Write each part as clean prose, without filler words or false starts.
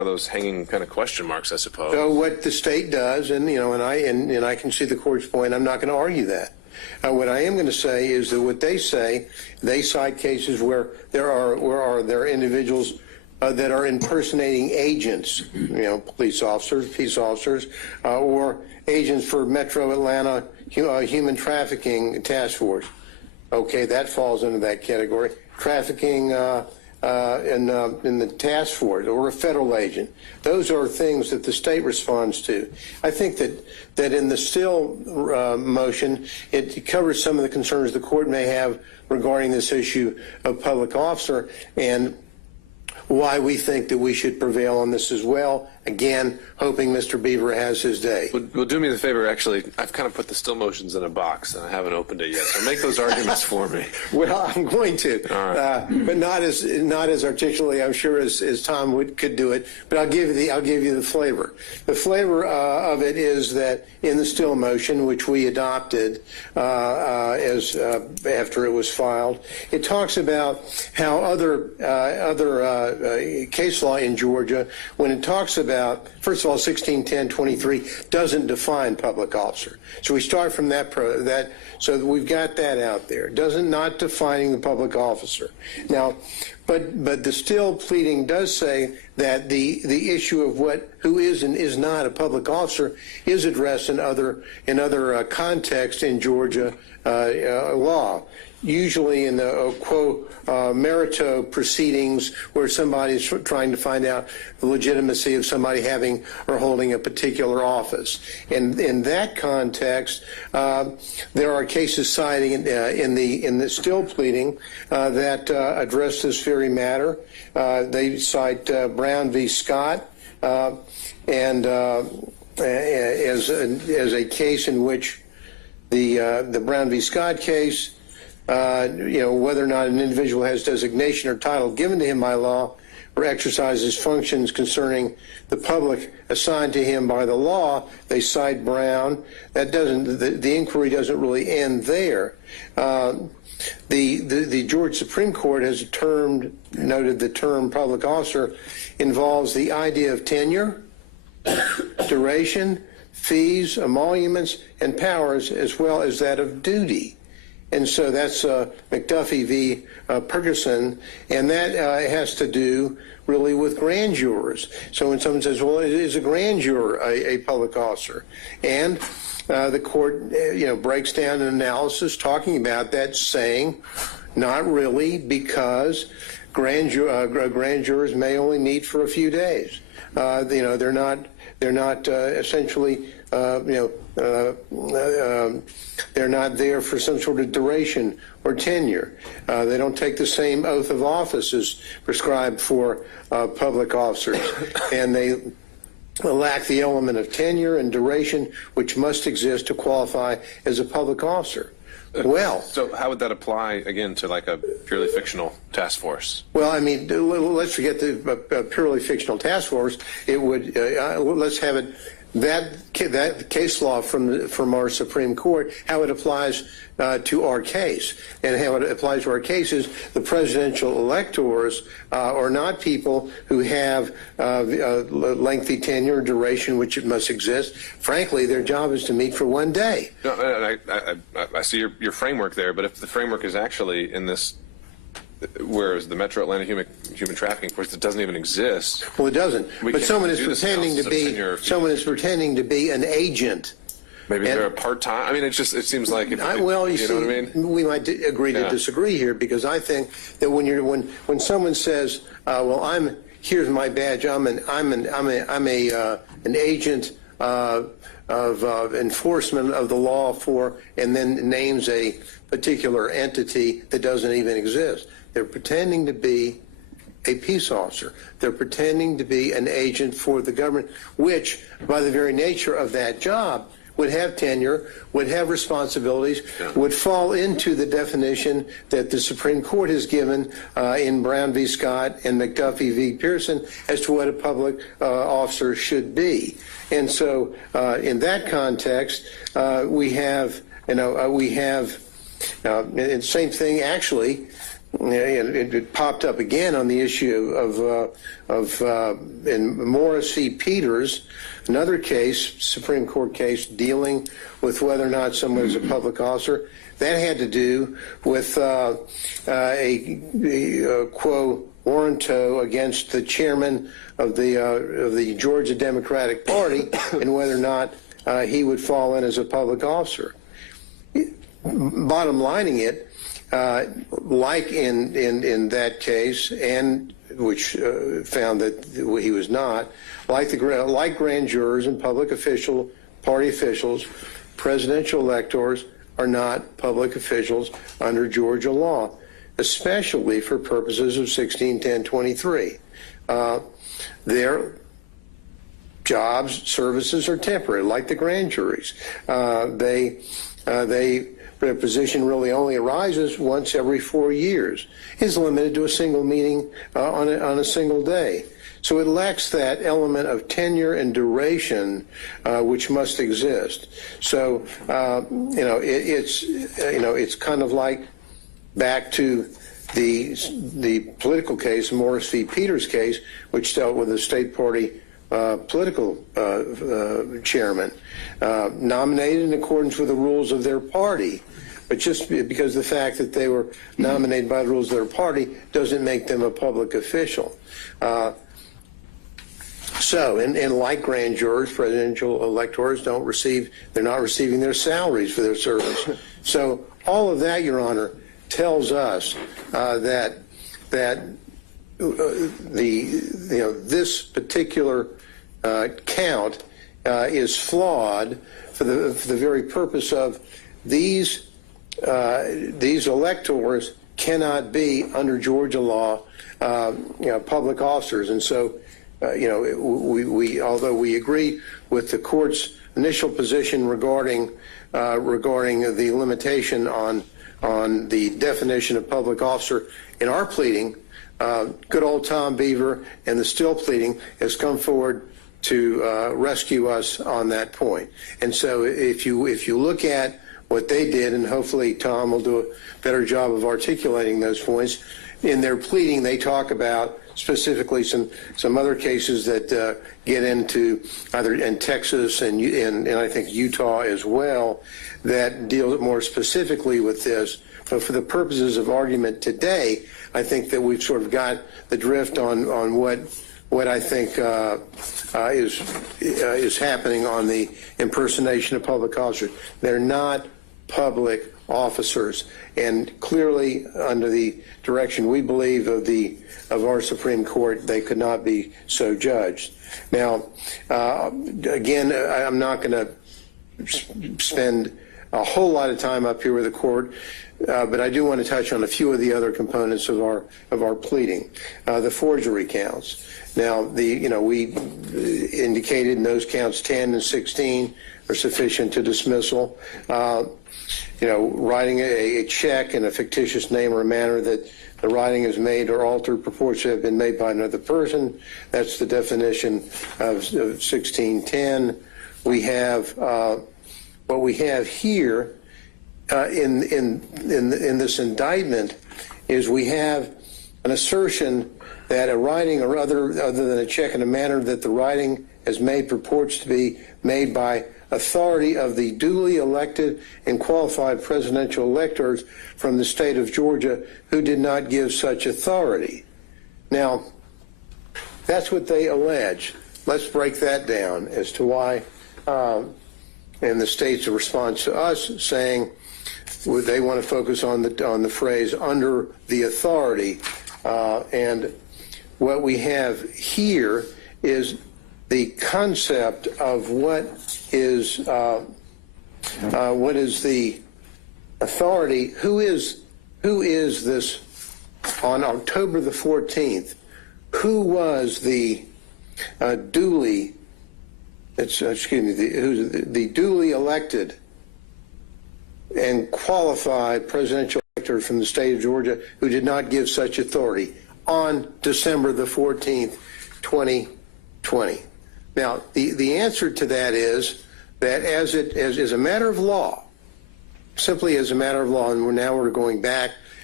those hanging kind of question marks, I suppose. So what the state does, and I can see the court's point. I'm not going to argue that. What I am going to say is that what they say, they cite cases where there are individuals that are impersonating agents, police officers, peace officers, or agents for Metro Atlanta Human Trafficking Task Force. Okay, that falls into that category. Trafficking in the task force or a federal agent. Those are things that the state responds to. I think that in the Still motion, it covers some of the concerns the court may have regarding this issue of public officer and why we think that we should prevail on this as well. Again, hoping Mr. Beaver has his day. Well, do me the favor, actually, I've kind of put the Still motions in a box, and I haven't opened it yet, so make those arguments for me. Well, I'm going to, but not as articulately, I'm sure, as Tom could do it, but I'll give you the flavor. The flavor of it is that in the Still motion, which we adopted after it was filed, it talks about how other case law in Georgia, when it talks about, first of all, 1610-23 doesn't define public officer. So we start from that, so we've got that out there. Not defining the public officer. Now, but the Still pleading does say that the issue of who is and is not a public officer is addressed in other contexts in Georgia law. Usually in the quo merito proceedings where somebody is trying to find out the legitimacy of somebody having or holding a particular office. And in that context, there are cases citing in the Still pleading that address this very matter. They cite Brown v. Scott and as a case in which the Brown v. Scott case, whether or not an individual has designation or title given to him by law or exercises functions concerning the public assigned to him by the law, they cite Brown. That doesn't, the inquiry doesn't really end there. The Georgia Supreme Court has noted the term public officer involves the idea of tenure, duration, fees, emoluments, and powers, as well as that of duty. And so that's McAfee v. Ferguson, and that has to do really with grand jurors. So when someone says, well, is a grand juror a public officer? And the court breaks down an analysis talking about that, saying not really, because grand jurors may only meet for a few days. They're not essentially they're not there for some sort of duration or tenure. They don't take the same oath of office as prescribed for public officers, and they lack the element of tenure and duration which must exist to qualify as a public officer. Well, so how would that apply again to like a purely fictional task force? Well, I mean, let's forget the purely fictional task force. It would let's have it that case law from our Supreme Court, how it applies to our case, and how it applies to our case is the presidential electors are not people who have lengthy tenure, duration, which it must exist. Frankly, their job is to meet for one day. No, I see your framework there, but if the framework is actually in this, whereas the Metro Atlanta Human Trafficking Force, it doesn't even exist. Well, it doesn't. But someone is pretending to be an agent. Maybe they're a part-time. I mean, it seems like you know what I mean. We might agree to disagree here, because I think that when someone says, "Well, here's my badge. I'm an agent of enforcement of the law for," and then names a particular entity that doesn't even exist. They're pretending to be a peace officer. They're pretending to be an agent for the government, which, by the very nature of that job, would have tenure, would have responsibilities, would fall into the definition that the Supreme Court has given in Brown v. Scott and McAfee v. Pearson as to what a public officer should be. And so in that context, we have, and same thing actually, it popped up again on the issue in Morris v. Peters, another case, Supreme Court case dealing with whether or not someone is a public officer. That had to do with a quo warranto against the chairman of the Georgia Democratic Party and whether or not he would fall in as a public officer. Bottom lining it, like in that case, and which found that he was not, like grand jurors and public party officials, presidential electors are not public officials under Georgia law, especially for purposes of 1610-23. Their jobs, services are temporary, like the grand juries. Their position really only arises once every 4 years. Is limited to a single meeting on a single day. So it lacks that element of tenure and duration which must exist. So it's kind of like back to the political case, Morris v. Peters case, which dealt with a state party political chairman nominated in accordance with the rules of their party. But just because the fact that they were nominated by the rules of their party doesn't make them a public official. And like grand jurors, presidential electors they're not receiving their salaries for their service. So all of that, Your Honor, tells us that this particular count is flawed for the very purpose of these electors cannot be under Georgia law public officers. And so although we agree with the court's initial position regarding the limitation on the definition of public officer in our pleading, good old Tom Beaver and the Still pleading has come forward to rescue us on that point. And so if you look at what they did, and hopefully Tom will do a better job of articulating those points, in their pleading they talk about specifically some other cases that get into either in Texas and I think Utah as well that deal more specifically with this. But for the purposes of argument today, I think that we've sort of got the drift on what I think is happening on the impersonation of public officers. They're not public officers, and clearly under the direction we believe of our Supreme Court, they could not be so judged. Now, again, I'm not going to spend a whole lot of time up here with the court, but I do want to touch on a few of the other components of our pleading. The forgery counts. Now, we indicated in those counts 10 and 16 are sufficient to dismissal. Writing a check in a fictitious name or manner that the writing is made or altered purports to have been made by another person. That's the definition of 1610. We have what we have here in this indictment is we have an assertion that a writing or other than a check in a manner that the writing has made purports to be made by authority of the duly elected and qualified presidential electors from the state of Georgia who did not give such authority. Now, that's what they allege. Let's break that down as to why, and the state's response to us saying they want to focus on the phrase under the authority, and what we have here is the concept of what is the authority. Who is this on October the 14th? Who was the duly elected and qualified presidential elector from the state of Georgia who did not give such authority on December the 14th, 2020? Now, the answer to that is that as a matter of law, simply as a matter of law, and we're going back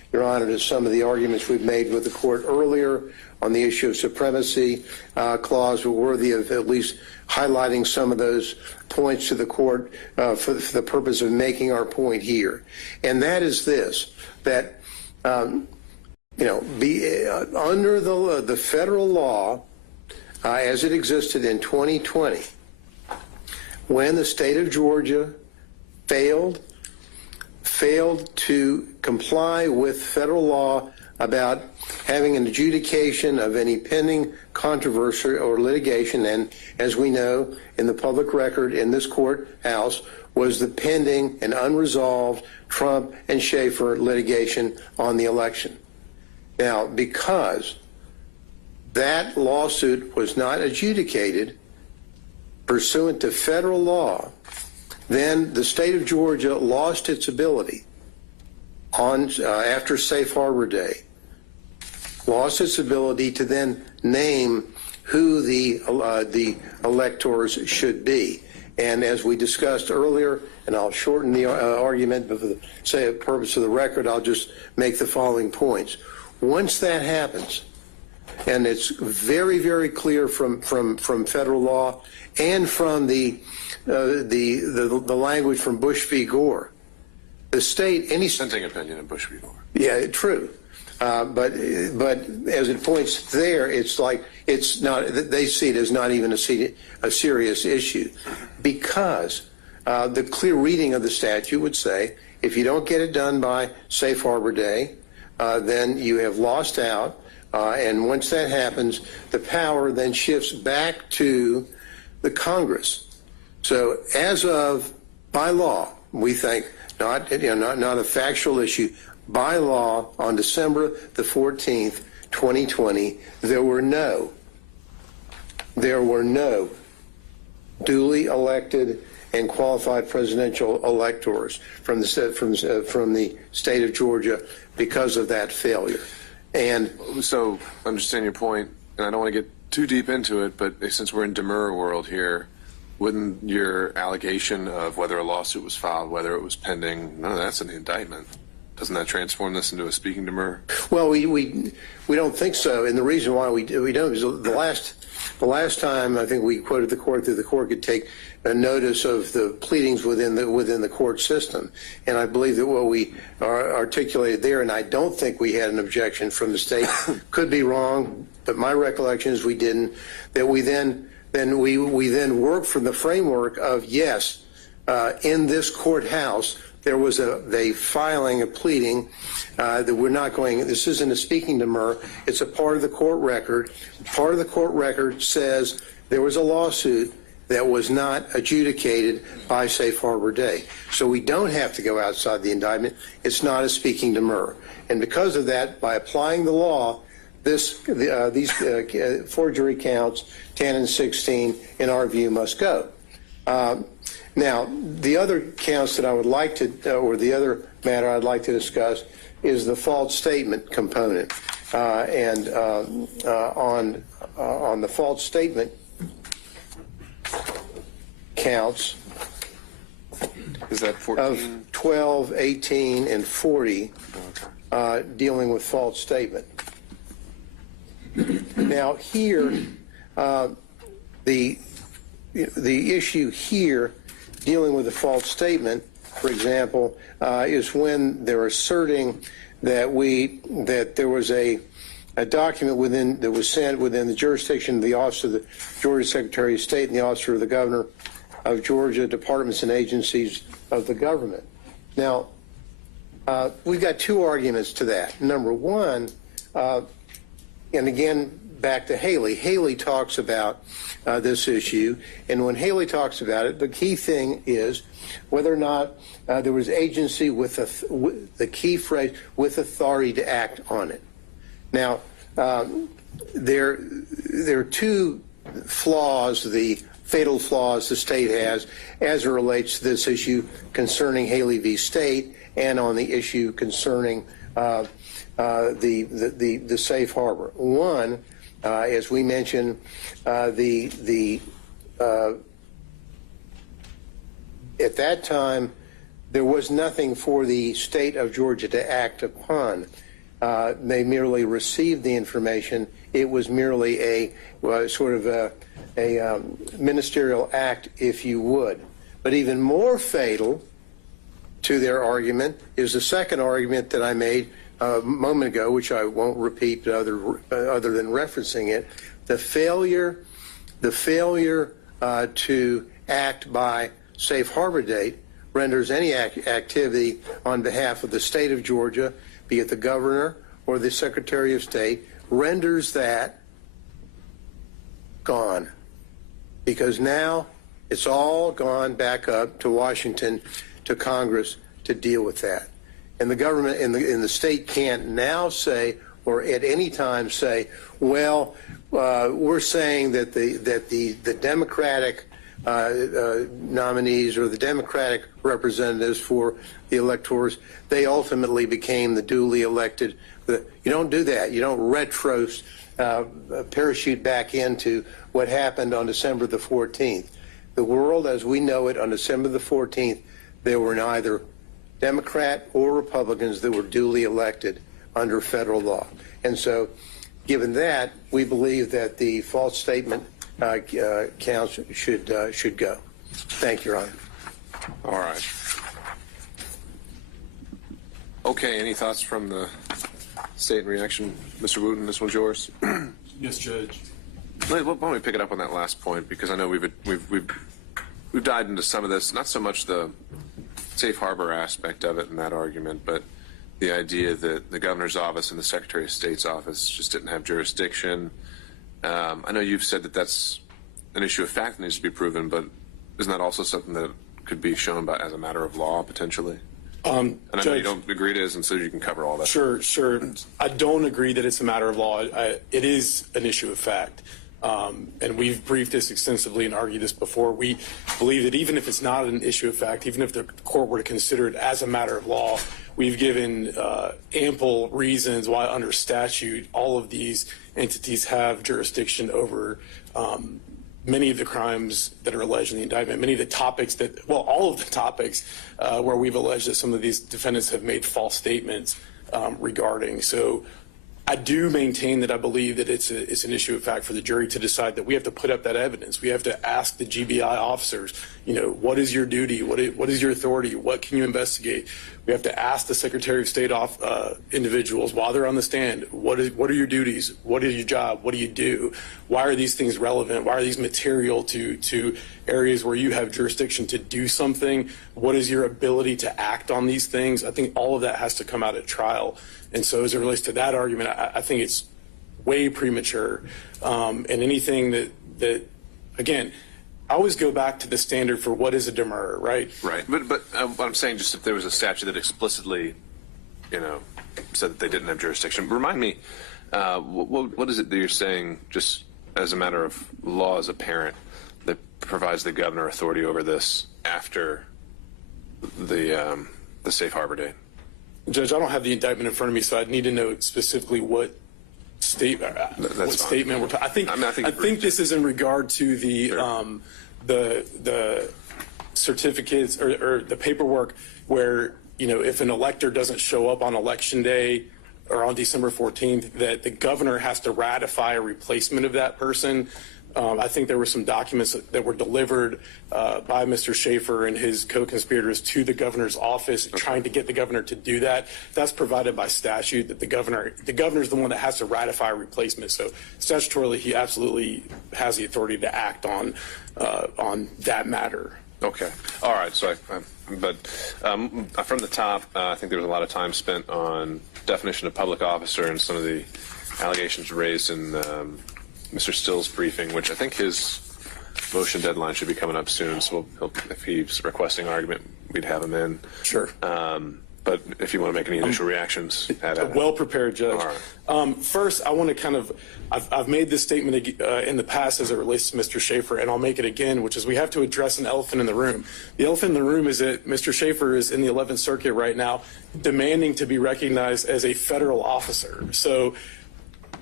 Your Honor, to some of the arguments we've made with the court earlier on the issue of supremacy clause were worthy of at least highlighting some of those points to the court for the purpose of making our point here. And that is this, that, under the federal law as it existed in 2020, when the state of Georgia failed to comply with federal law about having an adjudication of any pending controversy or litigation, and as we know, in the public record in this courthouse was the pending and unresolved Trump and Schaefer litigation on the election. Now, because that lawsuit was not adjudicated pursuant to federal law, then the state of Georgia lost its ability after Safe Harbor Day, lost its ability to then name who the electors should be. And as we discussed earlier, and I'll shorten the argument, but for the purpose of the record, I'll just make the following points. Once that happens, and it's very, very clear from federal law and from the language from Bush v. Gore, the state, any Dissenting opinion in Bush v. Gore. Yeah, true. But as it points there, it's like it's not. They see it as not even a serious issue, because the clear reading of the statute would say if you don't get it done by Safe Harbor Day, then you have lost out. And once that happens, the power then shifts back to the Congress. So as of by law, we think not a factual issue. By law, on December the 14th, 2020, there were no duly elected and qualified presidential electors from the state of Georgia because of that failure. And so, understand your point, and I don't want to get too deep into it, but since we're in Demur world here, wouldn't your allegation of whether a lawsuit was filed, whether it was pending, none of that's in the indictment? Doesn't that transform this into a speaking demur? Well, we don't think so, and the reason why we don't is the last time I think we quoted the court that the court could take a notice of the pleadings within the court system, and I believe that what we articulated there, and I don't think we had an objection from the state, could be wrong, but my recollection is we didn't. That we then worked from the framework of yes, in this courthouse. There was a filing, a pleading that we're not going, this isn't a speaking demur, it's a part of the court record. Part of the court record says there was a lawsuit that was not adjudicated by Safe Harbor Day. So we don't have to go outside the indictment. It's not a speaking demur. And because of that, by applying the law, these forgery counts, 10 and 16, in our view, must go. Now, the other counts that I would like to, or the other matter I'd like to discuss is the false statement component. And on the false statement counts is that 14? Of 12, 18, and 40 dealing with false statement. Now, here, the issue here dealing with a false statement, for example, is when they're asserting that there was a document that was sent within the jurisdiction of the Office of the Georgia Secretary of State and the Office of the Governor of Georgia, departments and agencies of the government. Now, we've got two arguments to that. Number one, and again, back to Haley. Haley talks about this issue, and when Haley talks about it, the key thing is whether or not there was agency with the key phrase, with authority to act on it. Now, there are two flaws, the fatal flaws the state has as it relates to this issue concerning Haley v. State and on the issue concerning the safe harbor. One, as we mentioned, at that time there was nothing for the state of Georgia to act upon. They merely received the information. It was merely a sort of a ministerial act, if you would. But even more fatal to their argument is the second argument that I made a moment ago, which I won't repeat other than referencing it. The failure to act by safe harbor date renders any activity on behalf of the state of Georgia, be it the governor or the Secretary of State, renders that gone. Because now it's all gone back up to Washington, to Congress to deal with that. And the government in the state can't now say, or at any time say, well, we're saying that the Democratic nominees or the Democratic representatives for the electors, they ultimately became the duly elected. You don't do that. You don't parachute back into what happened on December the 14th. The world as we know it on December the 14th, there were neither Democrat or Republicans that were duly elected under federal law. And so, given that, we believe that the false statement counts should go. Thank you, Your Honor. All right. Okay, any thoughts from the state in reaction? Mr. Wooten, this one's yours. Yes, Judge. Why don't we pick it up on that last point, because I know we've dived into some of this, not so much the safe harbor aspect of it in that argument, but the idea that the governor's office and the Secretary of State's office just didn't have jurisdiction. I know you've said that that's an issue of fact that needs to be proven, but isn't that also something that could be shown by as a matter of law potentially? And I know you don't agree it is, and so you can cover all that. Sure. I don't agree that it's a matter of law. It is an issue of fact. And we've briefed this extensively and argued this before. We believe that even if it's not an issue of fact, even if the court were to consider it as a matter of law, we've given ample reasons why under statute all of these entities have jurisdiction over many of the crimes that are alleged in the indictment, many of the topics that, well, all of the topics where we've alleged that some of these defendants have made false statements regarding. So I do maintain that I believe that it's an issue of fact for the jury to decide that we have to put up that evidence. We have to ask the GBI officers, what is your duty? What is your authority? What can you investigate? We have to ask the Secretary of State individuals while they're on the stand, what are your duties? What is your job? What do you do? Why are these things relevant? Why are these material to areas where you have jurisdiction to do something? What is your ability to act on these things? I think all of that has to come out at trial. And so as it relates to that argument, I think it's way premature. And anything that again, I always go back to the standard for what is a demur, right? Right. But what I'm saying, just if there was a statute that explicitly, said that they didn't have jurisdiction, remind me, what is it that you're saying, just as a matter of law as a parent, that provides the governor authority over this after the safe harbor date? Judge, I don't have the indictment in front of me, so I'd need to know specifically what statement we're talking. I think this is in regard to the certificates or the paperwork where if an elector doesn't show up on election day or on December 14th, that the governor has to ratify a replacement of that person. I think there were some documents that were delivered by Mr. Schaefer and his co-conspirators to the governor's office, trying to get the governor to do that. That's provided by statute, that the governor is the one that has to ratify a replacement. So statutorily, he absolutely has the authority to act on that matter. Okay. All right. So, from the top, I think there was a lot of time spent on definition of public officer and some of the allegations raised in Mr. Still's briefing, which I think his motion deadline should be coming up soon. So if he's requesting argument, we'd have him in. Sure. But if you want to make any initial reactions, well prepared, Judge. All right. First, I want to I've made this statement in the past as it relates to Mr. Schaefer, and I'll make it again, which is we have to address an elephant in the room. The elephant in the room is that Mr. Schaefer is in the 11th Circuit right now demanding to be recognized as a federal officer. So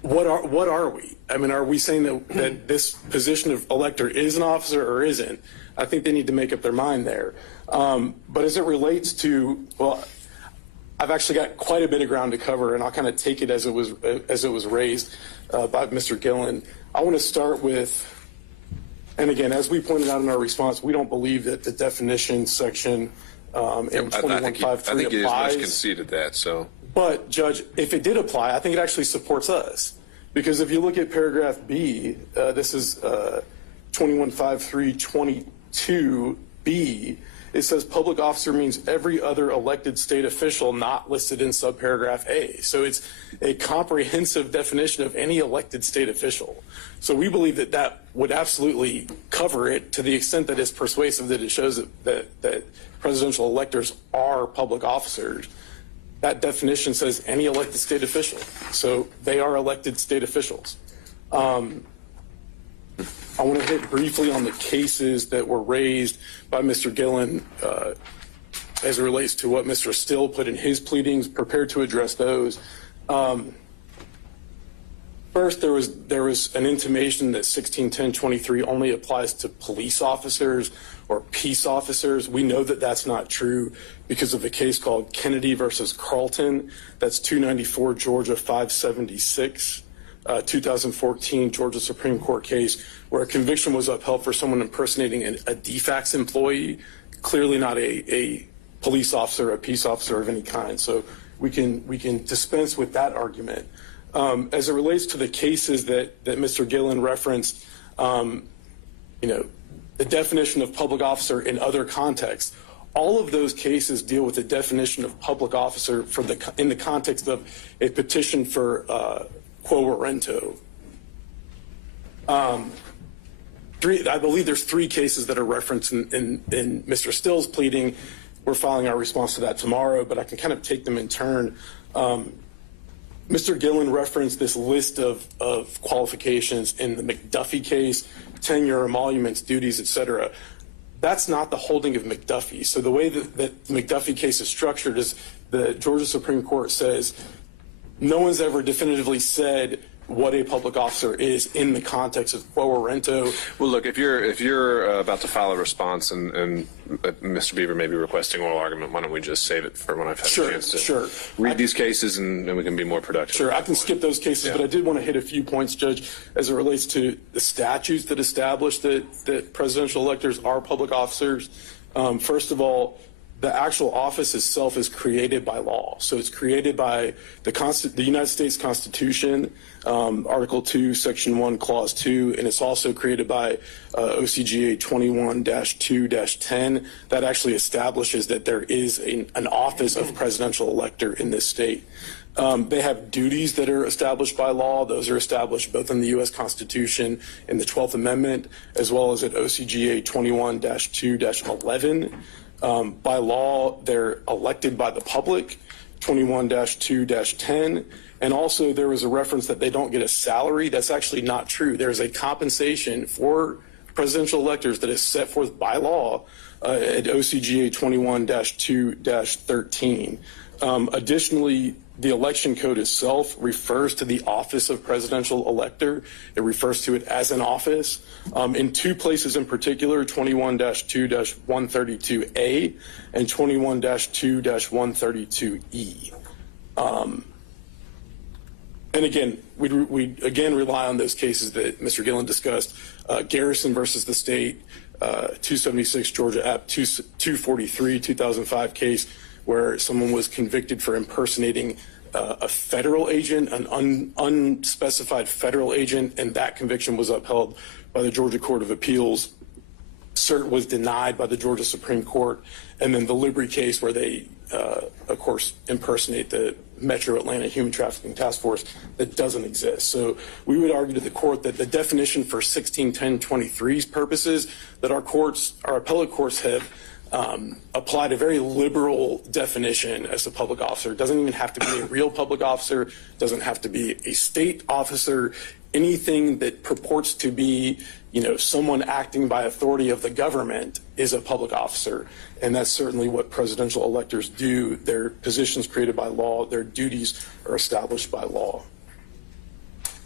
what are we? I mean, are we saying that this position of elector is an officer or isn't? I think they need to make up their mind there. But as it relates to, well, I've actually got quite a bit of ground to cover, and I'll kind of take it as it was raised by Mr. Gillen. I want to start with, and again, as we pointed out in our response, we don't believe that the definition section in 2153 I think you applies. much conceded that. So, but Judge, if it did apply, I think it actually supports us, because if you look at paragraph B, this is 215322B. It says public officer means every other elected state official not listed in subparagraph A. So it's a comprehensive definition of any elected state official. So we believe that that would absolutely cover it to the extent that it's persuasive, that it shows that presidential electors are public officers. That definition says any elected state official. So they are elected state officials. I want to hit briefly on the cases that were raised by Mr. Gillen as it relates to what Mr. Still put in his pleadings, prepared to address those. First, there was an intimation that 161023 only applies to police officers or peace officers. We know that that's not true because of a case called Kennedy versus Carlton. That's 294 Georgia 576. 2014 Georgia Supreme Court case where a conviction was upheld for someone impersonating a DFAX employee, clearly not a police officer, a peace officer of any kind. So we can dispense with that argument. As it relates to the cases that Mr. Gillen referenced, the definition of public officer in other contexts, all of those cases deal with the definition of public officer in the context of a petition for quo warranto. I believe there's 3 cases that are referenced in Mr. Still's pleading. We're filing our response to that tomorrow, but I can kind of take them in turn. Mr. Gillen referenced this list of qualifications in the McDuffie case, tenure, emoluments, duties, etc. That's not the holding of McDuffie. So the way that the McDuffie case is structured is the Georgia Supreme Court says no one's ever definitively said what a public officer is in the context of quo warranto. well, look, if you're about to file a response and Mr. Beaver may be requesting oral argument, why don't we just save it for when I've had a chance to read these cases and we can be more productive. Sure, I can skip those cases, but I did want to hit a few points, Judge, as it relates to the statutes that establish that presidential electors are public officers. First of all, the actual office itself is created by law. So it's created by the United States Constitution, Article 2, Section 1, Clause 2, and it's also created by OCGA 21-2-10 that actually establishes that there is an office of presidential elector in this state. They have duties that are established by law. Those are established both in the U.S. Constitution and the 12th Amendment, as well as at OCGA 21-2-11. By law, they're elected by the public, 21-2-10. And also there was a reference that they don't get a salary. That's actually not true. There's a compensation for presidential electors that is set forth by law at OCGA 21-2-13. Additionally, the election code itself refers to the office of presidential elector. It refers to it as an office. In 2 places in particular, 21-2-132A and 21-2-132E. And again, we again rely on those cases that Mr. Gillen discussed. Garrison versus the state, 276 Georgia App 243, 2005 case, where someone was convicted for impersonating a federal agent, an unspecified federal agent, and that conviction was upheld by the Georgia Court of Appeals. Cert was denied by the Georgia Supreme Court. And then the Libri case where they, of course, impersonate the Metro Atlanta Human Trafficking Task Force that doesn't exist. So we would argue to the court that the definition for 161023's purposes that our appellate courts have applied a very liberal definition as a public officer. It doesn't even have to be a real public officer, doesn't have to be a state officer, anything that purports to be, someone acting by authority of the government is a public officer. And that's certainly what presidential electors do. Their positions created by law, their duties are established by law.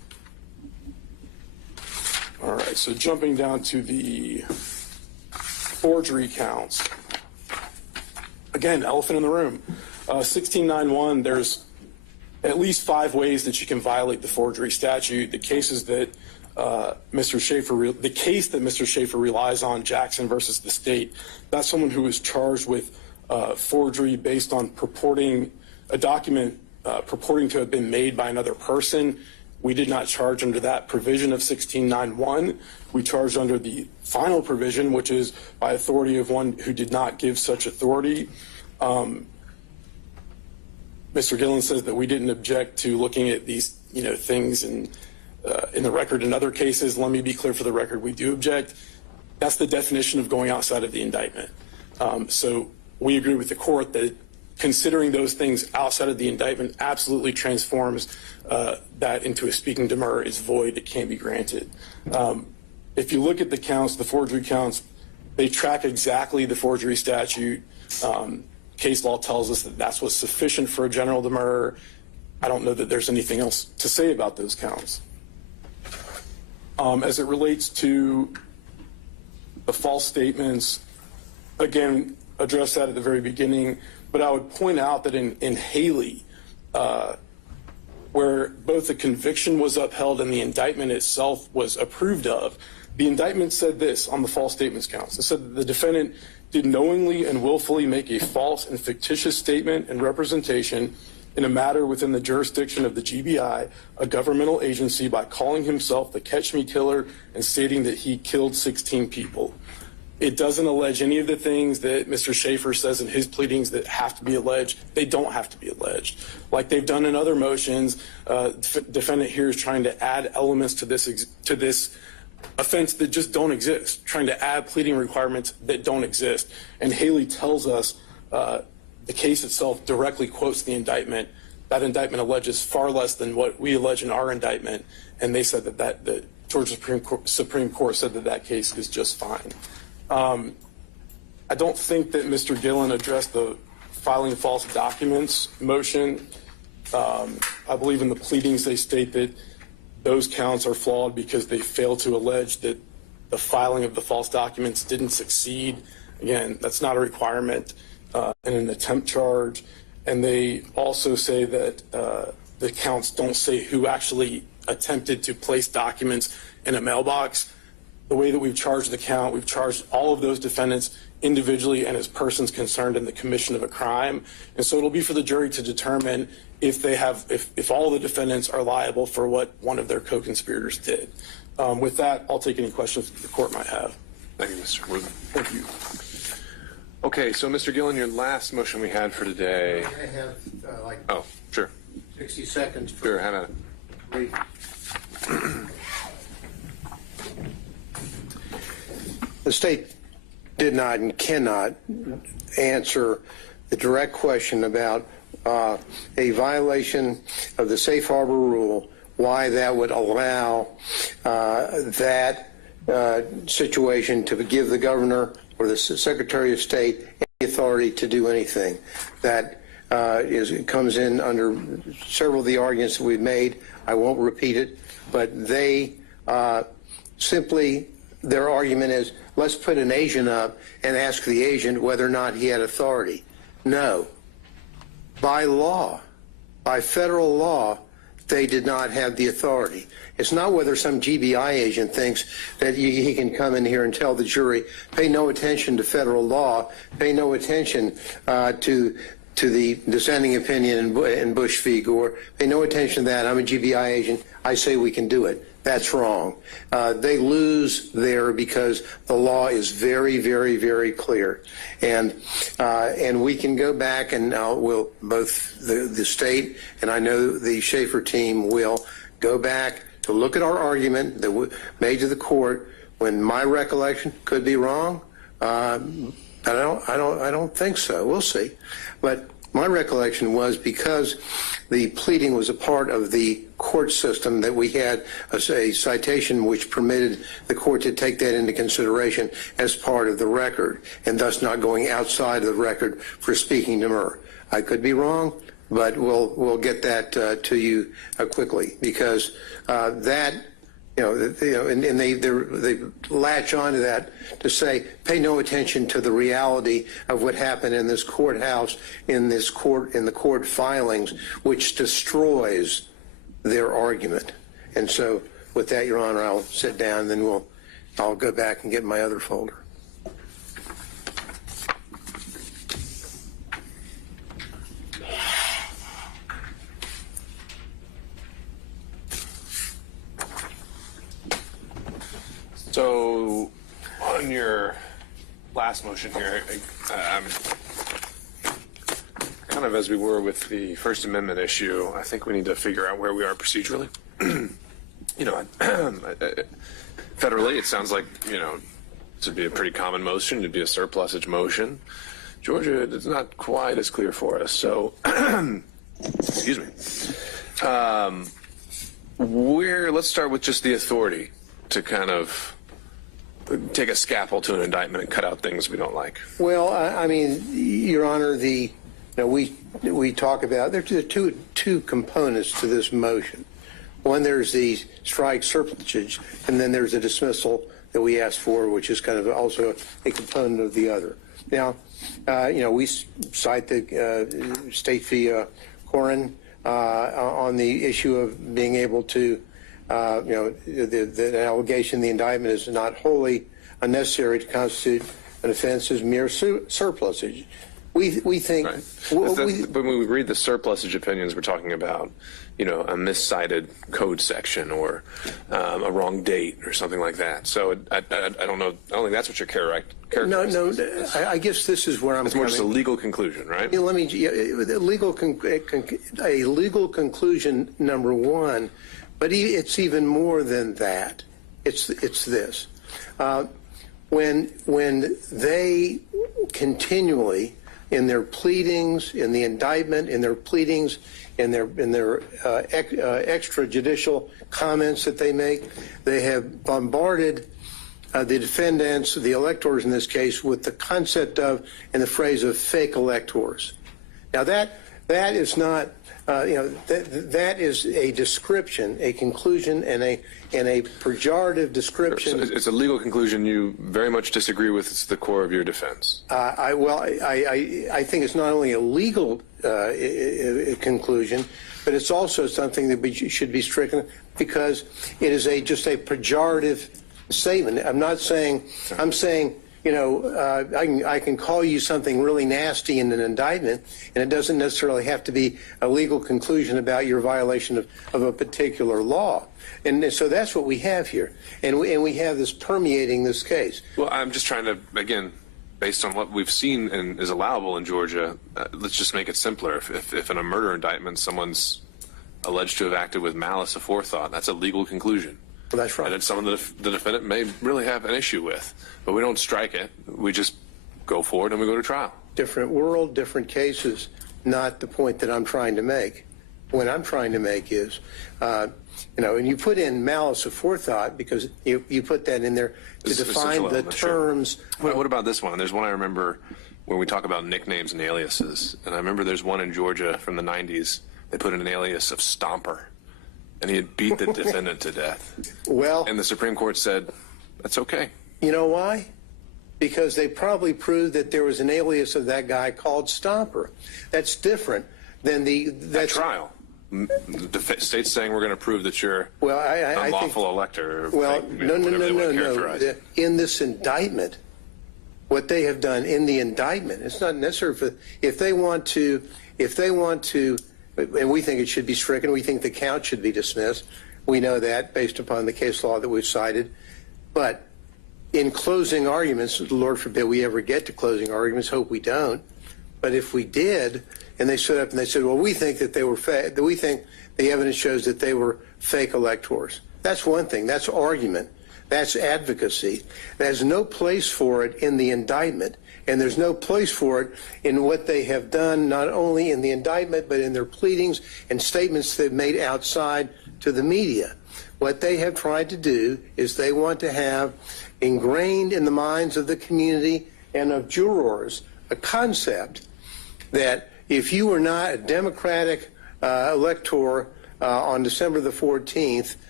All right, so jumping down to the forgery counts. Again, elephant in the room. 1691, there's at least 5 ways that you can violate the forgery statute. The cases that Mr. Schaefer relies on, Jackson versus the state, that's someone who is charged with forgery based on purporting a document purporting to have been made by another person. We did not charge under that provision of 1691. We charged under the final provision, which is by authority of one who did not give such authority. Mr. Gillen says that we didn't object to looking at these, things in the record in other cases. Let me be clear for the record, we do object. That's the definition of going outside of the indictment. So we agree with the court that considering those things outside of the indictment absolutely transforms that into a speaking demur. Is void, it can't be granted. If you look at the counts, the forgery counts, they track exactly the forgery statute. Case law tells us that that's what's sufficient for a general demur. I don't know that there's anything else to say about those counts. As it relates to the false statements, again, addressed that at the very beginning, but I would point out that in Haley, where both the conviction was upheld and the indictment itself was approved of, the indictment said this on the false statements counts. It said that the defendant did knowingly and willfully make a false and fictitious statement and representation in a matter within the jurisdiction of the GBI, a governmental agency, by calling himself the Catch Me Killer and stating that he killed 16 people. It doesn't allege any of the things that Mr. Schaefer says in his pleadings that have to be alleged. They don't have to be alleged. Like they've done in other motions, defendant here is trying to add elements to this offense that just don't exist, trying to add pleading requirements that don't exist. And Haley tells us the case itself directly quotes the indictment. That indictment alleges far less than what we allege in our indictment, and they said that the Georgia Supreme Court said that case is just fine. I don't think that Mr. Gillen addressed the filing false documents motion. I believe in the pleadings they state that those counts are flawed because they fail to allege that the filing of the false documents didn't succeed. Again, that's not a requirement in an attempt charge. And they also say that the counts don't say who actually attempted to place documents in a mailbox. The way that we've charged the count, we've charged all of those defendants individually and as persons concerned in the commission of a crime. And so it'll be for the jury to determine if all the defendants are liable for what one of their co-conspirators did. With that, I'll take any questions that the court might have. Thank you, Mr. Worthen. Thank you. Okay, so Mr. Gillen, your last motion we had for today. I have Oh, sure. 60 seconds. Sure, have at it. Brief. The state did not and cannot answer the direct question about a violation of the safe harbor rule, why that would allow that situation to give the governor or the Secretary of State any authority to do anything. That comes in under several of the arguments that we've made. I won't repeat it, but they simply, their argument is, let's put an agent up and ask the agent whether or not he had authority. No. By law, by federal law, they did not have the authority. It's not whether some GBI agent thinks that he can come in here and tell the jury, pay no attention to federal law, pay no attention to the dissenting opinion in Bush v. Gore, pay no attention to that. I'm a GBI agent. I say we can do it. That's wrong. They lose there because the law is very, very, very clear. And we can go back and we'll, both the state and I know the Schaefer team will go back to look at our argument that we made to the court when my recollection could be wrong. I don't think so. We'll see. But my recollection was because the pleading was a part of the court system that we had a citation which permitted the court to take that into consideration as part of the record and thus not going outside of the record for speaking demur. I could be wrong, but we'll get that to you quickly because that and they latch onto that to say, pay no attention to the reality of what happened in this courthouse, in the court filings, which destroys their argument. And so, with that, Your Honor, I'll sit down, and then I'll go back and get my other folder. So, on your last motion here, kind of as we were with the First Amendment issue, I think we need to figure out where we are procedurally. Federally, it sounds like, this would be a pretty common motion. It'd be a surplusage motion. Georgia, it's not quite as clear for us. So, excuse me. Let's start with just the authority to kind of take a scalpel to an indictment and cut out things we don't like. Well, I mean, Your Honor, we talk about there are two components to this motion. One, there's the strike surplusage, and then there's a dismissal that we asked for, which is kind of also a component of the other. Now, we cite the State v. Corin on the issue of being able to, the allegation, the indictment is not wholly unnecessary to constitute an offense as mere surplusage. We think. Right. But when we read the surplusage opinions, we're talking about, a miscited code section or a wrong date or something like that. So I don't know. I don't think that's what you're characterizing. No. I guess this is where I'm. It's more just a legal conclusion, right? Let me. A legal conclusion, number one, but it's even more than that. It's this. When they continually, in their pleadings, in the indictment, in their pleadings, in their extrajudicial comments that they make, they have bombarded the defendants, the electors in this case, with the concept of and the phrase of fake electors. Now that is not, that is a description, a conclusion, and a pejorative description. So it's a legal conclusion you very much disagree with. It's the core of your defense. I think it's not only a legal conclusion, but it's also something that should be stricken because it is just a pejorative statement. I'm not saying. I'm saying. I can call you something really nasty in an indictment, and it doesn't necessarily have to be a legal conclusion about your violation of a particular law. And so that's what we have here. And we have this permeating this case. Well, I'm just trying to, again, based on what we've seen and is allowable in Georgia, let's just make it simpler. If in a murder indictment someone's alleged to have acted with malice aforethought, that's a legal conclusion. Well, that's right. And it's something the defendant may really have an issue with. But we don't strike it. We just go forward and we go to trial. Different world, different cases, not the point that I'm trying to make. What I'm trying to make is, and you put in malice aforethought because you put that in there to define the terms. Sure. What about this one? There's one I remember when we talk about nicknames and aliases. And I remember there's one in Georgia from the 90s. They put in an alias of Stomper. And he had beat the defendant to death. Well, and the Supreme Court said, that's okay. You know why? Because they probably proved that there was an alias of that guy called Stomper. That's different than the trial. The state's saying we're going to prove that you're unlawful elector. Well, no. In this indictment, what they have done in the indictment, it's not necessary if they want to. And we think it should be stricken. We think the count should be dismissed. We know that based upon the case law that we've cited. But in closing arguments, Lord forbid we ever get to closing arguments, hope we don't. But if we did, and they stood up and they said, well, we think that they were we think the evidence shows that they were fake electors. That's one thing. That's argument. That's advocacy. There's no place for it in the indictment. And there's no place for it in what they have done, not only in the indictment, but in their pleadings and statements they've made outside to the media. What they have tried to do is they want to have ingrained in the minds of the community and of jurors a concept that if you were not a Democratic elector on December the 14th,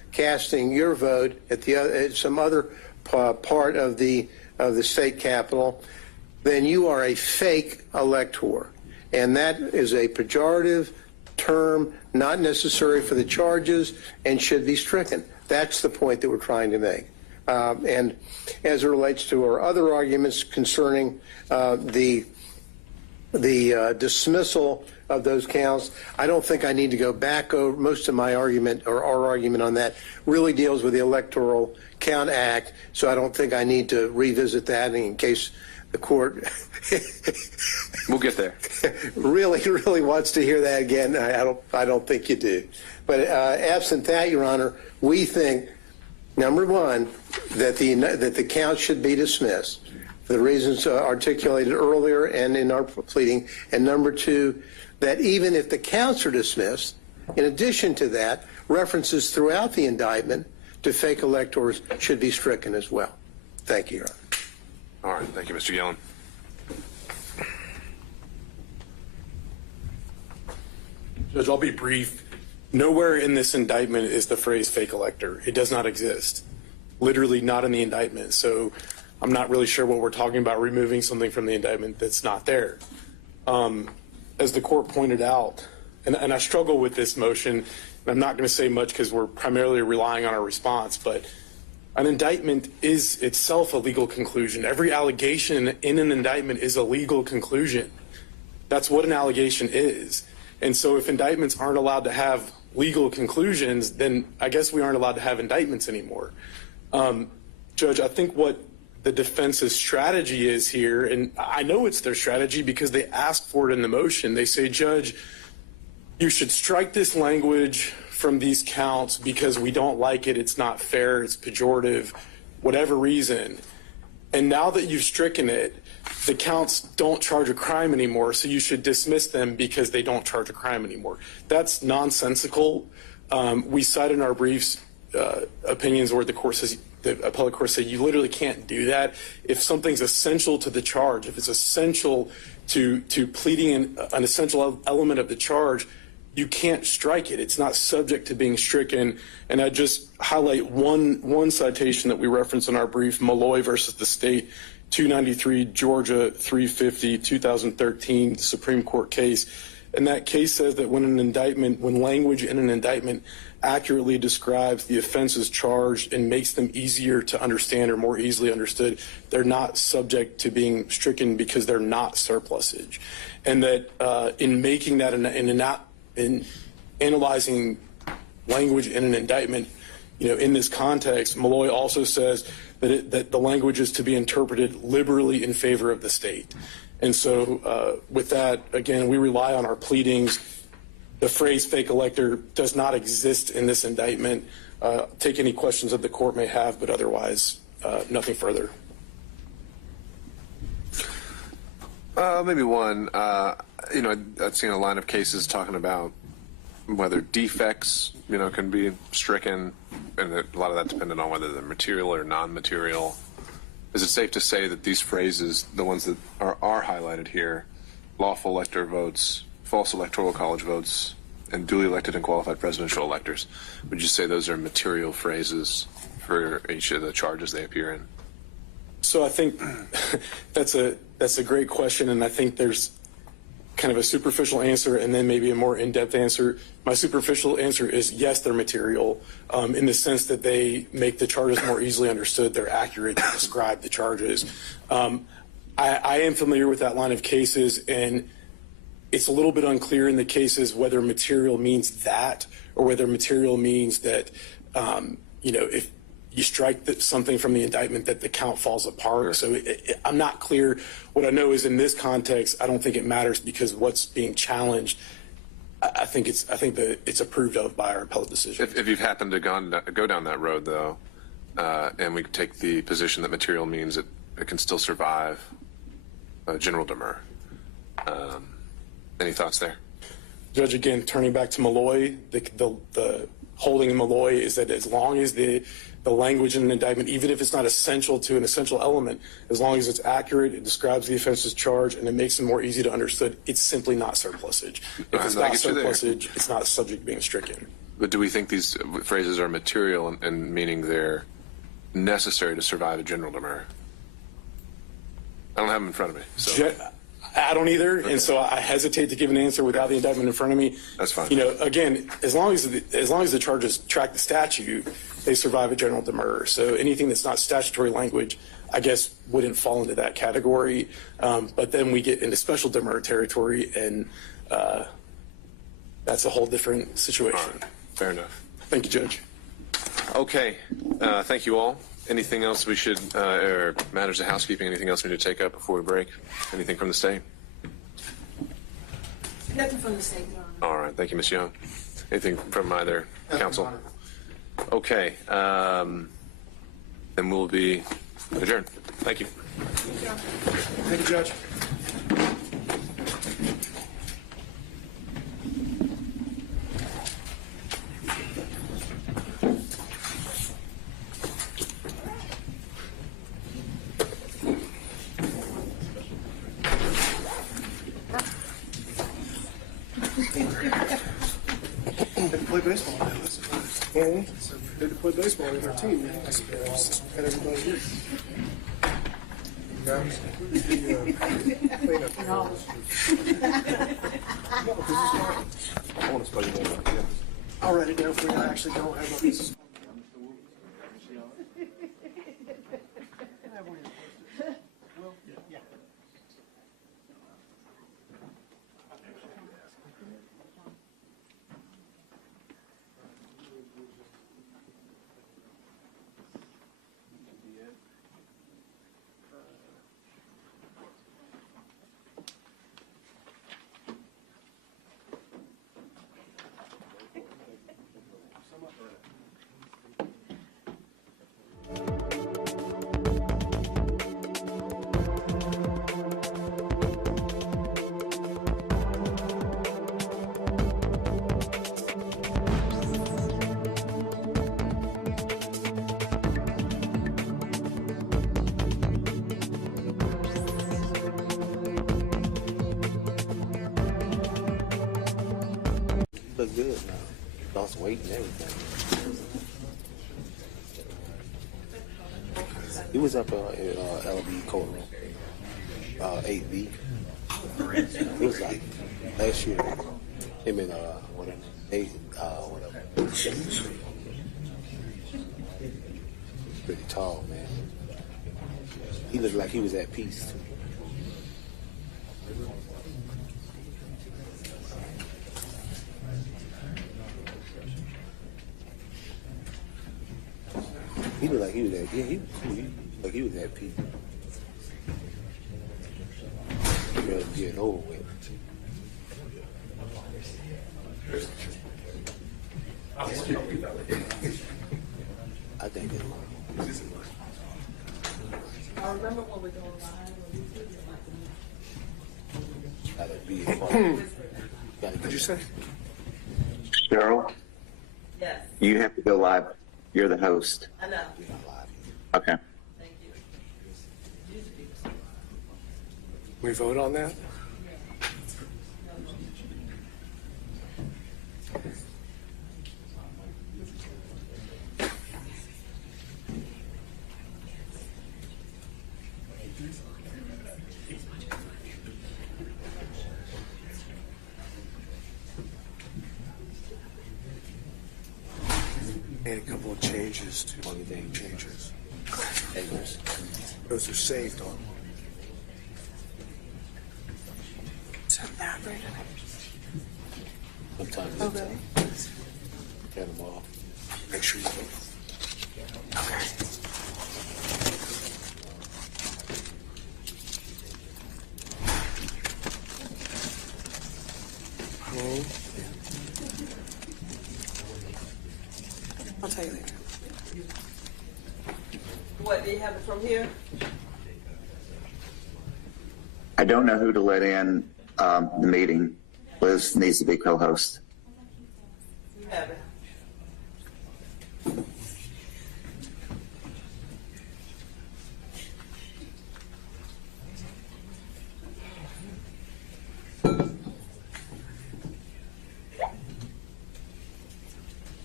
casting your vote at some other part of the state capitol, then you are a fake elector. And that is a pejorative term, not necessary for the charges, and should be stricken. That's the point that we're trying to make. And as it relates to our other arguments concerning the dismissal of those counts, I don't think I need to go back over. Most of my argument, or our argument on that, really deals with the Electoral Count Act, so I don't think I need to revisit that in case the court we'll get there. really wants to hear that again. I don't think you do. But absent that, Your Honor, we think, number one, that the count should be dismissed for the reasons articulated earlier and in our pleading, and number two, that even if the counts are dismissed, in addition to that, references throughout the indictment to fake electors should be stricken as well. Thank you, Your Honor. All right, thank you, Mr. Yellen. Judge, I'll be brief. Nowhere in this indictment is the phrase fake elector. It does not exist. Literally not in the indictment. So I'm not really sure what we're talking about, removing something from the indictment that's not there. As the court pointed out, and I struggle with this motion, and I'm not going to say much because we're primarily relying on our response, but an indictment is itself a legal conclusion. Every allegation in an indictment is a legal conclusion. That's what an allegation is. And so if indictments aren't allowed to have legal conclusions, then I guess we aren't allowed to have indictments anymore. Judge, I think what the defense's strategy is here, and I know it's their strategy because they asked for it in the motion. They say, Judge, you should strike this language from these counts because we don't like it, it's not fair, it's pejorative, whatever reason. And now that you've stricken it, the counts don't charge a crime anymore, so you should dismiss them because they don't charge a crime anymore. That's nonsensical. We cite in our briefs opinions where the court says, the appellate court said, you literally can't do that. If something's essential to the charge, if it's essential to pleading an essential element of the charge, you can't strike it. It's not subject to being stricken. And I just highlight one citation that we reference in our brief, Malloy versus the state, 293 Georgia 350 2013 Supreme Court case. And that case says that when language in an indictment accurately describes the offenses charged and makes them easier to understand or more easily understood, they're not subject to being stricken because they're not surplusage. And that in making that in analyzing language in an indictment, in this context, Malloy also says that the language is to be interpreted liberally in favor of the state. And so with that, again, we rely on our pleadings. The phrase fake elector does not exist in this indictment. Take any questions that the court may have, but otherwise, nothing further. Maybe one. I've seen a line of cases talking about whether defects, can be stricken, and a lot of that dependent on whether they're material or non-material. Is it safe to say that these phrases, the ones that are highlighted here, lawful elector votes, false electoral college votes, and duly elected and qualified presidential electors, would you say those are material phrases for each of the charges they appear in? So I think that's a great question, and I think there's kind of a superficial answer and then maybe a more in-depth answer. My superficial answer is yes, they're material in the sense that they make the charges more easily understood. They're accurate to describe the charges. I am familiar with that line of cases, and it's a little bit unclear in the cases whether material means that or whether material means that, if you strike something from the indictment that the count falls apart. So I'm not clear. What I know is in this context, I don't think it matters because what's being challenged, I think that it's approved of by our appellate decision. If you've happened to go down that road, though, and we take the position that material means it can still survive General Demur, any thoughts there? Judge, again, turning back to Malloy, the holding in Malloy is that as long as the language in an indictment, even if it's not essential to an essential element, as long as it's accurate, it describes the offense's charge, and it makes it more easy to understood, it's simply not surplusage. If it's not surplusage, it's not subject to being stricken. But do we think these phrases are material and meaning they're necessary to survive a general demur? I don't have them in front of me. So. I don't either, and so I hesitate to give an answer without the indictment in front of me. That's fine. You know, again, as long as the charges track the statute, they survive a general demur. So anything that's not statutory language, I guess, wouldn't fall into that category. But then we get into special demur territory, and that's a whole different situation. All right. Fair enough. Thank you, Judge. Okay. Thank you all. Anything else we should, or matters of housekeeping, anything else we need to take up before we break? Anything from the state? Nothing from the state, Your Honor. All right. Thank you, Ms. Young. Anything from either counsel? Okay. Then we'll be adjourned. Thank you. Thank you, Judge. Play baseball. They play baseball with their team. That's what everybody do. I'll write it down for you. I actually don't have a piece of. Look good now. Lost weight and everything. He was up in LB courtroom, 8B. It was like last year. Him and whatever. Pretty tall, man. He looked like he was at peace. He looked like he was at, yeah, he was cool. He looked like he was at peace. Really getting over with. I think it was. I remember when we were live. Gotta be fun. What'd you say? Cheryl, Yes, you have to go live. You're the host. I know. Okay. Thank you. We vote on that? Made a couple of changes to Only thing changes. Eggers. Those are saved on. Sometimes it's turn them off. Make sure you vote. Okay. I'll tell you later. What, do you have it from here? I don't know who to let in the meeting. Liz needs to be co-host. You have it.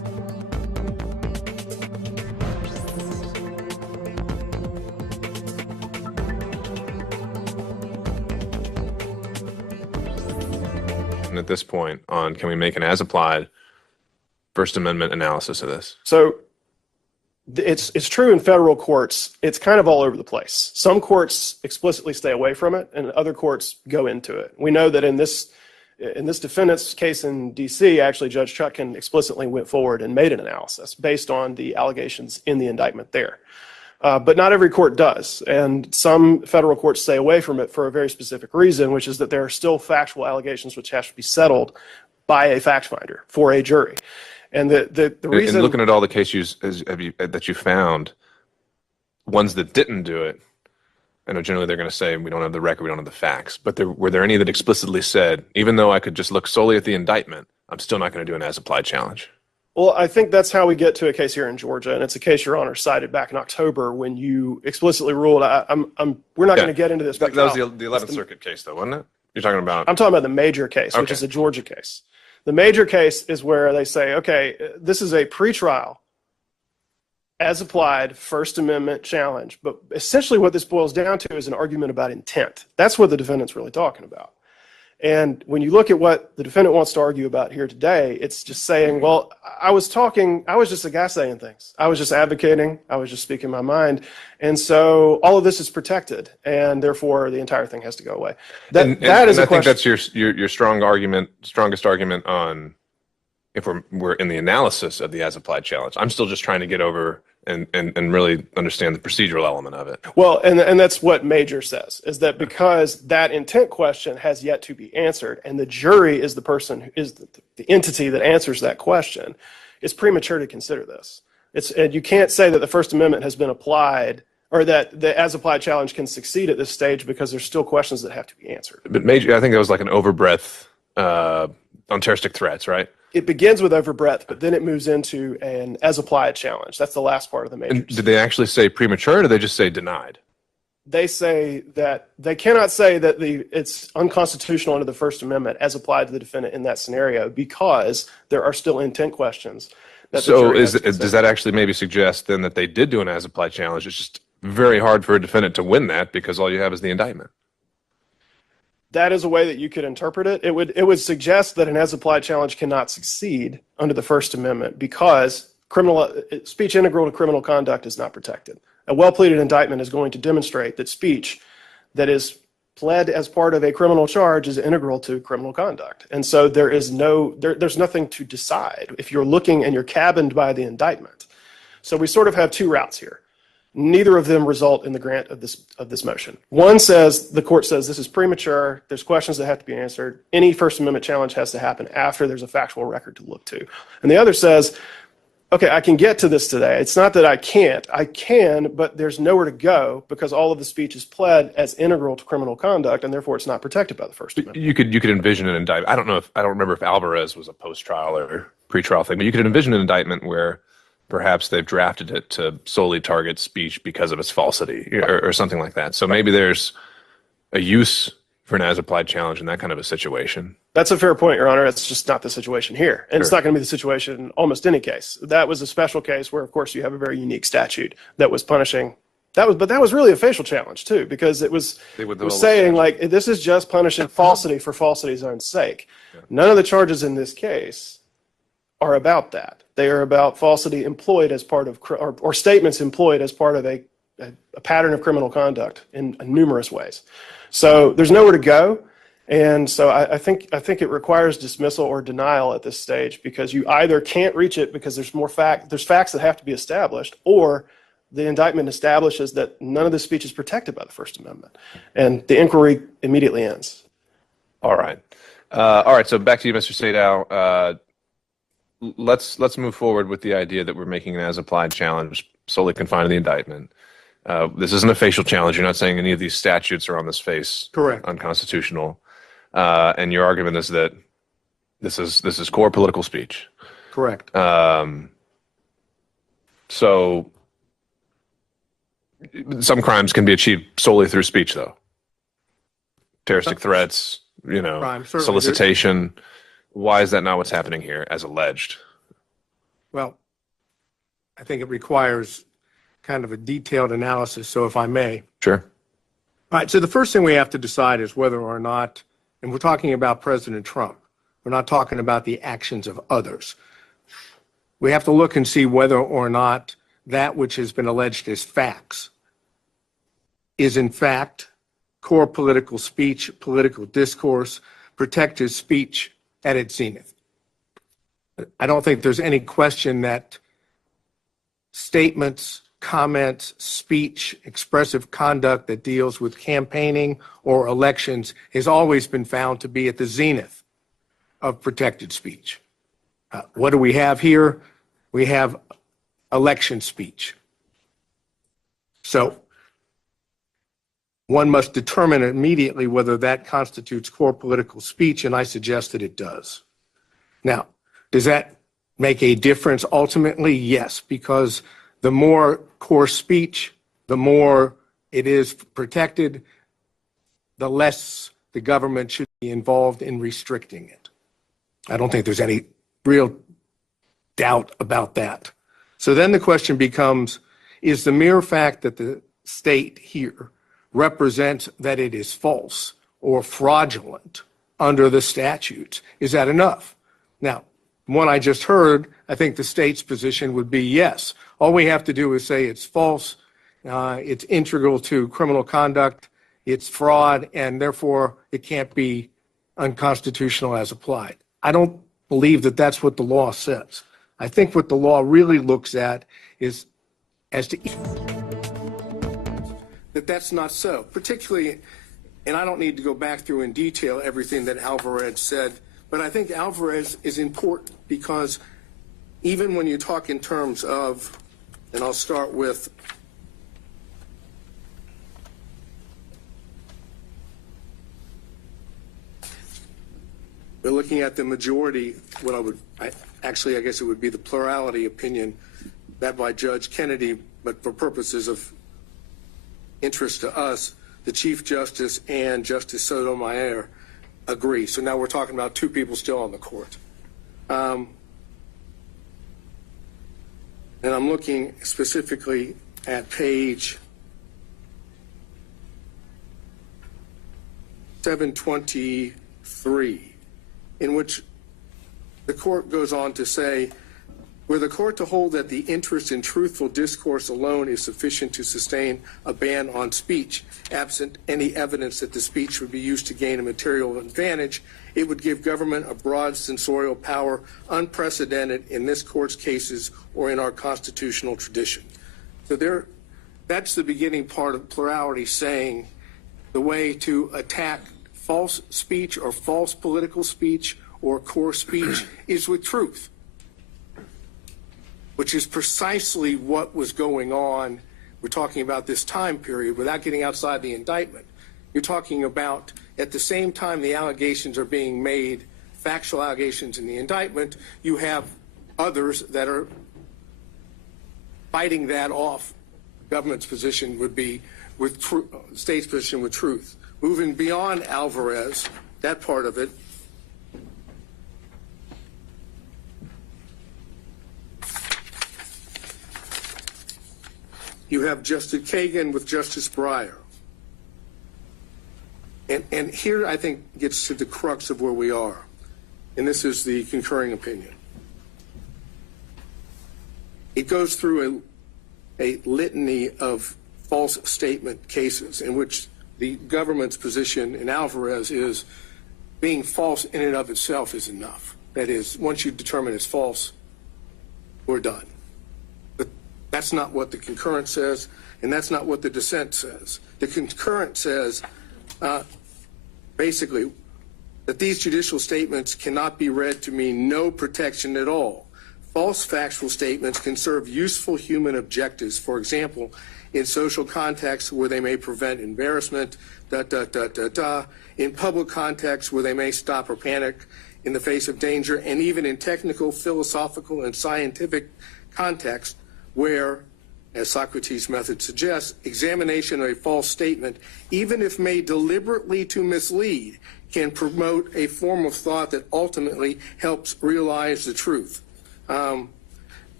decision at this point on can we make an as-applied First Amendment analysis of this? So it's true in federal courts. It's kind of all over the place. Some courts explicitly stay away from it, and other courts go into it. We know that in this defendant's case in D.C., actually Judge Chutkan explicitly went forward and made an analysis based on the allegations in the indictment there. But not every court does, and some federal courts stay away from it for a very specific reason, which is that there are still factual allegations which have to be settled by a fact finder for a jury. And the reason... And looking at all the cases that you found, ones that didn't do it, I know generally they're going to say, we don't have the record, we don't have the facts, but were there any that explicitly said, even though I could just look solely at the indictment, I'm still not going to do an as-applied challenge? Well, I think that's how we get to a case here in Georgia, and it's a case Your Honor cited back in October when you explicitly ruled, we're not going to get into this. That was the 11th Circuit case, though, wasn't it? You're talking about... I'm talking about the major case, which is a Georgia case. The major case is where they say, okay, this is a pretrial, as applied First Amendment challenge, but essentially what this boils down to is an argument about intent. That's what the defendant's really talking about. And when you look at what the defendant wants to argue about here today, it's just saying, well, I was just a guy saying things. I was just advocating. I was just speaking my mind. And so all of this is protected, and therefore the entire thing has to go away. That is a question. I think that's your strongest argument on if we're in the analysis of the as-applied challenge. I'm still just trying to get over and really understand the procedural element of it. Well, and that's what Major says, is that because that intent question has yet to be answered, and the jury is the person who is the entity that answers that question, it's premature to consider this. And you can't say that the First Amendment has been applied, or that the as-applied challenge can succeed at this stage because there's still questions that have to be answered. But Major, I think that was like an overbreadth on terroristic threats, right? It begins with overbreadth, but then it moves into an as-applied challenge. That's the last part of the Major. And did they actually say premature, or did they just say denied? They say that they cannot say that it's unconstitutional under the First Amendment as applied to the defendant in that scenario because there are still intent questions. So does that actually maybe suggest then that they did do an as-applied challenge? It's just very hard for a defendant to win that because all you have is the indictment. That is a way that you could interpret it. It would suggest that an as-applied challenge cannot succeed under the First Amendment because speech integral to criminal conduct is not protected. A well-pleaded indictment is going to demonstrate that speech that is pled as part of a criminal charge is integral to criminal conduct. And so there's nothing to decide if you're looking and you're cabined by the indictment. So we sort of have two routes here. Neither of them result in the grant of this motion. One says, the court says this is premature, there's questions that have to be answered, any First Amendment challenge has to happen after there's a factual record to look to. And the other says, okay, I can get to this today. It's not that I can't. I can, but there's nowhere to go because all of the speech is pled as integral to criminal conduct, and therefore it's not protected by the First Amendment. You could envision an indictment. I don't remember if Alvarez was a post-trial or pre-trial thing, but you could envision an indictment where perhaps they've drafted it to solely target speech because of its falsity or something like that. So maybe there's a use for an as-applied challenge in that kind of a situation. That's a fair point, Your Honor. It's just not the situation here. And It's not going to be the situation in almost any case. That was a special case where, of course, you have a very unique statute that was punishing. But that was really a facial challenge, too, because it was saying, like, this is just punishing falsity for falsity's own sake. Yeah. None of the charges in this case are about that. They are about falsity employed as part of, or statements employed as part of a pattern of criminal conduct in numerous ways. So there's nowhere to go. And so I think it requires dismissal or denial at this stage because you either can't reach it because there's facts that have to be established, or the indictment establishes that none of the speech is protected by the First Amendment. And the inquiry immediately ends. All right. So back to you, Mr. Sadow. Let's move forward with the idea that we're making an as-applied challenge solely confined to the indictment. This isn't a facial challenge. You're not saying any of these statutes are on this face unconstitutional. And your argument is that this is core political speech. Correct. So some crimes can be achieved solely through speech, though. Terroristic threats, solicitation. Why is that not what's happening here, as alleged? Well, I think it requires kind of a detailed analysis, so if I may. Sure. All right, so the first thing we have to decide is whether or not, and we're talking about President Trump, We're not talking about the actions of others. We have to look and see whether or not that which has been alleged as facts is in fact core political speech, political discourse, protected speech at its zenith. I don't think there's any question that statements, comments, speech, expressive conduct that deals with campaigning or elections has always been found to be at the zenith of protected speech. What do we have here? We have election speech. So one must determine immediately whether that constitutes core political speech, and I suggest that it does. Now, does that make a difference ultimately? Yes, because the more core speech, the more it is protected, the less the government should be involved in restricting it. I don't think there's any real doubt about that. So then the question becomes, is the mere fact that the state here represents that it is false or fraudulent under the statutes, is that enough? Now, one I just heard, I think the state's position would be yes. All we have to do is say it's false, it's integral to criminal conduct, it's fraud, and therefore it can't be unconstitutional as applied. I don't believe that that's what the law says. I think what the law really looks at is as to that that's not so, particularly, and I don't need to go back through in detail everything that Alvarez said, but I think Alvarez is important because even when you talk in terms of, and I'll start with we're looking at the majority, I guess it would be the plurality opinion that by Judge Kennedy, but for purposes of interest to us, the Chief Justice and Justice Sotomayor agree. So now we're talking about two people still on the court. And I'm looking specifically at page 723, in which the court goes on to say, were the court to hold that the interest in truthful discourse alone is sufficient to sustain a ban on speech, absent any evidence that the speech would be used to gain a material advantage, it would give government a broad censorial power unprecedented in this court's cases or in our constitutional tradition. So that's the beginning part of plurality, saying the way to attack false speech or false political speech or core speech is with truth, which is precisely what was going on. We're talking about this time period without getting outside the indictment. You're talking about at the same time the allegations are being made, factual allegations in the indictment, you have others that are fighting that off. Government's position would be with state's position with truth. Moving beyond Alvarez, that part of it, you have Justice Kagan with Justice Breyer. And here I think gets to the crux of where we are. And this is the concurring opinion. It goes through a litany of false statement cases in which the government's position in Alvarez is being false in and of itself is enough. That is, once you determine it's false, we're done. But that's not what the concurrent says, and that's not what the dissent says. The concurrent says, basically, that these judicial statements cannot be read to mean no protection at all. False factual statements can serve useful human objectives, for example, in social contexts where they may prevent embarrassment, in public contexts where they may stop or panic in the face of danger, and even in technical, philosophical, and scientific contexts where, as Socrates' method suggests, examination of a false statement, even if made deliberately to mislead, can promote a form of thought that ultimately helps realize the truth.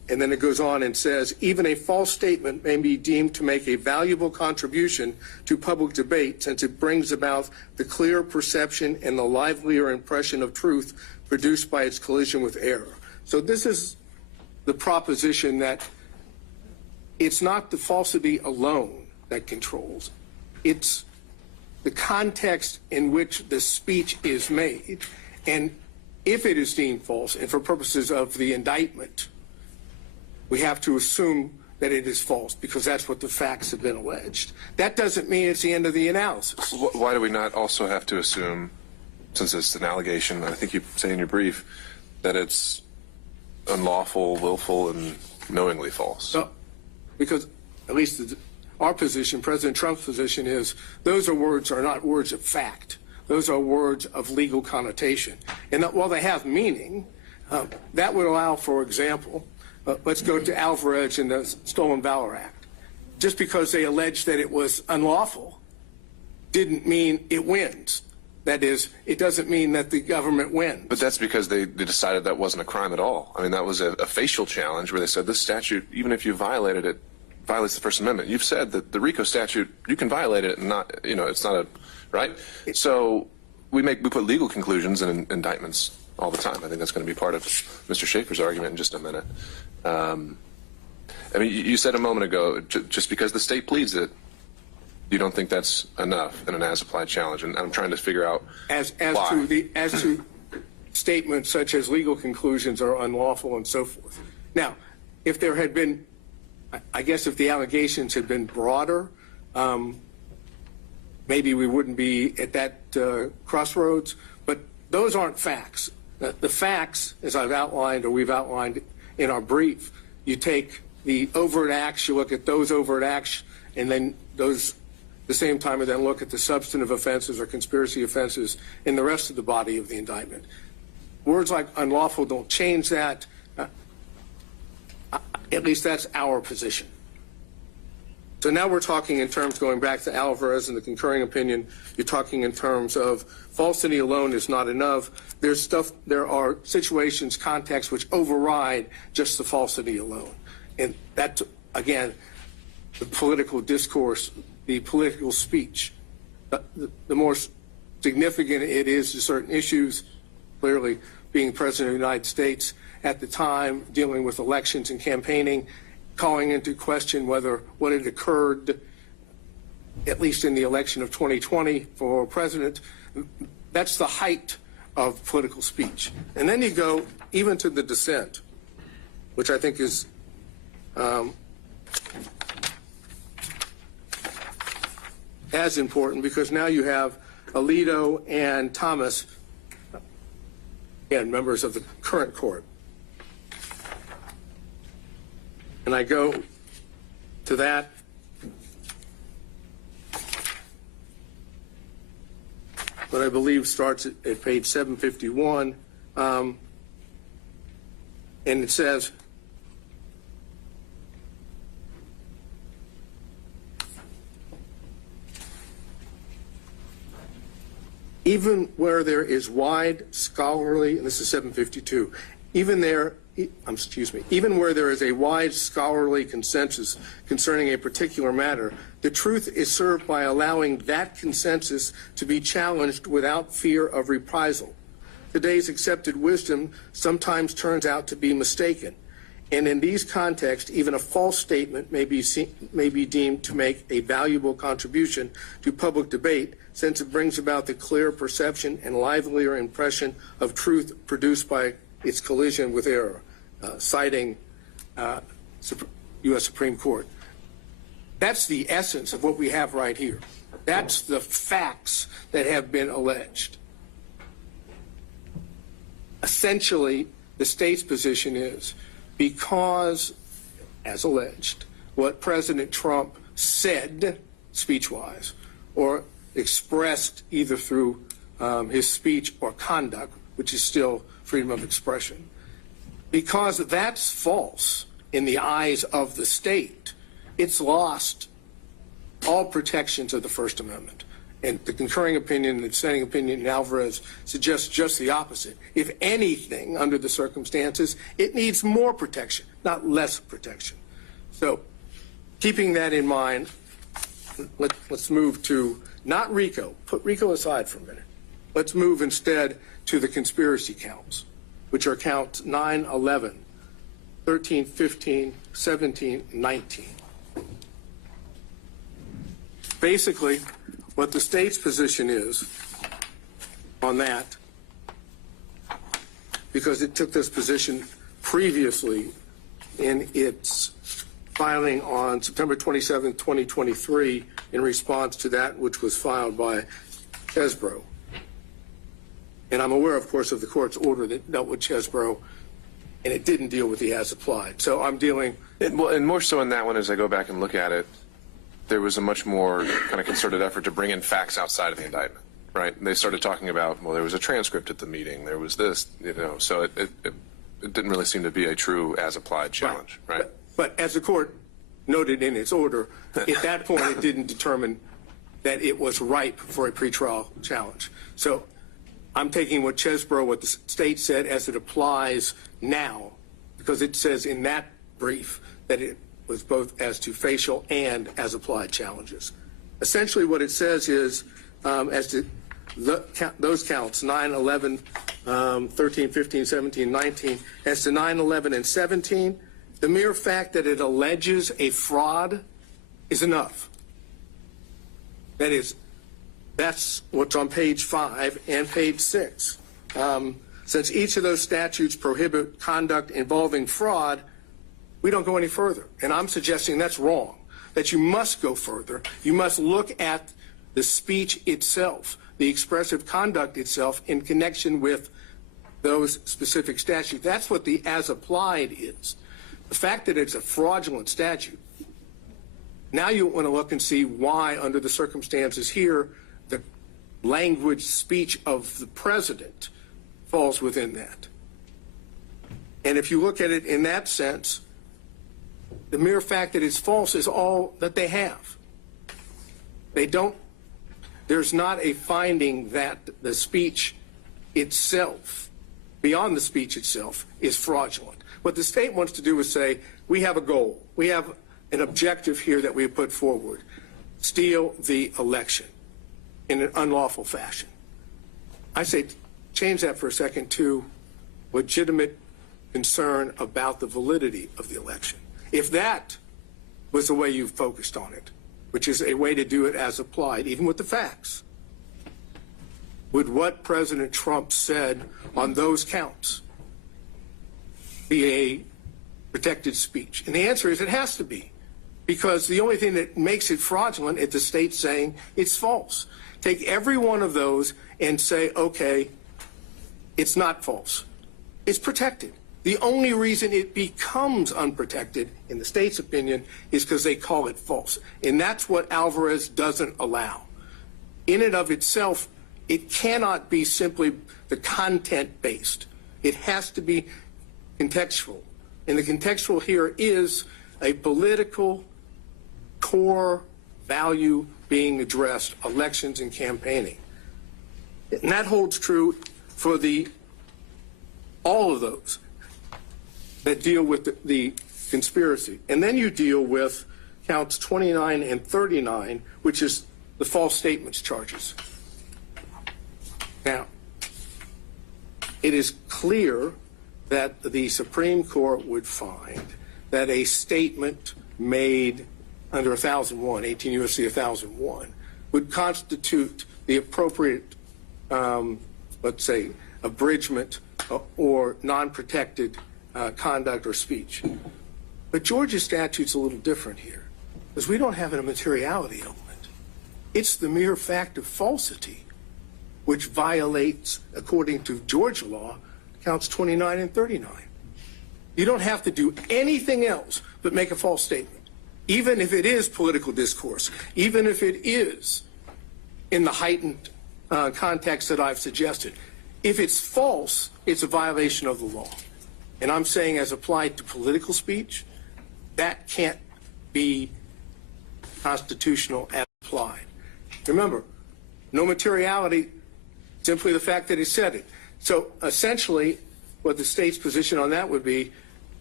and then it goes on and says, even a false statement may be deemed to make a valuable contribution to public debate since it brings about the clear perception and the livelier impression of truth produced by its collision with error. So this is the proposition that it's not the falsity alone that controls. It's the context in which the speech is made. And if it is deemed false, and for purposes of the indictment, we have to assume that it is false because that's what the facts have been alleged. That doesn't mean it's the end of the analysis. Why do we not also have to assume, since it's an allegation, I think you say in your brief, that it's unlawful, willful, and knowingly false? So, because at least our position, President Trump's position is those are not words of fact. Those are words of legal connotation. And while they have meaning, that would allow, for example, let's go to Alvarez and the Stolen Valor Act. Just because they alleged that it was unlawful didn't mean it wins. That is, it doesn't mean that the government wins. But that's because they decided that wasn't a crime at all. I mean, that was a facial challenge where they said this statute, even if you violated it, violates the First Amendment. You've said that the RICO statute, you can violate it and not, it's not a, right? So we put legal conclusions in indictments all the time. I think that's going to be part of Mr. Schaefer's argument in just a minute. I mean, you said a moment ago, just because the state pleads it, you don't think that's enough in an as-applied challenge, and I'm trying to figure out as why. to statements such as legal conclusions are unlawful and so forth. Now, if there had been, I guess, if the allegations had been broader, maybe we wouldn't be at that crossroads. But those aren't facts. The facts, as I've outlined or we've outlined in our brief, you take the overt acts, you look at those overt acts, and then those at the same time, and then look at the substantive offenses or conspiracy offenses in the rest of the body of the indictment. Words like unlawful don't change that. At least that's our position. So now we're talking in terms, going back to Alvarez and the concurring opinion, you're talking in terms of falsity alone is not enough. There are situations, contexts which override just the falsity alone. And that's, again, the political discourse, the political speech. The more significant it is to certain issues, clearly being President of the United States at the time, dealing with elections and campaigning, calling into question whether what had occurred, at least in the election of 2020 for president, that's the height of political speech. And then you go even to the dissent, which I think is as important, because now you have Alito and Thomas, again, members of the current court. And I go to that. What I believe starts at page 751. And it says, even where there is wide scholarly, and this is 752, even where there is a wide scholarly consensus concerning a particular matter, the truth is served by allowing that consensus to be challenged without fear of reprisal. Today's accepted wisdom sometimes turns out to be mistaken, and in these contexts, even a false statement may be deemed to make a valuable contribution to public debate, since it brings about the clear perception and livelier impression of truth produced by its collision with error, citing U.S. Supreme Court. That's the essence of what we have right here. That's the facts that have been alleged. Essentially, the state's position is because, as alleged, what President Trump said speech-wise or expressed either through his speech or conduct, which is still freedom of expression, because that's false in the eyes of the state, it's lost all protections of the First Amendment. And the concurring opinion and the dissenting opinion in Alvarez suggests just the opposite. If anything, under the circumstances, it needs more protection, not less protection. So keeping that in mind, let's move to not RICO. Put RICO aside for a minute. Let's move instead to the conspiracy counts, which are counts 9, 11, 13, 15, 17, 19. Basically, what the state's position is on that, because it took this position previously in its filing on September 27, 2023, in response to that which was filed by Chesbrough. And I'm aware, of course, of the court's order that dealt with Chesbrough, and it didn't deal with the as applied. So I'm dealing. And more so in that one, as I go back and look at it, there was a much more kind of concerted effort to bring in facts outside of the indictment, right? And they started talking about, well, there was a transcript at the meeting, there was this, so it didn't really seem to be a true as applied challenge, right? But as the court noted in its order, at that point it didn't determine that it was ripe for a pretrial challenge. So I'm taking what Chesbrough, what the state said, as it applies now, because it says in that brief that it was both as to facial and as applied challenges. Essentially what it says is, as to those counts, 9, 11, 13, 15, 17, 19, as to 9, 11, and 17, the mere fact that it alleges a fraud is enough. That is, that's what's on page 5 and page 6. Since each of those statutes prohibit conduct involving fraud, we don't go any further. And I'm suggesting that's wrong, that you must go further. You must look at the speech itself, the expressive conduct itself in connection with those specific statutes. That's what the as applied is. The fact that it's a fraudulent statute, now you want to look and see why, under the circumstances here, the language speech of the president falls within that. And if you look at it in that sense, the mere fact that it's false is all that they have. There's not a finding that the speech itself, beyond the speech itself, is fraudulent. What the state wants to do is say, we have a goal. We have an objective here that we put forward. Steal the election in an unlawful fashion. I say change that for a second to legitimate concern about the validity of the election. If that was the way you focused on it, which is a way to do it as applied, even with the facts, would what President Trump said on those counts be a protected speech? And the answer is it has to be, because the only thing that makes it fraudulent is the state saying it's false. Take every one of those and say, okay, it's not false. It's protected. The only reason it becomes unprotected, in the state's opinion, is because they call it false. And that's what Alvarez doesn't allow. In and of itself, it cannot be simply the content-based. It has to be contextual. And the contextual here is a political core value being addressed, elections and campaigning. And that holds true for all of those that deal with the conspiracy. And then you deal with counts 29 and 39, which is the false statements charges. Now, it is clear that the Supreme Court would find that a statement made under 1001, 18 U.S.C. 1001, would constitute the appropriate, let's say, abridgment or non-protected conduct or speech. But Georgia's statute's a little different here, because we don't have a materiality element. It's the mere fact of falsity which violates, according to Georgia law, counts 29 and 39. You don't have to do anything else but make a false statement, even if it is political discourse, even if it is in the heightened context that I've suggested. If it's false, it's a violation of the law. And I'm saying, as applied to political speech, that can't be constitutional as applied. Remember, no materiality, simply the fact that he said it. So essentially, what the state's position on that would be,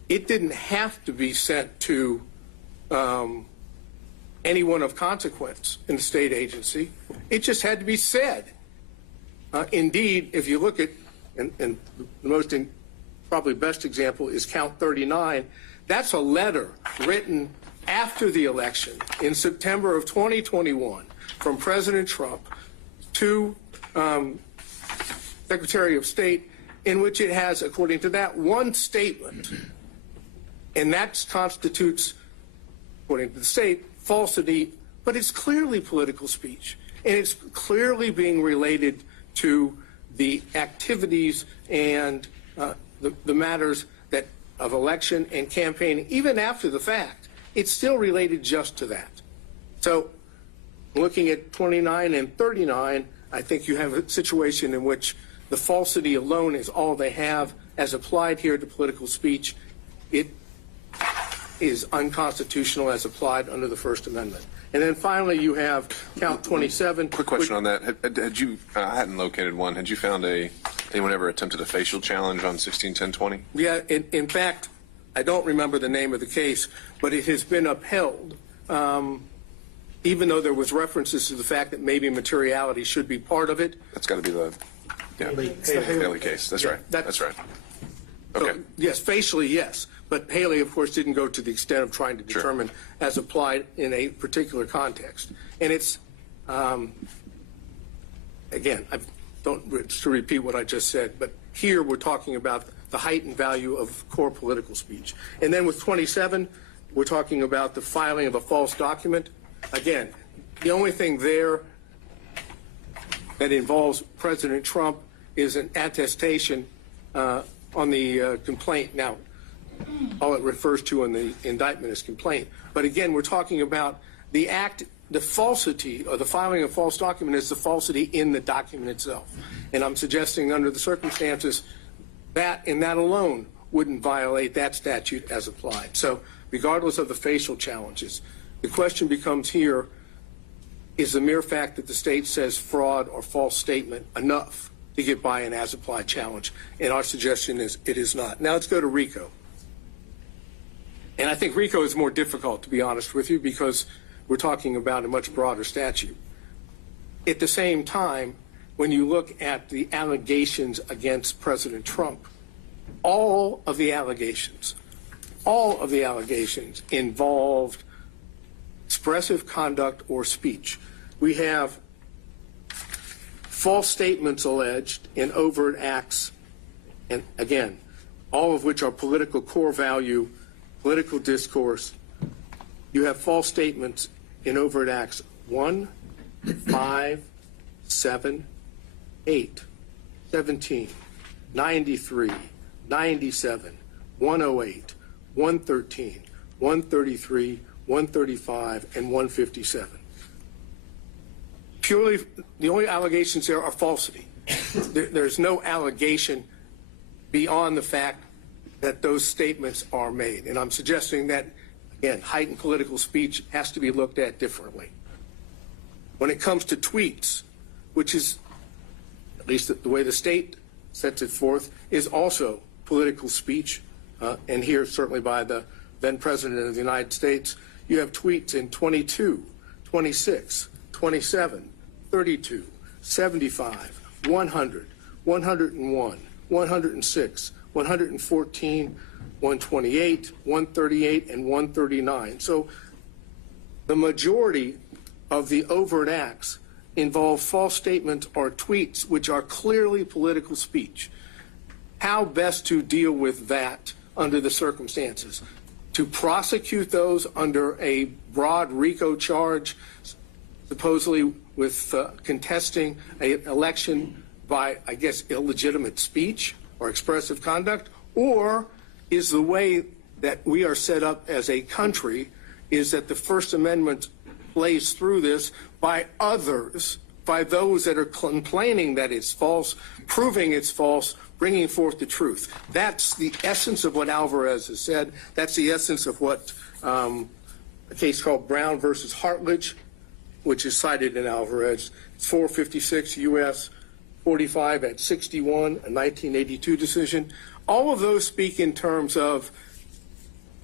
it didn't have to be sent to anyone of consequence in the state agency. It just had to be said. Indeed, if you look at, and the most probably best example is count 39, that's a letter written after the election in September of 2021 from President Trump to Secretary of State, in which it has, according to that, one statement, and that constitutes, according to the state, falsity, but it's clearly political speech, and it's clearly being related to the activities and the matters that of election and campaigning, even after the fact. It's still related just to that. So looking at 29 and 39, I think you have a situation in which the falsity alone is all they have as applied here to political speech. It is unconstitutional as applied under the First Amendment. And then finally, you have count 27. Quick question on that. Had you, I hadn't located one. Had you found anyone ever attempted a facial challenge on 161020? Yeah, in fact, I don't remember the name of the case, but it has been upheld, even though there was references to the fact that maybe materiality should be part of it. That's got to be the Haley case. That's right. That's right. Okay. So, yes, facially, yes. But Haley, of course, didn't go to the extent of trying to determine as applied in a particular context. And it's, again, I don't to repeat what I just said, but here we're talking about the heightened value of core political speech. And then with 27, we're talking about the filing of a false document. Again, the only thing there that involves President Trump is an attestation on the complaint. Now, all it refers to in the indictment is complaint. But again, we're talking about the act, the falsity, or the filing of false document is the falsity in the document itself. And I'm suggesting under the circumstances that in that alone wouldn't violate that statute as applied. So regardless of the facial challenges, the question becomes here, is the mere fact that the state says fraud or false statement enough to get by an as applied challenge? And our suggestion is it is not. Now let's go to RICO. And I think RICO is more difficult, to be honest with you, because we're talking about a much broader statute. At the same time, when you look at the allegations against President Trump, all of the allegations involved expressive conduct or speech. We have false statements alleged in overt acts, and again, all of which are political core value, political discourse. You have false statements in overt acts 1, 5, 7, 8, 17, 93, 97, 108, 113, 133, 135, and 157. Purely, the only allegations there are falsity. There's no allegation beyond the fact that those statements are made. And I'm suggesting that, again, heightened political speech has to be looked at differently. When it comes to tweets, which is, at least the way the state sets it forth, is also political speech, and here certainly by the then President of the United States, you have tweets in 22, 26, 27, 32, 75, 100, 101, 106, 114, 128, 138, and 139. So the majority of the overt acts involve false statements or tweets which are clearly political speech. How best to deal with that under the circumstances? To prosecute those under a broad RICO charge, supposedly with contesting an election by, I guess, illegitimate speech or expressive conduct? Or is the way that we are set up as a country is that the First Amendment plays through this by others, by those that are complaining that it's false, proving it's false, bringing forth the truth? That's the essence of what Alvarez has said. That's the essence of what a case called Brown versus Hartledge, which is cited in Alvarez. It's 456 U.S. 45 at 61, a 1982 decision. All of those speak in terms of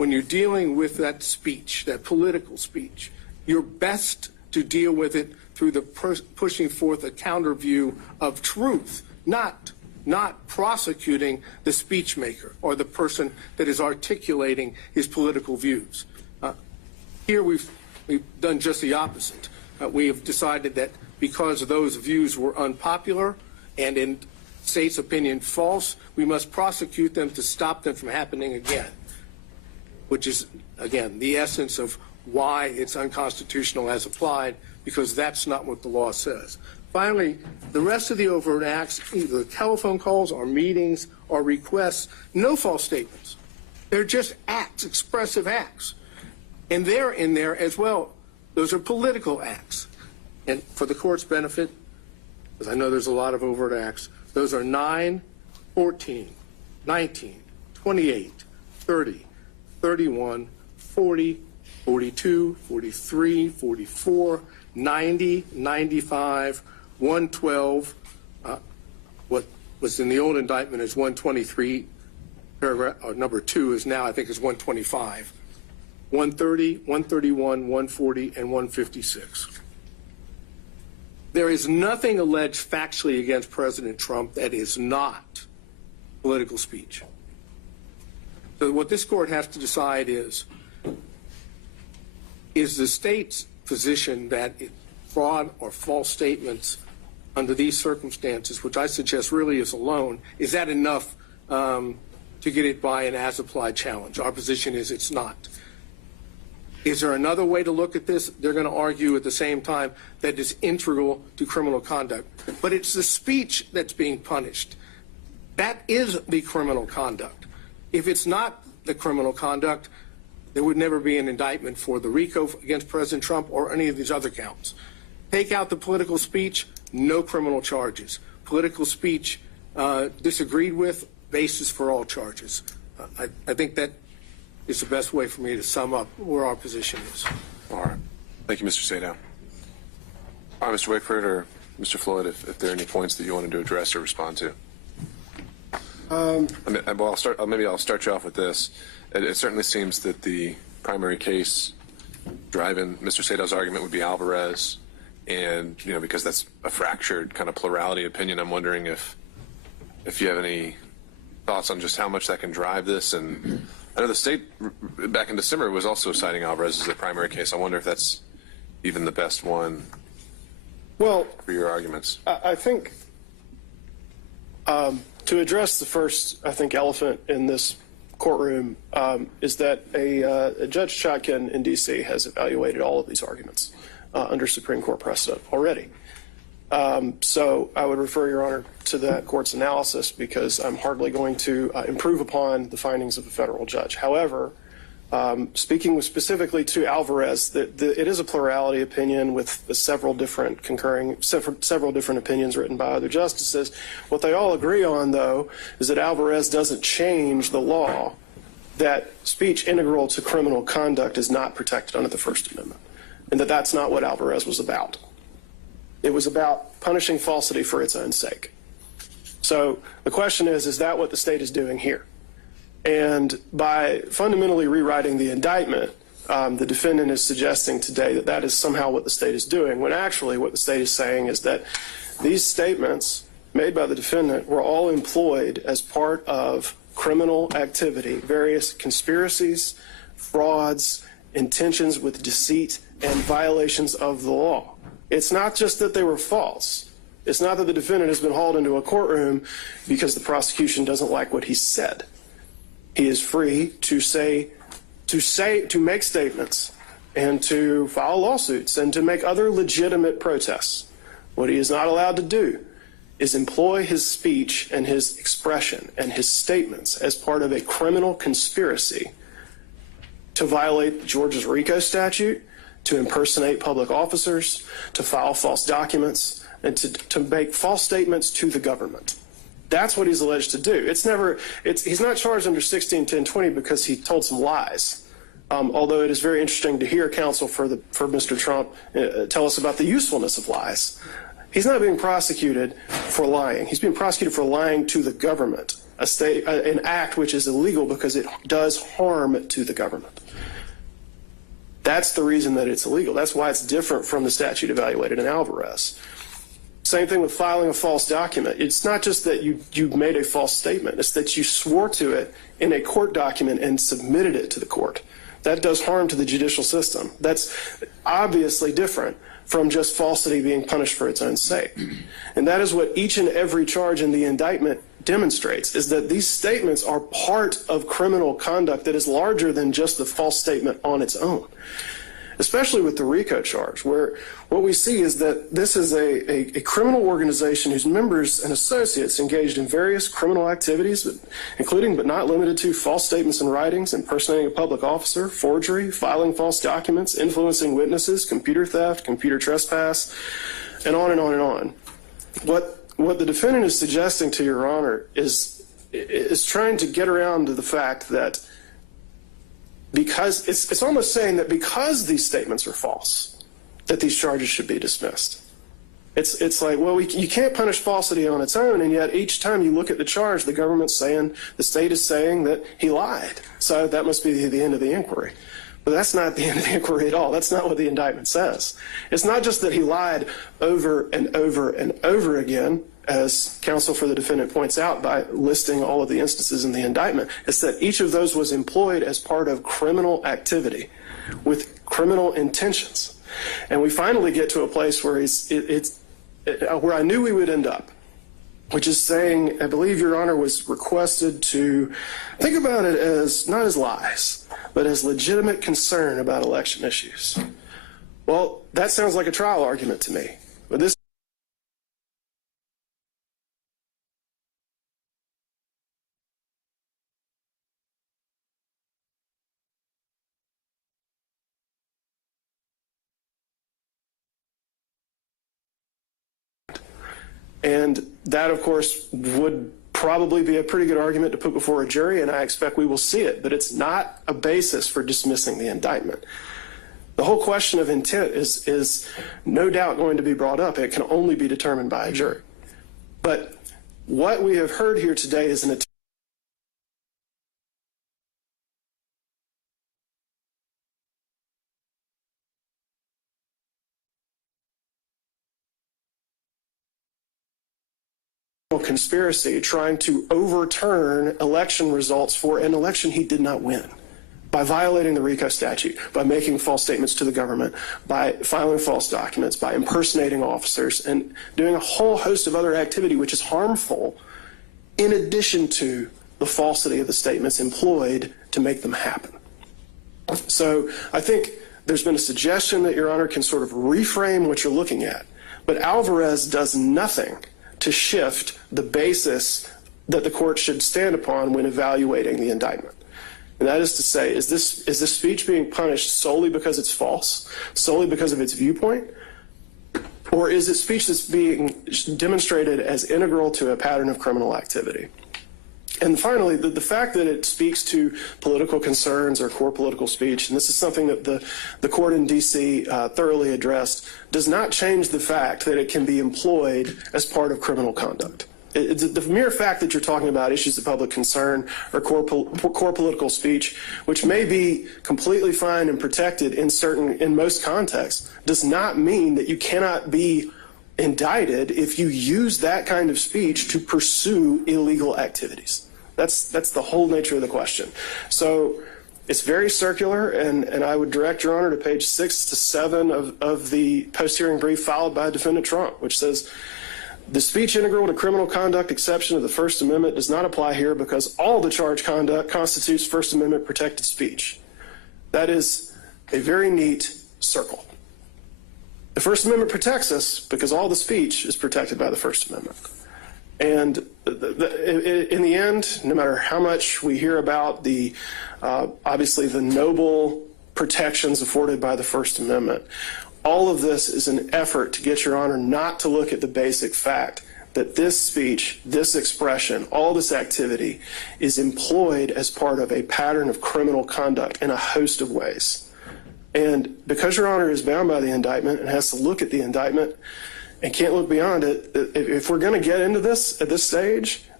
when you're dealing with that speech, that political speech, you're best to deal with it through the pushing forth a counter view of truth, not prosecuting the speech maker or the person that is articulating his political views. Here we've done just the opposite. We have decided that because those views were unpopular and in state's opinion false, we must prosecute them to stop them from happening again, which is, again, the essence of why it's unconstitutional as applied, because that's not what the law says. Finally, the rest of the overt acts, either telephone calls or meetings or requests, no false statements. They're just acts, expressive acts. And they're in there as well. Those are political acts. And for the court's benefit, because I know there's a lot of overt acts, those are 9, 14, 19, 28, 30, 31, 40, 42, 43, 44, 90, 95, 112. What was in the old indictment is 123, paragraph, or number 2 is now, I think, is 125. 130, 131, 140, and 156. There is nothing alleged factually against President Trump that is not political speech. So what this court has to decide is the state's position that fraud or false statements under these circumstances, which I suggest really is alone, is that enough to get it by an as-applied challenge? Our position is it's not. Is there another way to look at this? They're going to argue at the same time that it's integral to criminal conduct. But it's the speech that's being punished. That is the criminal conduct. If it's not the criminal conduct, there would never be an indictment for the RICO against President Trump or any of these other counts. Take out the political speech, no criminal charges. Political speech disagreed with, basis for all charges. I think that is the best way for me to sum up where our position is. All right. Thank you, Mr. Sadow. All right, Mr. Wickford or Mr. Floyd, if there are any points that you wanted to address or respond to. Maybe I'll start you off with this. It certainly seems that the primary case driving Mr. Sadow's argument would be Alvarez, and because that's a fractured kind of plurality opinion, I'm wondering if you have any thoughts on just how much that can drive this. And I know the state back in December was also citing Alvarez as the primary case. I wonder if that's even the best one for your arguments. I think to address the first, elephant in this courtroom is that a Judge Chotkin in D.C. has evaluated all of these arguments under Supreme Court precedent already. So I would refer, Your Honor, to that court's analysis, because I'm hardly going to improve upon the findings of a federal judge. However, speaking specifically to Alvarez, it is a plurality opinion with several different opinions written by other justices. What they all agree on, though, is that Alvarez doesn't change the law that speech integral to criminal conduct is not protected under the First Amendment, and that that's not what Alvarez was about. It was about punishing falsity for its own sake. So the question is that what the state is doing here? And by fundamentally rewriting the indictment, the defendant is suggesting today that that is somehow what the state is doing, when actually what the state is saying is that these statements made by the defendant were all employed as part of criminal activity, various conspiracies, frauds, intentions with deceit, and violations of the law. It's not just that they were false. It's not that the defendant has been hauled into a courtroom because the prosecution doesn't like what he said. He is free to make statements and to file lawsuits and to make other legitimate protests. What he is not allowed to do is employ his speech and his expression and his statements as part of a criminal conspiracy to violate Georgia's RICO statute, to impersonate public officers, to file false documents, and to make false statements to the government. That's what he's alleged to do. He's not charged under 161020 because he told some lies. Although it is very interesting to hear counsel for Mr. Trump tell us about the usefulness of lies. He's not being prosecuted for lying. He's being prosecuted for lying to the government an act which is illegal because it does harm to the government. That's the reason that it's illegal. That's why it's different from the statute evaluated in Alvarez. Same thing with filing a false document. It's not just that you made a false statement. It's that you swore to it in a court document and submitted it to the court. That does harm to the judicial system. That's obviously different from just falsity being punished for its own sake. And that is what each and every charge in the indictment demonstrates, is that these statements are part of criminal conduct that is larger than just the false statement on its own. Especially with the RICO charge, where what we see is that this is a criminal organization whose members and associates engaged in various criminal activities, including but not limited to false statements and writings, impersonating a public officer, forgery, filing false documents, influencing witnesses, computer theft, computer trespass, and on and on and on. What the defendant is suggesting to Your Honor is trying to get around to the fact that because it's almost saying that because these statements are false, that these charges should be dismissed. It's like, well, you can't punish falsity on its own, and yet each time you look at the charge, the government's saying, the state is saying that he lied. So that must be the end of the inquiry. But that's not the end of the inquiry at all. That's not what the indictment says. It's not just that he lied over and over and over again, as counsel for the defendant points out by listing all of the instances in the indictment. It's that each of those was employed as part of criminal activity with criminal intentions. And we finally get to a place where where I knew we would end up, which is saying, I believe Your Honor was requested to think about it as not as lies, but as legitimate concern about election issues. Well, that sounds like a trial argument to me. But this and that, of course, would probably be a pretty good argument to put before a jury, and I expect we will see it, but it's not a basis for dismissing the indictment. The whole question of intent is no doubt going to be brought up. It can only be determined by a jury. But what we have heard here today is an attempt conspiracy trying to overturn election results for an election he did not win by violating the RICO statute, by making false statements to the government, by filing false documents, by impersonating officers, and doing a whole host of other activity which is harmful in addition to the falsity of the statements employed to make them happen. So I think there's been a suggestion that Your Honor can sort of reframe what you're looking at, but Alvarez does nothing to shift the basis that the court should stand upon when evaluating the indictment. And that is to say, is this speech being punished solely because it's false, solely because of its viewpoint, or is it speech that's being demonstrated as integral to a pattern of criminal activity? And finally, the fact that it speaks to political concerns or core political speech, and this is something that the court in D.C. Thoroughly addressed, does not change the fact that it can be employed as part of criminal conduct. The mere fact that you're talking about issues of public concern or core political speech, which may be completely fine and protected in most contexts, does not mean that you cannot be indicted if you use that kind of speech to pursue illegal activities. That's the whole nature of the question. So it's very circular, and I would direct Your Honor to page 6 to 7 of the post-hearing brief filed by Defendant Trump, which says, the speech integral to criminal conduct exception of the First Amendment does not apply here because all the charged conduct constitutes First Amendment protected speech. That is a very neat circle. The First Amendment protects us because all the speech is protected by the First Amendment. And in the end, no matter how much we hear about obviously the noble protections afforded by the First Amendment, all of this is an effort to get Your Honor not to look at the basic fact that this speech, this expression, all this activity is employed as part of a pattern of criminal conduct in a host of ways. And because Your Honor is bound by the indictment and has to look at the indictment and can't look beyond it, if we're going to get into this at this stage,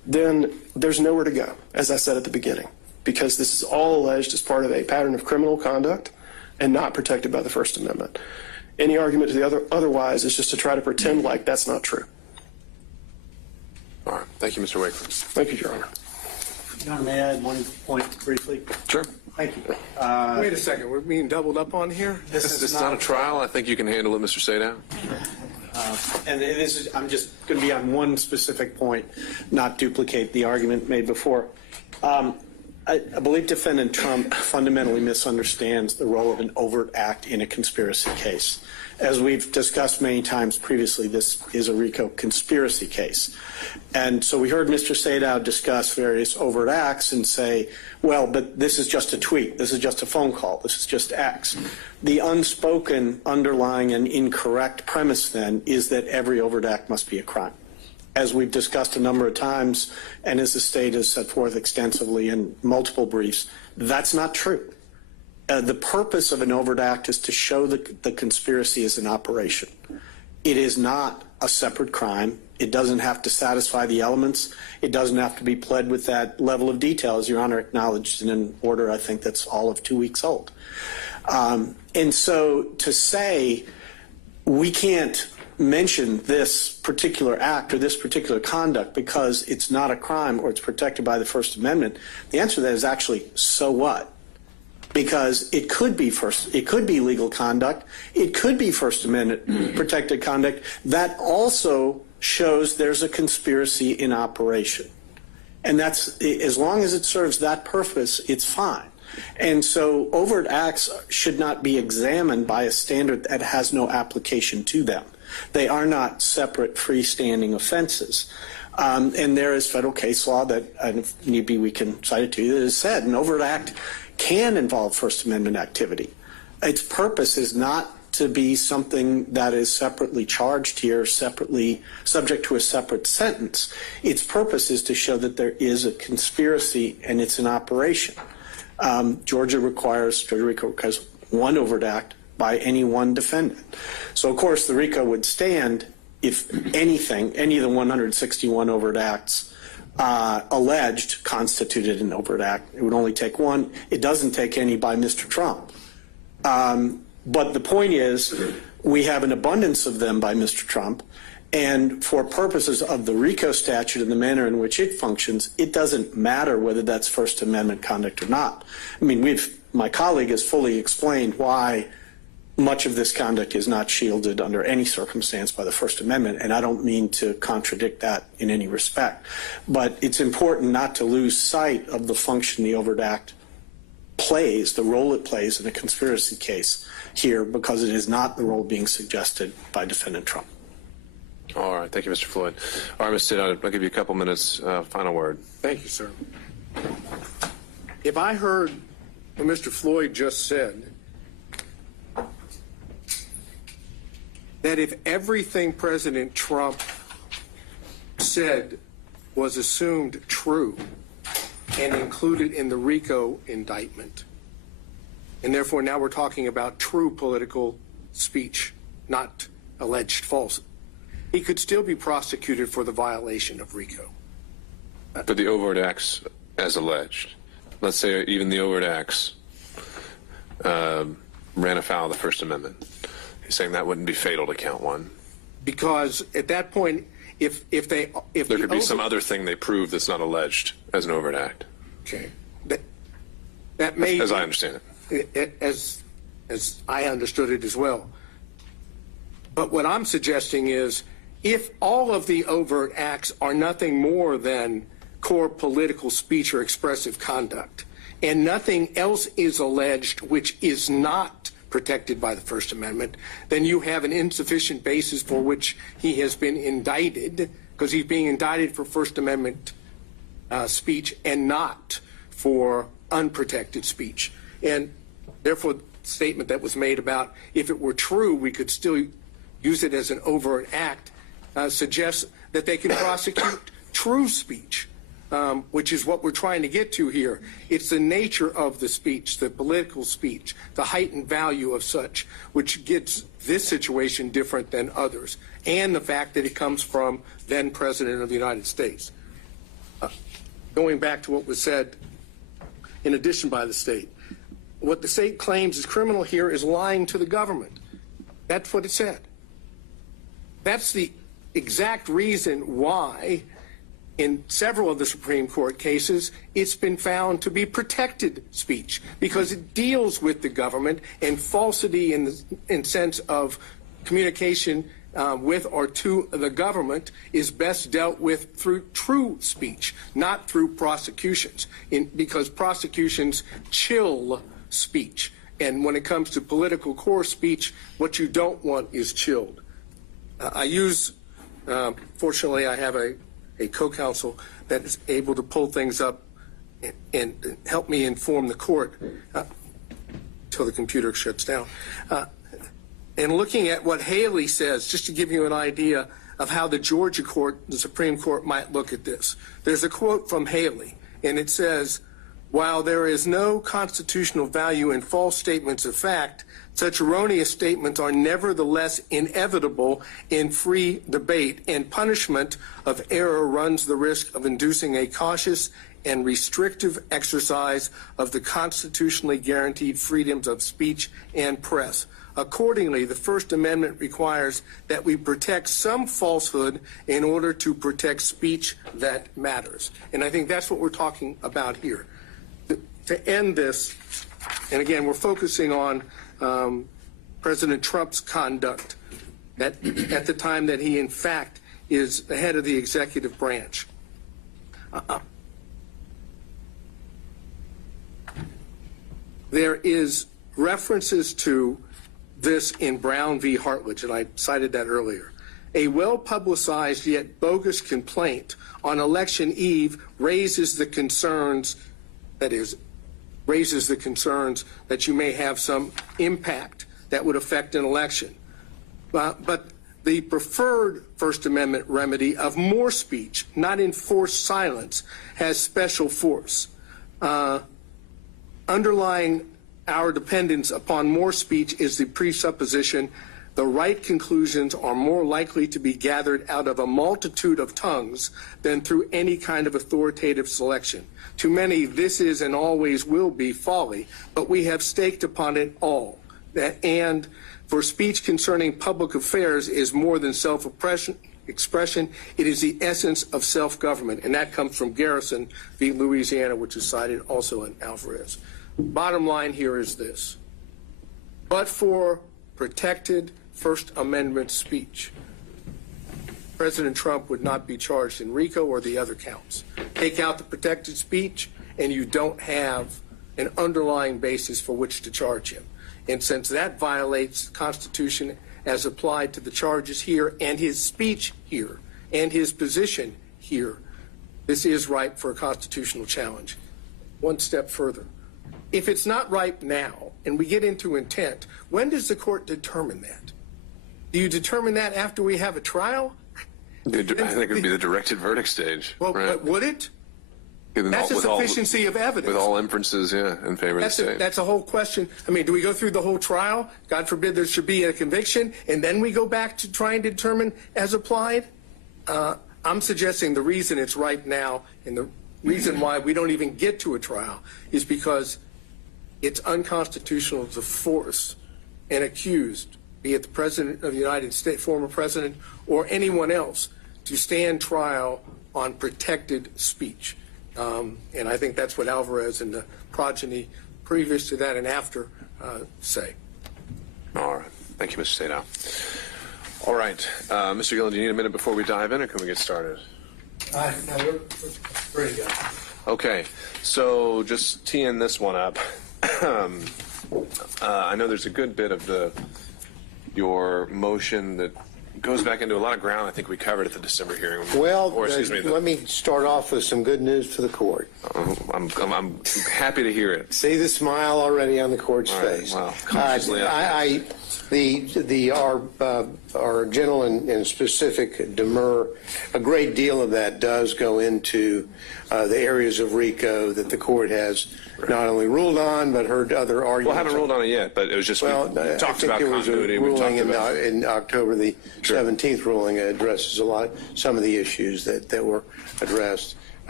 then there's nowhere to go, as I said at the beginning, because this is all alleged as part of a pattern of criminal conduct and not protected by the First Amendment. Any argument to the otherwise is just to try to pretend like that's not true. All right. Thank you, Mr. Wakeford. Thank you, Your Honor. Your Honor, may I add one point briefly? Sure. Thank you. Wait a second, we're being doubled up on here? This is not a trial. I think you can handle it, Mr. Sadow. And this is, I'm just going to be on one specific point, not duplicate the argument made before. I believe Defendant Trump fundamentally misunderstands the role of an overt act in a conspiracy case. As we've discussed many times previously, this is a RICO conspiracy case. And so we heard Mr. Sadow discuss various overt acts and say, well, but this is just a tweet, this is just a phone call, this is just X. The unspoken, underlying, and incorrect premise then is that every overt act must be a crime. As we've discussed a number of times, and as the state has set forth extensively in multiple briefs, that's not true. The purpose of an overt act is to show the conspiracy is an operation. It is not a separate crime. It doesn't have to satisfy the elements. It doesn't have to be pled with that level of detail, as Your Honor acknowledged in an order I think that's all of 2 weeks old. And so to say we can't mention this particular act or this particular conduct because it's not a crime or it's protected by the First Amendment, the answer to that is actually, so what? Because it could be legal conduct, it could be First Amendment protected conduct that also shows there's a conspiracy in operation. And that's, as long as it serves that purpose, it's fine. And so overt acts should not be examined by a standard that has no application to them. They are not separate freestanding offenses. And there is federal case law that, and if need be, we can cite it to you, that has said an overt act can involve First Amendment activity. Its purpose is not to be something that is separately charged here, separately subject to a separate sentence. Its purpose is to show that there is a conspiracy and it's an operation. Georgia requires one overt act by any one defendant. So, of course, the RICO would stand if anything, any of the 161 overt acts alleged constituted an overt act. It would only take one. It doesn't take any by Mr. Trump. But the point is, we have an abundance of them by Mr. Trump, and for purposes of the RICO statute and the manner in which it functions, it doesn't matter whether that's First Amendment conduct or not. I mean, my colleague has fully explained why much of this conduct is not shielded under any circumstance by the First Amendment, and I don't mean to contradict that in any respect. But it's important not to lose sight of the function the overt act plays, the role it plays in a conspiracy case here, because it is not the role being suggested by Defendant Trump. All right. Thank you, Mr. Floyd. All right, Mr. Sadow, I'll give you a couple minutes. Final word. Thank you, sir. If I heard what Mr. Floyd just said, that if everything President Trump said was assumed true and included in the RICO indictment, and therefore now we're talking about true political speech, not alleged false, he could still be prosecuted for the violation of RICO. But the overt acts as alleged, let's say even the overt acts ran afoul of the First Amendment. He's saying that wouldn't be fatal to count one. Because at that point, if there could be some other thing they prove that's not alleged as an overt act. Okay. That may, as I understand it. As I understood it as well. But what I'm suggesting is, if all of the overt acts are nothing more than core political speech or expressive conduct, and nothing else is alleged which is not protected by the First Amendment, then you have an insufficient basis for which he has been indicted, because he's being indicted for First Amendment speech and not for unprotected speech. And therefore, the statement that was made about if it were true, we could still use it as an overt act, suggests that they can prosecute true speech, which is what we're trying to get to here. It's the nature of the speech, the political speech, the heightened value of such, which gets this situation different than others, and the fact that it comes from then President of the United States. going back to what was said in addition by the state, what the state claims is criminal here is lying to the government. That's what it said. That's the exact reason why in several of the Supreme Court cases it's been found to be protected speech, because it deals with the government, and falsity in sense of communication with or to the government is best dealt with through true speech, not through prosecutions, because prosecutions chill speech. And when it comes to political core speech, what you don't want is chilled. Fortunately, I have a co-counsel that is able to pull things up and help me inform the court until the computer shuts down. And looking at what Haley says, just to give you an idea of how the Georgia court, the Supreme Court, might look at this. There's a quote from Haley, and it says, "While there is no constitutional value in false statements of fact, such erroneous statements are nevertheless inevitable in free debate, and punishment of error runs the risk of inducing a cautious and restrictive exercise of the constitutionally guaranteed freedoms of speech and press. Accordingly, the First Amendment requires that we protect some falsehood in order to protect speech that matters." And I think that's what we're talking about here. To end this, and again, we're focusing on President Trump's conduct at the time that he, in fact, is the head of the executive branch. There is references to this in Brown v. Hartledge, and I cited that earlier. A well-publicized yet bogus complaint on election eve raises the concerns that you may have some impact that would affect an election. But the preferred First Amendment remedy of more speech, not enforced silence, has special force. Underlying our dependence upon more speech is the presupposition the right conclusions are more likely to be gathered out of a multitude of tongues than through any kind of authoritative selection. To many, this is and always will be folly, but we have staked upon it all. And for speech concerning public affairs is more than self-expression, it is the essence of self-government. And that comes from Garrison v. Louisiana, which is cited also in Alvarez. Bottom line here is this. But for protected First Amendment speech, President Trump would not be charged in RICO or the other counts. Take out the protected speech, and you don't have an underlying basis for which to charge him. And since that violates the Constitution as applied to the charges here and his speech here and his position here, this is ripe for a constitutional challenge. One step further. If it's not ripe now, and we get into intent, when does the court determine that? Do you determine that after we have a trial? I think it would be the directed verdict stage. Well, right? but would it? That's a sufficiency of evidence. With all inferences, in favor of the state. That's a whole question. I mean, do we go through the whole trial? God forbid there should be a conviction, and then we go back to trying to determine as applied? I'm suggesting the reason it's ripe now, and the reason why we don't even get to a trial, is because it's unconstitutional to force an accused, be it the President of the United States, former President, or anyone else, to stand trial on protected speech. And I think that's what Alvarez and the progeny previous to that and after say. All right. Thank you, Mr. Sadow. All right. Mr. Gillen, do you need a minute before we dive in, or can we get started? No, we're ready to go. Okay. So just teeing this one up. I know there's a good bit of your motion that goes back into a lot of ground I think we covered at the December hearing. Well, let me start off with some good news for the court. I'm happy to hear it. See the smile already on the court's face. Wow. Our general and specific Demur, a great deal of that does go into the areas of RICO that the court has not only ruled on, but heard other arguments. Well, I haven't ruled on it yet, but it was just, we talked about continuity. We talked about in October, the 17th ruling addresses some of the issues that were addressed.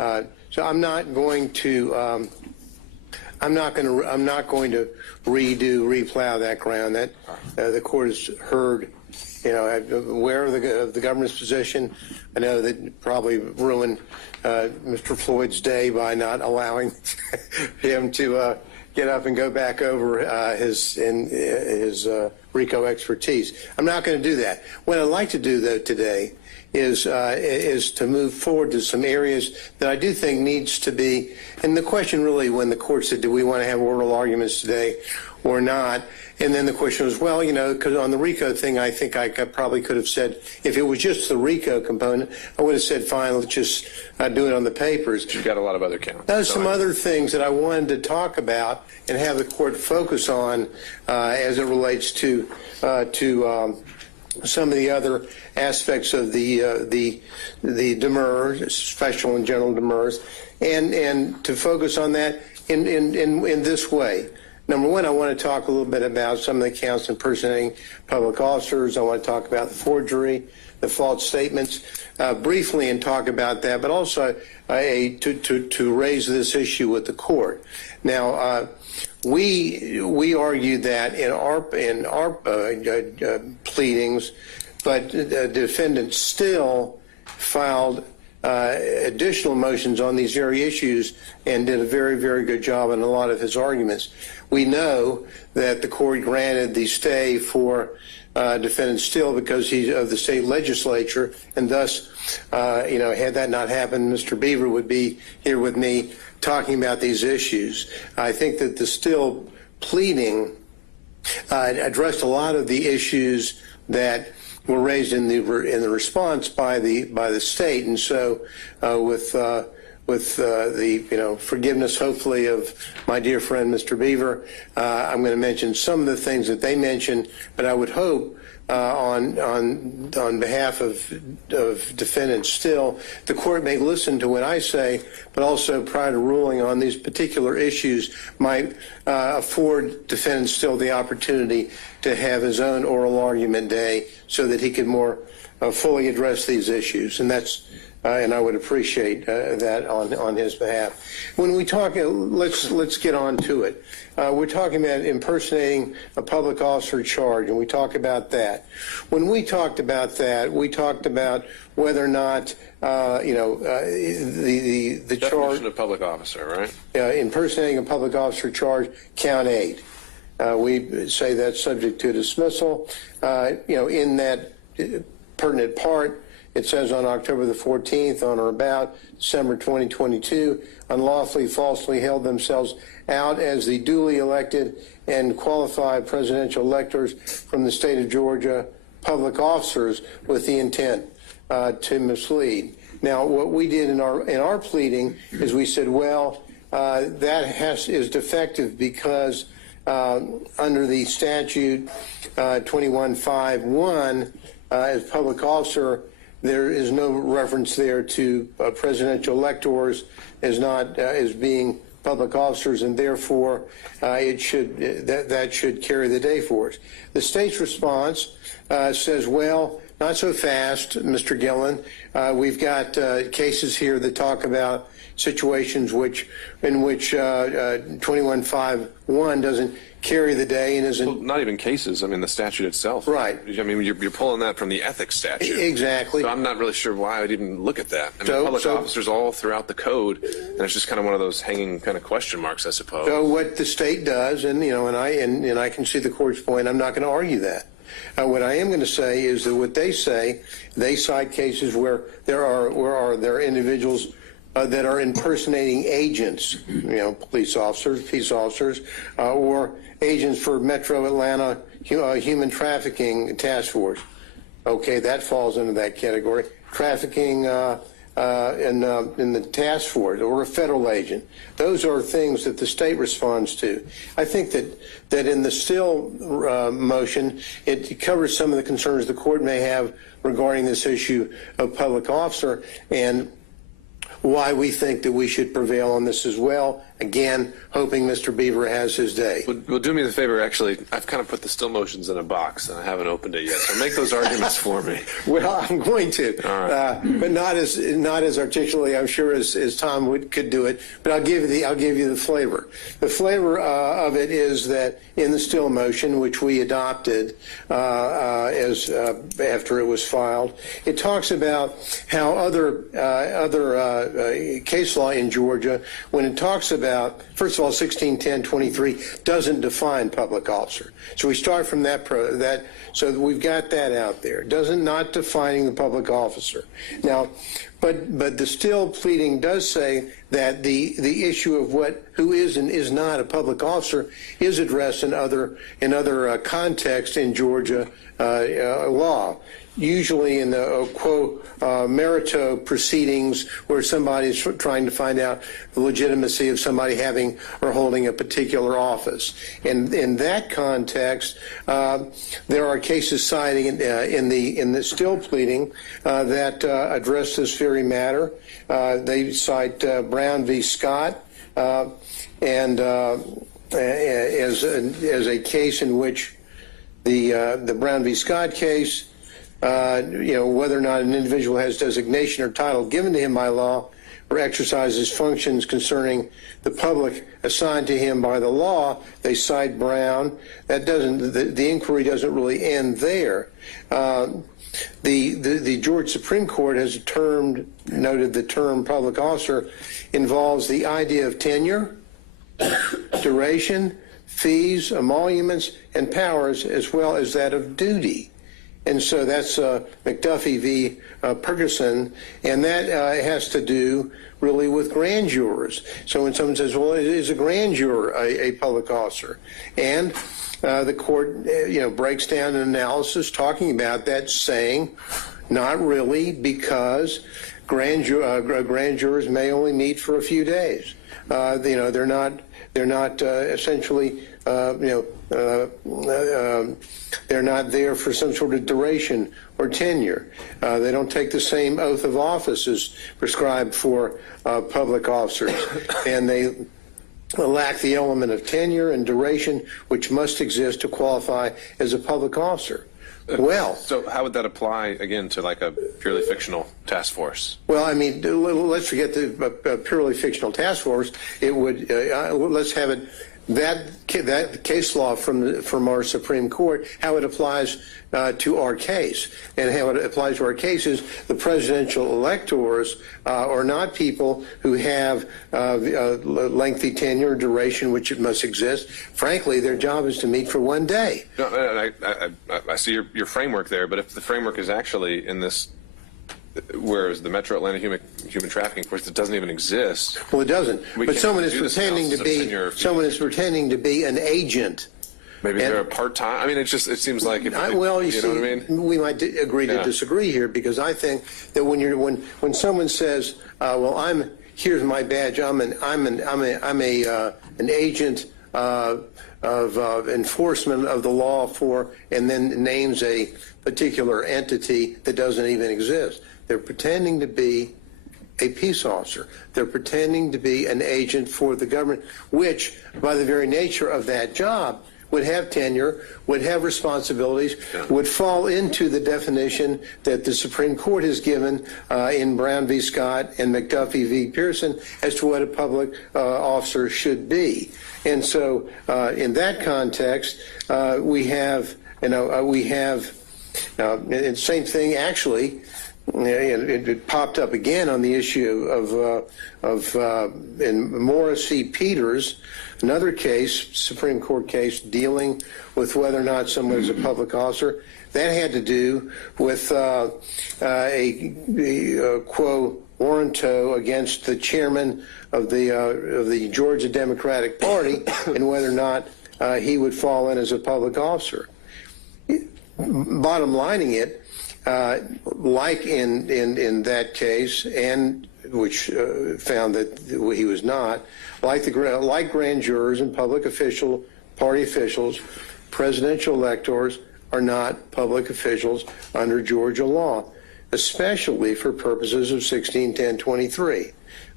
So I'm not going to replow that ground. That the court has heard. I'm aware of the government's position. I know that probably ruined Mr. Floyd's day by not allowing him to get up and go back over his RICO expertise. I'm not going to do that. What I'd like to do, though, today is to move forward to some areas that I do think needs to be. And the question really, when the court said, do we want to have oral arguments today or not? And then the question was, well, because on the RICO thing, I think I probably could have said, if it was just the RICO component, I would have said, fine, let's just do it on the papers. You've got a lot of other counts. There's some other things that I wanted to talk about and have the court focus on as it relates to some of the other aspects of the Demur, special and general Demurs, and to focus on that in this way. Number one, I want to talk a little bit about some of the counts impersonating public officers. I want to talk about the forgery, the false statements, briefly, and talk about that, but also to raise this issue with the court. Now, we argued that in our pleadings, but the defendant still filed additional motions on these very issues and did a very, very good job in a lot of his arguments. We know that the court granted the stay for defendant Still because he's of the state legislature, and thus, had that not happened, Mr. Beaver would be here with me talking about these issues. I think that the Still pleading addressed a lot of the issues that were raised in the response by the state, and so with the forgiveness, hopefully, of my dear friend Mr. Beaver, I'm going to mention some of the things that they mentioned, but I would hope on behalf of defendant Still, the court may listen to what I say, but also prior to ruling on these particular issues might afford defendant Still the opportunity to have his own oral argument day so that he could more fully address these issues. And that's and I would appreciate that on his behalf. When we talk, let's get on to it. We're talking about impersonating a public officer charge, and we talk about that. When we talked about that, we talked about whether or not the Definition of public officer, right? Impersonating a public officer charge, count 8. We say that's subject to dismissal. In that pertinent part, it says on October the 14th, on or about December 2022, unlawfully, falsely held themselves out as the duly elected and qualified presidential electors from the state of Georgia, public officers with the intent to mislead. Now, what we did in our pleading is we said, well, that is defective because under the statute 2151, as public officer, there is no reference there to presidential electors as being public officers, and therefore that should carry the day for us. The state's response says, well, not so fast, Mr. Gillen. We've got cases here that talk about situations in which 2151 doesn't carry the day and isn't. Well, not even cases. I mean, the statute itself. Right. I mean, you're pulling that from the ethics statute. Exactly. So I'm not really sure why I'd even look at that. I mean, public officers all throughout the code, and it's just kind of one of those hanging kind of question marks, I suppose. So what the state does, and I can see the court's point. I'm not going to argue that. What I am going to say is that what they say, they cite cases where there are individuals that are impersonating agents, police officers, peace officers, or agents for Metro Atlanta Human Trafficking Task Force. Okay, that falls into that category. Trafficking in the task force or a federal agent. Those are things that the state responds to. I think that in the Still motion, it covers some of the concerns the court may have regarding this issue of public officer. And why we think that we should prevail on this as well. Again, hoping Mr. Beaver has his day. Well, do me the favor, actually, I've kind of put the still motions in a box, and I haven't opened it yet, so make those arguments for me. Well, I'm going to, but not as articulately, I'm sure, as Tom could do it. But I'll give you the flavor. The flavor of it is that in the still motion, which we adopted after it was filed, it talks about how other case law in Georgia, when it talks about, first of all, 1610-23 doesn't define public officer. So we start from that, so we've got that out there. Not defining the public officer. Now, but the still pleading does say that the issue of who is and is not a public officer is addressed in other contexts in Georgia law. Usually in the quo merito proceedings, where somebody's trying to find out the legitimacy of somebody having or holding a particular office. And in that context, there are cases citing in the still pleading that address this very matter. They cite Brown v. Scott and as a case in which the Brown v. Scott case, whether or not an individual has designation or title given to him by law or exercises functions concerning the public assigned to him by the law, they cite Brown. That doesn't, the inquiry doesn't really end there. The Georgia Supreme Court has noted the term public officer involves the idea of tenure, duration, fees, emoluments, and powers, as well as that of duty. And so that's McAfee v. Ferguson, and that has to do really with grand jurors. So when someone says, well, is a grand juror a public officer? And the court, breaks down an analysis talking about that, saying not really, because grand jurors may only meet for a few days. They're not essentially, they're not there for some sort of duration or tenure. They don't take the same oath of office as prescribed for public officers, and they lack the element of tenure and duration which must exist to qualify as a public officer. Well, so how would that apply again to like a purely fictional task force? Well, I mean, let's forget the purely fictional task force. It would let's have it that case law from our Supreme Court, how it applies to our case, and how it applies to our case is the presidential electors are not people who have lengthy tenure, duration, which it must exist. Frankly, their job is to meet for one day. No, I see your framework there, but if the framework is actually in this, whereas the Metro Atlanta human trafficking force, it doesn't even exist. Well, it doesn't. But someone is pretending to be an agent. Maybe they're a part-time. I mean, it seems like if well, you know what I mean? We might agree to disagree here, because I think that when someone says, "Well, here's my badge. I'm an agent of enforcement of the law for," and then names a particular entity that doesn't even exist. They're pretending to be a peace officer. They're pretending to be an agent for the government, which, by the very nature of that job, would have tenure, would have responsibilities, would fall into the definition that the Supreme Court has given in Brown v. Scott and McAfee v. Pearson as to what a public officer should be. And so in that context, we have, and same thing actually, it popped up again on the issue in Morris v. Peters, another case, Supreme Court case, dealing with whether or not someone is a public officer. That had to do with a quo warranto against the chairman of the Georgia Democratic Party and whether or not he would fall in as a public officer. Bottom lining it, like in that case, and which found that he was not, like grand jurors and public party officials, presidential electors are not public officials under Georgia law, especially for purposes of 1610-23.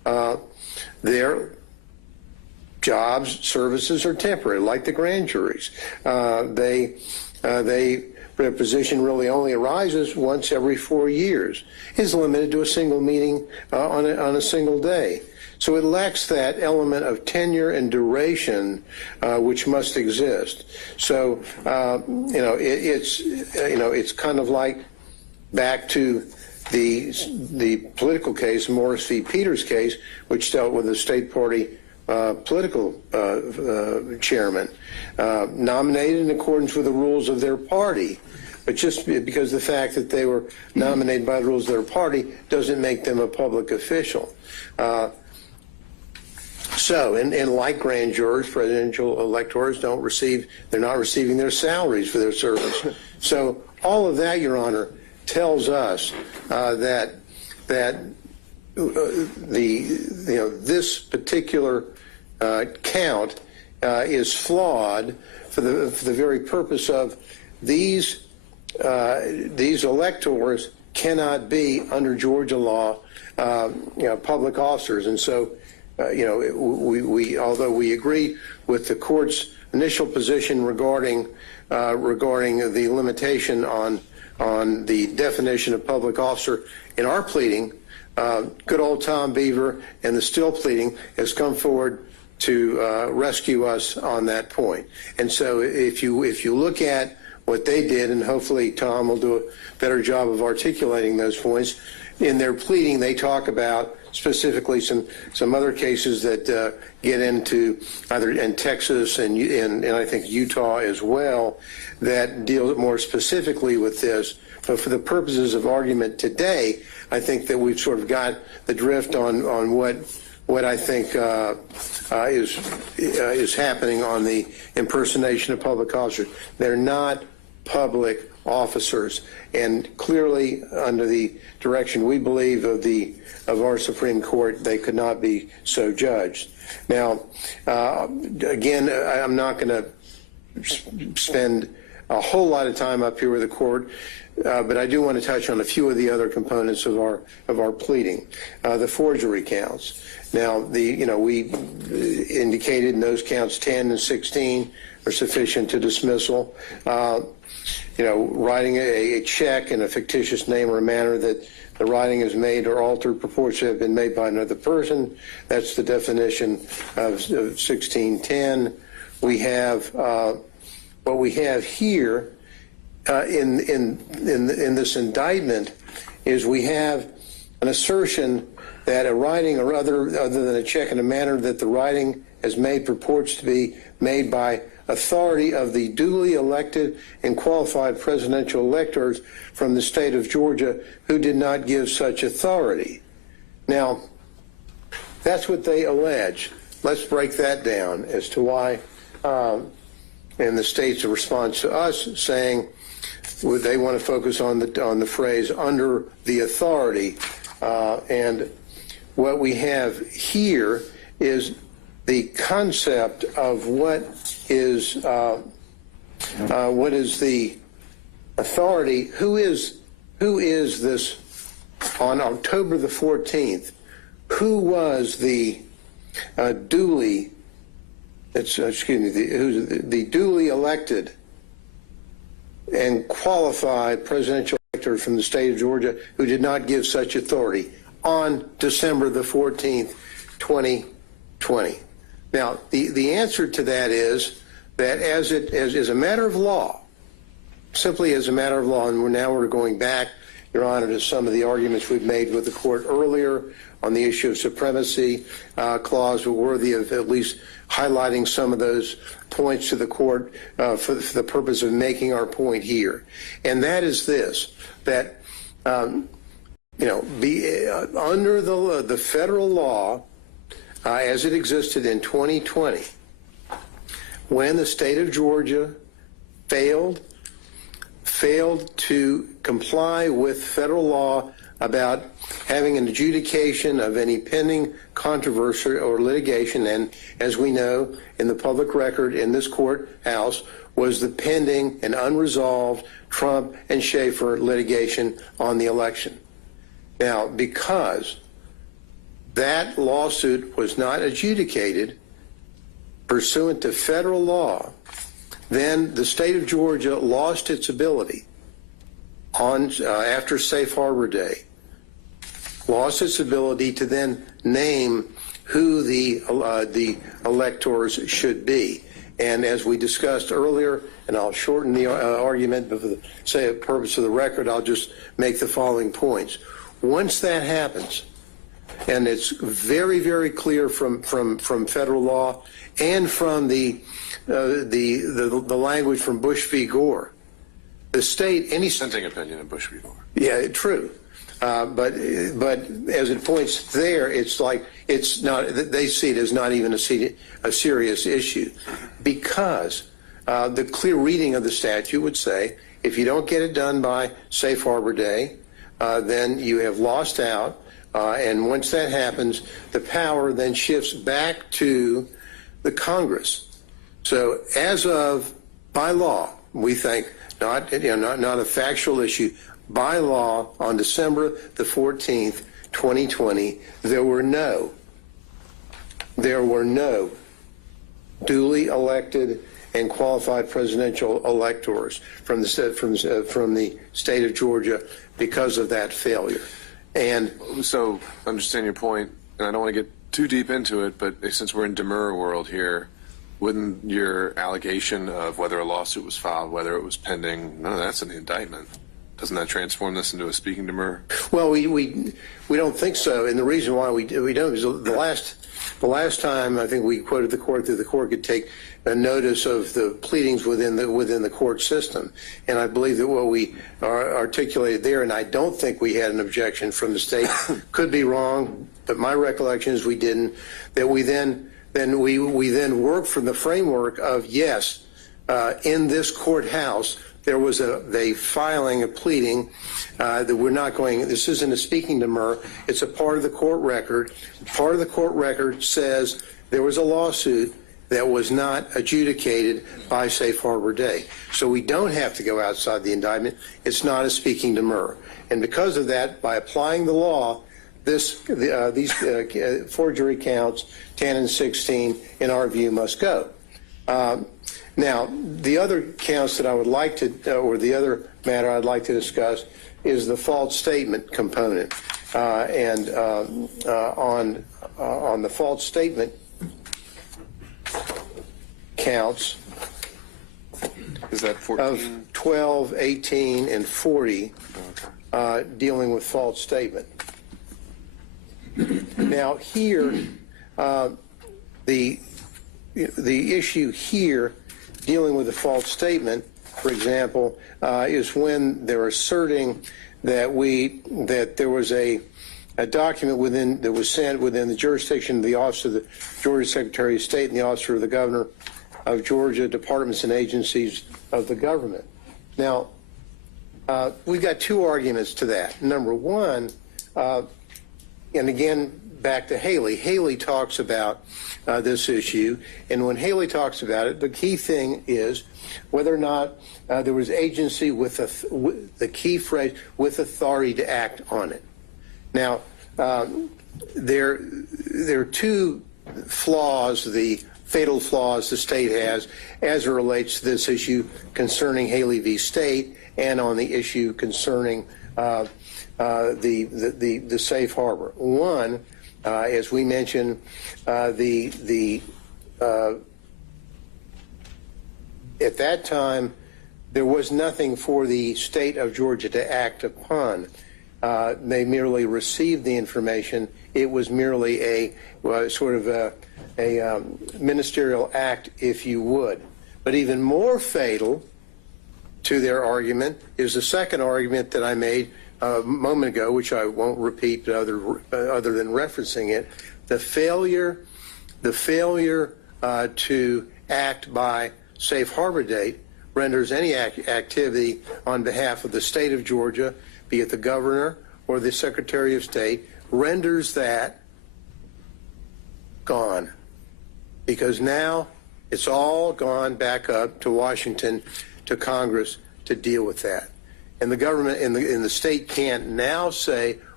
their jobs, services are temporary, like the grand juries. Their position really only arises once every 4 years. Is limited to a single meeting on a single day. So it lacks that element of tenure and duration which must exist. So it's kind of like back to the political case, Morris v. Peters case, which dealt with the state party political chairman, nominated in accordance with the rules of their party. But just because the fact that they were nominated by the rules of their party doesn't make them a public official. And like grand jurors, presidential electors they're not receiving their salaries for their service. So all of that, Your Honor, tells us that this particular count is flawed for the very purpose of these electors cannot be, under Georgia law, public officers. And so, although we agree with the court's initial position regarding the limitation on the definition of public officer in our pleading, good old Tom Beaver and the Still pleading has come forward to rescue us on that point. And so if you look at what they did, and hopefully Tom will do a better job of articulating those points, in their pleading they talk about specifically some other cases that get into either in Texas and I think Utah as well, that deal more specifically with this. But for the purposes of argument today, I think that we've sort of got the drift on what I think is happening on the impersonation of public officers. They're not public officers, and clearly under the direction we believe of our Supreme Court, they could not be so judged. Now, again, I'm not going to spend a whole lot of time up here with the court, but I do want to touch on a few of the other components of our pleading. The forgery counts. Now, we indicated in those counts 10 and 16 are sufficient to dismissal. Writing a check in a fictitious name or a manner that the writing is made or altered purports to have been made by another person. That's the definition of 1610. We have what we have here in this indictment is we have an assertion that a writing or other than a check in a manner that the writing has made purports to be made by authority of the duly elected and qualified presidential electors from the state of Georgia who did not give such authority. Now, that's what they allege. Let's break that down as to why, and the state's response to us saying they want to focus on the phrase under the authority, and what we have here is the concept of what is the authority. Who is this on October the 14th? Who was the duly duly elected and qualified presidential elector from the state of Georgia who did not give such authority on December the 14th, 2020? Now, the answer to that is that as a matter of law, simply as a matter of law, and we're going back, Your Honor, to some of the arguments we've made with the court earlier on the issue of supremacy clause, were worthy of at least highlighting some of those points to the court for the purpose of making our point here. And that is this, that, under the federal law, as it existed in 2020, when the state of Georgia failed to comply with federal law about having an adjudication of any pending controversy or litigation, and as we know, in the public record in this courthouse was the pending and unresolved Trump and Schaefer litigation on the election. Now, because that lawsuit was not adjudicated pursuant to federal law, then the state of Georgia lost its ability on after Safe Harbor Day, lost its ability to then name who the electors should be. And as we discussed earlier, and I'll shorten the argument, but for the purpose of the record, I'll just make the following points. Once that happens, and it's very, very clear from federal law and from the language from Bush v. Gore, the state, any Dissenting opinion in Bush v. Gore. yeah, true. But as it points there, it's like it's not. They see it as not even a serious issue, because the clear reading of the statute would say if you don't get it done by Safe Harbor Day, then you have lost out. And once that happens, the power then shifts back to the Congress. So as of by law, we think not a factual issue. By law, on December the 14th, 2020, there were no duly elected and qualified presidential electors from the state of Georgia because of that failure. And so, understand your point, and I don't want to get too deep into it, but since we're in Demur world here, wouldn't your allegation of whether a lawsuit was filed, whether it was pending, none of that's in the indictment? Doesn't that transform this into a speaking demur? Well, we don't think so, and the reason why we don't is the last time I think we quoted the court that the court could take a notice of the pleadings within the court system, and I believe that what we articulated there, and I don't think we had an objection from the state. Could be wrong, but my recollection is we didn't. That we then worked from the framework of yes, in this courthouse. There was a filing, a pleading that we're not going, this isn't a speaking demur, it's a part of the court record. Part of the court record says there was a lawsuit that was not adjudicated by Safe Harbor Day. So we don't have to go outside the indictment. It's not a speaking demur. And because of that, by applying the law, these forgery counts, 10 and 16, in our view, must go. Now, the other counts that I would like to, or the other matter I'd like to discuss is the false statement component. On the false statement counts is that 14? Of 12, 18, and 40 dealing with false statement. Now, here, the issue here dealing with a false statement, for example, is when they're asserting that there was a document that was sent within the jurisdiction of the Office of the Georgia Secretary of State and the Office of the Governor of Georgia, departments and agencies of the government. Now, we've got two arguments to that. Number one, and again, back to Haley. Haley talks about this issue, and when Haley talks about it, the key thing is whether or not there was agency with the key phrase, with authority to act on it. Now, there are two flaws, the fatal flaws the state has as it relates to this issue concerning Haley v. State and on the issue concerning the safe harbor. One, as we mentioned, at that time, there was nothing for the state of Georgia to act upon. They merely received the information. It was merely a sort of a ministerial act, if you would. But even more fatal to their argument is the second argument that I made a moment ago, which I won't repeat other than referencing it, the failure to act by safe harbor date renders any activity on behalf of the state of Georgia, be it the governor or the Secretary of State, renders that gone. Because now it's all gone back up to Washington, to Congress to deal with that. And the government in the state can't now say,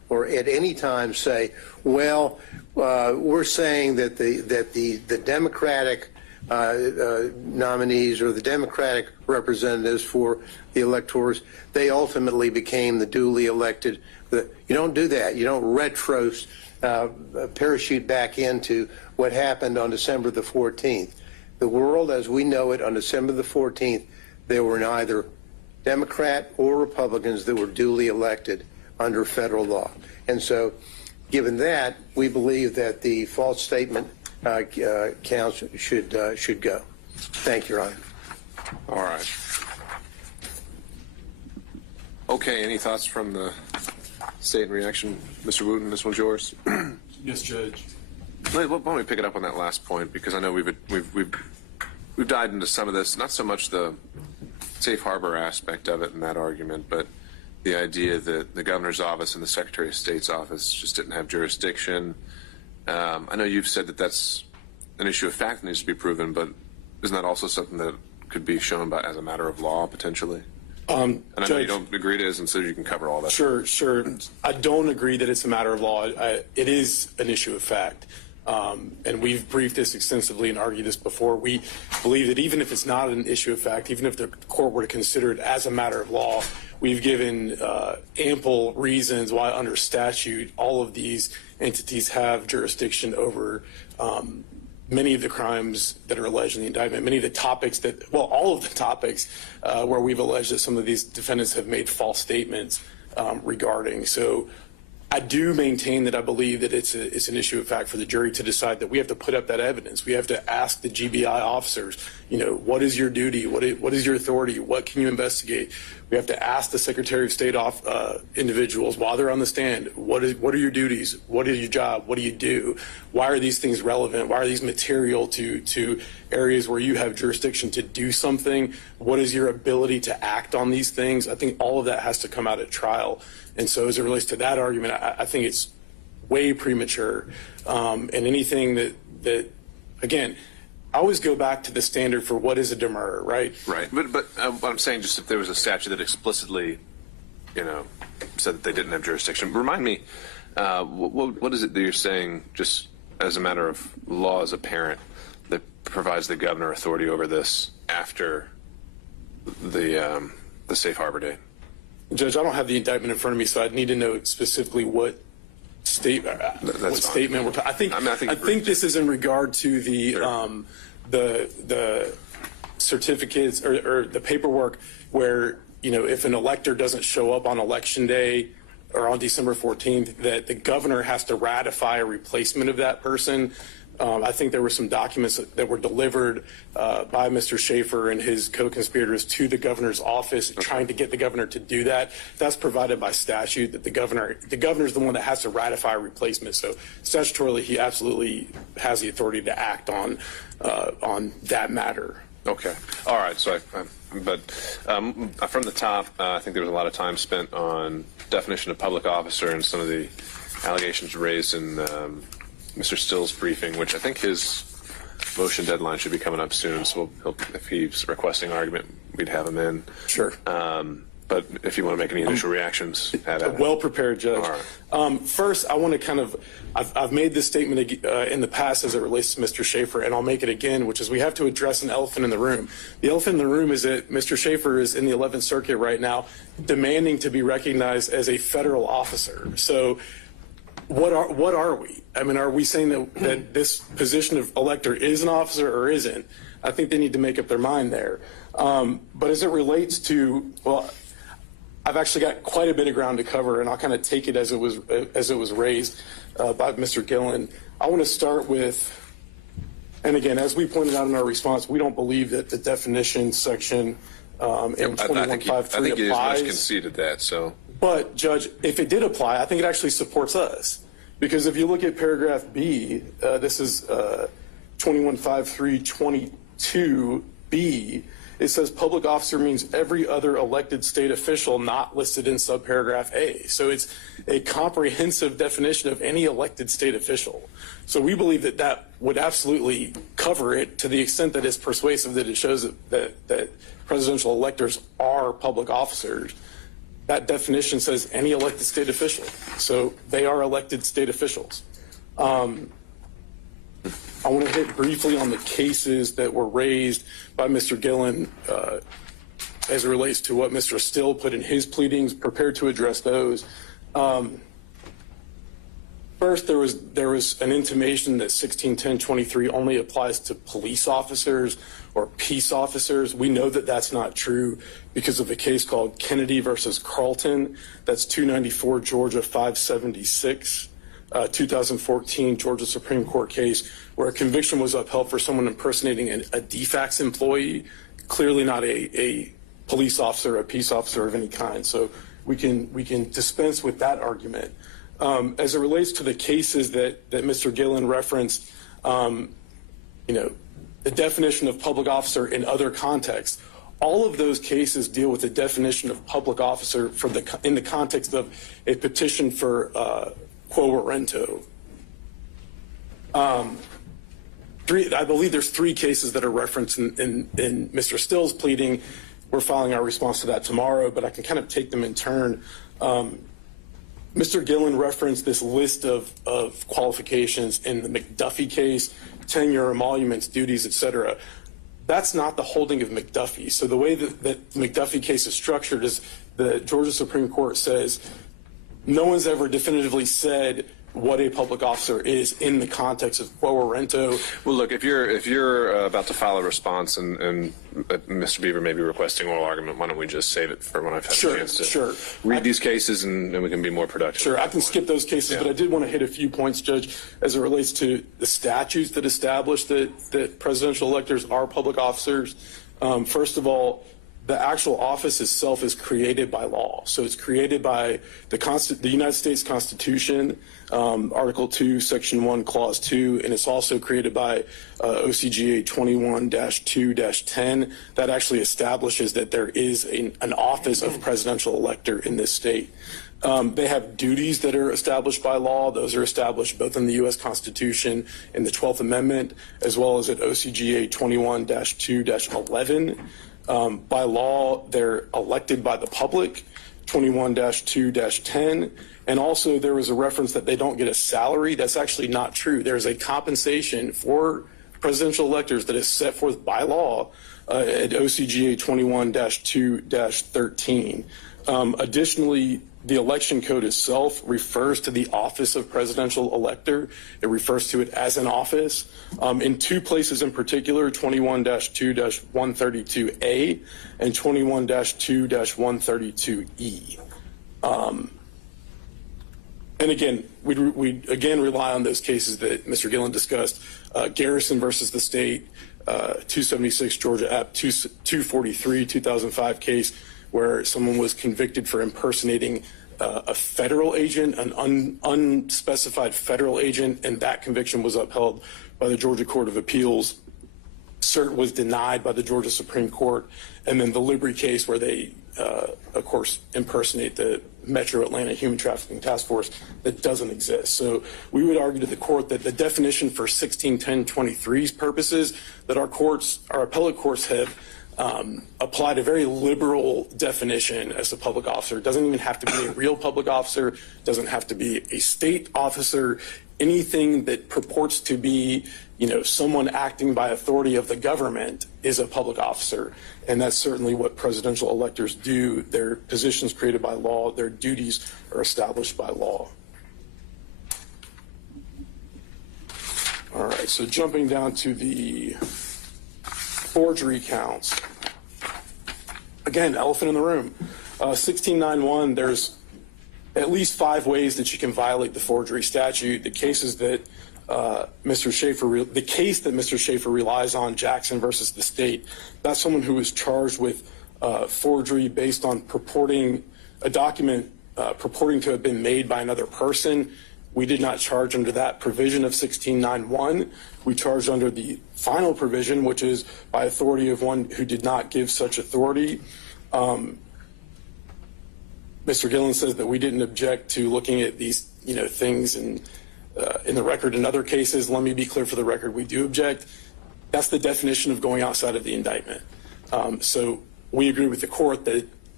or at any time say, well, we're saying that the Democratic nominees or the Democratic representatives for the electors, they ultimately became the duly elected. You don't do that. You don't parachute back into what happened on December the 14th. The world as we know it on December the 14th, there were neither Democrat or Republicans that were duly elected under federal law. And so, given that, we believe that the false statement counts should go. Thank you, Your Honor. All right. Okay, any thoughts from the state in reaction? Mr. Wooten, this one's yours. Yes, Judge. Why don't we pick it up on that last point, because I know we've dived into some of this, not so much the safe harbor aspect of it in that argument, but the idea that the governor's office and the Secretary of State's office just didn't have jurisdiction. I know you've said that that's an issue of fact that needs to be proven, but isn't that also something that could be shown by as a matter of law potentially? And I know you don't agree it is, and so you can cover all that. Sure. I don't agree that it's a matter of law. It is an issue of fact. And we've briefed this extensively and argued this before. We believe that even if it's not an issue of fact, even if the court were to consider it as a matter of law, we've given ample reasons why under statute all of these entities have jurisdiction over many of the crimes that are alleged in the indictment, many of the topics that, well, all of the topics where we've alleged that some of these defendants have made false statements regarding. So I do maintain that I believe that it's an issue of fact for the jury to decide that we have to put up that evidence. We have to ask the GBI officers, what is your duty? What is your authority? What can you investigate? We have to ask the Secretary of State individuals while they're on the stand, what are your duties? What is your job? What do you do? Why are these things relevant? Why are these material to areas where you have jurisdiction to do something? What is your ability to act on these things? I think all of that has to come out at trial. And so as it relates to that argument, I think it's way premature. And anything that again, I always go back to the standard for what is a demur, right? Right. But what I'm saying, just if there was a statute that explicitly, said that they didn't have jurisdiction, remind me, what is it that you're saying, just as a matter of law as a parent, that provides the governor authority over this after the safe harbor date? Judge, I don't have the indictment in front of me, so I'd need to know specifically what statement we're talking. I think this is in regard to the certificates or the paperwork where if an elector doesn't show up on election day or on December 14th, that the governor has to ratify a replacement of that person. I think there were some documents that were delivered by Mr. Schaefer and his co-conspirators to the governor's office, trying to get the governor to do that. That's provided by statute, that the governor's the one that has to ratify a replacement. So statutorily, he absolutely has the authority to act on that matter. Okay. All right. So, from the top, I think there was a lot of time spent on definition of public officer and some of the allegations raised in Mr. Still's briefing, which I think his motion deadline should be coming up soon. So if he's requesting argument, we'd have him in. Sure. But if you want to make any initial reactions, well prepared, Judge. Right. First, I want to I've made this statement in the past as it relates to Mr. Schaefer, and I'll make it again, which is we have to address an elephant in the room. The elephant in the room is that Mr. Schaefer is in the 11th Circuit right now, demanding to be recognized as a federal officer. So what are we? I mean, are we saying that this position of elector is an officer or isn't? I think they need to make up their mind there. But as it relates to, well, I've actually got quite a bit of ground to cover, and I'll kind of take it as it was raised by Mr. Gillen. I want to start with, and again, as we pointed out in our response, we don't believe that the definition section in 21.53 applies. I think you just conceded that. So, but Judge, if it did apply, I think it actually supports us, because if you look at paragraph B, this is 21.53.22B. It says public officer means every other elected state official not listed in subparagraph A. So it's a comprehensive definition of any elected state official. So we believe that that would absolutely cover it to the extent that it's persuasive, that it shows that presidential electors are public officers. that definition says any elected state official. So they are elected state officials. I want to hit briefly on the cases that were raised by Mr. Gillen as it relates to what Mr. Still put in his pleadings, prepared to address those. First, there was an intimation that 1610-23 only applies to police officers or peace officers. We know that that's not true because of a case called Kennedy versus Carlton. That's 294 Georgia 576, 2014 Georgia Supreme Court case where a conviction was upheld for someone impersonating a DFACS employee, clearly not a police officer, a peace officer of any kind. So we can dispense with that argument. As it relates to the cases that Mr. Gillen referenced, the definition of public officer in other contexts, all of those cases deal with the definition of public officer in the context of a petition for quo warranto. I believe there's 3 cases that are referenced in Mr. Still's pleading. We're filing our response to that tomorrow, but I can kind of take them in turn. Mr. Gillen referenced this list of qualifications in the McDuffie case, tenure, emoluments, duties, etc. That's not the holding of McDuffie. So the way that the McDuffie case is structured is the Georgia Supreme Court says no one's ever definitively said what a public officer is in the context of quo warranto. Well, look, if you're about to file a response and Mr. Beaver may be requesting oral argument, why don't we just save it for when I've had a chance to read these cases and we can be more productive. Sure, I can skip those cases, but I did want to hit a few points, Judge, as it relates to the statutes that establish that presidential electors are public officers. First of all, the actual office itself is created by law. So it's created by the United States Constitution, Article 2, Section 1, Clause 2, and it's also created by OCGA 21-2-10 that actually establishes that there is an office of presidential elector in this state. They have duties that are established by law. Those are established both in the U.S. Constitution and the 12th Amendment, as well as at OCGA 21-2-11. By law, they're elected by the public, 21-2-10. And also there was a reference that they don't get a salary. That's actually not true. There's a compensation for presidential electors that is set forth by law at OCGA 21-2-13. Additionally, the election code itself refers to the office of presidential elector. It refers to it as an office. In 2 places in particular, 21-2-132A and 21-2-132E. And again, we again rely on those cases that Mr. Gillen discussed. Garrison versus the state, 276 Georgia App 243, 2005 case where someone was convicted for impersonating a federal agent, an unspecified federal agent, and that conviction was upheld by the Georgia Court of Appeals. Cert was denied by the Georgia Supreme Court. And then the Libri case where they, of course, impersonate the Metro Atlanta Human Trafficking Task Force that doesn't exist. So we would argue to the court that the definition for 1610-23's purposes that our appellate courts have applied a very liberal definition as a public officer. It doesn't even have to be a real public officer, doesn't have to be a state officer, anything that purports to be, someone acting by authority of the government is a public officer. And that's certainly what presidential electors do. Their positions created by law, their duties are established by law. All right, so jumping down to the forgery counts. Again, elephant in the room. 1691, there's at least 5 ways that you can violate the forgery statute. The case that Mr. Schaefer relies on, Jackson versus the state, that's someone who was charged with forgery based on purporting a document purporting to have been made by another person. We did not charge under that provision of 1691. We charged under the final provision, which is by authority of one who did not give such authority. Mr. Gillen says that we didn't object to looking at these, things in the record in other cases. Let me be clear for the record, we do object. That's the definition of going outside of the indictment. So we agree with the court that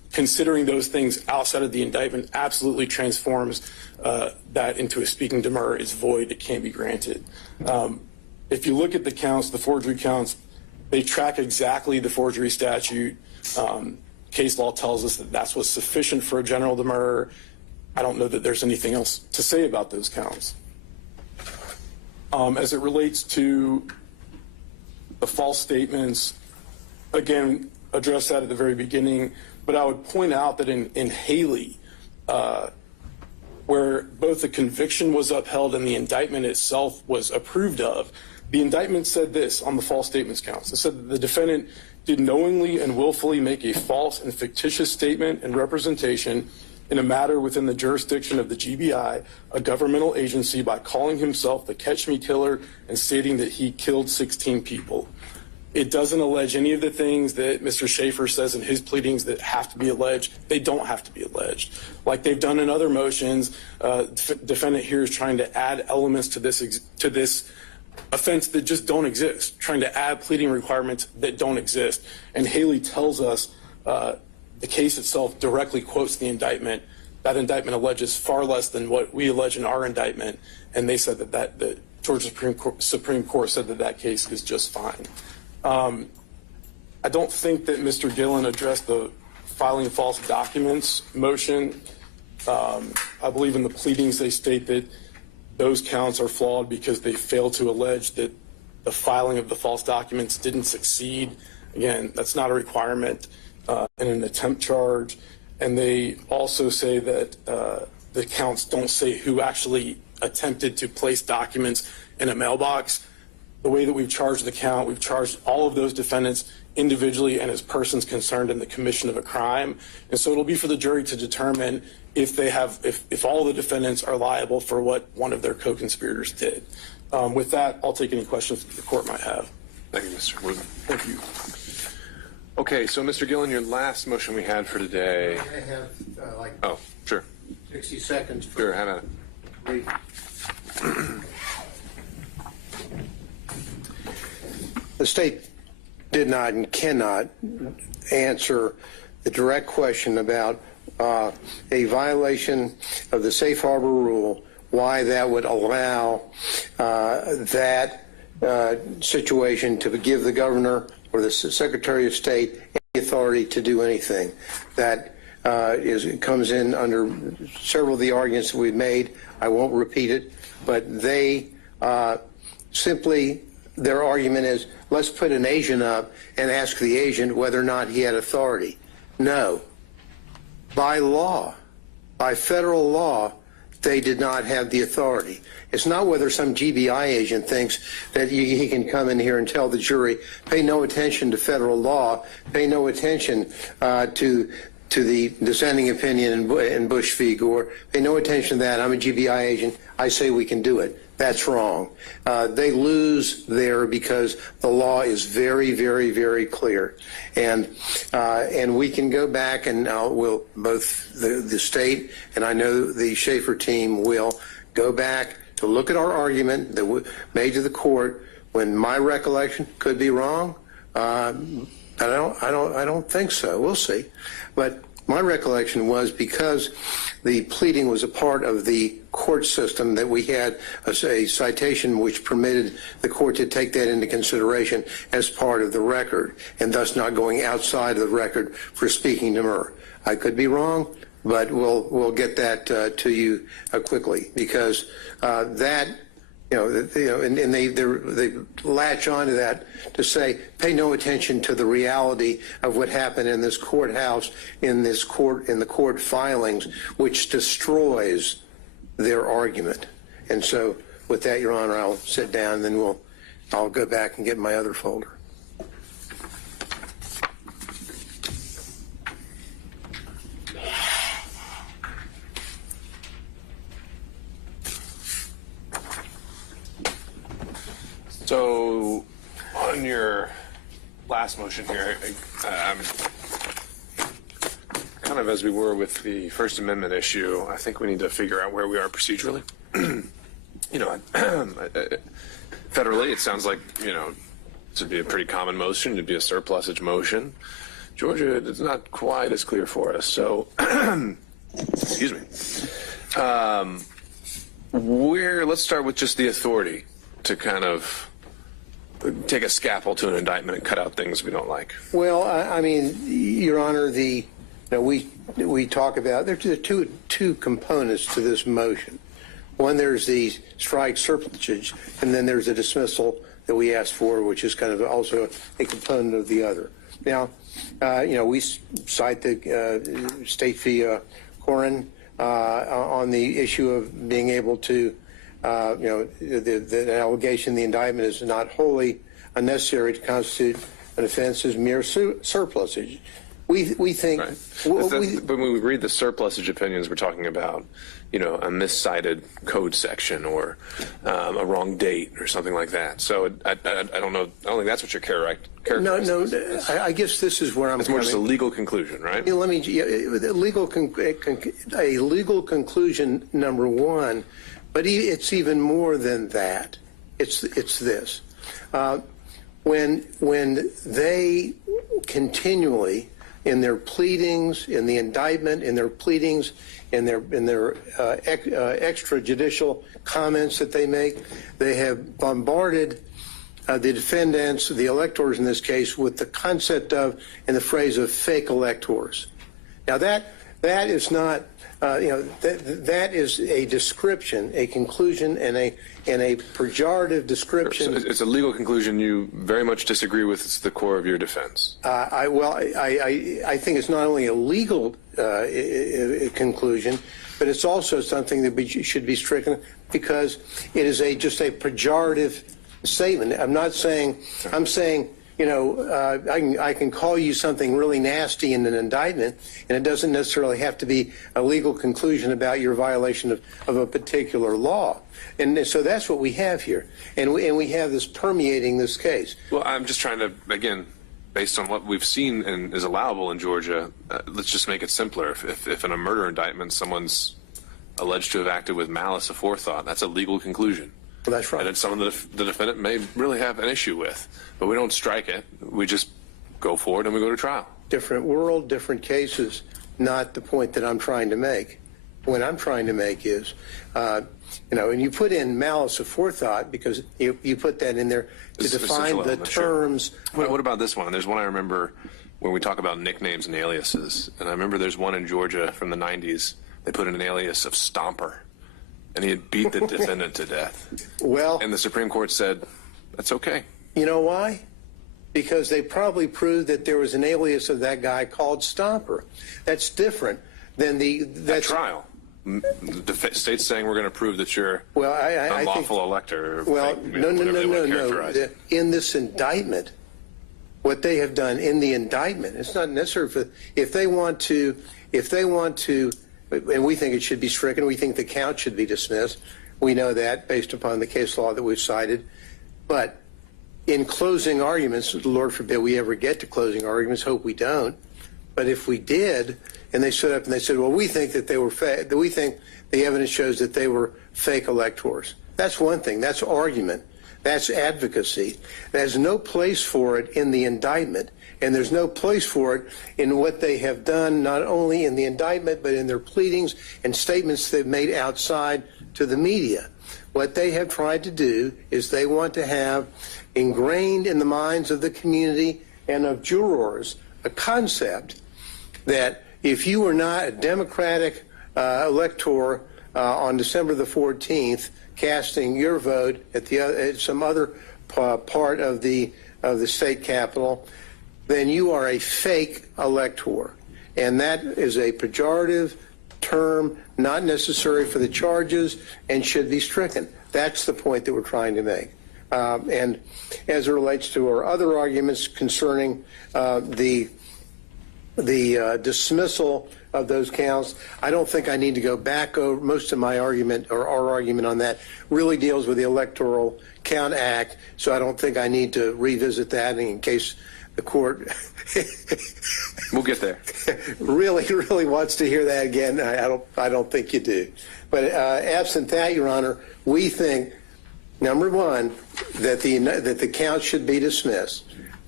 considering those things outside of the indictment absolutely transforms that into a speaking demur is void. It can't be granted. If you look at the counts, the forgery counts, they track exactly the forgery statute. Case law tells us that that's what's sufficient for a general demur. I don't know that there's anything else to say about those counts. As it relates to the false statements, again, address that at the very beginning, but I would point out that in Haley, where both the conviction was upheld and the indictment itself was approved of, the indictment said this on the false statements counts. It said that the defendant did knowingly and willfully make a false and fictitious statement and representation in a matter within the jurisdiction of the GBI, a governmental agency, by calling himself the Catch Me Killer and stating that he killed 16 people. It doesn't allege any of the things that Mr. Schaefer says in his pleadings that have to be alleged. They don't have to be alleged. Like they've done in other motions, defendant here is trying to add elements to this offense that just don't exist, trying to add pleading requirements that don't exist. And Haley tells us the case itself directly quotes the indictment. That indictment alleges far less than what we allege in our indictment. And they said that the Georgia Supreme Court said that case is just fine. I don't think that Mr. Gillen addressed the filing false documents motion. I believe in the pleadings they state that those counts are flawed because they fail to allege that the filing of the false documents didn't succeed. Again, that's not a requirement in an attempt charge. And they also say that the counts don't say who actually attempted to place documents in a mailbox. The way that we've charged the count, we've charged all of those defendants individually and as persons concerned in the commission of a crime. And so it'll be for the jury to determine if all the defendants are liable for what one of their co-conspirators did. With that, I'll take any questions that the court might have. Thank you, Mr. Wood. Thank you. Okay, so Mr. Gillen, your last motion we had for today. I have like Oh, sure. 60 seconds. Sure, have at it. Brief. The state did not and cannot answer the direct question about a violation of the safe harbor rule, why that would allow that situation to give the governor or the Secretary of State any authority to do anything. That comes in under several of the arguments that we've made. I won't repeat it, but they simply, their argument is, let's put an agent up and ask the agent whether or not he had authority. No. By law, by federal law, they did not have the authority. It's not whether some GBI agent thinks that he can come in here and tell the jury, pay no attention to federal law, pay no attention to the dissenting opinion in Bush v. Gore, pay no attention to that. I'm a GBI agent. I say we can do it. That's wrong. They lose there because the law is very, very, very clear. And we can go back and we'll both the state and I know the Schaefer team will go back to look at our argument that we made to the court when my recollection could be wrong. I don't think so. We'll see. But my recollection was because the pleading was a part of the court system that we had a citation which permitted the court to take that into consideration as part of the record and thus not going outside of the record for speaking demur. I could be wrong, but we'll get that to you quickly because that. And they latch onto that to say, pay no attention to the reality of what happened in this courthouse, in the court filings, which destroys their argument. And so, with that, Your Honor, I'll sit down, and then I'll go back and get my other folder. So, on your last motion here, kind of as we were with the First Amendment issue, I think we need to figure out where we are procedurally. Federally, it sounds like, this would be a pretty common motion. It'd be a surplusage motion. Georgia, it's not quite as clear for us. So, excuse me. Let's start with just the authority to kind of take a scalpel to an indictment and cut out things we don't like. Well, I mean, Your Honor, we talk about there's two components to this motion. One, there's the strike surplusage, and then there's a dismissal that we asked for, which is kind of also a component of the other. Now, we cite the State v. Corin on the issue of being able to, the allegation, the indictment is not wholly unnecessary to constitute an offense is mere surplusage. We think. Right. But when we read the surplusage opinions, we're talking about, a miscited code section or a wrong date or something like that. So I don't know. I don't think that's what you're characterizing. No. I guess this is where I'm. It's more just a legal conclusion, right? Let me. A legal conclusion, number one, but it's even more than that. It's this. When they continually, in their pleadings, in the indictment, in their pleadings, in their extrajudicial comments that they make, they have bombarded the defendants, the electors in this case, with the concept of, and the phrase of fake electors. Now that is not, that is a description, a conclusion, and a pejorative description. So it's a legal conclusion you very much disagree with. It's the core of your defense. I think it's not only a legal conclusion, but it's also something that should be stricken because it is just a pejorative statement. I'm not saying. I'm saying. I can call you something really nasty in an indictment, and it doesn't necessarily have to be a legal conclusion about your violation of a particular law. And so that's what we have here. And we have this permeating this case. Well, I'm just trying to, again, based on what we've seen and is allowable in Georgia, let's just make it simpler. If in a murder indictment someone's alleged to have acted with malice aforethought, that's a legal conclusion. Well, that's right. And it's something that the defendant may really have an issue with. But we don't strike it. We just go forward and we go to trial. Different world, different cases, not the point that I'm trying to make. What I'm trying to make is, and you put in malice aforethought because you put that in there to define the terms. Sure. What about this one? There's one I remember when we talk about nicknames and aliases. And I remember there's one in Georgia from the 90s. They put in an alias of Stomper. And he had beat the defendant to death. Well, and the Supreme Court said, that's okay. You know why? Because they probably proved that there was an alias of that guy called Stomper. That's different than that trial. The state's saying we're going to prove that you're an unlawful elector. Well, no. In this indictment, what they have done in the indictment, it's not necessary if they want to, and we think it should be stricken. We think the count should be dismissed. We know that based upon the case law that we've cited. But in closing arguments, Lord forbid we ever get to closing arguments, hope we don't. But if we did, and they stood up and they said, well, we think that they were we think the evidence shows that they were fake electors. That's one thing. That's argument. That's advocacy. There's no place for it in the indictment. And there's no place for it in what they have done, not only in the indictment, but in their pleadings and statements they've made outside to the media. What they have tried to do is they want to have ingrained in the minds of the community and of jurors a concept that if you were not a Democratic elector on December the 14th, casting your vote at some other part of the state capitol, then you are a fake elector. And that is a pejorative term, not necessary for the charges, and should be stricken. That's the point that we're trying to make. And as it relates to our other arguments concerning the dismissal of those counts, I don't think I need to go back over most of my argument, or our argument on that really deals with the Electoral Count Act, so I don't think I need to revisit that in case the court we'll get there. really wants to hear that again. I don't think you do. But absent that, Your Honor, we think, number one, that the count should be dismissed.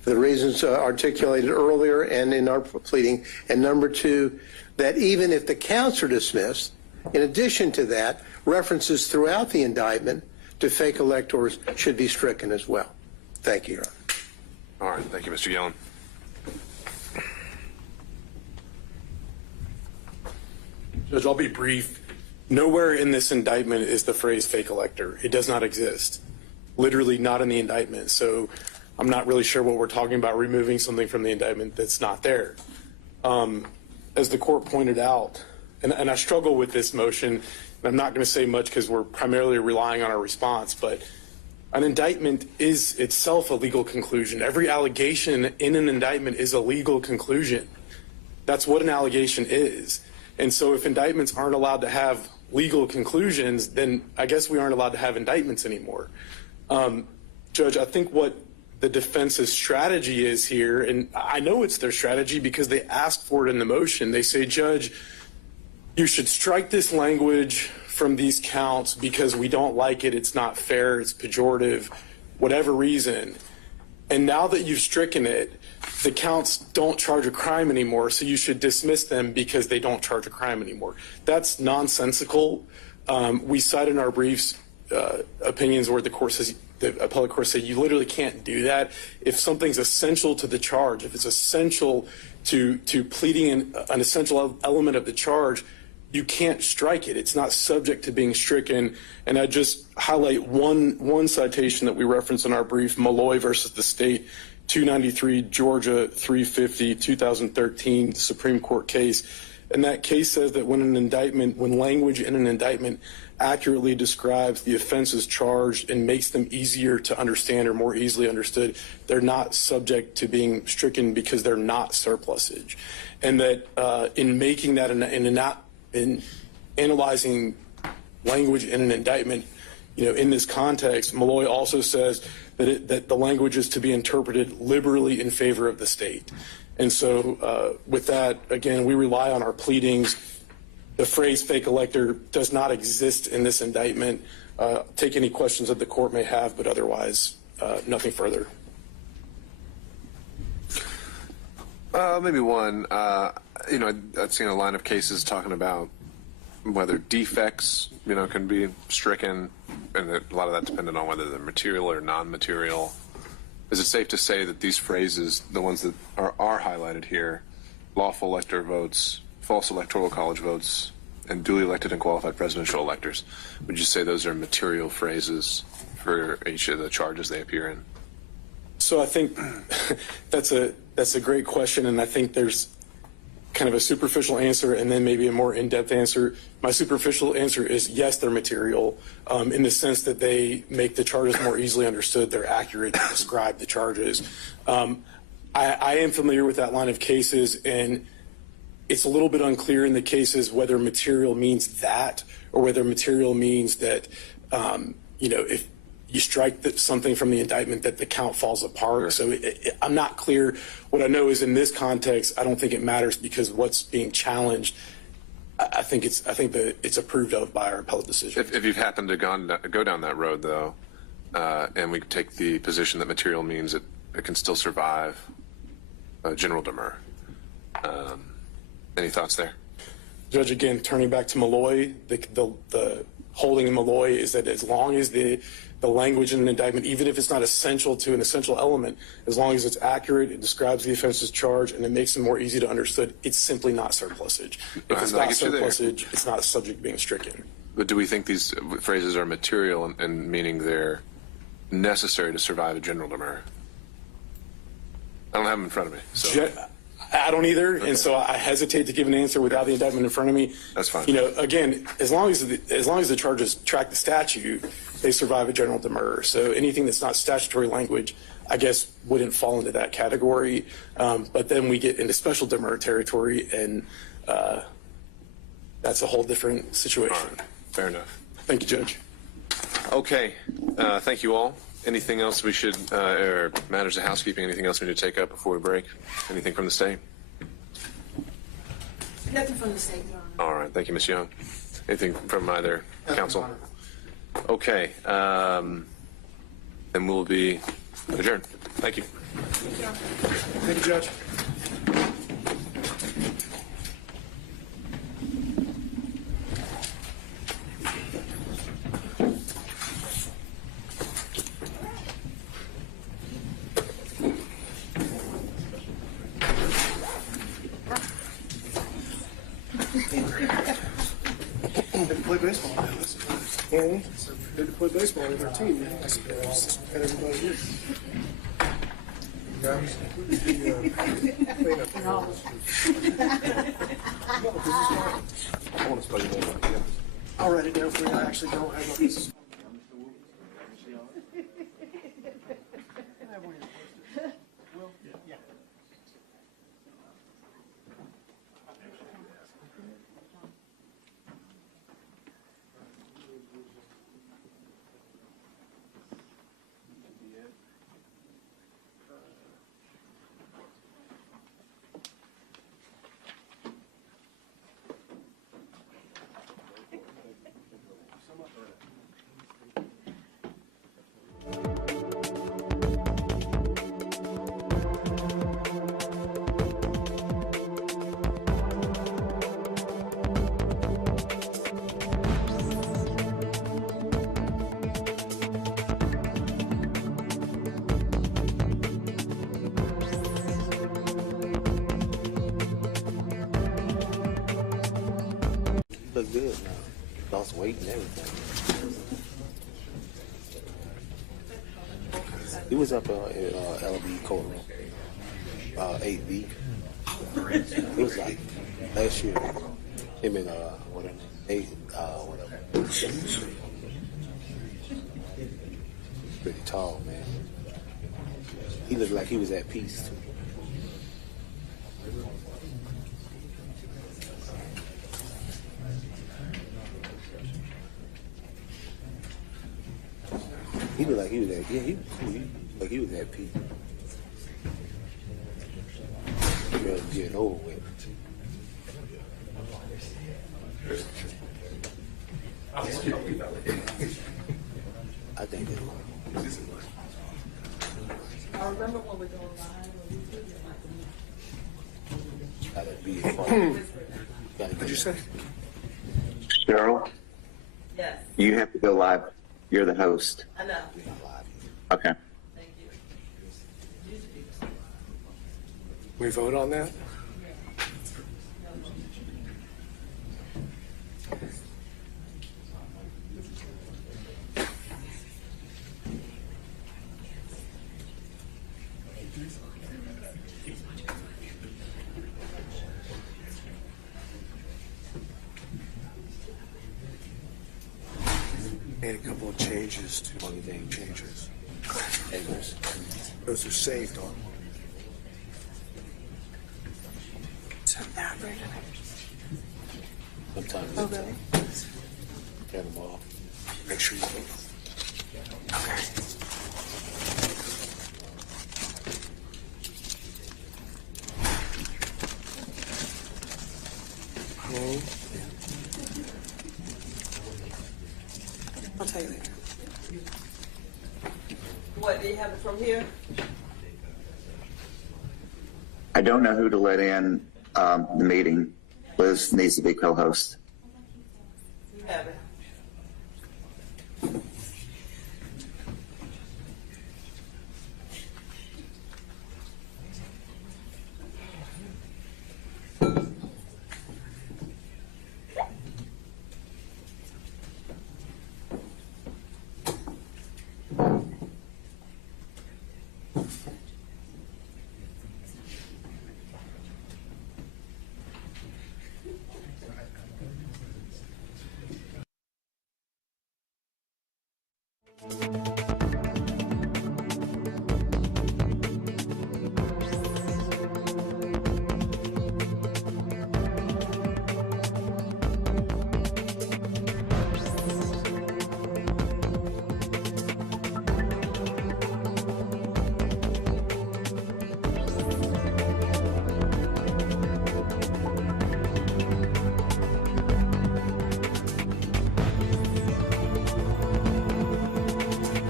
for the reasons articulated earlier and in our pleading. And number two, that even if the counts are dismissed, in addition to that, references throughout the indictment to fake electors should be stricken as well. Thank you, Your Honor. All right. Thank you, Mr. Yellen. Judge, I'll be brief. Nowhere in this indictment is the phrase fake elector. It does not exist. Literally not in the indictment. So I'm not really sure what we're talking about, removing something from the indictment that's not there. As the court pointed out, and I struggle with this motion, and I'm not going to say much because we're primarily relying on our response, but an indictment is itself a legal conclusion. Every allegation in an indictment is a legal conclusion. That's what an allegation is. And so if indictments aren't allowed to have legal conclusions, then I guess we aren't allowed to have indictments anymore. Judge, I think what the defense's strategy is here, and I know it's their strategy because they asked for it in the motion. They say, Judge, you should strike this language from these counts because we don't like it, it's not fair, it's pejorative, whatever reason. And now that you've stricken it, the counts don't charge a crime anymore, so you should dismiss them because they don't charge a crime anymore. That's nonsensical. We cite in our briefs opinions where the court says, the appellate court said, you literally can't do that. If something's essential to the charge, if it's essential to pleading an essential element of the charge, you can't strike it. It's not subject to being stricken. And I just highlight one citation that we reference in our brief, Malloy versus the state, 293 Georgia 350 2013 Supreme Court case. And that case says that when language in an indictment accurately describes the offenses charged and makes them easier to understand or more easily understood, they're not subject to being stricken because they're not surplusage. And that in making that in analyzing language in an indictment, in this context, Malloy also says that the language is to be interpreted liberally in favor of the state. And so with that, again, we rely on our pleadings. The phrase fake elector does not exist in this indictment. Take any questions that the court may have, but otherwise, nothing further. Maybe one. I've seen a line of cases talking about whether defects, can be stricken, and a lot of that dependent on whether they're material or non-material. Is it safe to say that these phrases, the ones that are highlighted here, lawful elector votes, false electoral college votes, and duly elected and qualified presidential electors, would you say those are material phrases for each of the charges they appear in? So I think that's a great question, and I think there's kind of a superficial answer and then maybe a more in-depth answer. My superficial answer is yes, they're material in the sense that they make the charges more easily understood. They're accurate to describe the charges. I am familiar with that line of cases, and it's a little bit unclear in the cases whether material means that or whether material means that, if you strike something from the indictment that the count falls apart. Sure. So I'm not clear. What I know is in this context, I don't think it matters because what's being challenged, I think that it's approved of by our appellate decision. If you've happened to go down that road, though, and we take the position that material means it can still survive General Demur, any thoughts there? Judge, again, turning back to Malloy, the holding in Malloy is that as long as the language in an indictment, even if it's not essential to an essential element, as long as it's accurate, it describes the offense's charge, and it makes it more easy to understood, it's simply not surplusage. If it's not surplusage, it's not subject to being stricken. But do we think these phrases are material and meaning they're necessary to survive a General Demur? I don't have them in front of me. So. I don't either, okay. And so I hesitate to give an answer without the indictment in front of me. That's fine. Again, as long as the charges track the statute, they survive a General Demur. So anything that's not statutory language, I guess, wouldn't fall into that category. But then we get into special Demur territory, and that's a whole different situation. All right. Fair enough. Thank you, Judge. Okay. Thank you all. Anything else we should, or matters of housekeeping, anything else we need to take up before we break? Anything from the state? Nothing from the state, Your Honor. All right. Thank you, Ms. Young. Anything from either counsel? Okay. Then we'll be Adjourned. Thank you. Thank you, Judge. Play baseball. Good to play baseball with our team. And everybody here. I'll write it down for you. I actually don't have a Look good now. Lost weight and everything. He was up in LB courtroom, 8B. It was like last year. Him and whatever, whatever. Pretty tall, man. He looked like he was at peace too. He looked like he was at, yeah, he was cool. Like he was at peace. He was getting over with. I think it was. I remember when we were going live. Gotta be a part. What'd you say? Cheryl, Yes, you have to go live. You're the host. I know. Okay. Thank you. We vote on that? Made a couple of changes to anything changes. Those are saved on. Sometimes Oh, really? turn them off. Make sure you vote. I'll tell you later. What, do you have it from here? I don't know who to let in the meeting. Liz needs to be co-host. You have it.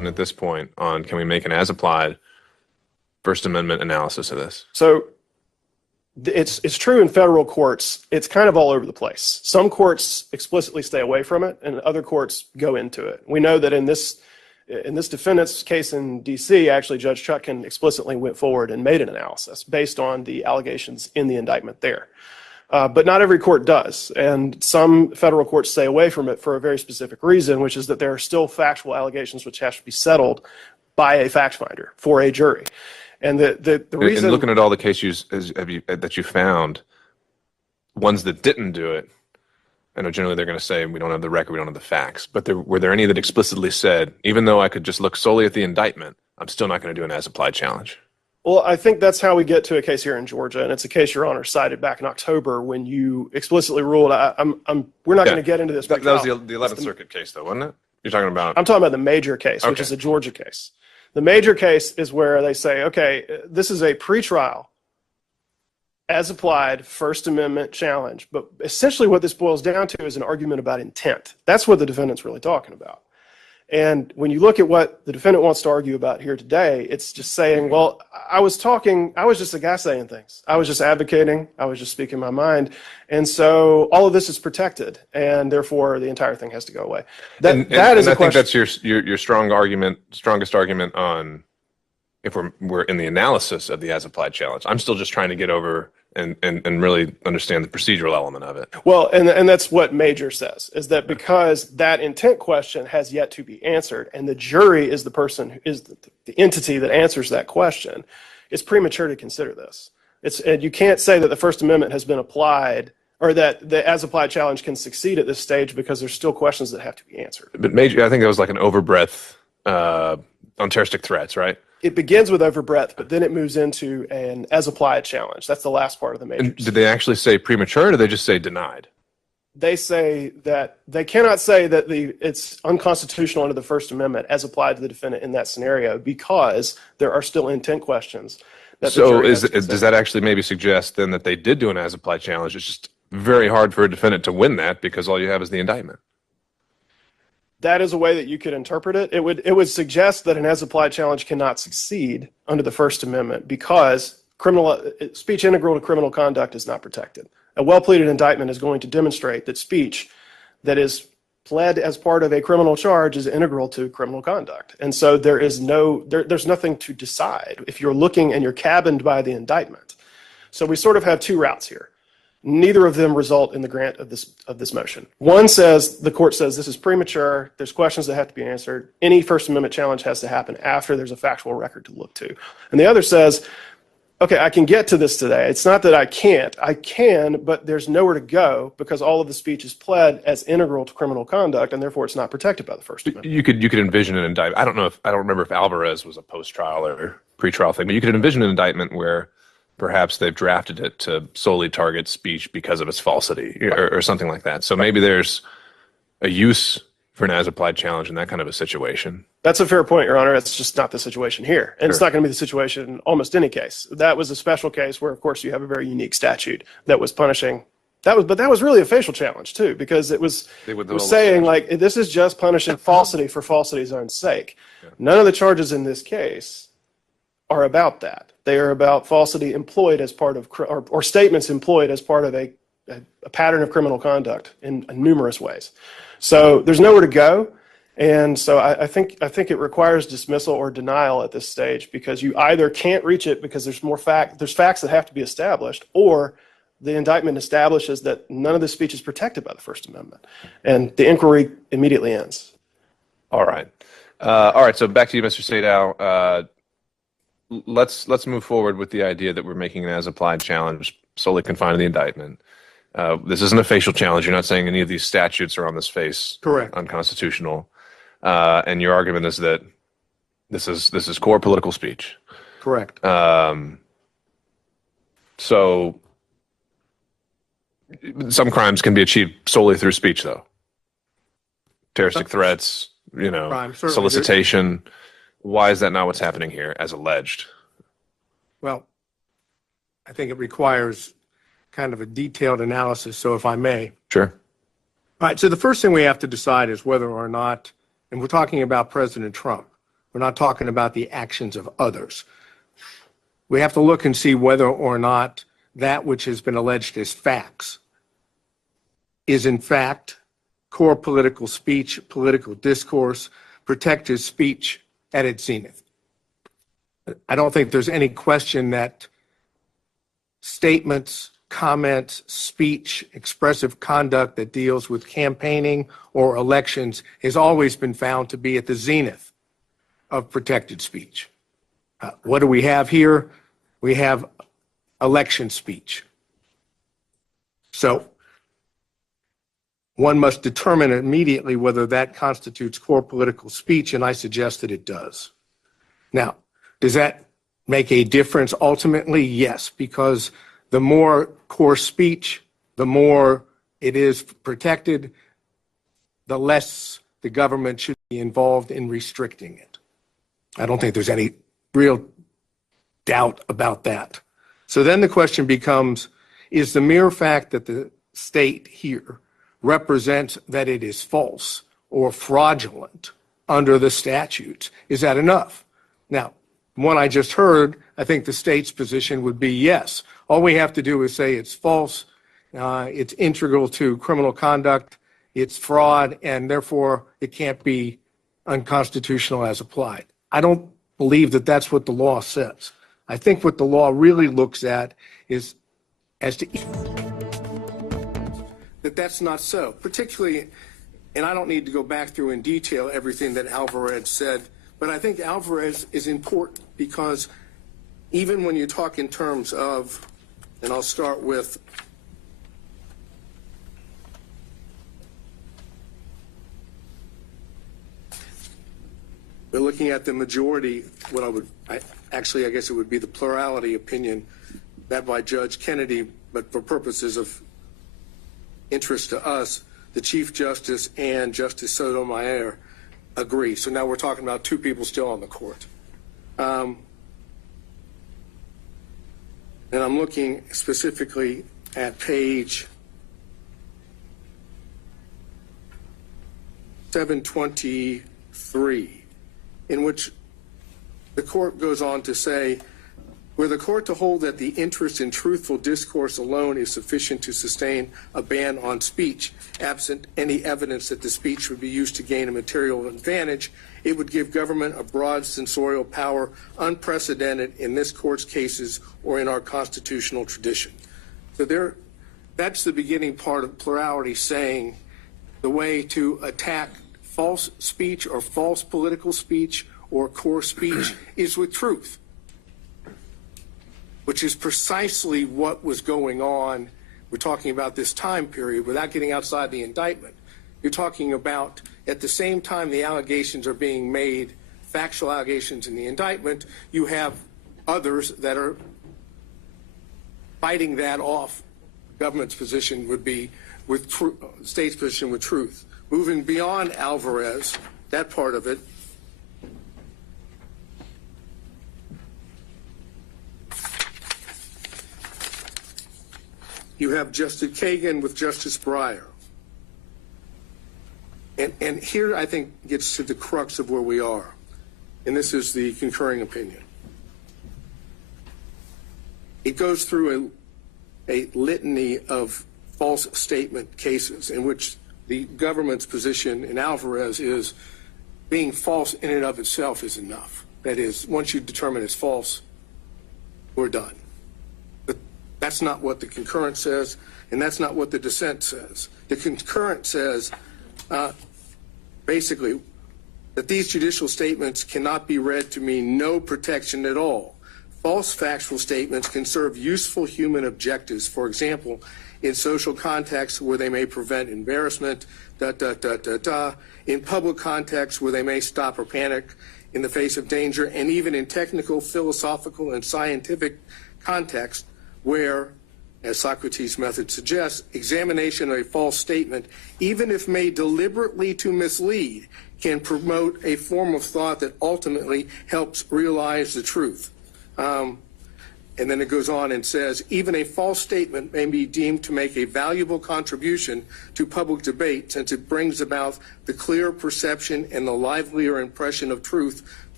position at this point on can we make an as-applied First Amendment analysis of this? So it's true in federal courts. It's kind of all over the place. Some courts explicitly stay away from it, and other courts go into it. We know that in this defendant's case in D.C., actually Judge Chutkan explicitly went forward and made an analysis based on the allegations in the indictment there. But not every court does, and some federal courts stay away from it for a very specific reason, which is that there are still factual allegations which have to be settled by a fact finder for a jury. And the reason... And looking at all the cases that you found, ones that didn't do it, I know generally they're going to say we don't have the record, we don't have the facts, but were there any that explicitly said, even though I could just look solely at the indictment, I'm still not going to do an as-applied challenge? Well, I think that's how we get to a case here in Georgia, and it's a case Your Honor cited back in October when you explicitly ruled. We're not going to get into this. That was the 11th Circuit case, though, wasn't it? You're talking about? I'm talking about the major case, which is a Georgia case. The major case is where they say, okay, this is a pretrial, as-applied First Amendment challenge, but essentially what this boils down to is an argument about intent. That's what the defendant's really talking about. And when you look at what the defendant wants to argue about here today, it's just saying, well, I was just a guy saying things. I was just advocating. I was just speaking my mind. And so all of this is protected, and therefore the entire thing has to go away. That is a question. I think that's your strongest argument on if we're in the analysis of the as-applied challenge. I'm still just trying to get over and really understand the procedural element of it. Well, and that's what Major says, is that because that intent question has yet to be answered, and the jury is the person who is the entity that answers that question, it's premature to consider this. And you can't say that the First Amendment has been applied or that the as-applied challenge can succeed at this stage because there's still questions that have to be answered. But Major, I think that was like an overbreadth on terroristic threats, right? It begins with overbreadth, but then it moves into an as-applied challenge. That's the last part of the Major. And did they actually say premature, or did they just say denied? They say that they cannot say that it's unconstitutional under the First Amendment as applied to the defendant in that scenario because there are still intent questions. So does that actually maybe suggest then that they did do an as-applied challenge? It's just very hard for a defendant to win that because all you have is the indictment. That is a way that you could interpret it. It would suggest that an as-applied challenge cannot succeed under the First Amendment because speech integral to criminal conduct is not protected. A well-pleaded indictment is going to demonstrate that speech that is pled as part of a criminal charge is integral to criminal conduct. And so there's nothing to decide if you're looking and you're cabined by the indictment. So we sort of have two routes here. Neither of them result in the grant of this motion. One says, the court says this is premature, there's questions that have to be answered, any First Amendment challenge has to happen after there's a factual record to look to. And the other says, okay, I can get to this today. It's not that I can't. I can, but there's nowhere to go because all of the speech is pled as integral to criminal conduct, and therefore it's not protected by the First Amendment. You could envision an indictment. I don't remember if Alvarez was a post-trial or pre-trial thing, but you could envision an indictment where perhaps they've drafted it to solely target speech because of its falsity or something like that. So maybe there's a use for an as-applied challenge in that kind of a situation. That's a fair point, Your Honor. It's just not the situation here. And It's not going to be the situation in almost any case. That was a special case where, of course, you have a very unique statute that was punishing. But that was really a facial challenge, too, because it was saying, like, this is just punishing falsity for falsity's own sake. Yeah. None of the charges in this case are about that. They are about falsity employed as part of, or statements employed as part of a pattern of criminal conduct in numerous ways. So there's nowhere to go. And so I think it requires dismissal or denial at this stage because you either can't reach it because there's facts that have to be established, or the indictment establishes that none of the speech is protected by the First Amendment. And the inquiry immediately ends. All right. So back to you, Mr. Sadow. Let's move forward with the idea that we're making an as-applied challenge solely confined to the indictment. This isn't a facial challenge. You're not saying any of these statutes are on this face correct, unconstitutional. And your argument is that this is core political speech. Correct. So some crimes can be achieved solely through speech, though. Terroristic threats, solicitation. Why is that not what's happening here, as alleged? Well, I think it requires kind of a detailed analysis, so if I may. Sure. All right, so the first thing we have to decide is whether or not, and we're talking about President Trump, We're not talking about the actions of others. We have to look and see whether or not that which has been alleged as facts is in fact core political speech, political discourse, protected speech at its zenith. I don't think there's any question that statements, comments, speech, expressive conduct that deals with campaigning or elections has always been found to be at the zenith of protected speech. What do we have here? We have election speech. So one must determine immediately whether that constitutes core political speech, and I suggest that it does. Now, does that make a difference ultimately? Yes, because the more core speech, the more it is protected, the less the government should be involved in restricting it. I don't think there's any real doubt about that. So then the question becomes, is the mere fact that the state here represents that it is false or fraudulent under the statutes, is that enough? Now, from what I just heard, I think the state's position would be yes. All we have to do is say it's false, it's integral to criminal conduct, it's fraud, and therefore it can't be unconstitutional as applied. I don't believe that that's what the law says. I think what the law really looks at is as to that that's not so, particularly, and I don't need to go back through in detail everything that Alvarez said, but I think Alvarez is important because even when you talk in terms of, and I'll start with we're looking at the majority, I guess it would be the plurality opinion, that by Judge Kennedy, but for purposes of interest to us, the Chief Justice and Justice Sotomayor agree. So now we're talking about two people still on the court. And I'm looking specifically at page 723, in which the court goes on to say, were the court to hold that the interest in truthful discourse alone is sufficient to sustain a ban on speech, absent any evidence that the speech would be used to gain a material advantage, it would give government a broad censorial power unprecedented in this court's cases or in our constitutional tradition. So that's the beginning part of plurality, saying the way to attack false speech or false political speech or core speech is with truth, which is precisely what was going on. We're talking about this time period without getting outside the indictment. You're talking about at the same time the allegations are being made, factual allegations in the indictment, you have others that are fighting that off. Government's position would be with state's position with truth. Moving beyond Alvarez, that part of it, you have Justice Kagan with Justice Breyer. And here I think gets to the crux of where we are. And this is the concurring opinion. It goes through a litany of false statement cases in which the government's position in Alvarez is being false in and of itself is enough. That is, once you determine it's false, we're done. But that's not what the concurrent says, and that's not what the dissent says. The concurrent says, basically, that these judicial statements cannot be read to mean no protection at all. False factual statements can serve useful human objectives, for example, in social contexts where they may prevent embarrassment, in public contexts where they may stop or panic in the face of danger, and even in technical, philosophical, and scientific contexts where, as Socrates' method suggests, examination of a false statement, even if made deliberately to mislead, can promote a form of thought that ultimately helps realize the truth. And then it goes on and says, even a false statement may be deemed to make a valuable contribution to public debate since it brings about the clear perception and the livelier impression of truth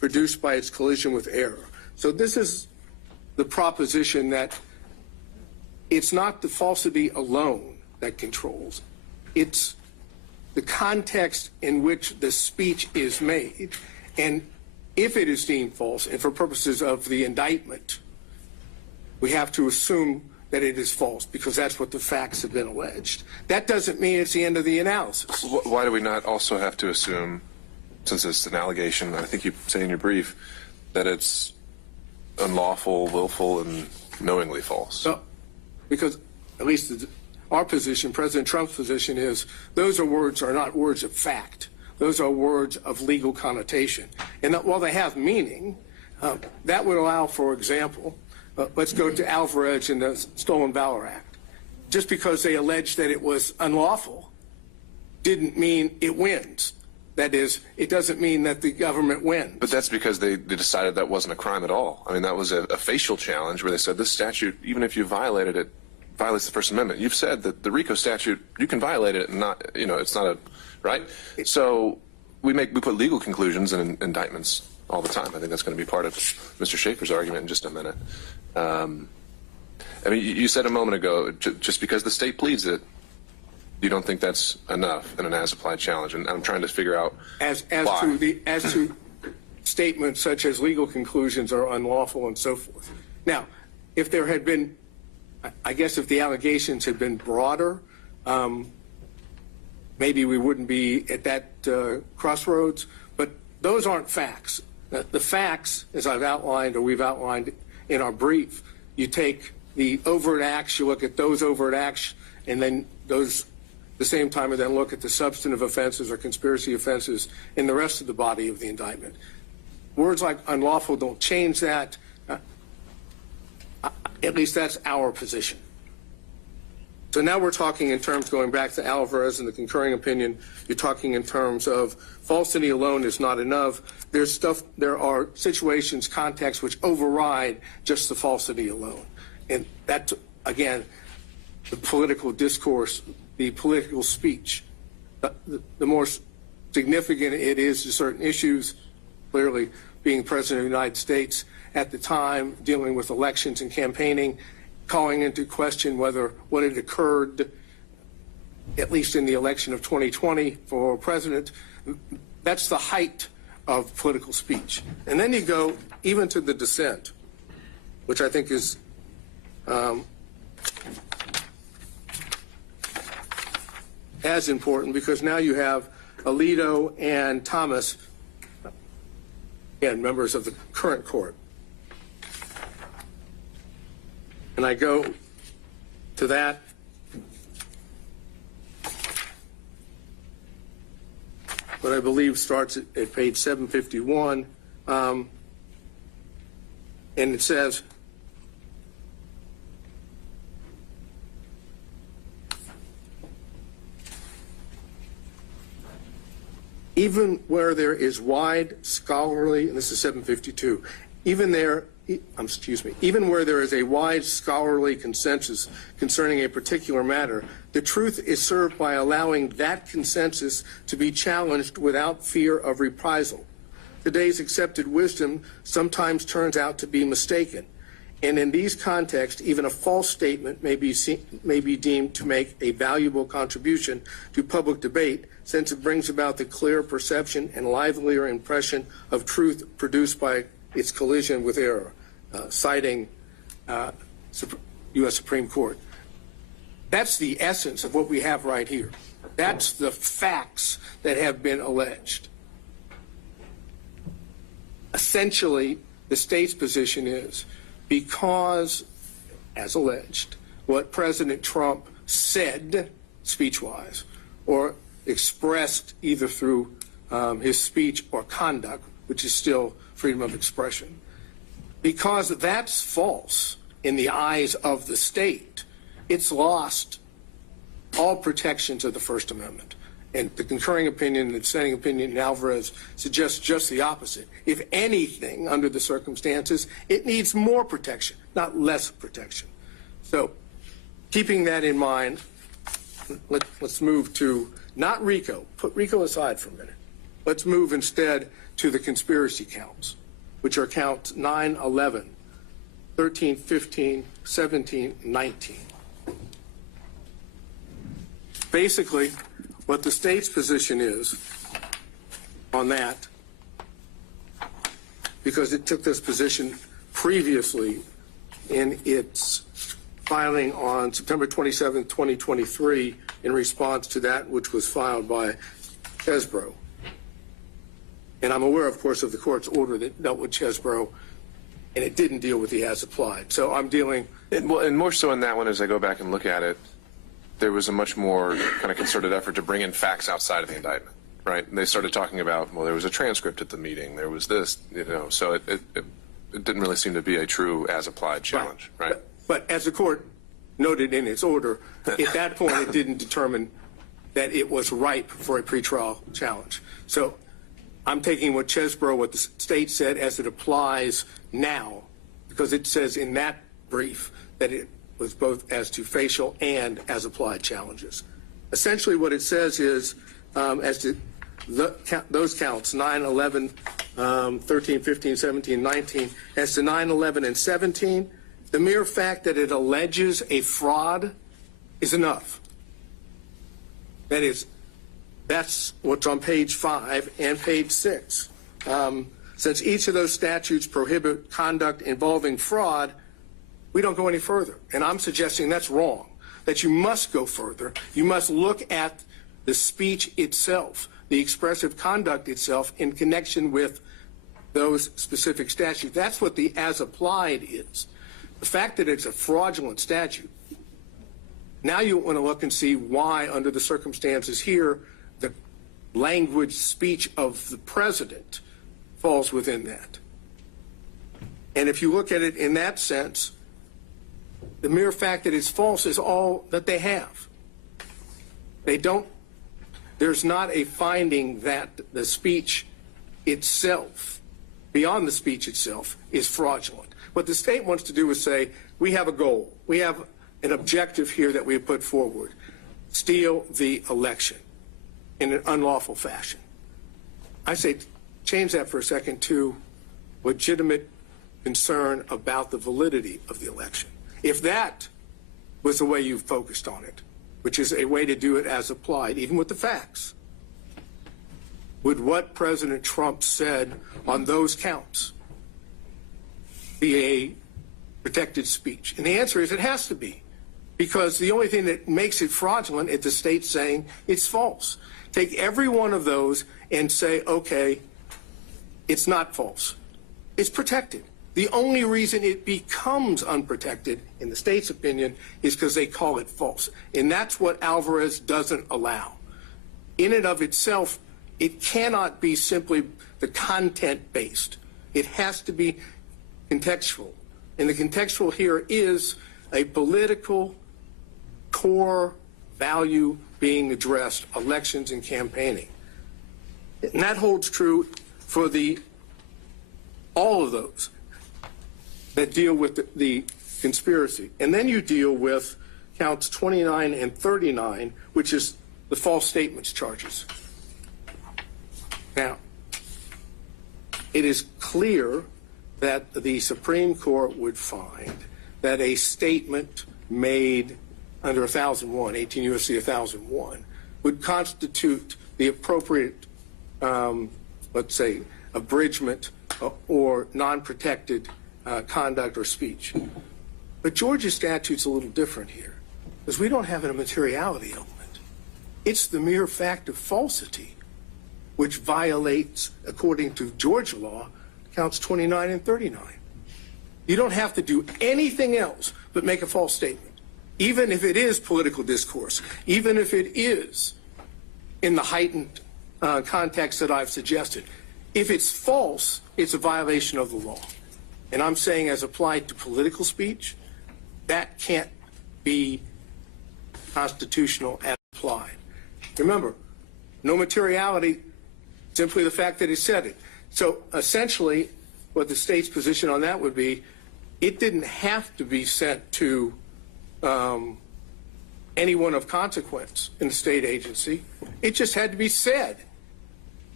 produced by its collision with error. So this is the proposition that it's not the falsity alone that controls. It's the context in which the speech is made. And if it is deemed false, and for purposes of the indictment, we have to assume that it is false because that's what the facts have been alleged. That doesn't mean it's the end of the analysis. Why do we not also have to assume, since it's an allegation, I think you say in your brief, that it's unlawful, willful, and knowingly false? No, because at least our position, President Trump's position is those are not words of fact. Those are words of legal connotation. And that while they have meaning, that would allow, for example, let's go to Alvarez and the Stolen Valor Act. Just because they alleged that it was unlawful didn't mean it wins. That is, it doesn't mean that the government wins. But that's because they decided that wasn't a crime at all. I mean, that was a facial challenge where they said this statute, even if you violated it, violates the First Amendment. You've said that the RICO statute, you can violate it and not, it's not a, right? So we put legal conclusions in indictments all the time. I think that's going to be part of Mr. Schaefer's argument in just a minute. I mean, you said a moment ago, just because the state pleads it, you don't think that's enough in an as-applied challenge, and I'm trying to figure out as why. to statements such as legal conclusions are unlawful and so forth. Now, if there had been, I guess, if the allegations had been broader, maybe we wouldn't be at that crossroads. But those aren't facts. The facts, as I've outlined or we've outlined in our brief, you take the overt acts, you look at those overt acts, and then those. The same time, and then look at the substantive offenses or conspiracy offenses in the rest of the body of the indictment. Words like unlawful don't change that. At least that's our position. So now we're talking in terms, going back to Alvarez and the concurring opinion, you're talking in terms of falsity alone is not enough. There are situations, contexts which override just the falsity alone. And that, again, the political discourse, the political speech, the more significant it is to certain issues, clearly being President of the United States at the time, dealing with elections and campaigning, calling into question whether what had occurred, at least in the election of 2020 for president, that's the height of political speech. And then you go even to the dissent, which I think is as important, because now you have Alito and Thomas, again, members of the current court. And I go to that. What I believe starts at page 751, and it says, even where there is wide scholarly, and this is 752, even where there is a wide scholarly consensus concerning a particular matter, the truth is served by allowing that consensus to be challenged without fear of reprisal. Today's accepted wisdom sometimes turns out to be mistaken, and in these contexts, even a false statement may be deemed to make a valuable contribution to public debate, since it brings about the clear perception and livelier impression of truth produced by its collision with error, citing U.S. Supreme Court. That's the essence of what we have right here. That's the facts that have been alleged. Essentially, the state's position is because, as alleged, what President Trump said speech-wise or expressed either through his speech or conduct, which is still freedom of expression, because that's false in the eyes of the state, it's lost all protections of the First Amendment. And the concurring opinion and the dissenting opinion in Alvarez suggests just the opposite. If anything, under the circumstances, it needs more protection, not less protection. So keeping that in mind, let's move to not RICO. Put RICO aside for a minute. let's move instead to the conspiracy counts, which are counts 9, 11, 13, 15, 17, 19. Basically, what the state's position is on that, because it took this position previously in its filing on September 27, 2023, in response to that which was filed by Chesbrough. And I'm aware, of course, of the court's order that dealt with Chesbrough, and it didn't deal with the as applied. So I'm dealing. And more so in that one, as I go back and look at it, there was a much more kind of concerted effort to bring in facts outside of the indictment, right? And they started talking about, well, there was a transcript at the meeting, there was this, so it didn't really seem to be a true as applied challenge, right? But as the court noted in its order, at that point it didn't determine that it was ripe for a pretrial challenge. So I'm taking what Chesbrough, what the state said as it applies now, because it says in that brief that it was both as to facial and as applied challenges. Essentially what it says is, as to those counts, 9, 11, 13, 15, 17, 19, as to 9, 11, and 17, the mere fact that it alleges a fraud is enough. That's what's on page 5 and page 6. Since each of those statutes prohibit conduct involving fraud, we don't go any further. And I'm suggesting that's wrong, that you must go further. You must look at the speech itself, the expressive conduct itself in connection with those specific statutes. That's what the as applied is. The fact that it's a fraudulent statute, now you want to look and see why, under the circumstances here, the language speech of the president falls within that. And if you look at it in that sense, the mere fact that it's false is all that they have. There's not a finding that the speech itself, beyond the speech itself, is fraudulent. What the state wants to do is say, we have a goal. We have an objective here that we have put forward. Steal the election in an unlawful fashion. I say change that for a second to legitimate concern about the validity of the election. If that was the way you focused on it, which is a way to do it as applied, even with the facts, would what President Trump said on those counts be a protected speech? And the answer is it has to be, because the only thing that makes it fraudulent is the state saying it's false. Take every one of those and say, okay, it's not false. It's protected. The only reason it becomes unprotected, in the state's opinion, is because they call it false. And that's what Alvarez doesn't allow. In and of itself, it cannot be simply the content-based. It has to be contextual. And the contextual here is a political core value being addressed, elections and campaigning. And that holds true for all of those that deal with the conspiracy. And then you deal with counts 29 and 39, which is the false statements charges. Now, it is clear that the Supreme Court would find that a statement made under 1001, 18 U.S.C. 1001, would constitute the appropriate, let's say, abridgment or non-protected conduct or speech. But Georgia's statute's a little different here, because we don't have a materiality element. It's the mere fact of falsity, which violates, according to Georgia law, counts 29 and 39. You don't have to do anything else but make a false statement, even if it is political discourse, even if it is in the heightened context that I've suggested. If it's false, it's a violation of the law. And I'm saying, as applied to political speech, that can't be constitutional as applied. Remember, no materiality, simply the fact that he said it. So essentially, what the state's position on that would be, it didn't have to be sent to anyone of consequence in the state agency. It just had to be said.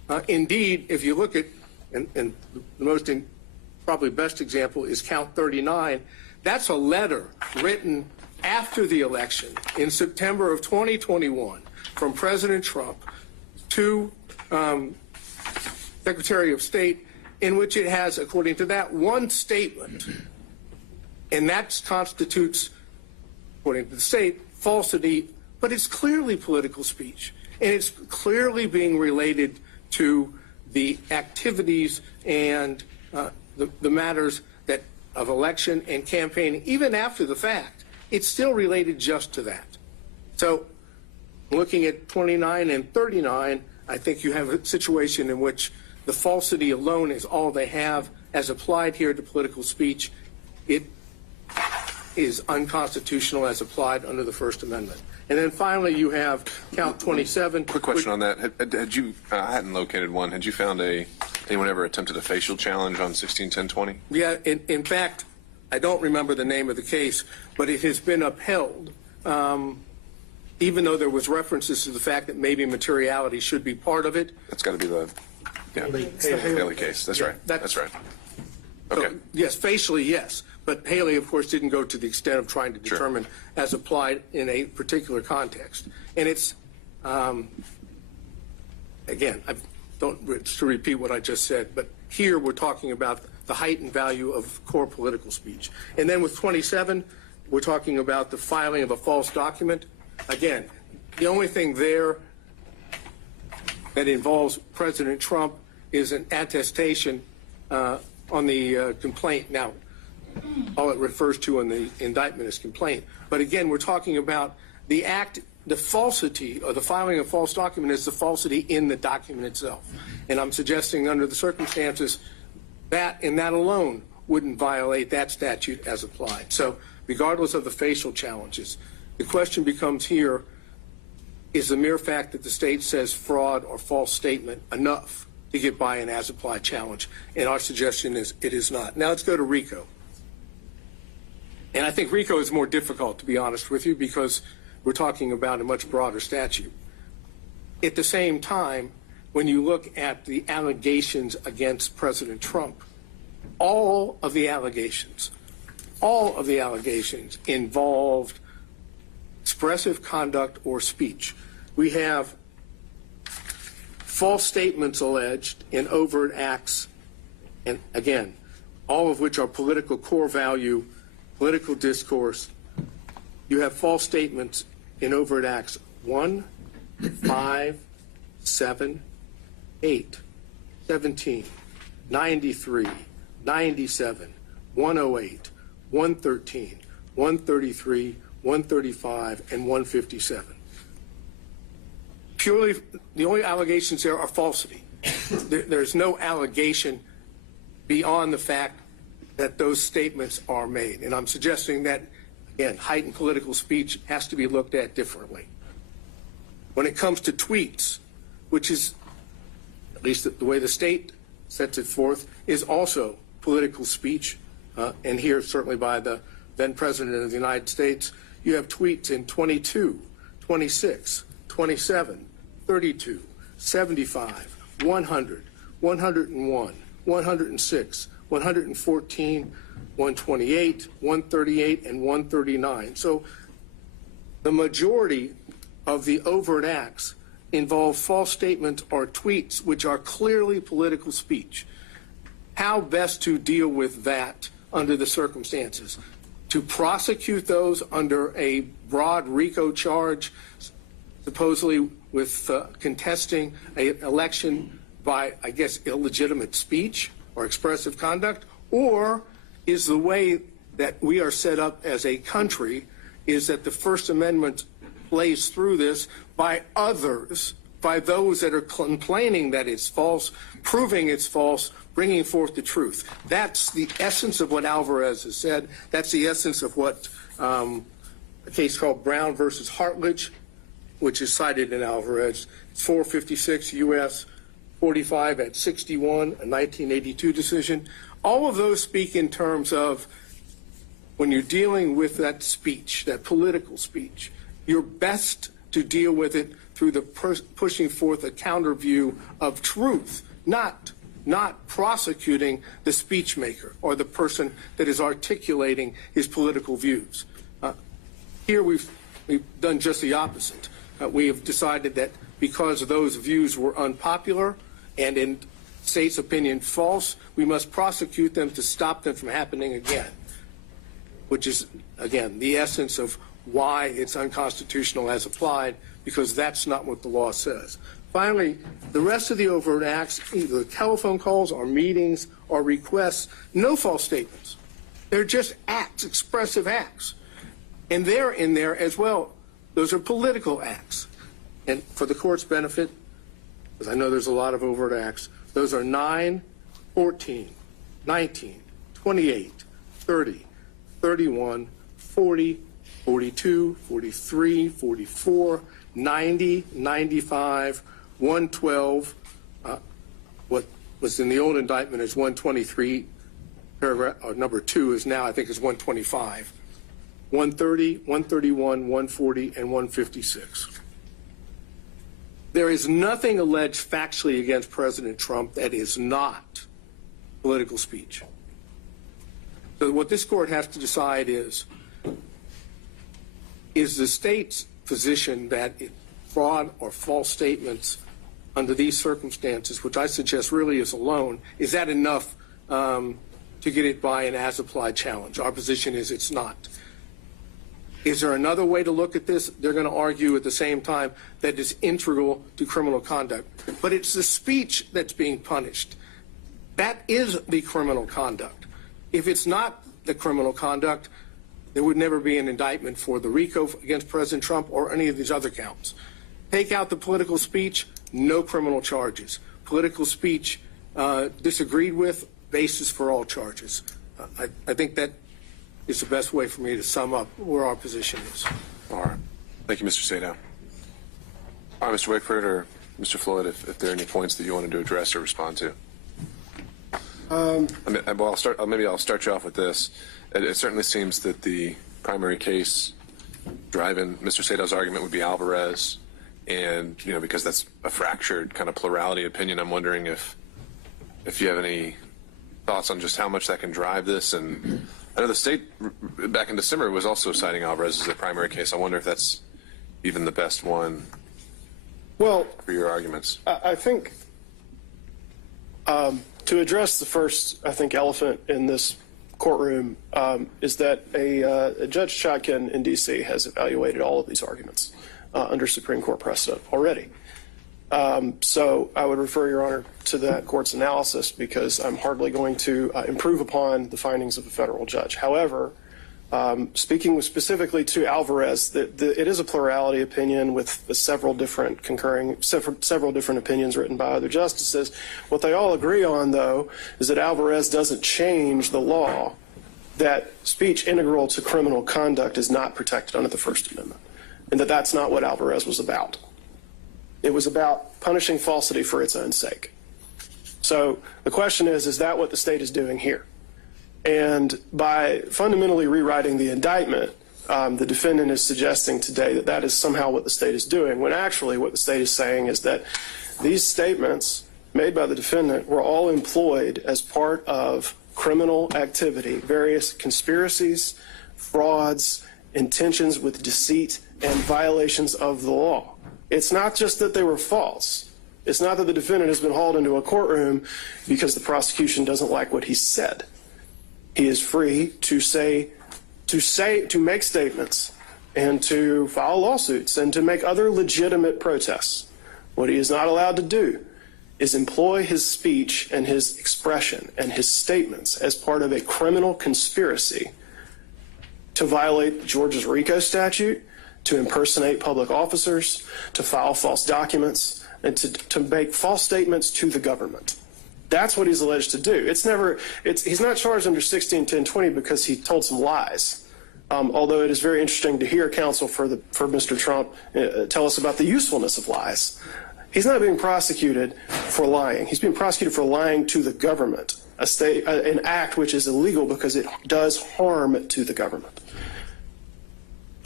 Indeed, if you look at, and the most probably best example is count 39, that's a letter written after the election in September of 2021 from President Trump to Secretary of State, in which it has, according to that, one statement, and that constitutes, according to the state, falsity, but it's clearly political speech, and it's clearly being related to the activities and the matters that of election and campaigning. Even after the fact, it's still related just to that. So looking at 29 and 39, I think you have a situation in which the falsity alone is all they have as applied here to political speech. It is unconstitutional as applied under the First Amendment. And then finally, you have count 27. Quick question on that. Had you, I hadn't located one. Had you found anyone ever attempted a facial challenge on 161020? Yeah, in fact, I don't remember the name of the case, but it has been upheld, even though there was references to the fact that maybe materiality should be part of it. That's got to be the Haley case. That's right. That's right. Okay. So, yes, facially, yes. But Haley, of course, didn't go to the extent of trying to determine as applied in a particular context. And it's, again, I don't to repeat what I just said, but here we're talking about the heightened value of core political speech. And then with 27, we're talking about the filing of a false document. Again, the only thing there that involves President Trump is an attestation on the complaint. Now, all it refers to in the indictment is complaint. But again, we're talking about the act, the falsity, or the filing of a false document is the falsity in the document itself. And I'm suggesting under the circumstances that, and that alone, wouldn't violate that statute as applied. So regardless of the facial challenges, the question becomes here, is the mere fact that the state says fraud or false statement enough to get by an as-applied challenge? And our suggestion is it is not. Now let's go to RICO. And I think RICO is more difficult, to be honest with you, because we're talking about a much broader statute. At the same time, when you look at the allegations against President Trump, all of the allegations involved expressive conduct or speech. We have false statements alleged in overt acts, and again, all of which are political core value, political discourse. You have false statements in overt acts 1, 5, 7, 8, 17, 93, 97, 108, 113, 133, 135, and 157. Purely, the only allegations there are falsity. There's no allegation beyond the fact that those statements are made. And I'm suggesting that, again, heightened political speech has to be looked at differently. When it comes to tweets, which is, at least the way the state sets it forth, is also political speech, and here certainly by the then President of the United States, you have tweets in 22, 26, 27, 32, 75, 100, 101, 106, 114, 128, 138, and 139. So the majority of the overt acts involve false statements or tweets which are clearly political speech. How best to deal with that under the circumstances? To prosecute those under a broad RICO charge, supposedly with contesting an election by, I guess, illegitimate speech or expressive conduct? Or is the way that we are set up as a country is that the First Amendment plays through this by others, by those that are complaining that it's false, proving it's false, bringing forth the truth? That's the essence of what Alvarez has said. That's the essence of what a case called Brown versus Hartledge, which is cited in Alvarez, 456 U.S. 45 at 61, a 1982 decision. All of those speak in terms of when you're dealing with that speech, that political speech, you're best to deal with it through the pushing forth a counter view of truth, not prosecuting the speech maker or the person that is articulating his political views. Here we've done just the opposite. We have decided that because those views were unpopular and in state's opinion false, we must prosecute them to stop them from happening again, which is, again, the essence of why it's unconstitutional as applied, because that's not what the law says. Finally, the rest of the overt acts, either telephone calls or meetings or requests, no false statements. They're just acts, expressive acts. And they're in there as well. Those are political acts. And for the court's benefit, because I know there's a lot of overt acts, those are 9, 14, 19, 28, 30, 31, 40, 42, 43, 44, 90, 95, 112. What was in the old indictment is 123, paragraph, or number 2 is now, I think, is 125. 130, 131, 140, and 156. There is nothing alleged factually against President Trump that is not political speech. So what this court has to decide is the state's position that fraud or false statements under these circumstances, which I suggest really is alone, is that enough to get it by an as-applied challenge? Our position is it's not. Is there another way to look at this? They're going to argue at the same time that it's integral to criminal conduct. But it's the speech that's being punished. That is the criminal conduct. If it's not the criminal conduct, there would never be an indictment for the RICO against President Trump or any of these other counts. Take out the political speech, no criminal charges. Political speech disagreed with, basis for all charges. I think that is the best way for me to sum up where our position is. All right. Thank you, Mr. Sato. All right, Mr. Wickford or Mr. Floyd, if there are any points that you wanted to address or respond to. Maybe I'll start you off with this. It certainly seems that the primary case driving Mr. Sato's argument would be Alvarez, and because that's a fractured kind of plurality opinion, I'm wondering if you have any thoughts on just how much that can drive this. And I know the state back in December was also citing Alvarez as a primary case. I wonder if that's even the best one for your arguments. I think to address the first, elephant in this courtroom is that a Judge Chotkin in D.C. has evaluated all of these arguments under Supreme Court precedent already. So I would refer, Your Honor, to that court's analysis, because I'm hardly going to improve upon the findings of a federal judge. However, speaking specifically to Alvarez, it is a plurality opinion with several different opinions written by other justices. What they all agree on, though, is that Alvarez doesn't change the law that speech integral to criminal conduct is not protected under the First Amendment, and that that's not what Alvarez was about. It was about punishing falsity for its own sake. So the question is that what the state is doing here? And by fundamentally rewriting the indictment, the defendant is suggesting today that that is somehow what the state is doing, when actually what the state is saying is that these statements made by the defendant were all employed as part of criminal activity, various conspiracies, frauds, intentions with deceit, and violations of the law. It's not just that they were false. It's not that the defendant has been hauled into a courtroom because the prosecution doesn't like what he said. He is free to make statements and to file lawsuits and to make other legitimate protests. What he is not allowed to do is employ his speech and his expression and his statements as part of a criminal conspiracy to violate Georgia's RICO statute, to impersonate public officers, to file false documents, and to make false statements to the government. That's what he's alleged to do. He's not charged under 161020 because he told some lies. Although it is very interesting to hear counsel for Mr. Trump tell us about the usefulness of lies. He's not being prosecuted for lying. He's being prosecuted for lying to the government, an act which is illegal because it does harm to the government.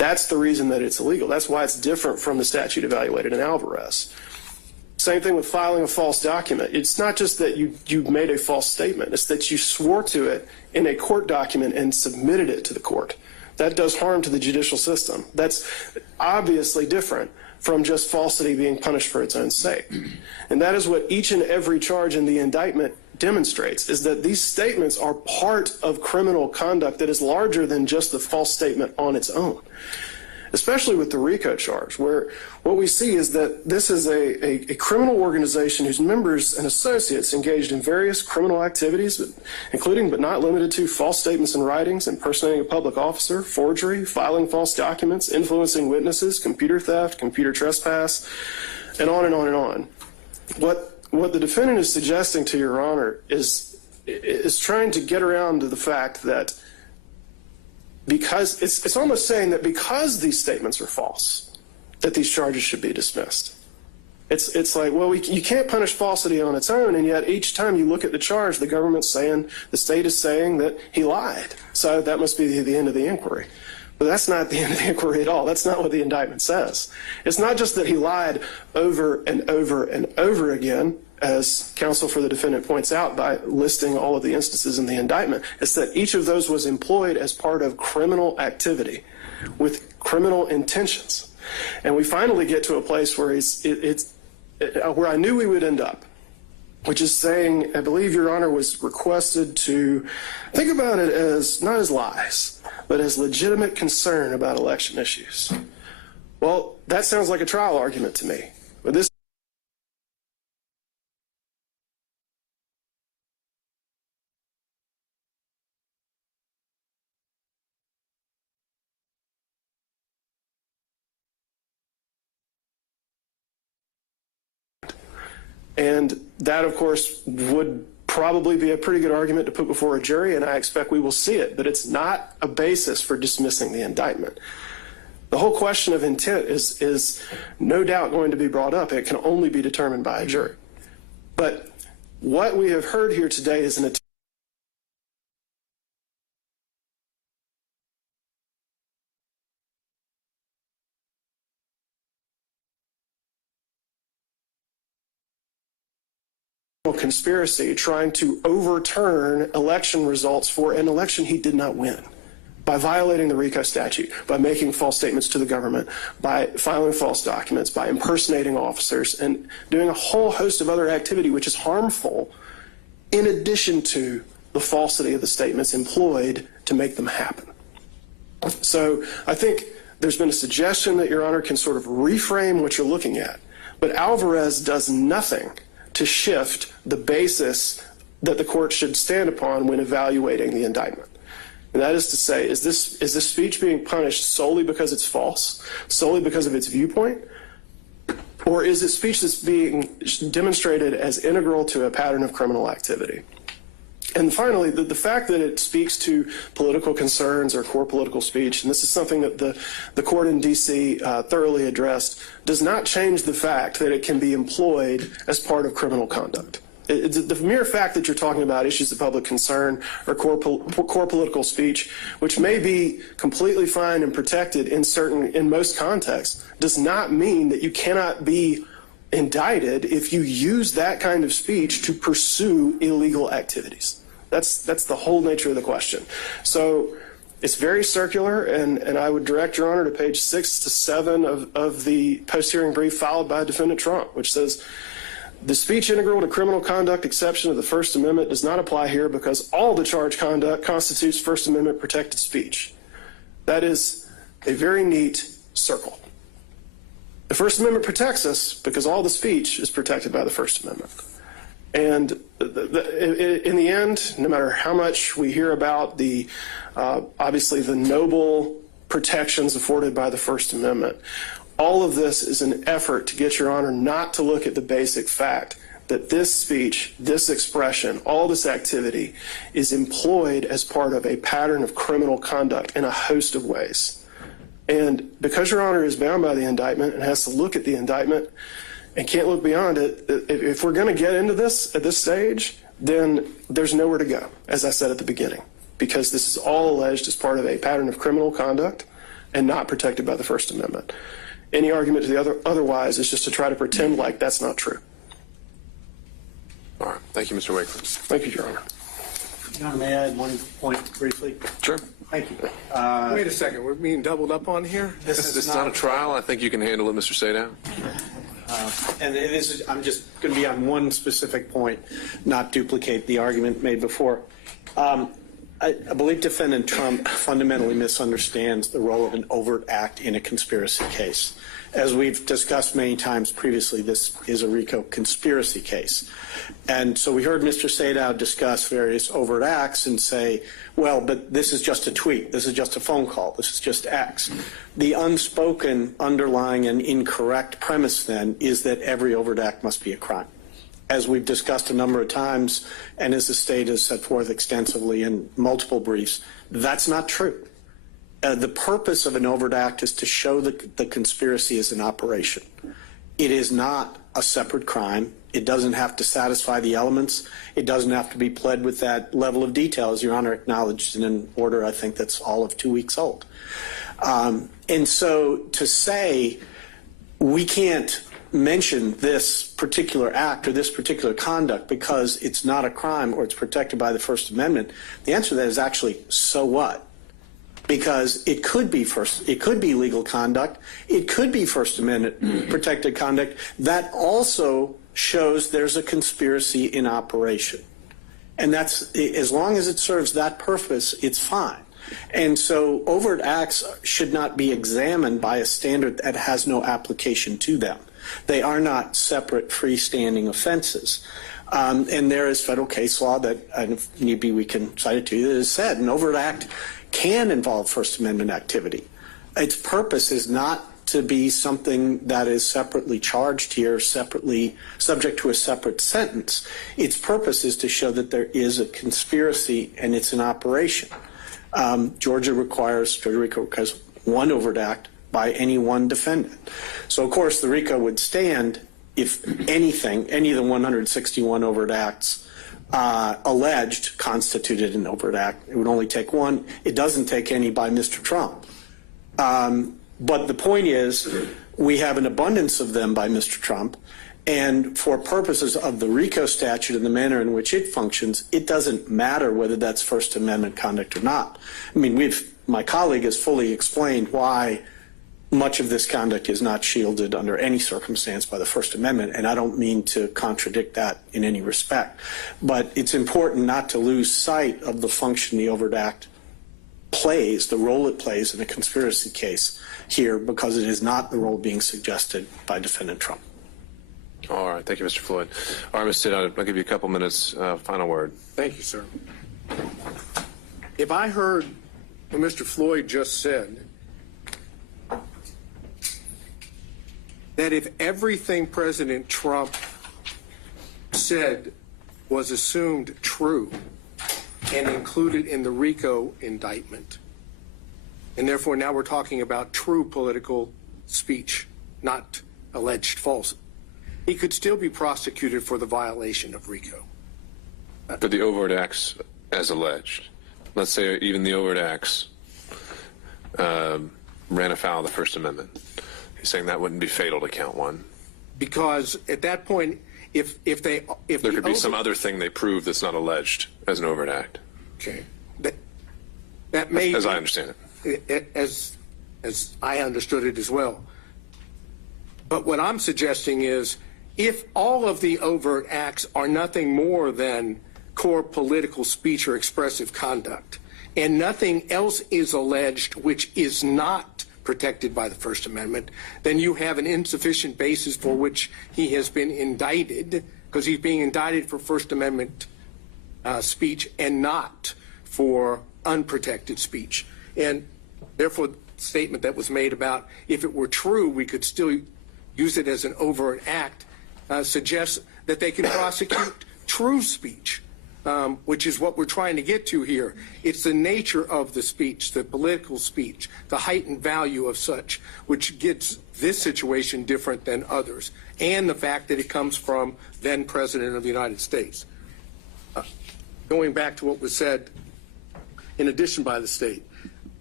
That's the reason that it's illegal. That's why it's different from the statute evaluated in Alvarez. Same thing with filing a false document. It's not just that you made a false statement. It's that you swore to it in a court document and submitted it to the court. That does harm to the judicial system. That's obviously different from just falsity being punished for its own sake. And that is what each and every charge in the indictment demonstrates, is that these statements are part of criminal conduct that is larger than just the false statement on its own. Especially with the RICO charge, where what we see is that this is a criminal organization whose members and associates engaged in various criminal activities, including but not limited to false statements and writings, impersonating a public officer, forgery, filing false documents, influencing witnesses, computer theft, computer trespass, and on and on and on. What the defendant is suggesting to Your Honor is trying to get around to the fact that because it's almost saying that because these statements are false, that these charges should be dismissed. It's like, well, you can't punish falsity on its own, and yet each time you look at the charge, the government's saying, the state is saying that he lied. So that must be the end of the inquiry. But that's not the end of the inquiry at all. That's not what the indictment says. It's not just that he lied over and over and over again, as counsel for the defendant points out by listing all of the instances in the indictment. It's that each of those was employed as part of criminal activity with criminal intentions. And we finally get to a place where where I knew we would end up, which is saying, I believe Your Honor was requested to think about it as not as lies, but as legitimate concern about election issues. Well, that sounds like a trial argument to me. But this and that, of course, would probably be a pretty good argument to put before a jury, and I expect we will see it, but it's not a basis for dismissing the indictment. The whole question of intent is no doubt going to be brought up. It can only be determined by a jury. But what we have heard here today is an attempt conspiracy trying to overturn election results for an election he did not win by violating the RICO statute, by making false statements to the government, by filing false documents, by impersonating officers, and doing a whole host of other activity which is harmful in addition to the falsity of the statements employed to make them happen. So I think there's been a suggestion that Your Honor can sort of reframe what you're looking at, but Alvarez does nothing to shift the basis that the court should stand upon when evaluating the indictment. And that is to say, is this speech being punished solely because it's false, solely because of its viewpoint, or is it speech that's being demonstrated as integral to a pattern of criminal activity? And finally, the fact that it speaks to political concerns or core political speech, and this is something that the court in D.C. Thoroughly addressed, does not change the fact that it can be employed as part of criminal conduct. The mere fact that you're talking about issues of public concern or core political speech, which may be completely fine and protected in most contexts, does not mean that you cannot be indicted if you use that kind of speech to pursue illegal activities. That's the whole nature of the question. So it's very circular, and I would direct Your Honor to page 6 to 7 of the post-hearing brief filed by Defendant Trump, which says, the speech integral to criminal conduct exception of the First Amendment does not apply here because all the charged conduct constitutes First Amendment protected speech. That is a very neat circle. The First Amendment protects us because all the speech is protected by the First Amendment. And in the end, no matter how much we hear about obviously the noble protections afforded by the First Amendment, all of this is an effort to get Your Honor not to look at the basic fact that this speech, this expression, all this activity is employed as part of a pattern of criminal conduct in a host of ways. And because Your Honor is bound by the indictment and has to look at the indictment and can't look beyond it, if we're going to get into this at this stage, then there's nowhere to go, as I said at the beginning, because this is all alleged as part of a pattern of criminal conduct and not protected by the First Amendment. Any argument to the otherwise is just to try to pretend like that's not true. All right. Thank you, Mr. Wakeland. Thank you, Your Honor. Your Honor, may I add one point briefly? Sure. Thank you. Wait a second, we're being doubled up on here? This is not a trial. I think you can handle it, Mr. Sadow. And this is, I'm just going to be on one specific point, not duplicate the argument made before. I believe defendant Trump fundamentally misunderstands the role of an overt act in a conspiracy case. As we've discussed many times previously, this is a RICO conspiracy case. And so we heard Mr. Sadow discuss various overt acts and say, well, but this is just a tweet, this is just a phone call, this is just X. The unspoken, underlying, and incorrect premise then is that every overt act must be a crime. As we've discussed a number of times, and as the state has set forth extensively in multiple briefs, that's not true. The purpose of an overt act is to show that the conspiracy is in operation. It is not a separate crime. It doesn't have to satisfy the elements. It doesn't have to be pled with that level of detail, as Your Honor acknowledged in an order I think that's all of 2 weeks old. And so to say we can't mention this particular act or this particular conduct because it's not a crime or it's protected by the First Amendment, the answer to that is actually, so what? Because it could be legal conduct, it could be First Amendment protected conduct that also shows there's a conspiracy in operation. And that's, as long as it serves that purpose, it's fine. And so overt acts should not be examined by a standard that has no application to them. They are not separate freestanding offenses. And there is federal case law that, and if need be, we can cite it to you, that has said an overt act can involve First Amendment activity. Its purpose is not to be something that is separately charged here, separately subject to a separate sentence. Its purpose is to show that there is a conspiracy and it's an operation. Georgia requires one overt act by any one defendant. So, of course, the RICO would stand if anything, any of the 161 overt acts alleged constituted an overt act. It would only take one. It doesn't take any by Mr. Trump. But the point is, we have an abundance of them by Mr. Trump, and for purposes of the RICO statute and the manner in which it functions, it doesn't matter whether that's First Amendment conduct or not. I mean, my colleague has fully explained why much of this conduct is not shielded under any circumstance by the First Amendment, and I don't mean to contradict that in any respect. But it's important not to lose sight of the function the overt act plays, the role it plays in a conspiracy case here, because it is not the role being suggested by Defendant Trump. All right. Thank you, Mr. Floyd. All right, Mr. Sadow, I'll give you a couple minutes. Final word. Thank you, sir. If I heard what Mr. Floyd just said, that if everything President Trump said was assumed true and included in the RICO indictment, and therefore now we're talking about true political speech, not alleged false, he could still be prosecuted for the violation of RICO. For the overt acts as alleged. Let's say even the overt acts ran afoul of the First Amendment. He's saying that wouldn't be fatal to count one. Because at that point, if there could be some other thing they prove that's not alleged as an overt act. Okay, that may, as I understand it, as I understood it as well. But what I'm suggesting is, if all of the overt acts are nothing more than core political speech or expressive conduct, and nothing else is alleged which is not protected by the First Amendment, then you have an insufficient basis for which he has been indicted, because he's being indicted for First Amendment speech and not for unprotected speech. And therefore, the statement that was made about if it were true, we could still use it as an overt act, suggests that they can prosecute true speech, which is what we're trying to get to here. It's the nature of the speech, the political speech, the heightened value of such, which gets this situation different than others, and the fact that it comes from then President of the United States. Going back to what was said in addition by the state,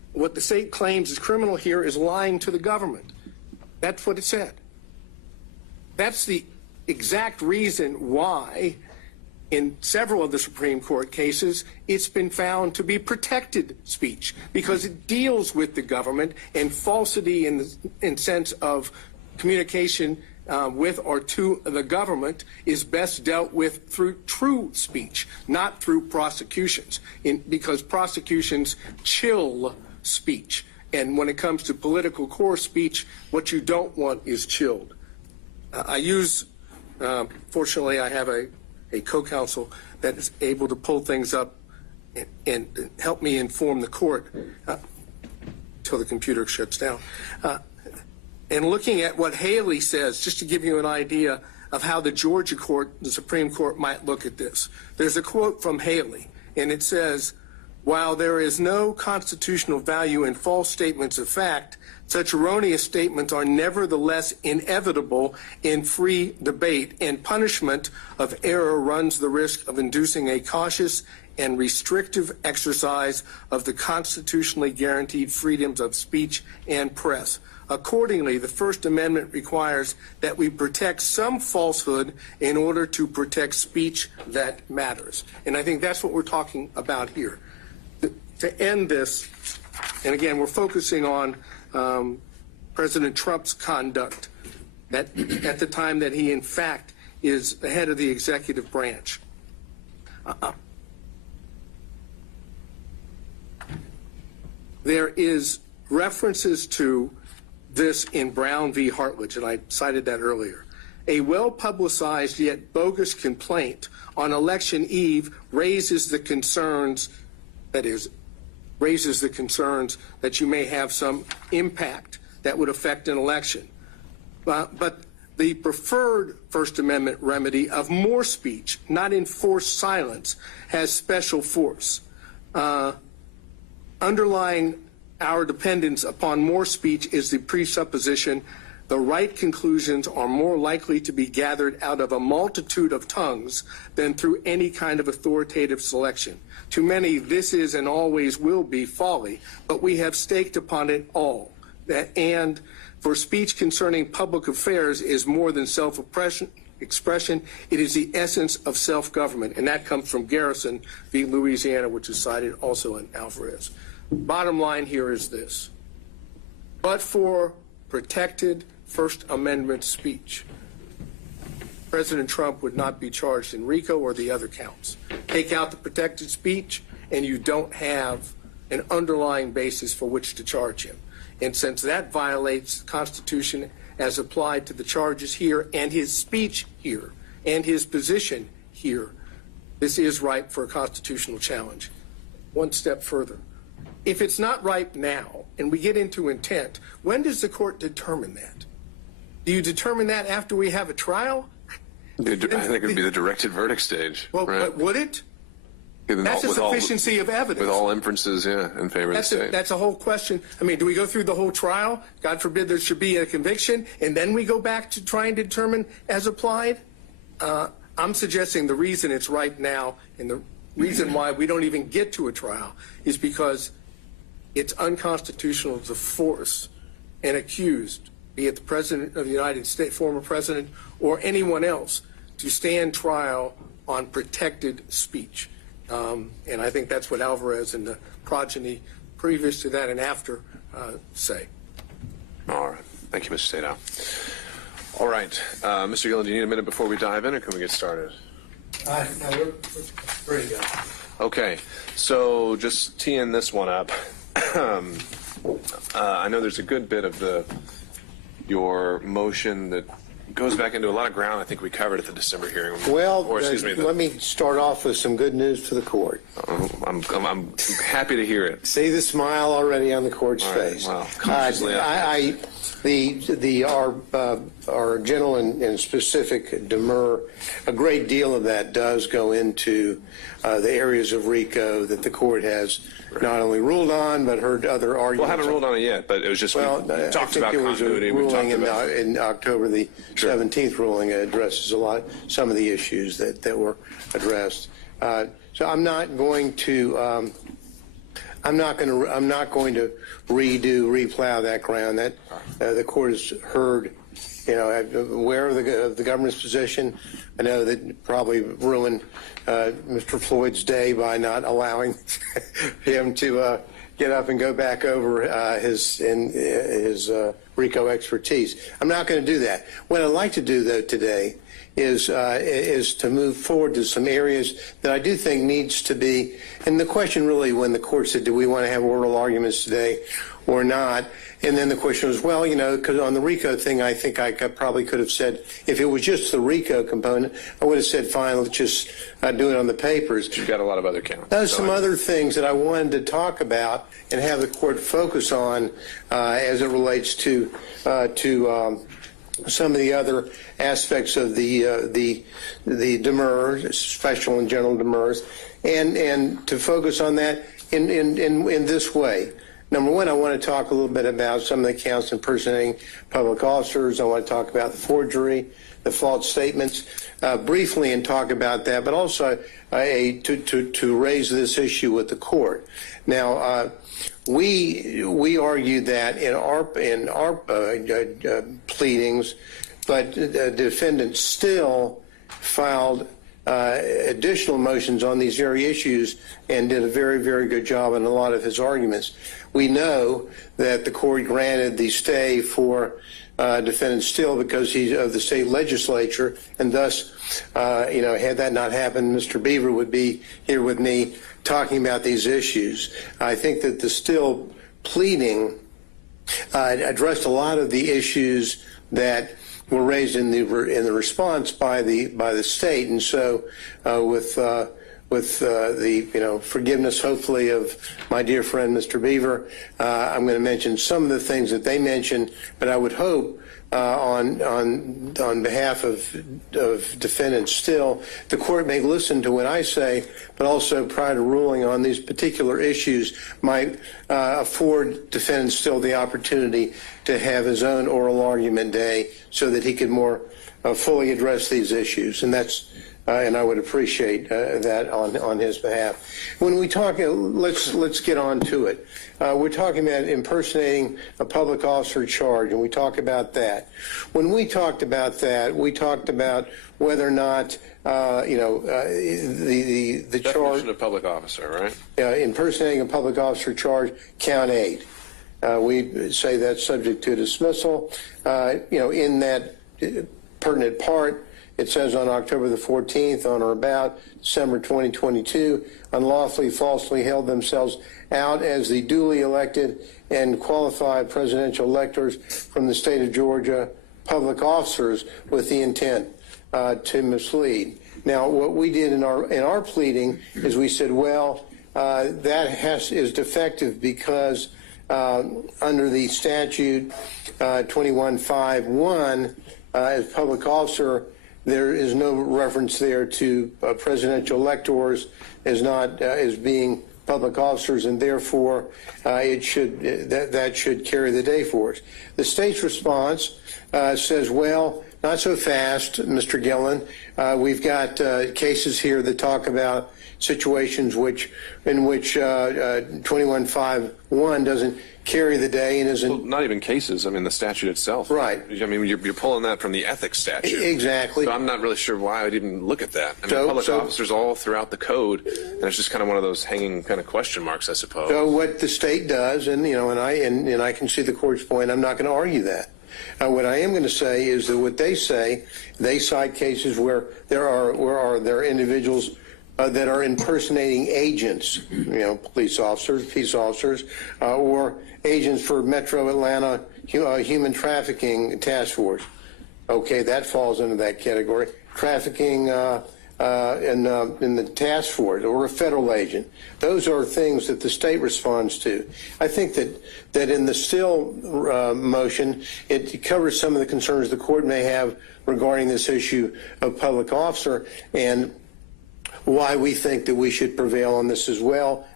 what the state claims is criminal here is lying to the government. That's what it said. That's the exact reason why in several of the Supreme Court cases it's been found to be protected speech, because it deals with the government, and falsity in sense of communication with or to the government is best dealt with through true speech, not through prosecutions, because prosecutions chill speech. And when it comes to political core speech, what you don't want is chilled. Fortunately, I have a co-counsel that is able to pull things up and help me inform the court until the computer shuts down. And looking at what Haley says, just to give you an idea of how the Georgia court, the Supreme Court, might look at this. There's a quote from Haley, and it says, "While there is no constitutional value in false statements of fact, such erroneous statements are nevertheless inevitable in free debate, and punishment of error runs the risk of inducing a cautious and restrictive exercise of the constitutionally guaranteed freedoms of speech and press. Accordingly, the First Amendment requires that we protect some falsehood in order to protect speech that matters." And I think that's what we're talking about here. To end this, and again, we're focusing on President Trump's conduct at the time that he, in fact, is the head of the executive branch. There is references to this in Brown v. Hartledge, and I cited that earlier. A well-publicized yet bogus complaint on election eve raises the concerns that you may have some impact that would affect an election. But the preferred First Amendment remedy of more speech, not enforced silence, has special force. Underlying our dependence upon more speech is the presupposition the right conclusions are more likely to be gathered out of a multitude of tongues than through any kind of authoritative selection. To many, this is and always will be folly, but we have staked upon it all. And for speech concerning public affairs is more than self-expression, it is the essence of self-government. And that comes from Garrison v. Louisiana, which is cited also in Alvarez. Bottom line here is this. But for protected First Amendment speech, President Trump would not be charged in RICO or the other counts. Take out the protected speech, and you don't have an underlying basis for which to charge him. And since that violates the Constitution as applied to the charges here and his speech here and his position here, this is ripe for a constitutional challenge. One step further. If it's not ripe now, and we get into intent, when does the court determine that? Do you determine that after we have a trial? I think it would be the directed verdict stage. Well, right? but would it? That's a sufficiency of evidence. With all inferences, in favor of the state. That's a whole question. I mean, do we go through the whole trial? God forbid there should be a conviction, and then we go back to try and determine as applied? I'm suggesting the reason it's ripe now, and the reason why we don't even get to a trial, is because it's unconstitutional to force an accused, be it the President of the United States, former President, or anyone else, to stand trial on protected speech. And I think that's what Alvarez and the progeny previous to that and after say. All right. Thank you, Mr. Sadow. All right. Mr. Gillen, do you need a minute before we dive in, or can we get started? No, we're ready to go. Okay. So just teeing this one up. I know there's a good bit of your motion that goes back into a lot of ground I think we covered at the December hearing. Well, let me start off with some good news for the court. I'm happy to hear it. See the smile already on the court's face. Well, consciously our general and specific Demur, a great deal of that does go into the areas of RICO that the court has not only ruled on but heard other arguments. Well, I haven't ruled on it yet, but it was just we talked about continuity. We talked about in October the 17th ruling addresses some of the issues that were addressed. So I'm not going to I'm not going to replow that ground. That the court has heard. I'm aware of the government's position. I know that probably ruined Mr. Floyd's day by not allowing him to get up and go back over his RICO expertise. I'm not going to do that. What I'd like to do, though, today is to move forward to some areas that I do think needs to be, and the question really when the court said, do we want to have oral arguments today or not? And then the question was, well, because on the RICO thing, I think I probably could have said, if it was just the RICO component, I would have said, fine, let's just do it on the papers. You've got a lot of other counts. There's some other things that I wanted to talk about and have the court focus on as it relates to some of the other aspects of the Demur, special and general Demurs, and to focus on that in this way. Number one, I want to talk a little bit about some of the counts impersonating public officers. I want to talk about the forgery, the false statements, briefly, and talk about that, but also to raise this issue with the court. Now, we argued that in our pleadings, but the defendant still filed additional motions on these very issues and did a very, very good job in a lot of his arguments. We know that the court granted the stay for defendant Still because he's of the state legislature, and thus, had that not happened, Mr. Beaver would be here with me talking about these issues. I think that the Still pleading addressed a lot of the issues that were raised in the response by the state, and so with the forgiveness, hopefully, of my dear friend Mr. Beaver, I'm going to mention some of the things that they mentioned, but I would hope on behalf of defendants Still, the court may listen to what I say, but also prior to ruling on these particular issues might afford defendant Still the opportunity to have his own oral argument day so that he could more fully address these issues, and that's. And I would appreciate that on his behalf. When we talk, let's get on to it. We're talking about impersonating a public officer charge, and we talk about that. When we talked about that, we talked about whether or not the charge. Definition of public officer, right? Impersonating a public officer charge, count 8. We say that's subject to dismissal. In that pertinent part. It says on October the 14th, on or about December 2022, unlawfully, falsely held themselves out as the duly elected and qualified presidential electors from the state of Georgia, public officers with the intent to mislead. Now, what we did in our pleading is we said, well, that is defective because under the statute 2151, as public officer, there is no reference there to presidential electors as being public officers, and therefore that should carry the day for us. The state's response says, well, not so fast, Mr. Gillen. We've got cases here that talk about situations in which 2151 doesn't carry the day and isn't. Well, not even cases. I mean, the statute itself. Right. I mean, you're pulling that from the ethics statute. Exactly. So I'm not really sure why I'd even look at that. I mean, public officers all throughout the code, and it's just kind of one of those hanging kind of question marks, I suppose. So what the state does, and I can see the court's point. I'm not going to argue that. What I am going to say is that what they say, they cite cases where there are individuals that are impersonating agents, police officers, peace officers, or agents for Metro Atlanta Human Trafficking Task Force. Okay, that falls into that category. Trafficking in the task force or a federal agent. Those are things that the state responds to. I think that in the Still motion, it covers some of the concerns the court may have regarding this issue of public officer and why we think that we should prevail on this as well.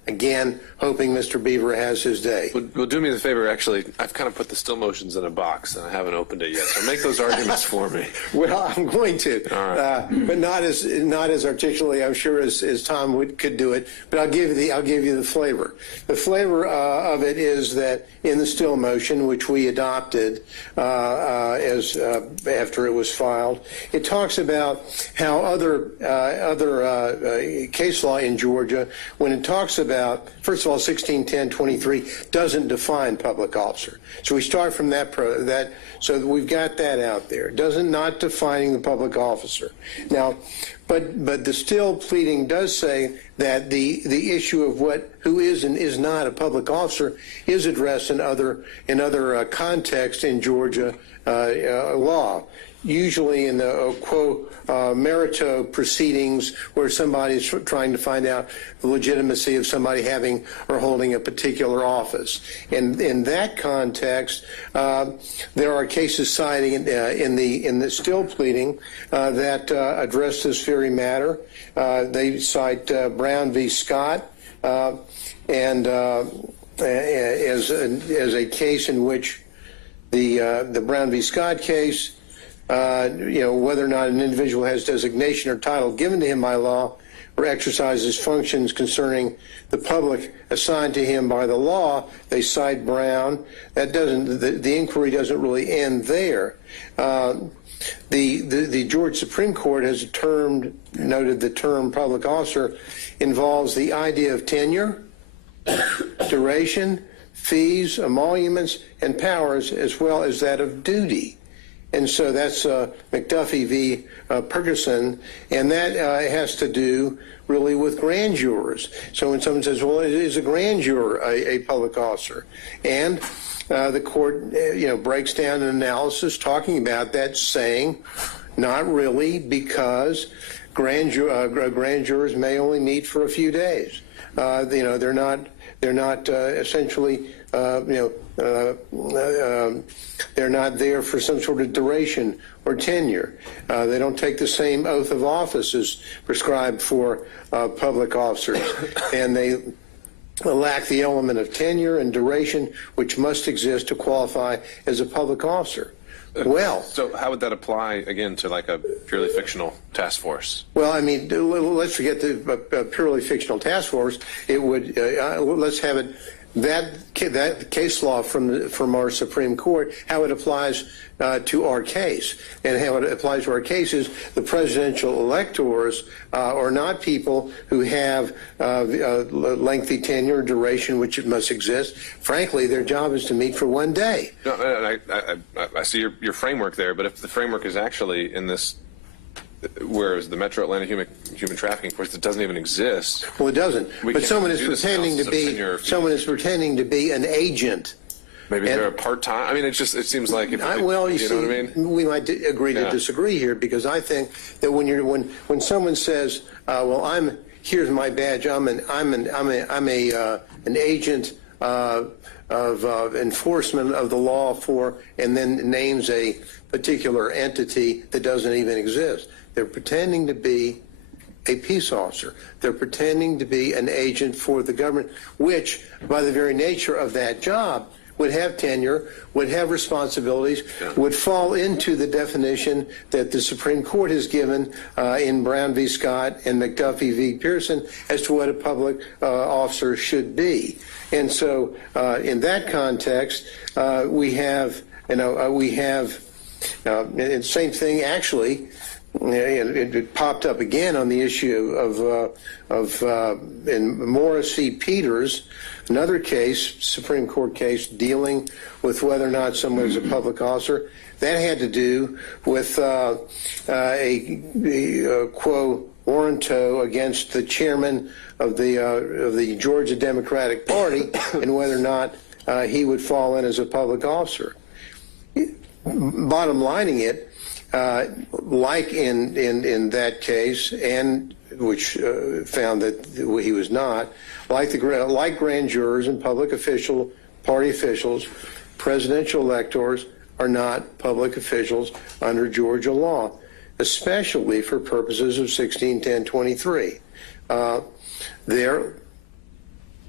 Again, hoping Mr. Beaver has his day. Well, do me the favor, actually, I've kind of put the still motions in a box, and I haven't opened it yet, so make those arguments for me. Well, I'm going to, but not as articulately, I'm sure, as Tom could do it. But I'll give you the flavor. The flavor of it is that in the still motion, which we adopted as after it was filed, it talks about how other case law in Georgia, when it talks about, first of all, 1610-23 doesn't define public officer. So we start from that, so we've got that out there. Not defining the public officer. Now, but the still pleading does say that the issue of who is and is not a public officer is addressed in other contexts in Georgia law. Usually in the quo merito proceedings where somebody's trying to find out the legitimacy of somebody having or holding a particular office. And in that context, there are cases citing in the still pleading that address this very matter. They cite Brown v. Scott and as a case in which the Brown v. Scott case, whether or not an individual has designation or title given to him by law or exercises functions concerning the public assigned to him by the law, they cite Brown. That doesn't, the inquiry doesn't really end there. The Georgia Supreme Court has noted the term public officer involves the idea of tenure, duration, fees, emoluments, and powers, as well as that of duty. And so that's McAfee v. Ferguson, and that has to do really with grand jurors. So when someone says, well, is a grand juror a public officer? And the court, breaks down an analysis talking about that, saying, not really, because grand jurors may only meet for a few days. They're not essentially, they're not there for some sort of duration or tenure. They don't take the same oath of office as prescribed for public officers, and they lack the element of tenure and duration which must exist to qualify as a public officer. Well, so how would that apply again to like a purely fictional task force? Well, I mean, let's forget the purely fictional task force. It would let's have it that case law from our Supreme Court, how it applies to our case, and how it applies to our case is the presidential electors are not people who have lengthy tenure or duration, which it must exist. Frankly, their job is to meet for one day. No, I see your framework there, but if the framework is actually in this, whereas the Metro Atlanta human trafficking force, it doesn't even exist. Well, it doesn't. But someone is pretending to be an agent. Maybe they're a part-time. I mean, it seems like if, you know what I mean? We might agree to disagree here, because I think that when someone says, "Well, here's my badge. I'm an agent of enforcement of the law for," and then names a particular entity that doesn't even exist. They're pretending to be a peace officer. They're pretending to be an agent for the government, which, by the very nature of that job, would have tenure, would have responsibilities, would fall into the definition that the Supreme Court has given in Brown v. Scott and McAfee v. Pearson as to what a public officer should be. And so in that context, we have, and same thing actually, it popped up again on the issue in Morris v. Peters, another case, Supreme Court case, dealing with whether or not someone is a public officer. That had to do with a quo warranto against the chairman of the Georgia Democratic Party and whether or not he would fall in as a public officer. Bottom lining it, like in that case, and which found that he was not, like grand jurors and public party officials, presidential electors are not public officials under Georgia law, especially for purposes of 1610-23.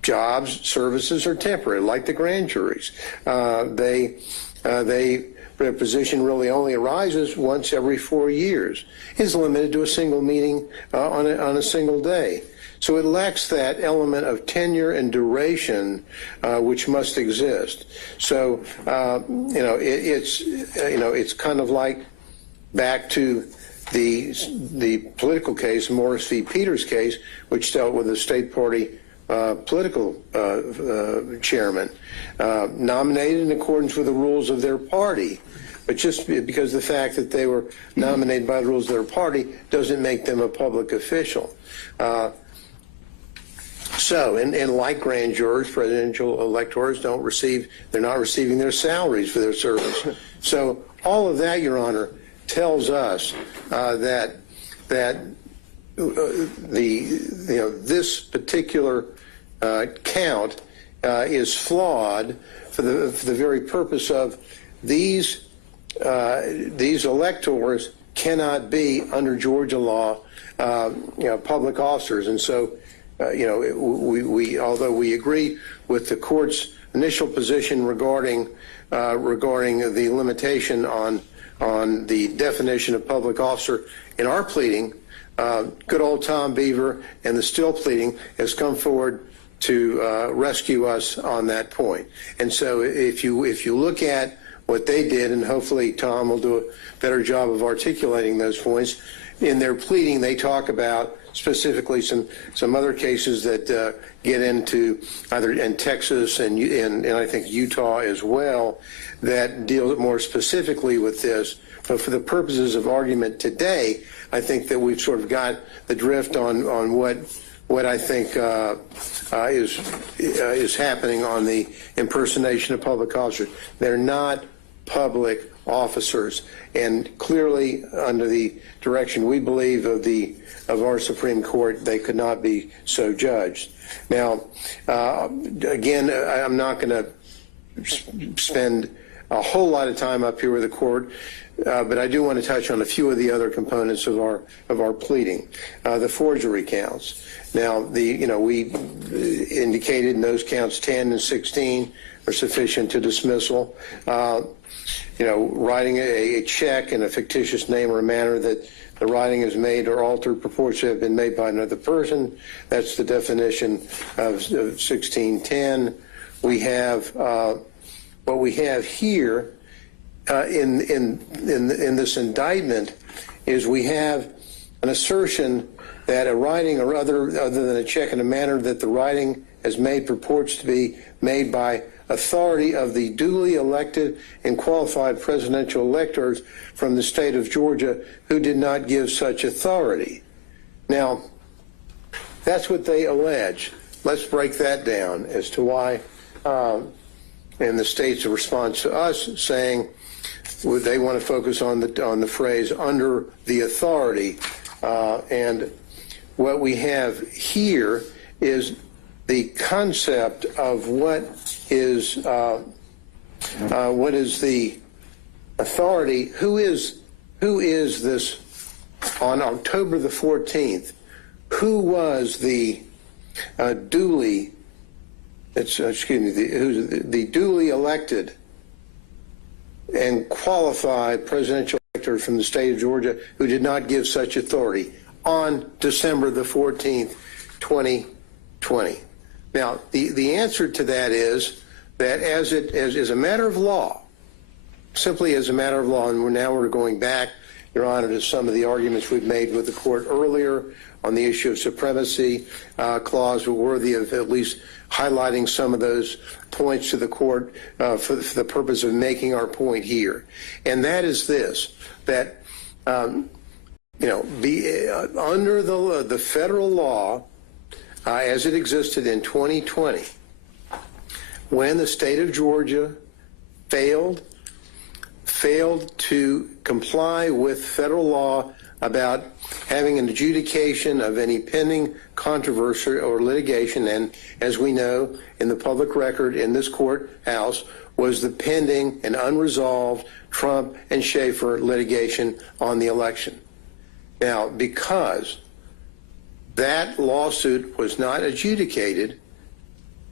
jobs, services are temporary, like the grand juries. Their position really only arises once every 4 years. Is limited to a single meeting on a single day. So it lacks that element of tenure and duration which must exist. So it's kind of like back to the political case, Morris v. Peters case, which dealt with a state party political chairman nominated in accordance with the rules of their party. But just because the fact that they were nominated by the rules of their party doesn't make them a public official. And like grand jurors, presidential electors they're not receiving their salaries for their service. So all of that, Your Honor, tells us that this particular count is flawed for the very purpose of these electors cannot be, under Georgia law, public officers. And so, we although we agree with the court's initial position regarding the limitation on the definition of public officer in our pleading, good old Tom Beaver and the Still pleading has come forward to rescue us on that point. And so if you look at what they did, and hopefully Tom will do a better job of articulating those points, in their pleading they talk about specifically some other cases that get into either in Texas and I think Utah as well that deal more specifically with this. But for the purposes of argument today, I think that we've sort of got the drift on what I think is happening on the impersonation of public officers. They're not public officers, and clearly under the direction we believe of our Supreme Court, they could not be so judged. Now, again, I'm not going to spend a whole lot of time up here with the court, but I do want to touch on a few of the other components of our pleading. The forgery counts. Now, we indicated in those counts 10 and 16 are sufficient to dismissal. Writing a check in a fictitious name or a manner that the writing is made or altered purports to have been made by another person. That's the definition of 1610. We have what we have here in this indictment is we have an assertion that a writing or other than a check in a manner that the writing has made purports to be made by authority of the duly elected and qualified presidential electors from the state of Georgia who did not give such authority. Now, that's what they allege. Let's break that down as to why, and the state's response to us saying they want to focus on the phrase under the authority, and what we have here is the concept of what is the authority. Who is this on October the 14th? Who was the duly duly elected and qualified presidential elector from the state of Georgia who did not give such authority on December the 14th, 2020? Now, the answer to that is that as a matter of law, simply as a matter of law, and we're going back, Your Honor, to some of the arguments we've made with the court earlier on the issue of supremacy clause, were worthy of at least highlighting some of those points to the court for the purpose of making our point here. And that is this, that, under the federal law, as it existed in 2020, when the state of Georgia failed to comply with federal law about having an adjudication of any pending controversy or litigation, and as we know, in the public record in this courthouse was the pending and unresolved Trump and Schaefer litigation on the election. Now, because that lawsuit was not adjudicated,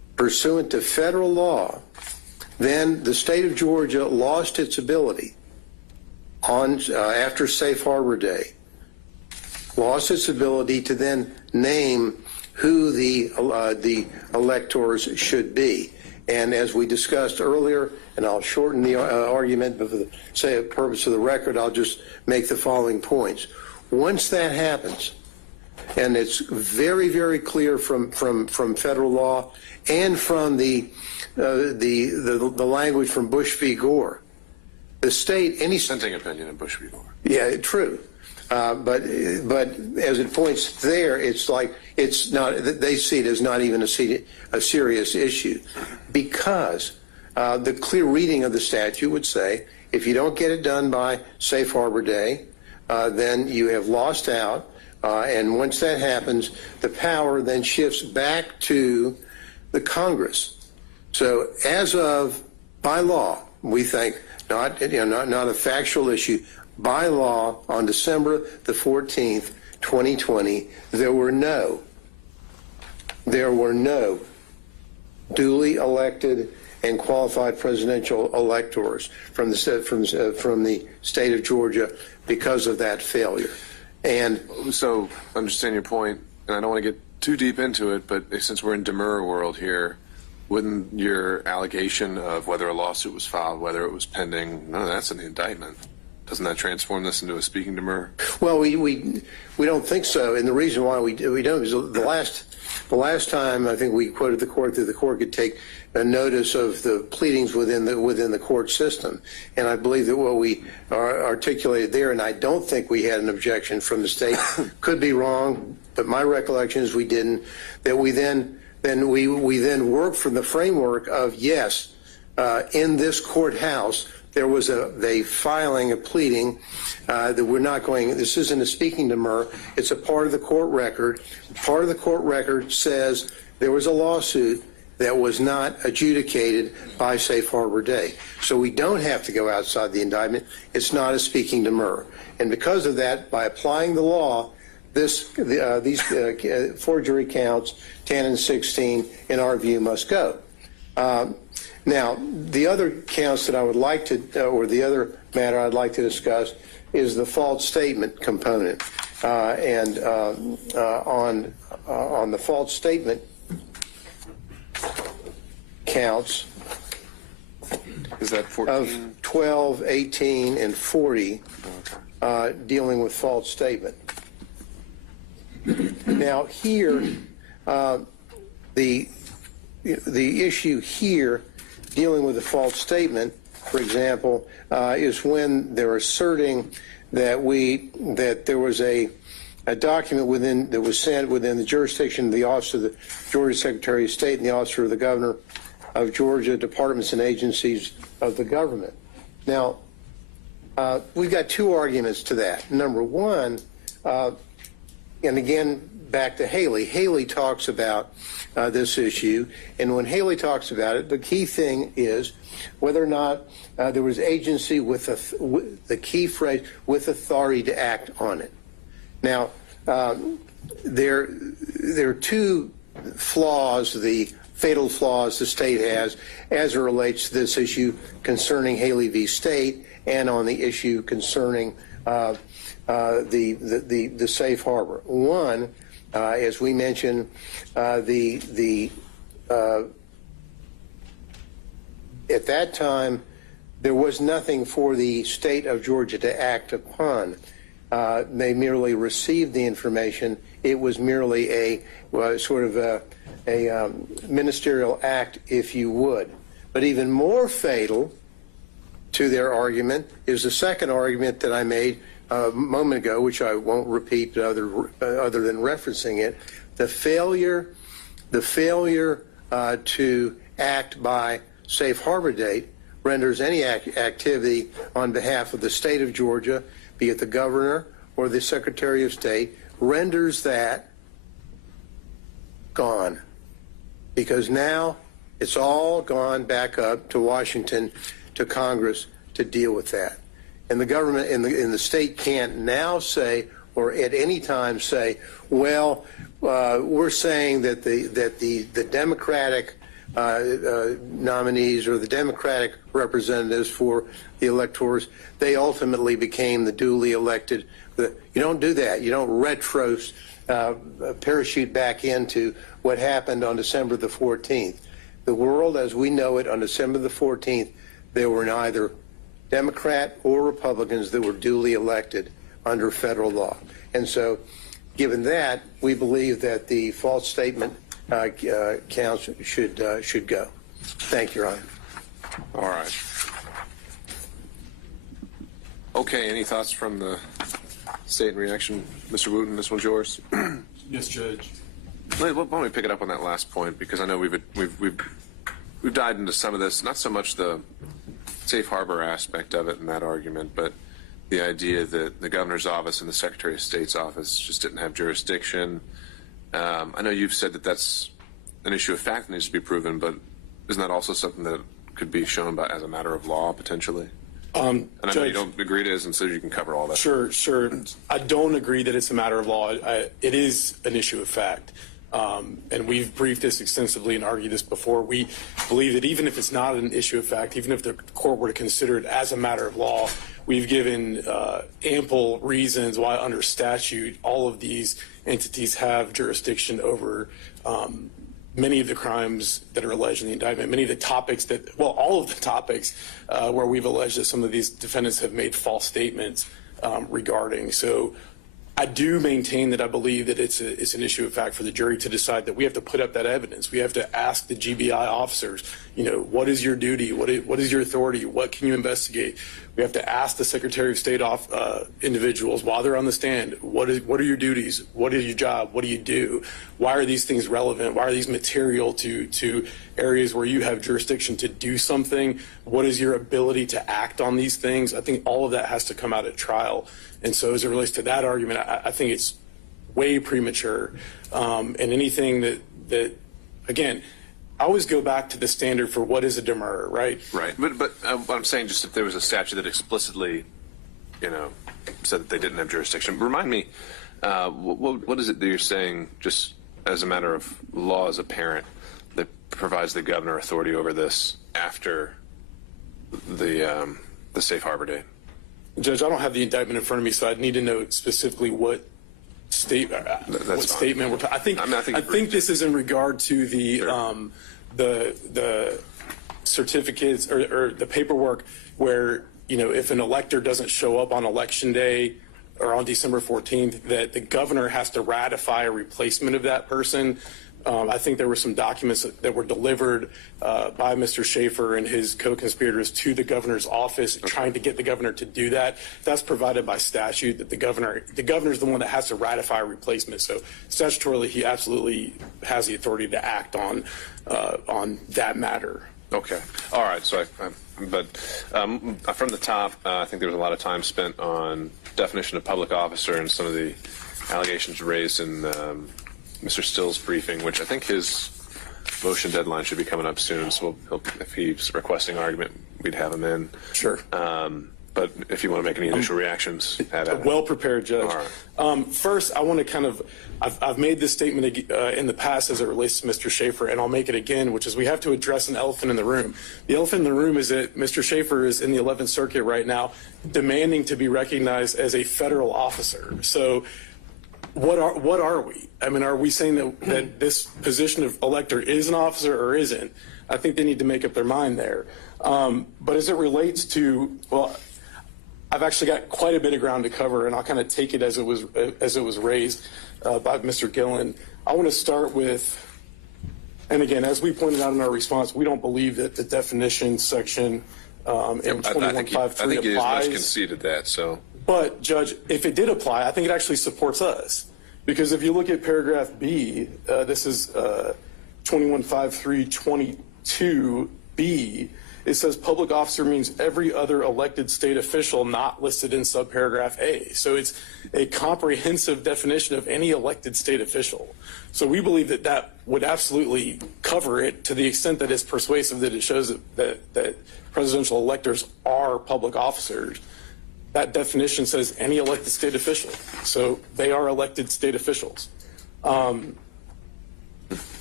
pursuant to federal law, then the state of Georgia lost its ability on after Safe Harbor Day, lost its ability to then name who the electors should be. And as we discussed earlier, and I'll shorten the argument, but for the purpose of the record, I'll just make the following points. Once that happens, and it's very, very clear from federal law and from the language from Bush v. Gore, the state, any Dissenting opinion of Bush v. Gore. yeah, true. But as it points there, it's like it's not. They see it as not even a serious issue, because the clear reading of the statute would say if you don't get it done by Safe Harbor Day, then you have lost out. And once that happens, the power then shifts back to the Congress. So as of by law, we think not a factual issue. By law, on December the 14th, 2020, there were no duly elected and qualified presidential electors from the state of Georgia because of that failure. And so, understand your point, and I don't want to get too deep into it, but since we're in Demur world here, wouldn't your allegation of whether a lawsuit was filed, whether it was pending, none of that's in the indictment? Doesn't that transform this into a speaking demur? Well, we don't think so, and the reason why we don't is the last time I think we quoted the court that the court could take a notice of the pleadings within the court system, and I believe that what we articulated there, and I don't think we had an objection from the state, could be wrong, but my recollection is we didn't. That we then worked from the framework of yes, in this courthouse. There was a filing, a pleading that we're not going, this isn't a speaking demur, it's a part of the court record. Part of the court record says there was a lawsuit that was not adjudicated by Safe Harbor Day. So we don't have to go outside the indictment. It's not a speaking demur. And because of that, by applying the law, these forgery counts, 10 and 16, in our view, must go. Now, the other counts that I would like to, or the other matter I'd like to discuss is the false statement component. On the false statement counts is that 14? Of 12, 18, and 40 dealing with false statement. Now, here, the issue here dealing with a false statement, for example, is when they're asserting that there was a document that was sent within the jurisdiction of the Office of the Georgia Secretary of State and the Office of the Governor of Georgia, departments and agencies of the government. Now, we've got two arguments to that. Number one, and again, back to Haley. Haley talks about this issue, and when Haley talks about it, the key thing is whether or not there was agency with the key phrase, with authority to act on it. Now, there are two flaws, the fatal flaws the state has as it relates to this issue concerning Haley v. State and on the issue concerning the safe harbor. One, as we mentioned, at that time, there was nothing for the state of Georgia to act upon. They merely received the information. It was merely a sort of a ministerial act, if you would. But even more fatal to their argument is the second argument that I made a moment ago, which I won't repeat other than referencing it. The failure to act by safe harbor date renders any activity on behalf of the state of Georgia, be it the governor or the Secretary of State, renders that gone. Because now it's all gone back up to Washington, to Congress to deal with that. And the government in the state can't now say, or at any time say, well, we're saying that the Democratic nominees or the Democratic representatives for the electors, they ultimately became the duly elected. You don't do that. You don't parachute back into what happened on December the 14th. The world as we know it on December the 14th, there were neither Democrat or Republicans that were duly elected under federal law. And so, given that, we believe that the false statement counts should go. Thank you, Your Honor. All right. Okay, any thoughts from the state in reaction? Mr. Wooten, this one's yours. Yes, Judge. Why don't we pick it up on that last point, because I know we've dived into some of this, not so much the safe harbor aspect of it in that argument, but the idea that the governor's office and the Secretary of State's office just didn't have jurisdiction. I know you've said that that's an issue of fact that needs to be proven, but isn't that also something that could be shown by as a matter of law potentially? And I know you don't agree to it, and so you can cover all that. Sure. I don't agree that it's a matter of law. It is an issue of fact. And we've briefed this extensively and argued this before. We believe that even if it's not an issue of fact, even if the court were to consider it as a matter of law, we've given ample reasons why under statute all of these entities have jurisdiction over many of the crimes that are alleged in the indictment, many of the topics that, well, all of the topics where we've alleged that some of these defendants have made false statements regarding. So I do maintain that I believe that it's an issue of fact for the jury to decide that we have to put up that evidence. We have to ask the GBI officers, what is your duty? What is your authority? What can you investigate? We have to ask the Secretary of State individuals while they're on the stand, what are your duties? What is your job? What do you do? Why are these things relevant? Why are these material to areas where you have jurisdiction to do something? What is your ability to act on these things? I think all of that has to come out at trial. And so as it relates to that argument, I think it's way premature. And anything that again, I always go back to the standard for what is a demur, right? Right. But I'm saying just if there was a statute that explicitly, said that they didn't have jurisdiction. Remind me, what is it that you're saying just as a matter of law as a parent that provides the governor authority over this after the safe harbor date? Judge, I don't have the indictment in front of me, so I'd need to know specifically what statement we're. I think this is in regard to the certificates or the paperwork where if an elector doesn't show up on election day or on December 14th, that the governor has to ratify a replacement of that person. I think there were some documents that were delivered by Mr. Schaefer and his co-conspirators to the governor's office, trying to get the governor to do that. That's provided by statute that the governor is the one that has to ratify a replacement. So statutorily, he absolutely has the authority to act on that matter. Okay. All right. So, from the top, I think there was a lot of time spent on definition of public officer and some of the allegations raised in Mr. Still's briefing, which I think his motion deadline should be coming up soon. So if he's requesting argument, we'd have him in. Sure. But if you want to make any initial reactions, well prepared, Judge. Right. First, I want to I've made this statement in the past as it relates to Mr. Schaefer, and I'll make it again, which is we have to address an elephant in the room. The elephant in the room is that Mr. Schaefer is in the 11th Circuit right now demanding to be recognized as a federal officer. So what are we? I mean, are we saying that this position of elector is an officer or isn't? I think they need to make up their mind there. But as it relates to, well, I've actually got quite a bit of ground to cover, and I'll kind of take it as it was raised by Mr. Gillen. I want to start with, and again, as we pointed out in our response, we don't believe that the definition section in 2153 applies. I think you as much conceded that. So. But, Judge, if it did apply, I think it actually supports us. Because if you look at paragraph B, this is 215322B, it says public officer means every other elected state official not listed in subparagraph A. So it's a comprehensive definition of any elected state official. So we believe that that would absolutely cover it to the extent that it's persuasive that it shows that presidential electors are public officers. That definition says any elected state official. So they are elected state officials.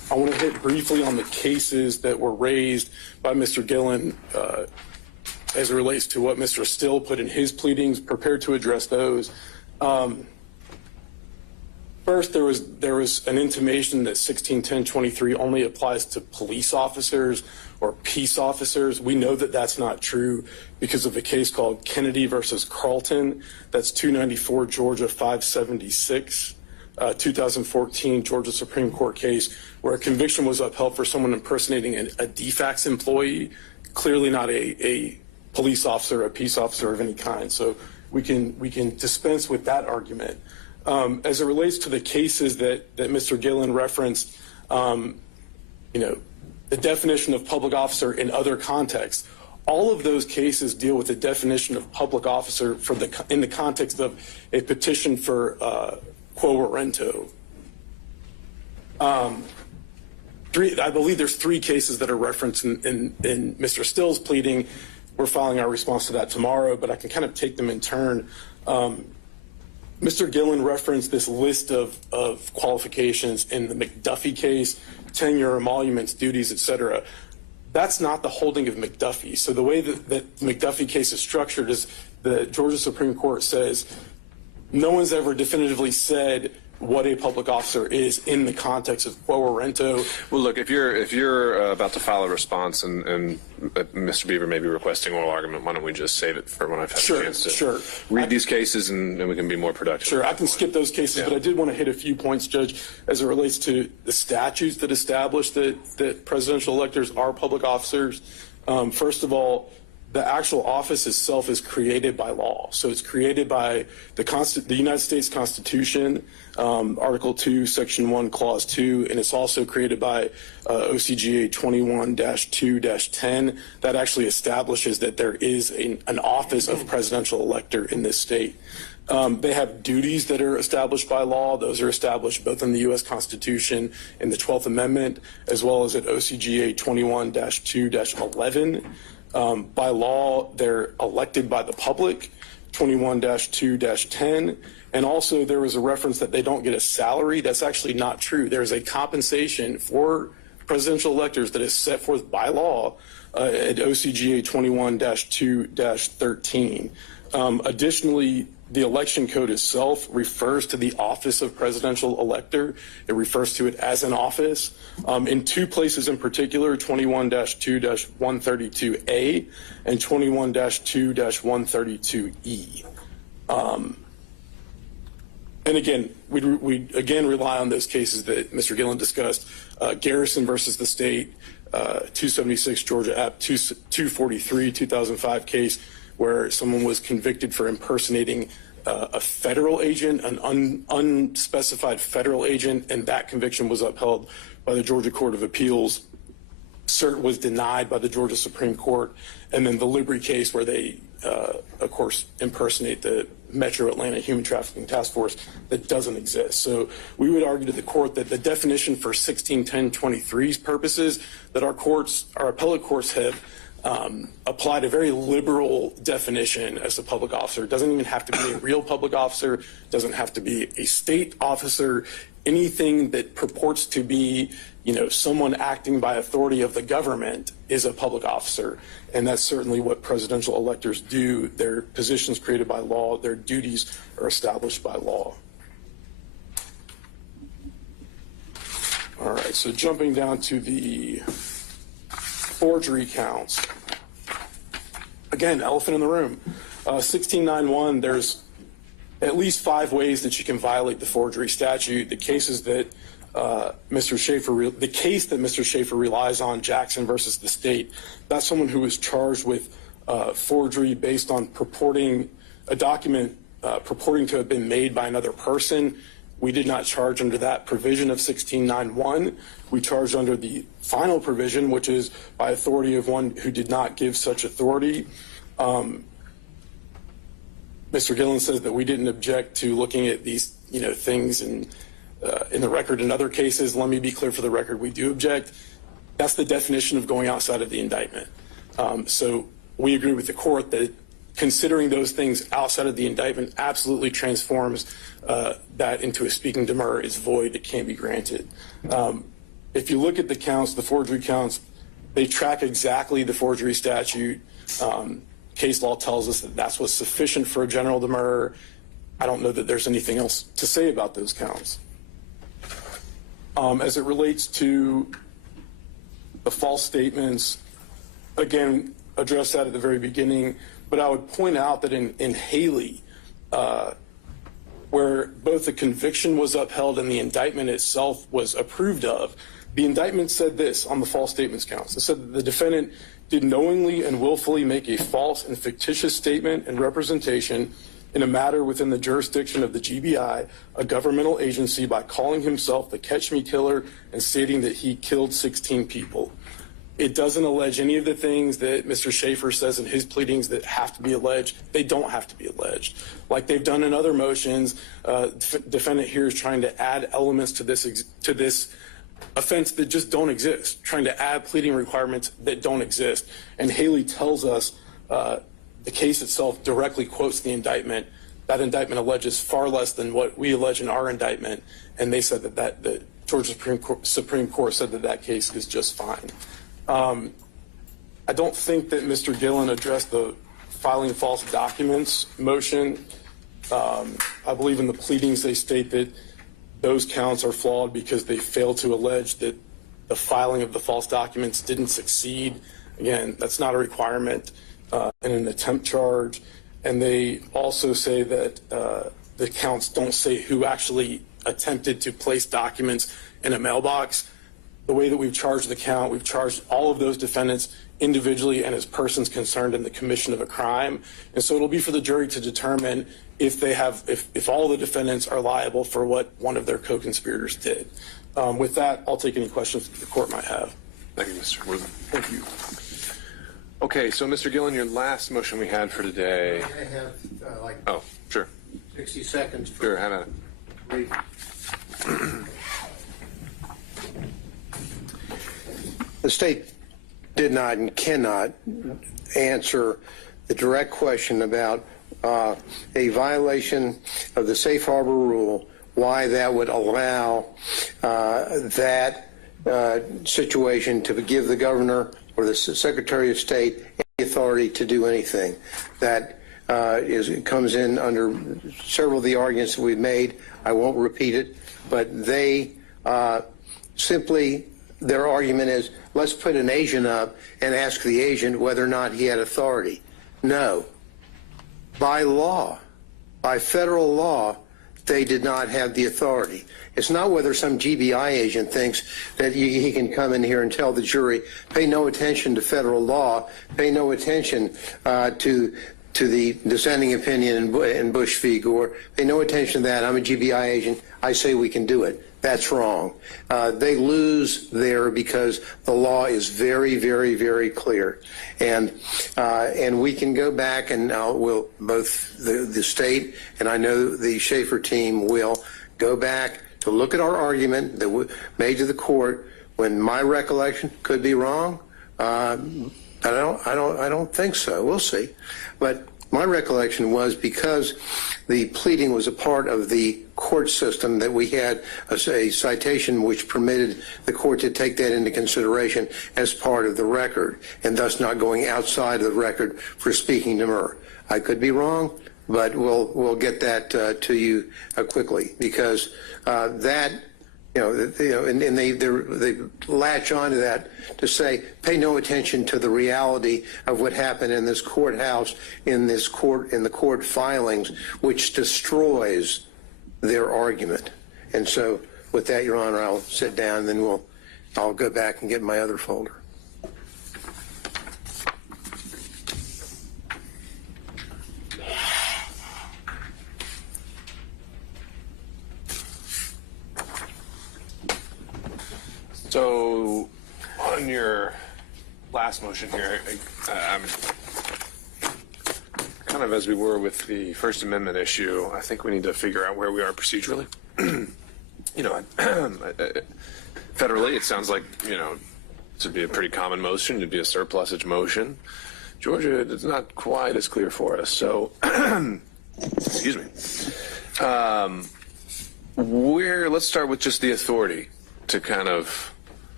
I want to hit briefly on the cases that were raised by Mr. Gillen as it relates to what Mr. Still put in his pleadings, prepared to address those. First, there was an intimation that 161023 only applies to police officers or peace officers. We know that that's not true because of a case called Kennedy versus Carlton. That's 294 Georgia 576, 2014 Georgia Supreme Court case where a conviction was upheld for someone impersonating a DFAX employee, clearly not a police officer, a peace officer of any kind. So we can dispense with that argument. As it relates to the cases that Mr. Gillen referenced, the definition of public officer in other contexts, all of those cases deal with the definition of public officer in the context of a petition for quo warranto. I believe there's 3 cases that are referenced in Mr. Still's pleading. We're filing our response to that tomorrow, but I can kind of take them in turn. Mr. Gillen referenced this list of qualifications in the McDuffie case, tenure, emoluments, duties, etc. That's not the holding of McDuffie. So the way that the McDuffie case is structured is the Georgia Supreme Court says no one's ever definitively said what a public officer is in the context of quo warranto. Well, look, if you're about to file a response and Mr. Beaver may be requesting oral argument, why don't we just save it for when I've had a chance to read these cases and we can be more productive. Sure, I can skip those cases, but I did want to hit a few points, Judge, as it relates to the statutes that establish that presidential electors are public officers. First of all, the actual office itself is created by law. So it's created by the United States Constitution, Article 2, Section 1, Clause 2, and it's also created by OCGA 21-2-10. That actually establishes that there is an office of presidential elector in this state. They have duties that are established by law. Those are established both in the U.S. Constitution and the 12th Amendment, as well as at OCGA 21-2-11. By law, they're elected by the public, 21-2-10. And also there was a reference that they don't get a salary. That's actually not true. There's a compensation for presidential electors that is set forth by law at OCGA 21-2-13. Additionally, the election code itself refers to the office of presidential elector. It refers to it as an office. In 2 places in particular, 21-2-132A and 21-2-132E. And again, we again rely on those cases that Mr. Gillen discussed. Garrison versus the state, 276 Georgia App 243, 2005 case where someone was convicted for impersonating a federal agent, an unspecified federal agent, and that conviction was upheld by the Georgia Court of Appeals. Cert was denied by the Georgia Supreme Court. And then the Libri case where they, of course, impersonate the Metro Atlanta Human Trafficking Task Force that doesn't exist. So we would argue to the court that the definition for 161023's purposes that our appellate courts have applied a very liberal definition as a public officer. It doesn't even have to be a real public officer. It doesn't have to be a state officer. Anything that purports to be, someone acting by authority of the government is a public officer. And that's certainly what presidential electors do. Their positions created by law, their duties are established by law. All right, so jumping down to the forgery counts. Again, elephant in the room. 1691, there's at least 5 ways that you can violate the forgery statute. The cases that Mr. Schaefer relies on, Jackson versus the state, that's someone who was charged with forgery based on purporting a document purporting to have been made by another person. We did not charge under that provision of 1691. We charged under the final provision, which is by authority of one who did not give such authority. Mr. Gillen says that we didn't object to looking at these, things in the record in other cases. Let me be clear for the record, we do object. That's the definition of going outside of the indictment. So we agree with the court that considering those things outside of the indictment absolutely transforms that into a speaking demur is void. It can't be granted. if you look at the counts, the forgery counts, they track exactly the forgery statute. Case law tells us that that's what's sufficient for a general demur. I don't know that there's anything else to say about those counts. As it relates to the false statements, again, addressed that at the very beginning, but I would point out that in Haley, where both the conviction was upheld and the indictment itself was approved of, the indictment said this on the false statements counts. It said that the defendant did knowingly and willfully make a false and fictitious statement and representation in a matter within the jurisdiction of the GBI, a governmental agency, by calling himself the Catch Me Killer and stating that he killed 16 people. It doesn't allege any of the things that Mr. Schaefer says in his pleadings that have to be alleged. They don't have to be alleged. Like they've done in other motions, defendant here is trying to add elements to this offense that just don't exist, trying to add pleading requirements that don't exist. And Haley tells us the case itself directly quotes the indictment. That indictment alleges far less than what we allege in our indictment, and they said that the Georgia Supreme Court said that case is just fine. I don't think that Mr. Gillen addressed the filing false documents motion. I believe in the pleadings they state that those counts are flawed because they fail to allege that the filing of the false documents didn't succeed. Again, that's not a requirement in an attempt charge. And they also say that the counts don't say who actually attempted to place documents in a mailbox. The way that we've charged the count, we've charged all of those defendants individually and as persons concerned in the commission of a crime. And so it'll be for the jury to determine if they have, if all the defendants are liable for what one of their co-conspirators did. With that, I'll take any questions that the court might have. Thank you, Mr. Worthing. Thank you. Okay, so Mr. Gillen, your last motion we had for today. I have like Oh, sure. 60 seconds. Sure, have at it. Brief. The state did not and cannot answer the direct question about a violation of the safe harbor rule, why that would allow that situation to give the governor or the Secretary of State any authority to do anything. That comes in under several of the arguments that we've made. I won't repeat it, but they simply, their argument is, let's put an agent up and ask the agent whether or not he had authority. No. By law, by federal law, they did not have the authority. It's not whether some GBI agent thinks that he can come in here and tell the jury, pay no attention to federal law, pay no attention to the dissenting opinion in Bush v. Gore, pay no attention to that. I'm a GBI agent. I say we can do it. That's wrong. They lose there because the law is very, very, very clear. And we can go back and we'll, both the state and I know the Schaefer team will go back to look at our argument that we made to the court when my recollection could be wrong. I don't think so. We'll see. But my recollection was because the pleading was a part of the court system that we had a citation which permitted the court to take that into consideration as part of the record and thus not going outside of the record for speaking Demur. I could be wrong, but we'll get that to you quickly because that, and they latch onto that to say, pay no attention to the reality of what happened in this courthouse, in the court filings, which destroys their argument. And so with that, Your Honor, I'll sit down, then I'll go back and get my other folder. So on your last motion here, I'm kind of as we were with the First Amendment issue, I think we need to figure out where we are procedurally. Federally, it sounds like, to be a pretty common motion, to be a surplusage motion. Georgia, it's not quite as clear for us. So, excuse me. Let's start with just the authority to kind of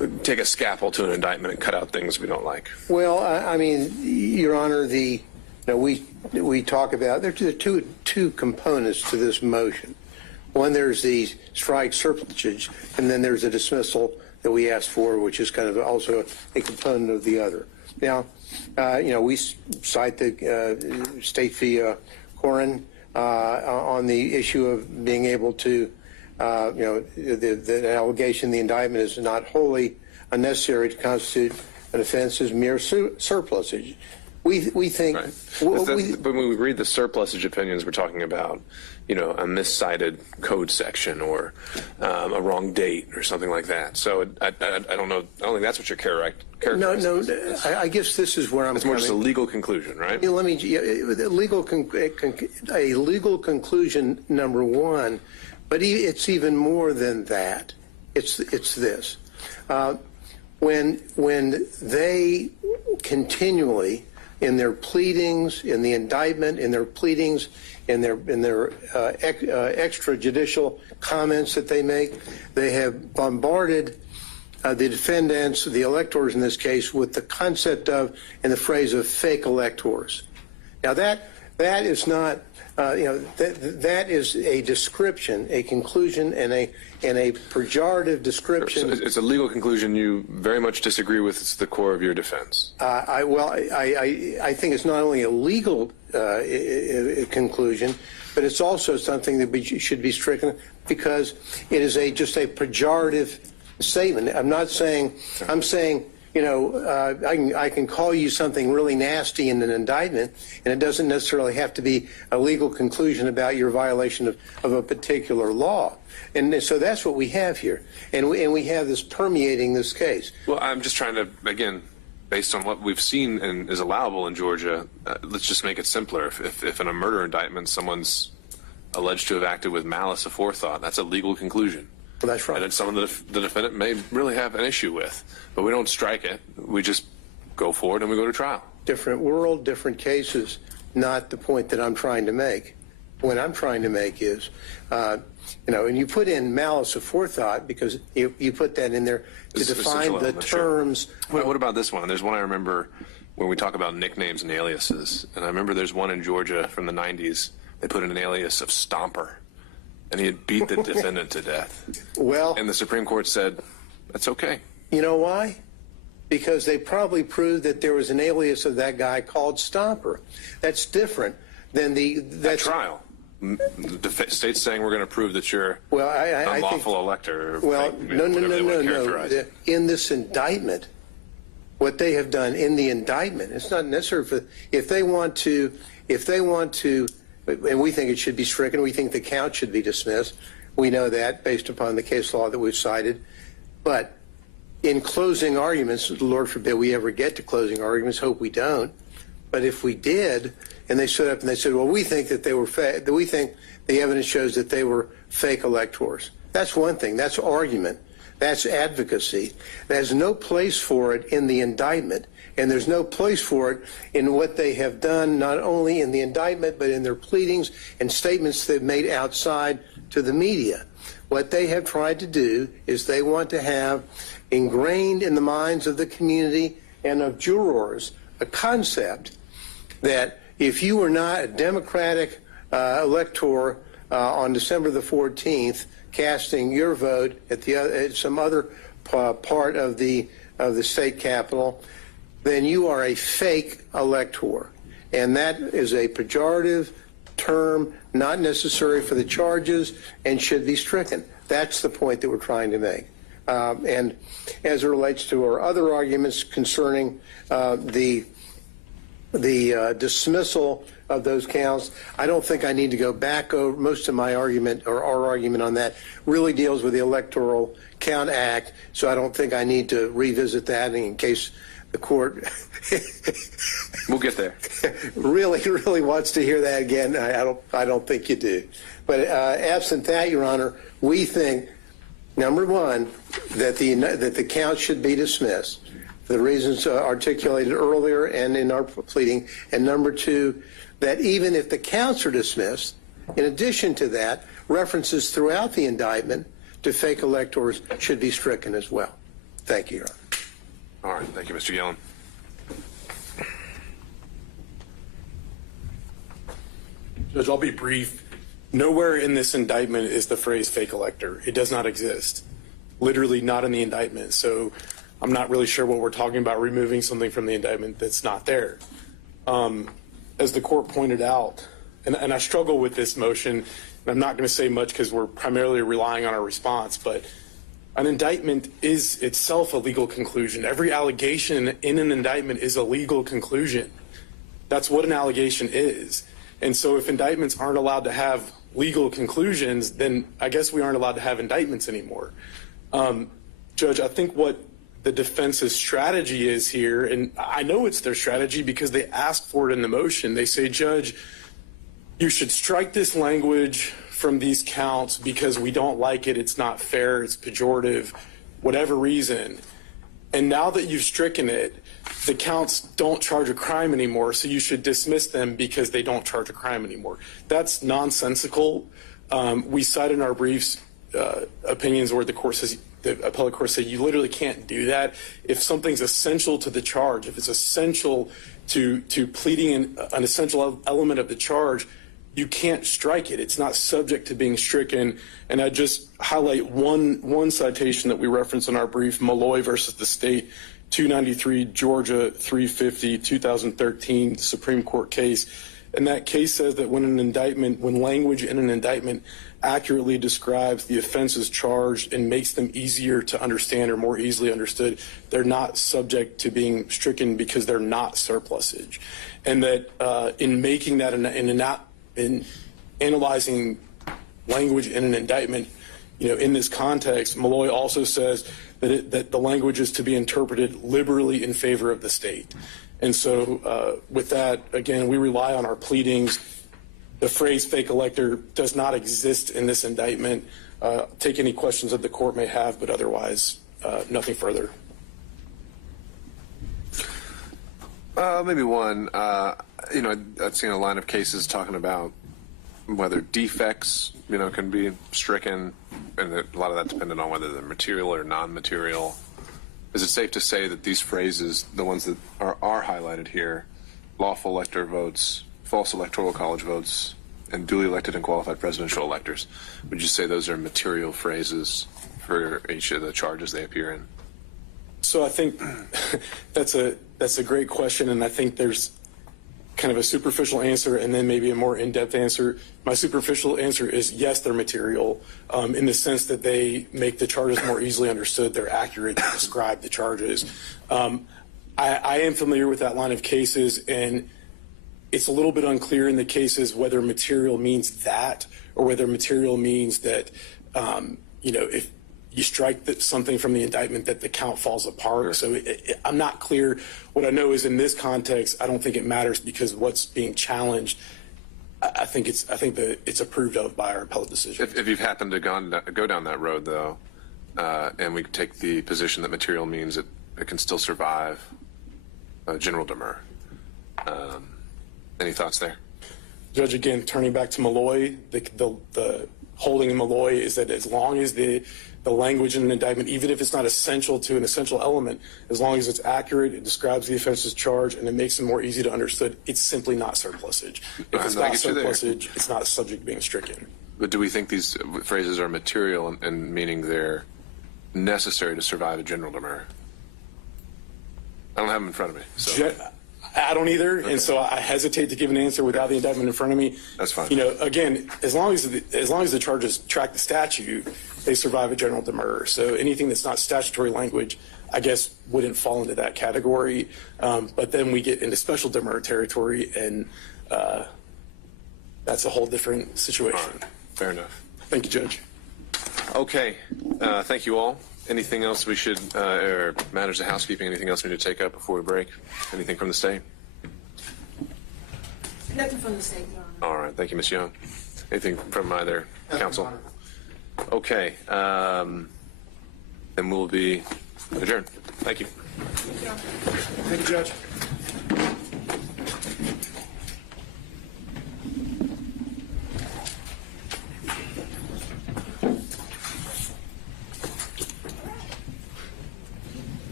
take a scalpel to an indictment and cut out things we don't like. Well, I mean, Your Honor, we talk about, there are two components to this motion. One, there's the strike surplusage, and then there's a dismissal that we asked for, which is kind of also a component of the other. Now, we cite the State v. Corin on the issue of being able to, the allegation in the indictment is not wholly unnecessary to constitute an offense as mere surplusage. We think, right. But when we read the surplusage opinions, we're talking about, a miscited code section or a wrong date or something like that. So I don't know. I don't think that's what you're characterizing. No. I guess this is where I'm. It's more just a legal conclusion, right? Let me. A legal conclusion, number one, but it's even more than that. It's this. When they continually, in their pleadings, in the indictment, in their pleadings, in their extrajudicial comments that they make, they have bombarded the defendants, the electors in this case, with the concept of and the phrase of fake electors. Now that is not, that is a description, a conclusion, and a pejorative description. So it's a legal conclusion you very much disagree with. It's the core of your defense. I think it's not only a legal conclusion, but it's also something that should be stricken because it is just a pejorative statement. I'm not saying. I'm saying. I can call you something really nasty in an indictment, and it doesn't necessarily have to be a legal conclusion about your violation of a particular law. And so that's what we have here. And we have this permeating this case. Well, I'm just trying to, again, based on what we've seen and is allowable in Georgia, let's just make it simpler. If in a murder indictment someone's alleged to have acted with malice aforethought, that's a legal conclusion. Well, that's right. And it's something that the defendant may really have an issue with. But we don't strike it. We just go forward and we go to trial. Different world, different cases, not the point that I'm trying to make. What I'm trying to make is, and you put in malice aforethought because you put that in there to define the terms. Sure. What about this one? There's one I remember when we talk about nicknames and aliases. And I remember there's one in Georgia from the 90s. They put in an alias of Stomper. And he had beat the defendant to death. Well, and the Supreme Court said, that's okay. You know why? Because they probably proved that there was an alias of that guy called Stomper. That's different than the trial. The state's saying we're going to prove that you're unlawful elector. Well, no. In this indictment, what they have done in the indictment, it's not necessary for if they want to. And we think it should be stricken. We think the count should be dismissed. We know that based upon the case law that we've cited. But in closing arguments, Lord forbid we ever get to closing arguments, hope we don't. But if we did, and they stood up and they said, well, we think that they were we think the evidence shows that they were fake electors. That's one thing. That's argument. That's advocacy. There's no place for it in the indictment. And there's no place for it in what they have done, not only in the indictment, but in their pleadings and statements they've made outside to the media. What they have tried to do is they want to have ingrained in the minds of the community and of jurors a concept that if you were not a Democratic elector on December the 14th, casting your vote at some other part of the state capitol, then you are a fake elector. And that is a pejorative term, not necessary for the charges, and should be stricken. That's the point that we're trying to make. And as it relates to our other arguments concerning the dismissal of those counts, I don't think I need to go back over most of my argument, or our argument on that really deals with the Electoral Count Act, so I don't think I need to revisit that in case the court we'll get there. really wants to hear that again. I don't think you do. But absent that, Your Honor, we think, number one, that the count should be dismissed for the reasons articulated earlier and in our pleading, and number two, that even if the counts are dismissed, in addition to that, references throughout the indictment to fake electors should be stricken as well. Thank you, Your Honor. All right. Thank you, Mr. Yellen. Judge, I'll be brief. Nowhere in this indictment is the phrase fake elector. It does not exist. Literally not in the indictment. So I'm not really sure what we're talking about, removing something from the indictment that's not there. As the court pointed out, and I struggle with this motion, and I'm not going to say much because we're primarily relying on our response, but an indictment is itself a legal conclusion. Every allegation in an indictment is a legal conclusion. That's what an allegation is. And so if indictments aren't allowed to have legal conclusions, then I guess we aren't allowed to have indictments anymore. Judge, I think what the defense's strategy is here, and I know it's their strategy because they asked for it in the motion. They say, Judge, you should strike this language from these counts because we don't like it, it's not fair, it's pejorative, whatever reason. And now that you've stricken it, the counts don't charge a crime anymore, so you should dismiss them because they don't charge a crime anymore. That's nonsensical. We cite in our briefs opinions where the court says, the appellate court say you literally can't do that. If something's essential to the charge, if it's essential to pleading an essential element of the charge, you can't strike it. It's not subject to being stricken. And I just highlight one citation that we reference in our brief, Malloy versus the state, 293 Georgia 350 2013 Supreme Court case. And that case says that when language in an indictment accurately describes the offenses charged and makes them easier to understand or more easily understood, they're not subject to being stricken because they're not surplusage. And that in making that in analyzing language in an indictment, in this context, Malloy also says that the language is to be interpreted liberally in favor of the state. And so with that, again, we rely on our pleadings. The phrase fake elector does not exist in this indictment. Take any questions that the court may have, but otherwise, nothing further. Maybe one. I've seen a line of cases talking about whether defects, can be stricken, and a lot of that dependent on whether they're material or non-material. Is it safe to say that these phrases, the ones that are highlighted here, lawful elector votes, false electoral college votes, and duly elected and qualified presidential electors, would you say those are material phrases for each of the charges they appear in? So I think that's a great question, and I think there's kind of a superficial answer and then maybe a more in-depth answer. My superficial answer is yes, they're material in the sense that they make the charges more easily understood. They're accurate to describe the charges. I am familiar with that line of cases, and it's a little bit unclear in the cases whether material means that or whether material means that, if you strike something from the indictment that the count falls apart. So I'm not clear. What I know is in this context, I don't think it matters because what's being challenged, I think that it's approved of by our appellate decision. If you've happened to go down that road, though, and we take the position that material means it can still survive General Demur, any thoughts there? Judge, again, turning back to Malloy, the holding in Malloy is that as long as the language in an indictment, even if it's not essential to an essential element, as long as it's accurate, it describes the offense's charge, and it makes it more easy to understood, it's simply not surplusage. If it's not surplusage, it's not subject to being stricken. But do we think these phrases are material and meaning they're necessary to survive a General Demur? I don't have them in front of me. So. I don't either, okay. And so I hesitate to give an answer without the indictment in front of me. That's fine. Again, as long as the charges track the statute, they survive a General Demur. So anything that's not statutory language, I guess, wouldn't fall into that category. But then we get into special Demur territory, and that's a whole different situation. Right. Fair enough. Thank you, Judge. Okay. Thank you all. Anything else we should, or matters of housekeeping, anything else we need to take up before we break? Anything from the state? Nothing from the state, Your Honor. All right. Thank you, Ms. Young. Anything from either counsel? Okay. Then we'll be adjourned. Thank you. Thank you, Judge.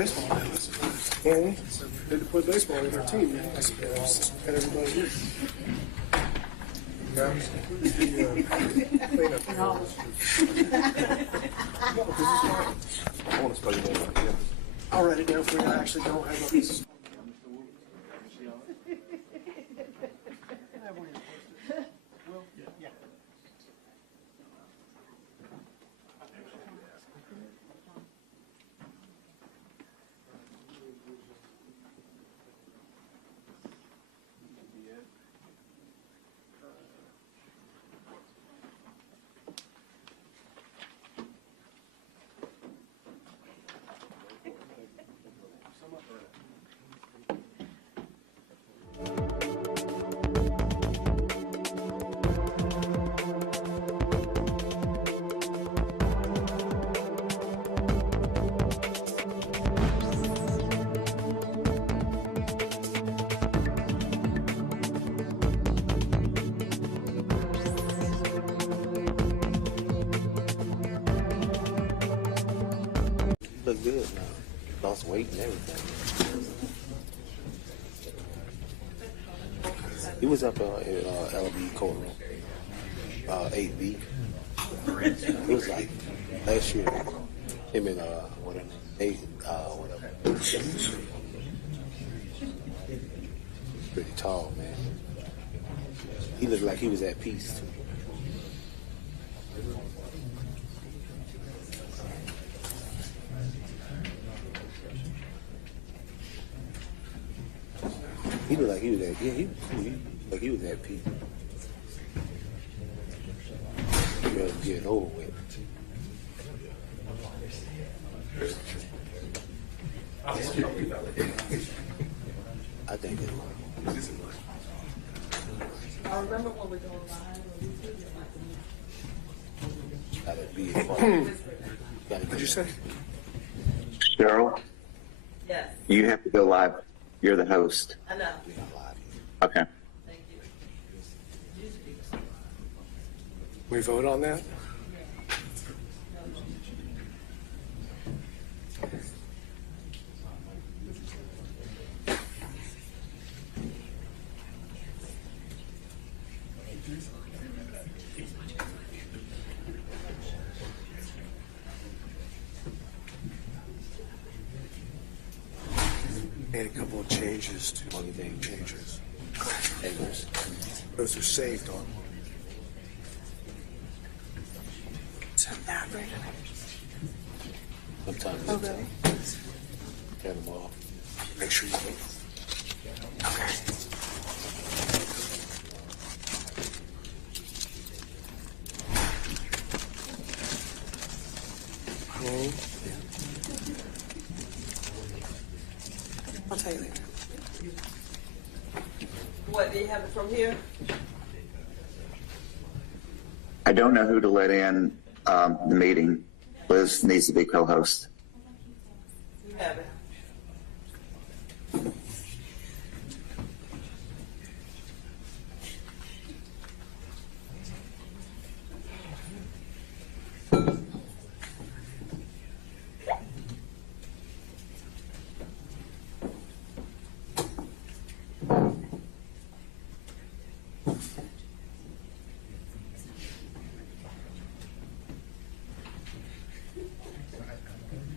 baseball now. Well, they had to play baseball with their team, man. I suppose. Got everybody here. Yeah. I want to spell your name right here. I'll write it down for you. I actually don't have a piece of. Look good now. Lost weight and everything. He was up in LB courtroom, 8B. It was like last year. Him and whatever, 8, whatever. Pretty tall, man. He looked like he was at peace. He looked like he was at, he was at peace. He was getting over with. I think it was. I remember when we go live. Gotta be a part. What'd you say? Cheryl, Yes, you have to go live. You're the host. I know. Okay. Thank you. We vote on that? Made a couple of changes to Only thing changes. Angles. Those are saved on. Sometimes Oh, it's really? turn them off. Make sure you vote. Okay. I'll tell you later. What, do you have it from here? I don't know who to let in the meeting. Liz needs to be co-host. You have it.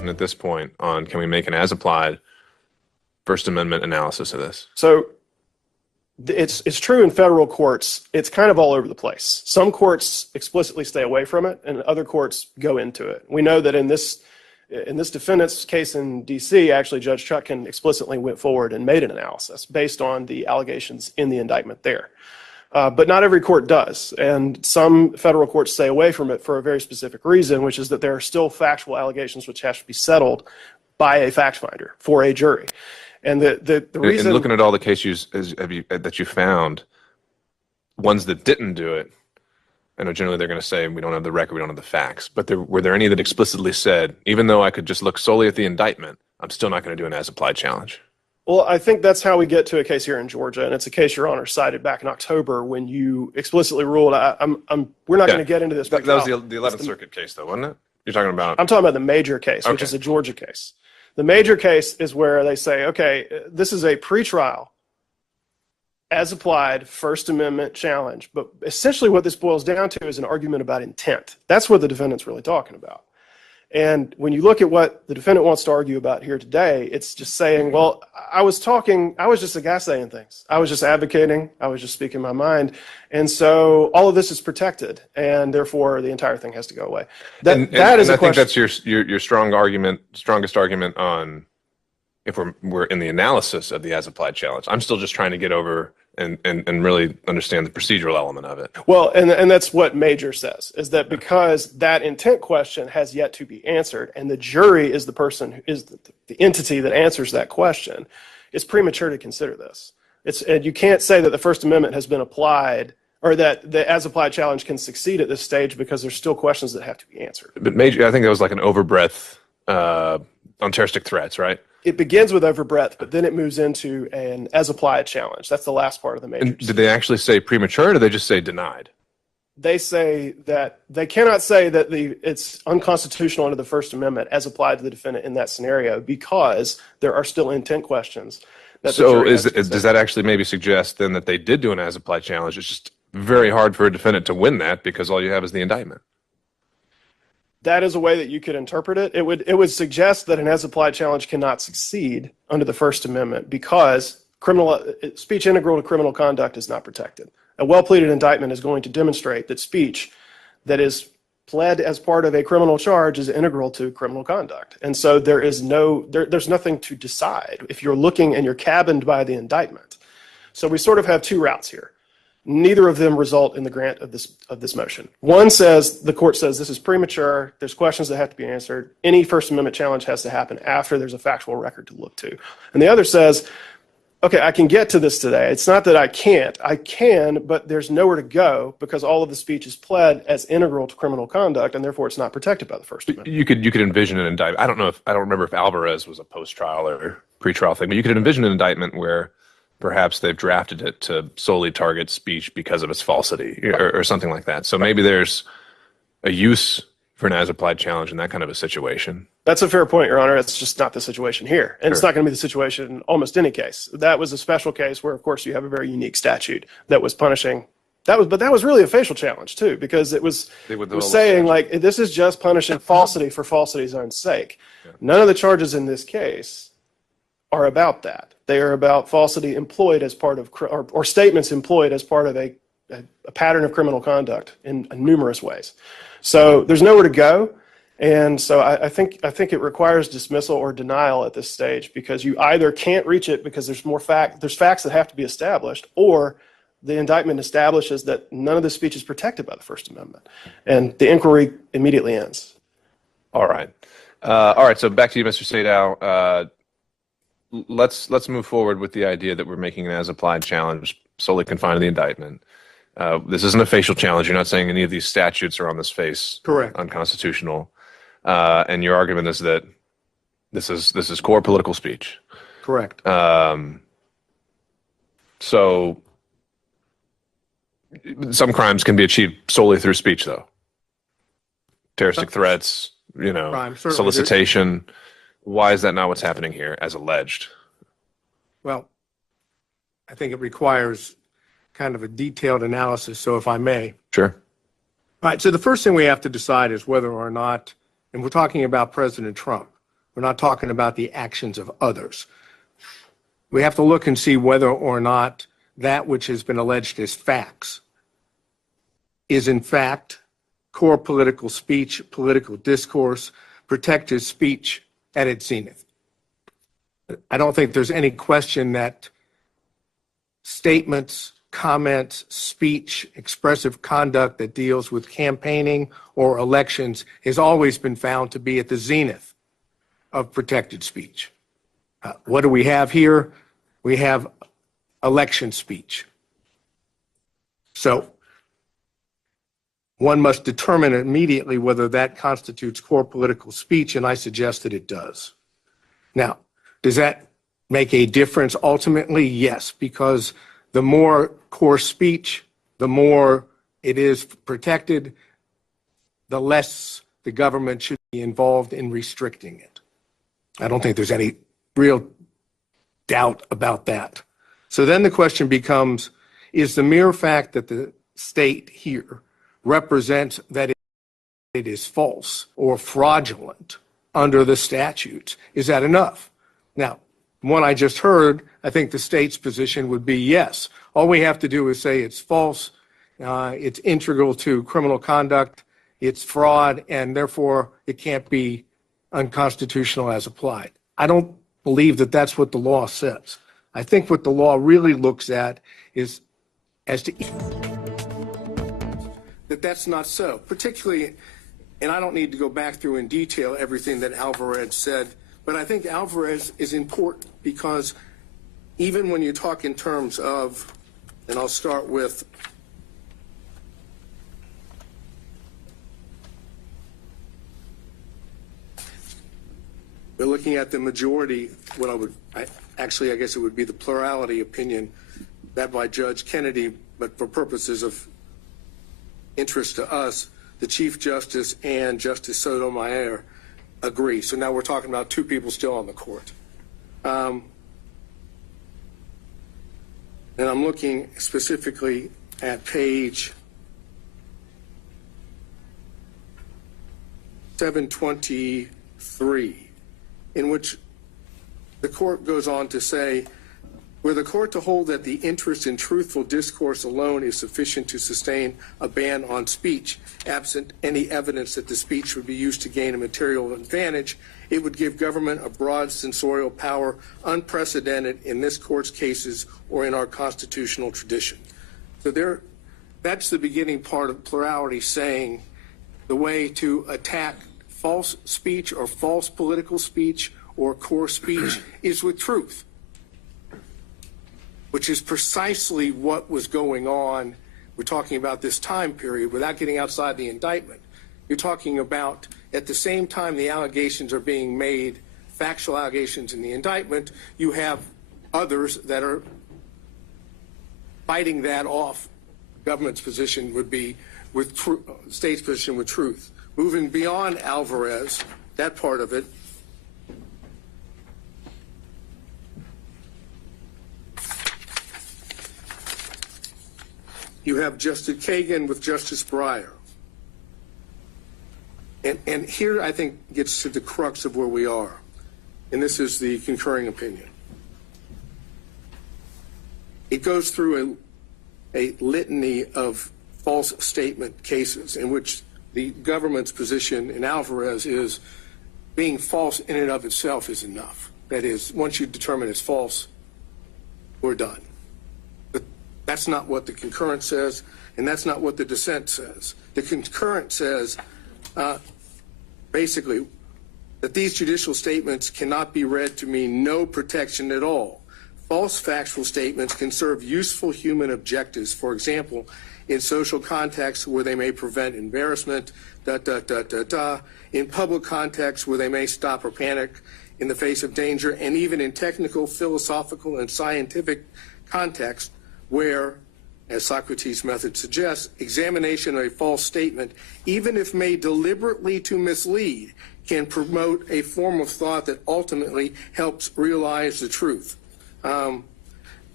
position at this point on can we make an as-applied First Amendment analysis of this? So it's true in federal courts. It's kind of all over the place. Some courts explicitly stay away from it, and other courts go into it. We know that in this defendant's case in D.C., actually Judge Chutkan explicitly went forward and made an analysis based on the allegations in the indictment there. But not every court does, and some federal courts stay away from it for a very specific reason, which is that there are still factual allegations which have to be settled by a fact finder for a jury. And the reason... And looking at all the cases that you found, ones that didn't do it, I know generally they're going to say we don't have the record, we don't have the facts, but were there any that explicitly said, even though I could just look solely at the indictment, I'm still not going to do an as-applied challenge? Well, I think that's how we get to a case here in Georgia, and it's a case Your Honor cited back in October when you explicitly ruled, we're not going to get into this. That was the 11th Circuit case, though, wasn't it? You're talking about... I'm talking about the major case, which is a Georgia case. The major case is where they say, okay, this is a pretrial, as applied First Amendment challenge. But essentially what this boils down to is an argument about intent. That's what the defendant's really talking about. And when you look at what the defendant wants to argue about here today, it's just saying, well, I was just a guy saying things. I was just advocating. I was just speaking my mind. And so all of this is protected, and therefore the entire thing has to go away. That is a question. I think that's your strongest argument on if we're in the analysis of the as-applied challenge. I'm still just trying to get over and really understand the procedural element of it. Well, and that's what Major says, is that because that intent question has yet to be answered, and the jury is the person who is the entity that answers that question, it's premature to consider this. And you can't say that the First Amendment has been applied, or that the as-applied challenge can succeed at this stage because there's still questions that have to be answered. But Major, I think that was like an overbreadth on terroristic threats, right? It begins with overbreadth, but then it moves into an as-applied challenge. That's the last part of the Major. And did they actually say premature, or did they just say denied? They say that they cannot say that it's unconstitutional under the First Amendment as applied to the defendant in that scenario because there are still intent questions. So does that actually maybe suggest then that they did do an as-applied challenge? It's just very hard for a defendant to win that because all you have is the indictment. That is a way that you could interpret it. It would suggest that an as-applied challenge cannot succeed under the First Amendment because speech integral to criminal conduct is not protected. A well-pleaded indictment is going to demonstrate that speech that is pled as part of a criminal charge is integral to criminal conduct. And so there's nothing to decide if you're looking and you're cabined by the indictment. So we sort of have two routes here. Neither of them result in the grant of this motion. One says, the court says this is premature, there's questions that have to be answered, any First Amendment challenge has to happen after there's a factual record to look to. And the other says, okay, I can get to this today. It's not that I can't. I can, but there's nowhere to go because all of the speech is pled as integral to criminal conduct, and therefore it's not protected by the First Amendment. You could envision an indictment. I don't remember if Alvarez was a post-trial or pre-trial thing, but you could envision an indictment where perhaps they've drafted it to solely target speech because of its falsity or something like that. So maybe there's a use for an as-applied challenge in that kind of a situation. That's a fair point, Your Honor. It's just not the situation here. And It's not going to be the situation in almost any case. That was a special case where, of course, you have a very unique statute that was punishing. But that was really a facial challenge, too, because it was saying, like, this is just punishing falsity for falsity's own sake. Yeah. None of the charges in this case are about that. They are about falsity employed as part of, or statements employed as part of a pattern of criminal conduct in numerous ways. So there's nowhere to go. And so I think it requires dismissal or denial at this stage because you either can't reach it because there's facts that have to be established, or the indictment establishes that none of the speech is protected by the First Amendment. And the inquiry immediately ends. All right. So back to you, Mr. Sadow. Let's move forward with the idea that we're making an as-applied challenge solely confined to the indictment. This isn't a facial challenge. You're not saying any of these statutes are on this face correct, unconstitutional. And your argument is that this is core political speech. Correct. So some crimes can be achieved solely through speech, though. Terroristic threats, solicitation. Why is that not what's happening here, as alleged? Well, I think it requires kind of a detailed analysis, so if I may. Sure. All right, so the first thing we have to decide is whether or not, and we're talking about President Trump, We're not talking about the actions of others. We have to look and see whether or not that which has been alleged as facts is in fact core political speech, political discourse, protected speech at its zenith. I don't think there's any question that statements, comments, speech, expressive conduct that deals with campaigning or elections has always been found to be at the zenith of protected speech. What do we have here? We have election speech. So one must determine immediately whether that constitutes core political speech, and I suggest that it does. Now, does that make a difference ultimately? Yes, because the more core speech, the more it is protected, the less the government should be involved in restricting it. I don't think there's any real doubt about that. So then the question becomes, is the mere fact that the state here represents that it is false or fraudulent under the statutes, is that enough? Now, one I just heard, I think the state's position would be yes. All we have to do is say it's false, it's integral to criminal conduct, it's fraud, and therefore it can't be unconstitutional as applied. I don't believe that that's what the law says. I think what the law really looks at is as to that that's not so, particularly, and I don't need to go back through in detail everything that Alvarez said, but I think Alvarez is important because even when you talk in terms of, and I'll start with we're looking at the majority, what I guess it would be the plurality opinion that by Judge Kennedy, but for purposes of interest to us, the Chief Justice and Justice Sotomayor agree. So now we're talking about two people still on the court. And I'm looking specifically at page 723, in which the court goes on to say, were the court to hold that the interest in truthful discourse alone is sufficient to sustain a ban on speech, absent any evidence that the speech would be used to gain a material advantage, it would give government a broad censorial power unprecedented in this court's cases or in our constitutional tradition. So that's the beginning part of plurality, saying the way to attack false speech or false political speech or core speech is with truth, which is precisely what was going on. We're talking about this time period without getting outside the indictment. You're talking about at the same time the allegations are being made, factual allegations in the indictment, you have others that are fighting that off. Government's position would be with state's position with truth. Moving beyond Alvarez, that part of it, you have Justice Kagan with Justice Breyer. And here I think gets to the crux of where we are. And this is the concurring opinion. It goes through a litany of false statement cases in which the government's position in Alvarez is being false in and of itself is enough. That is, once you determine it's false, we're done. But that's not what the concurrent says, and that's not what the dissent says. The concurrent says, basically, that these judicial statements cannot be read to mean no protection at all. False factual statements can serve useful human objectives, for example, in social contexts where they may prevent embarrassment, in public contexts where they may stop or panic in the face of danger, and even in technical, philosophical, and scientific contexts where, as Socrates' method suggests, examination of a false statement, even if made deliberately to mislead, can promote a form of thought that ultimately helps realize the truth.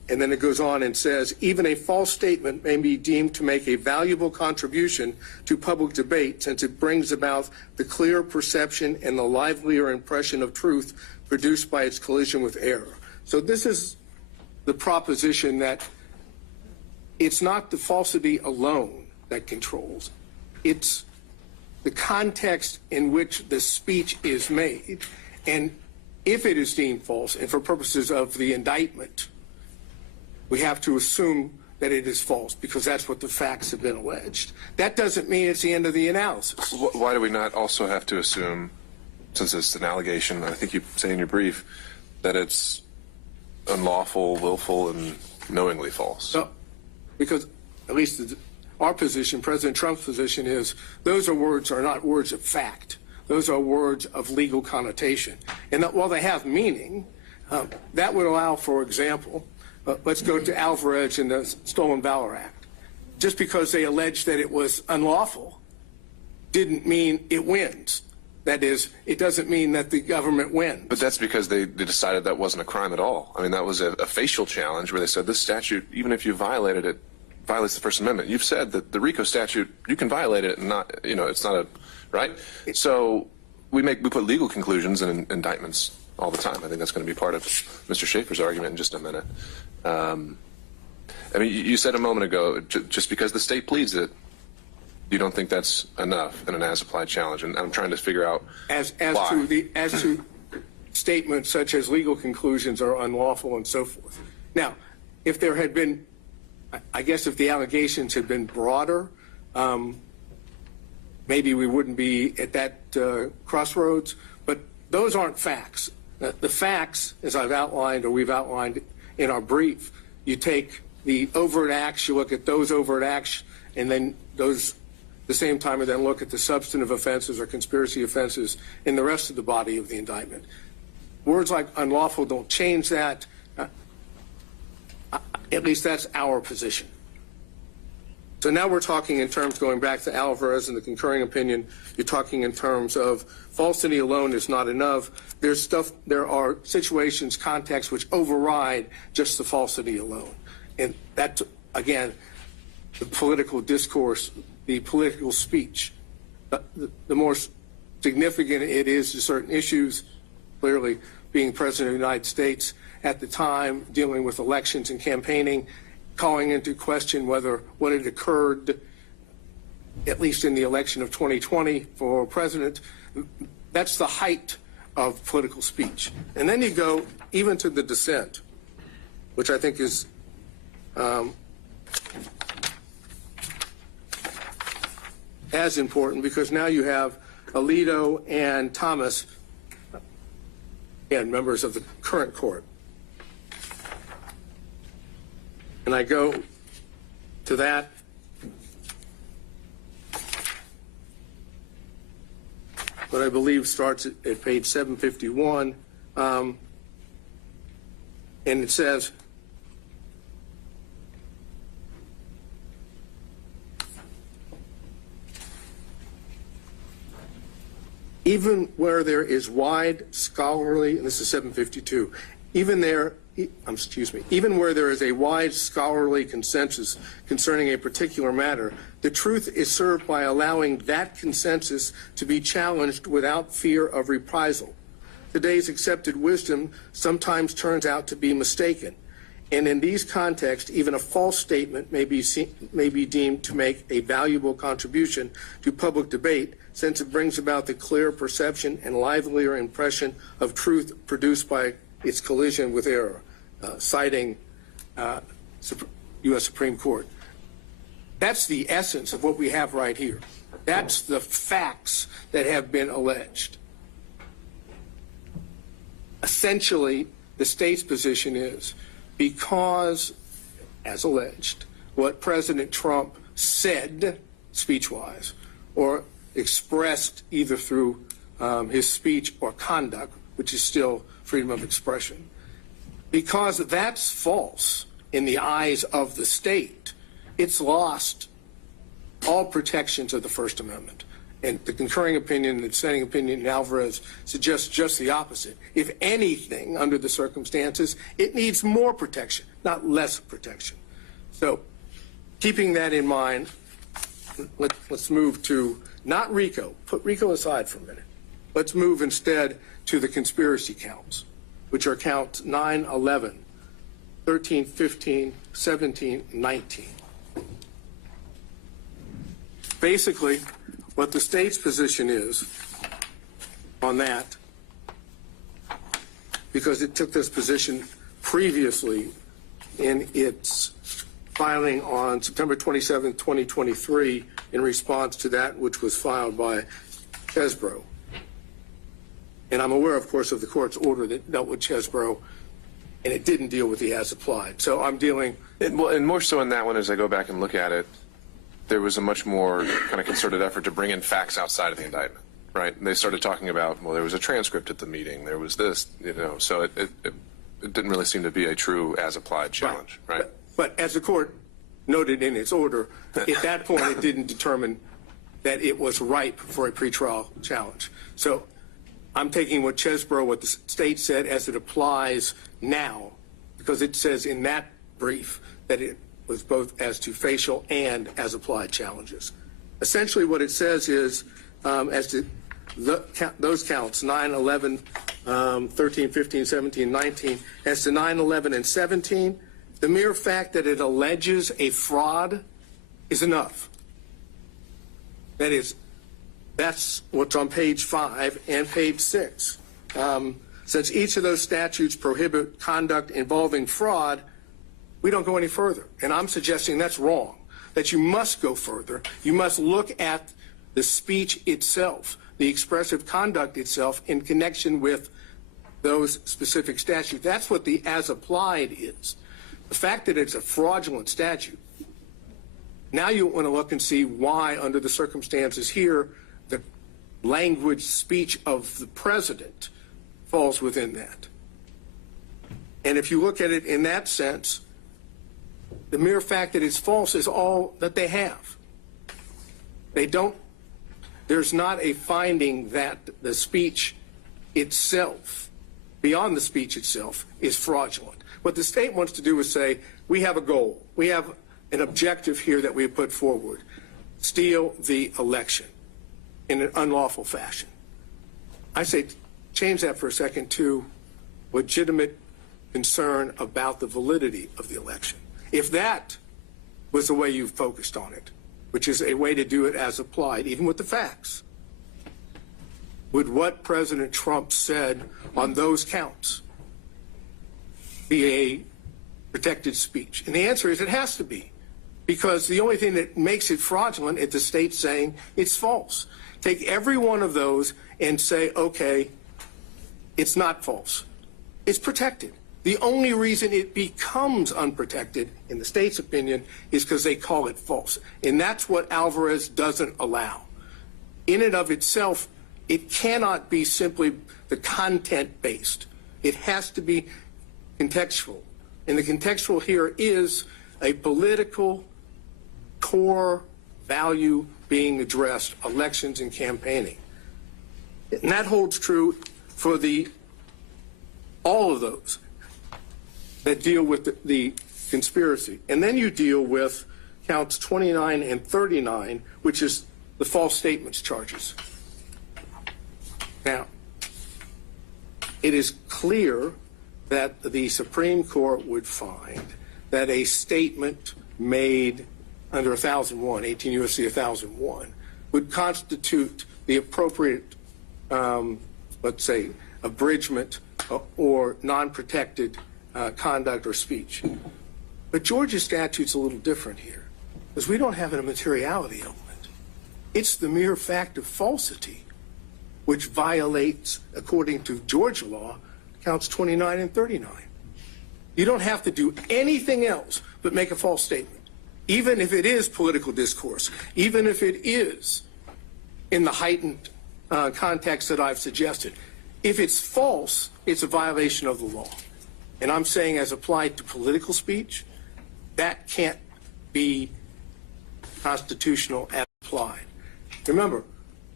and then it goes on and says, even a false statement may be deemed to make a valuable contribution to public debate since it brings about the clear perception and the livelier impression of truth produced by its collision with error. So this is the proposition that it's not the falsity alone that controls. It's the context in which the speech is made. And if it is deemed false, and for purposes of the indictment, we have to assume that it is false because that's what the facts have been alleged. That doesn't mean it's the end of the analysis. Why do we not also have to assume, since it's an allegation, I think you say in your brief, that it's unlawful, willful, and knowingly false? So, because at least our position, President Trump's position is those are not words of fact. Those are words of legal connotation. And that while they have meaning, that would allow, for example, let's go to Alvarez and the Stolen Valor Act. Just because they alleged that it was unlawful didn't mean it wins. That is, it doesn't mean that the government wins. But that's because they decided that wasn't a crime at all. I mean, that was a facial challenge where they said this statute, even if you violated it, violates the First Amendment. You've said that the RICO statute, you can violate it and not, it's not a, right? So we put legal conclusions in indictments all the time. I think that's going to be part of Mr. Schaefer's argument in just a minute. I mean, you said a moment ago, just because the state pleads it, you don't think that's enough in an as-applied challenge, and I'm trying to figure out as why. to statements such as legal conclusions are unlawful and so forth. Now, if there had been, I guess, if the allegations had been broader, maybe we wouldn't be at that crossroads. But those aren't facts. The facts, as I've outlined or we've outlined in our brief, you take the overt acts, you look at those overt acts, and then those at the same time, and then look at the substantive offenses or conspiracy offenses in the rest of the body of the indictment. Words like unlawful don't change that. At least that's our position. So now we're talking in terms, going back to Alvarez and the concurring opinion, you're talking in terms of falsity alone is not enough. There are situations, contexts which override just the falsity alone. And that, again, the political discourse, the political speech, the more significant it is to certain issues, clearly being President of the United States at the time, dealing with elections and campaigning, calling into question whether what had occurred, at least in the election of 2020 for president, that's the height of political speech. And then you go even to the dissent, which I think is as important, because now you have Alito and Thomas, and members of the current court. And I go to that. What I believe starts at page 751. And it says, even where there is wide scholarly, and this is 752, even where there is a wide scholarly consensus concerning a particular matter, the truth is served by allowing that consensus to be challenged without fear of reprisal. Today's accepted wisdom sometimes turns out to be mistaken, and in these contexts, even a false statement may be deemed to make a valuable contribution to public debate, since it brings about the clear perception and livelier impression of truth produced by its collision with error, citing U.S. Supreme Court. That's the essence of what we have right here. That's the facts that have been alleged. Essentially, the state's position is because, as alleged, what President Trump said speech-wise or expressed either through his speech or conduct, which is still freedom of expression, because that's false in the eyes of the state, it's lost all protections of the First Amendment. And the concurring opinion and the dissenting opinion in Alvarez suggests just the opposite. If anything, under the circumstances, it needs more protection, not less protection. So keeping that in mind, let's move to not RICO. Put RICO aside for a minute. Let's move instead to the conspiracy counts, which are counts 9, 11, 13, 15, 17, 19. Basically, what the state's position is on that, because it took this position previously in its filing on September 27, 2023, in response to that which was filed by Chesbrough. And I'm aware, of course, of the court's order that dealt with Chesbrough, and it didn't deal with the as applied. So I'm dealing. And more so in that one, as I go back and look at it, there was a much more kind of concerted effort to bring in facts outside of the indictment, right? And they started talking about, well, there was a transcript at the meeting, there was this, so it didn't really seem to be a true as-applied challenge, right? But as the court noted in its order, at that point it didn't determine that it was ripe for a pretrial challenge. So I'm taking what Chesbrough, what the state said, as it applies now, because it says in that brief that it was both as to facial and as applied challenges. Essentially what it says is, as to those counts, 9, 11, 13, 15, 17, 19, as to 9, 11, and 17, the mere fact that it alleges a fraud is enough. That is, that's what's on page 5 and page 6. Since each of those statutes prohibit conduct involving fraud, we don't go any further. And I'm suggesting that's wrong, that you must go further. You must look at the speech itself, the expressive conduct itself in connection with those specific statutes. That's what the as applied is. The fact that it's a fraudulent statute, now you want to look and see why, under the circumstances here, the language speech of the president falls within that. And if you look at it in that sense, the mere fact that it's false is all that they have. There's not a finding that the speech itself, beyond the speech itself, is fraudulent. What the state wants to do is say, we have a goal. We have an objective here that we have put forward. Steal the election in an unlawful fashion. I say change that for a second to legitimate concern about the validity of the election. If that was the way you focused on it, which is a way to do it as applied, even with the facts, would what President Trump said on those counts be a protected speech? And the answer is it has to be, because the only thing that makes it fraudulent is the state saying it's false. Take every one of those and say, okay, it's not false. It's protected. The only reason it becomes unprotected, in the state's opinion, is because they call it false. And that's what Alvarez doesn't allow. In and of itself, it cannot be simply the content-based. It has to be contextual. And the contextual here is a political core value being addressed, elections and campaigning. And that holds true for all of those that deal with the conspiracy. And then you deal with counts 29 and 39, which is the false statements charges. Now, it is clear that the Supreme Court would find that a statement made under 1001, 18 U.S.C. 1001, would constitute the appropriate, let's say, abridgment or non-protected conduct or speech. But Georgia's statute's a little different here, because we don't have a materiality element. It's the mere fact of falsity which violates, according to Georgia law, counts 29 and 39. You don't have to do anything else but make a false statement, even if it is political discourse, even if it is in the heightened context that I've suggested. If it's false, it's a violation of the law. And I'm saying, as applied to political speech, that can't be constitutional as applied. Remember,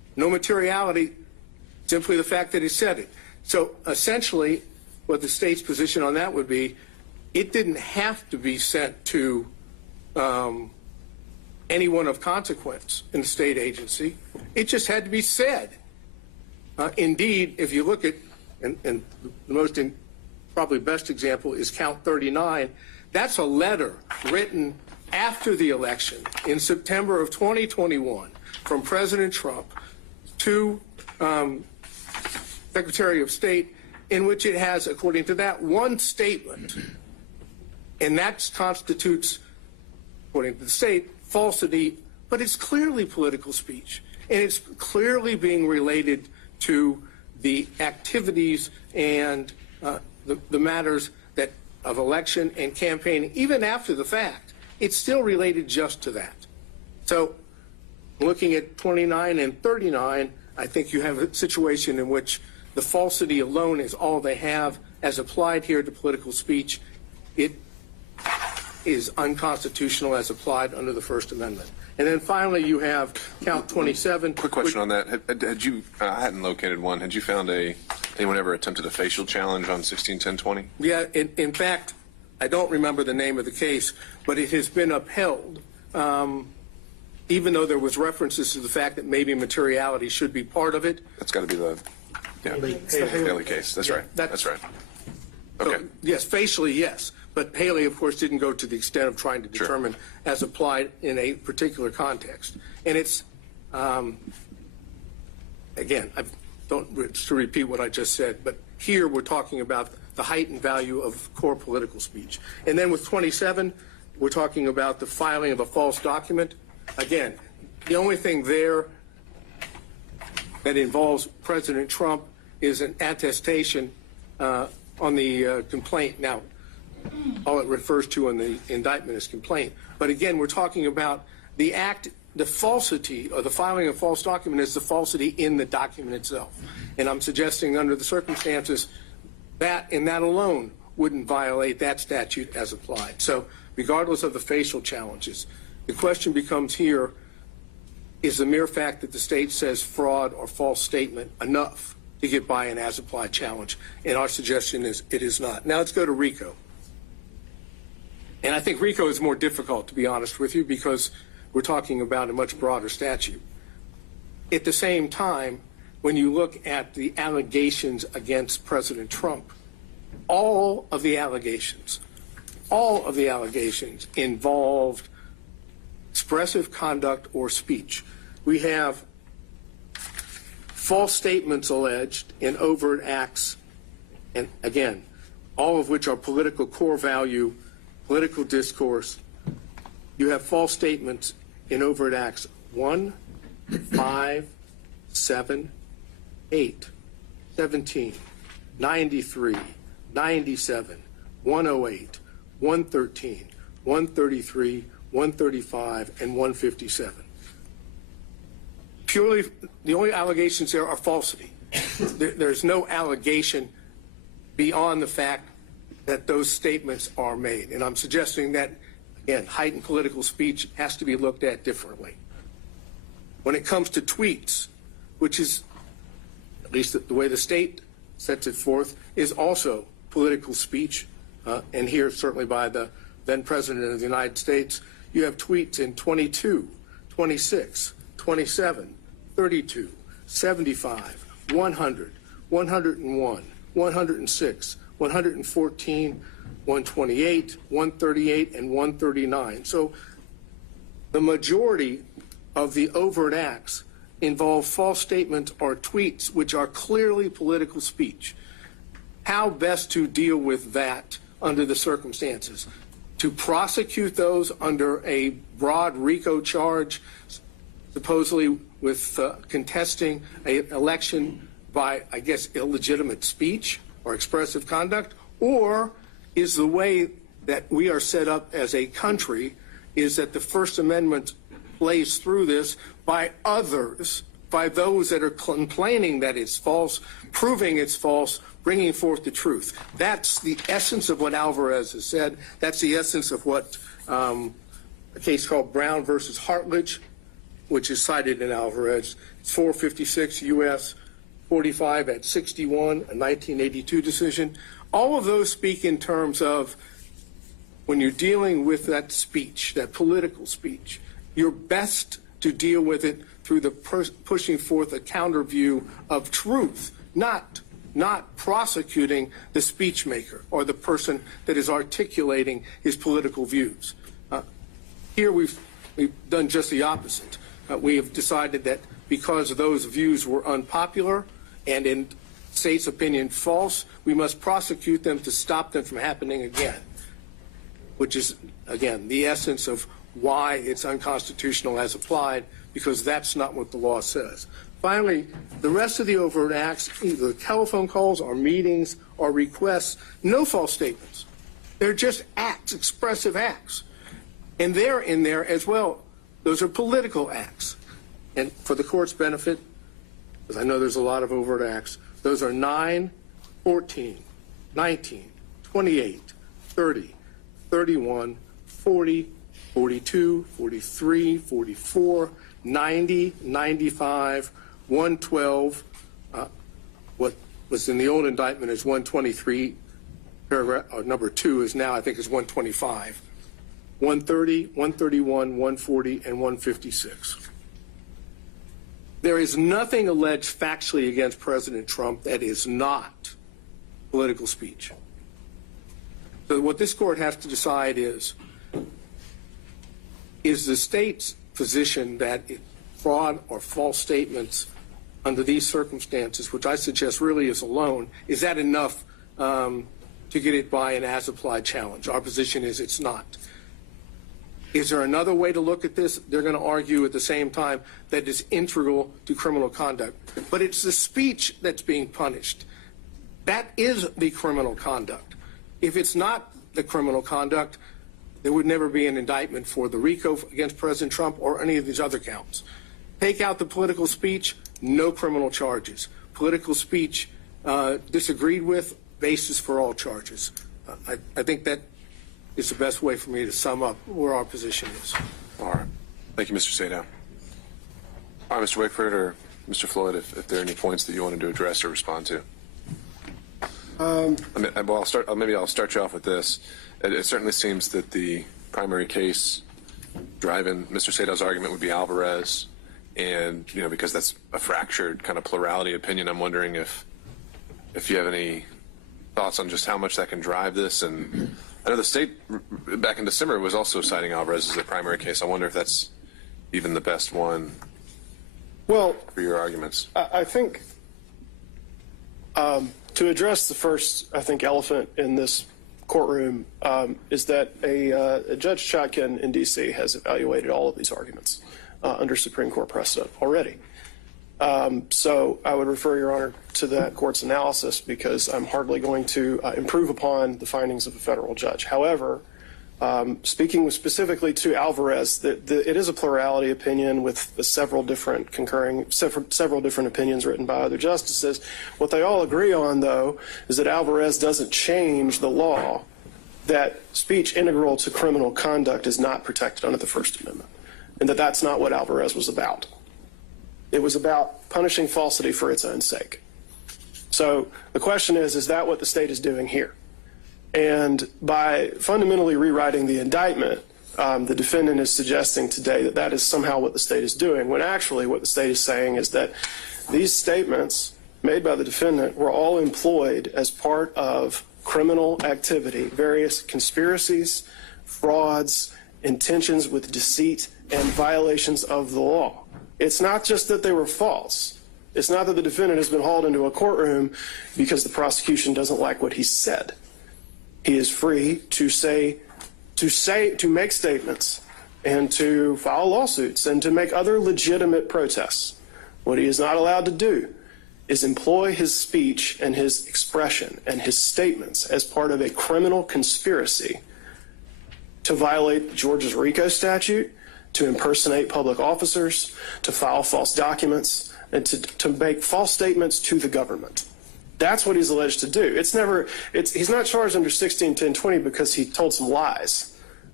No materiality, simply the fact that he said it. So essentially, what the state's position on that would be, it didn't have to be sent to anyone of consequence in the state agency. It just had to be said. Indeed, if you look at, and the most probably best example is count 39, that's a letter written after the election in September of 2021 from President Trump to Secretary of State, in which it has, according to that, one statement, and that constitutes, according to the state, falsity, but it's clearly political speech, and it's clearly being related to the activities and the matters that of election and campaigning, even after the fact. It's still related just to that. So looking at 29 and 39, I think you have a situation in which the falsity alone is all they have as applied here to political speech. It is unconstitutional as applied under the First Amendment. And then finally, you have count 27. Quick question on that. Had you, I hadn't located one. Had you found anyone ever attempted a facial challenge on 161020? Yeah, in fact, I don't remember the name of the case, but it has been upheld, even though there was references to the fact that maybe materiality should be part of it. That's got to be the Haley case. That's right. That's right. Okay. So, yes, facially, yes. But Haley, of course, didn't go to the extent of trying to determine as applied in a particular context. And it's, again, I don't to repeat what I just said, but here we're talking about the heightened value of core political speech. And then with 27, we're talking about the filing of a false document. Again, the only thing there that involves President Trump is an attestation on the complaint. Now, all it refers to in the indictment is complaint. But again, we're talking about the act, the falsity or the filing of false document is the falsity in the document itself. And I'm suggesting under the circumstances that and that alone wouldn't violate that statute as applied. So regardless of the facial challenges, the question becomes here, is the mere fact that the state says fraud or false statement enough to get by an as applied challenge? And our suggestion is it is not. Now let's go to RICO. And I think RICO is more difficult, to be honest with you, because we're talking about a much broader statute. At the same time, when you look at the allegations against President Trump, all of the allegations involved expressive conduct or speech. We have false statements alleged in overt acts, and again, all of which are political core value, political discourse. You have false statements in overt acts 1, 5, 7, 8, 17, 93, 97, 108, 113, 133, 135, and 157. Purely, the only allegations there are falsity. There's no allegation beyond the fact that those statements are made. And I'm suggesting that, again, heightened political speech has to be looked at differently. When it comes to tweets, which is, at least the way the state sets it forth, is also political speech, and here certainly by the then President of the United States, you have tweets in 22, 26, 27, 32, 75, 100, 101, 106, 114, 128, 138, and 139. So the majority of the overt acts involve false statements or tweets which are clearly political speech. How best to deal with that under the circumstances? To prosecute those under a broad RICO charge, supposedly with contesting an election by, I guess, illegitimate speech or expressive conduct? Or is the way that we are set up as a country is that the First Amendment plays through this by others, by those that are complaining that it's false, proving it's false, bringing forth the truth? That's the essence of what Alvarez has said. That's the essence of what a case called Brown versus Hartledge which is cited in Alvarez. It's 456 U.S. 45 at 61, a 1982 decision. All of those speak in terms of when you're dealing with that speech, that political speech, you're best to deal with it through the pushing forth a counter view of truth, not prosecuting the speech maker or the person that is articulating his political views. Here we've done just the opposite. We have decided that because those views were unpopular and in state's opinion false, we must prosecute them to stop them from happening again, which is, again, the essence of why it's unconstitutional as applied, because that's not what the law says. Finally, the rest of the overt acts, either telephone calls or meetings or requests, no false statements. They're just acts, expressive acts. And they're in there as well. Those are political acts. And for the court's benefit, because I know there's a lot of overt acts, those are 9, 14, 19, 28, 30, 31, 40, 42, 43, 44, 90, 95, 112. What was in the old indictment is 123, paragraph, or number 2 is now, I think, is 125. 130, 131, 140, and 156. There is nothing alleged factually against President Trump that is not political speech. So what this court has to decide is the state's position that fraud or false statements under these circumstances, which I suggest really is alone, is that enough to get it by an as-applied challenge? Our position is it's not. Is there another way to look at this? They're going to argue at the same time that it's integral to criminal conduct. But it's the speech that's being punished. That is the criminal conduct. If it's not the criminal conduct, there would never be an indictment for the RICO against President Trump or any of these other counts. Take out the political speech, no criminal charges. Political speech disagreed with, basis for all charges. I think that is the best way for me to sum up where our position is. All right. Thank you, Mr. Sadow. All right, Mr. Wickford or Mr. Floyd, if there are any points that you wanted to address or respond to. Maybe I'll start you off with this. It certainly seems that the primary case driving Mr. Sadow's argument would be Alvarez, and because that's a fractured kind of plurality opinion, I'm wondering if you have any thoughts on just how much that can drive this. And I know the state back in December was also citing Alvarez as their primary case. I wonder if that's even the best one for your arguments. I think to address the first, elephant in this courtroom is that a Judge Chotkin in D.C. has evaluated all of these arguments under Supreme Court precedent already. So I would refer, Your Honor, to that court's analysis, because I'm hardly going to improve upon the findings of a federal judge. However, speaking specifically to Alvarez, it is a plurality opinion with several different opinions written by other justices. What they all agree on, though, is that Alvarez doesn't change the law that speech integral to criminal conduct is not protected under the First Amendment, and that that's not what Alvarez was about. It was about punishing falsity for its own sake. So the question is that what the state is doing here? And by fundamentally rewriting the indictment, the defendant is suggesting today that that is somehow what the state is doing, when actually what the state is saying is that these statements made by the defendant were all employed as part of criminal activity, various conspiracies, frauds, intentions with deceit, and violations of the law. It's not just that they were false. It's not that the defendant has been hauled into a courtroom because the prosecution doesn't like what he said. He is free to make statements and to file lawsuits and to make other legitimate protests. What he is not allowed to do is employ his speech and his expression and his statements as part of a criminal conspiracy to violate Georgia's RICO statute, to impersonate public officers, to file false documents, and to make false statements to the government. That's what he's alleged to do. He's not charged under 161020 because he told some lies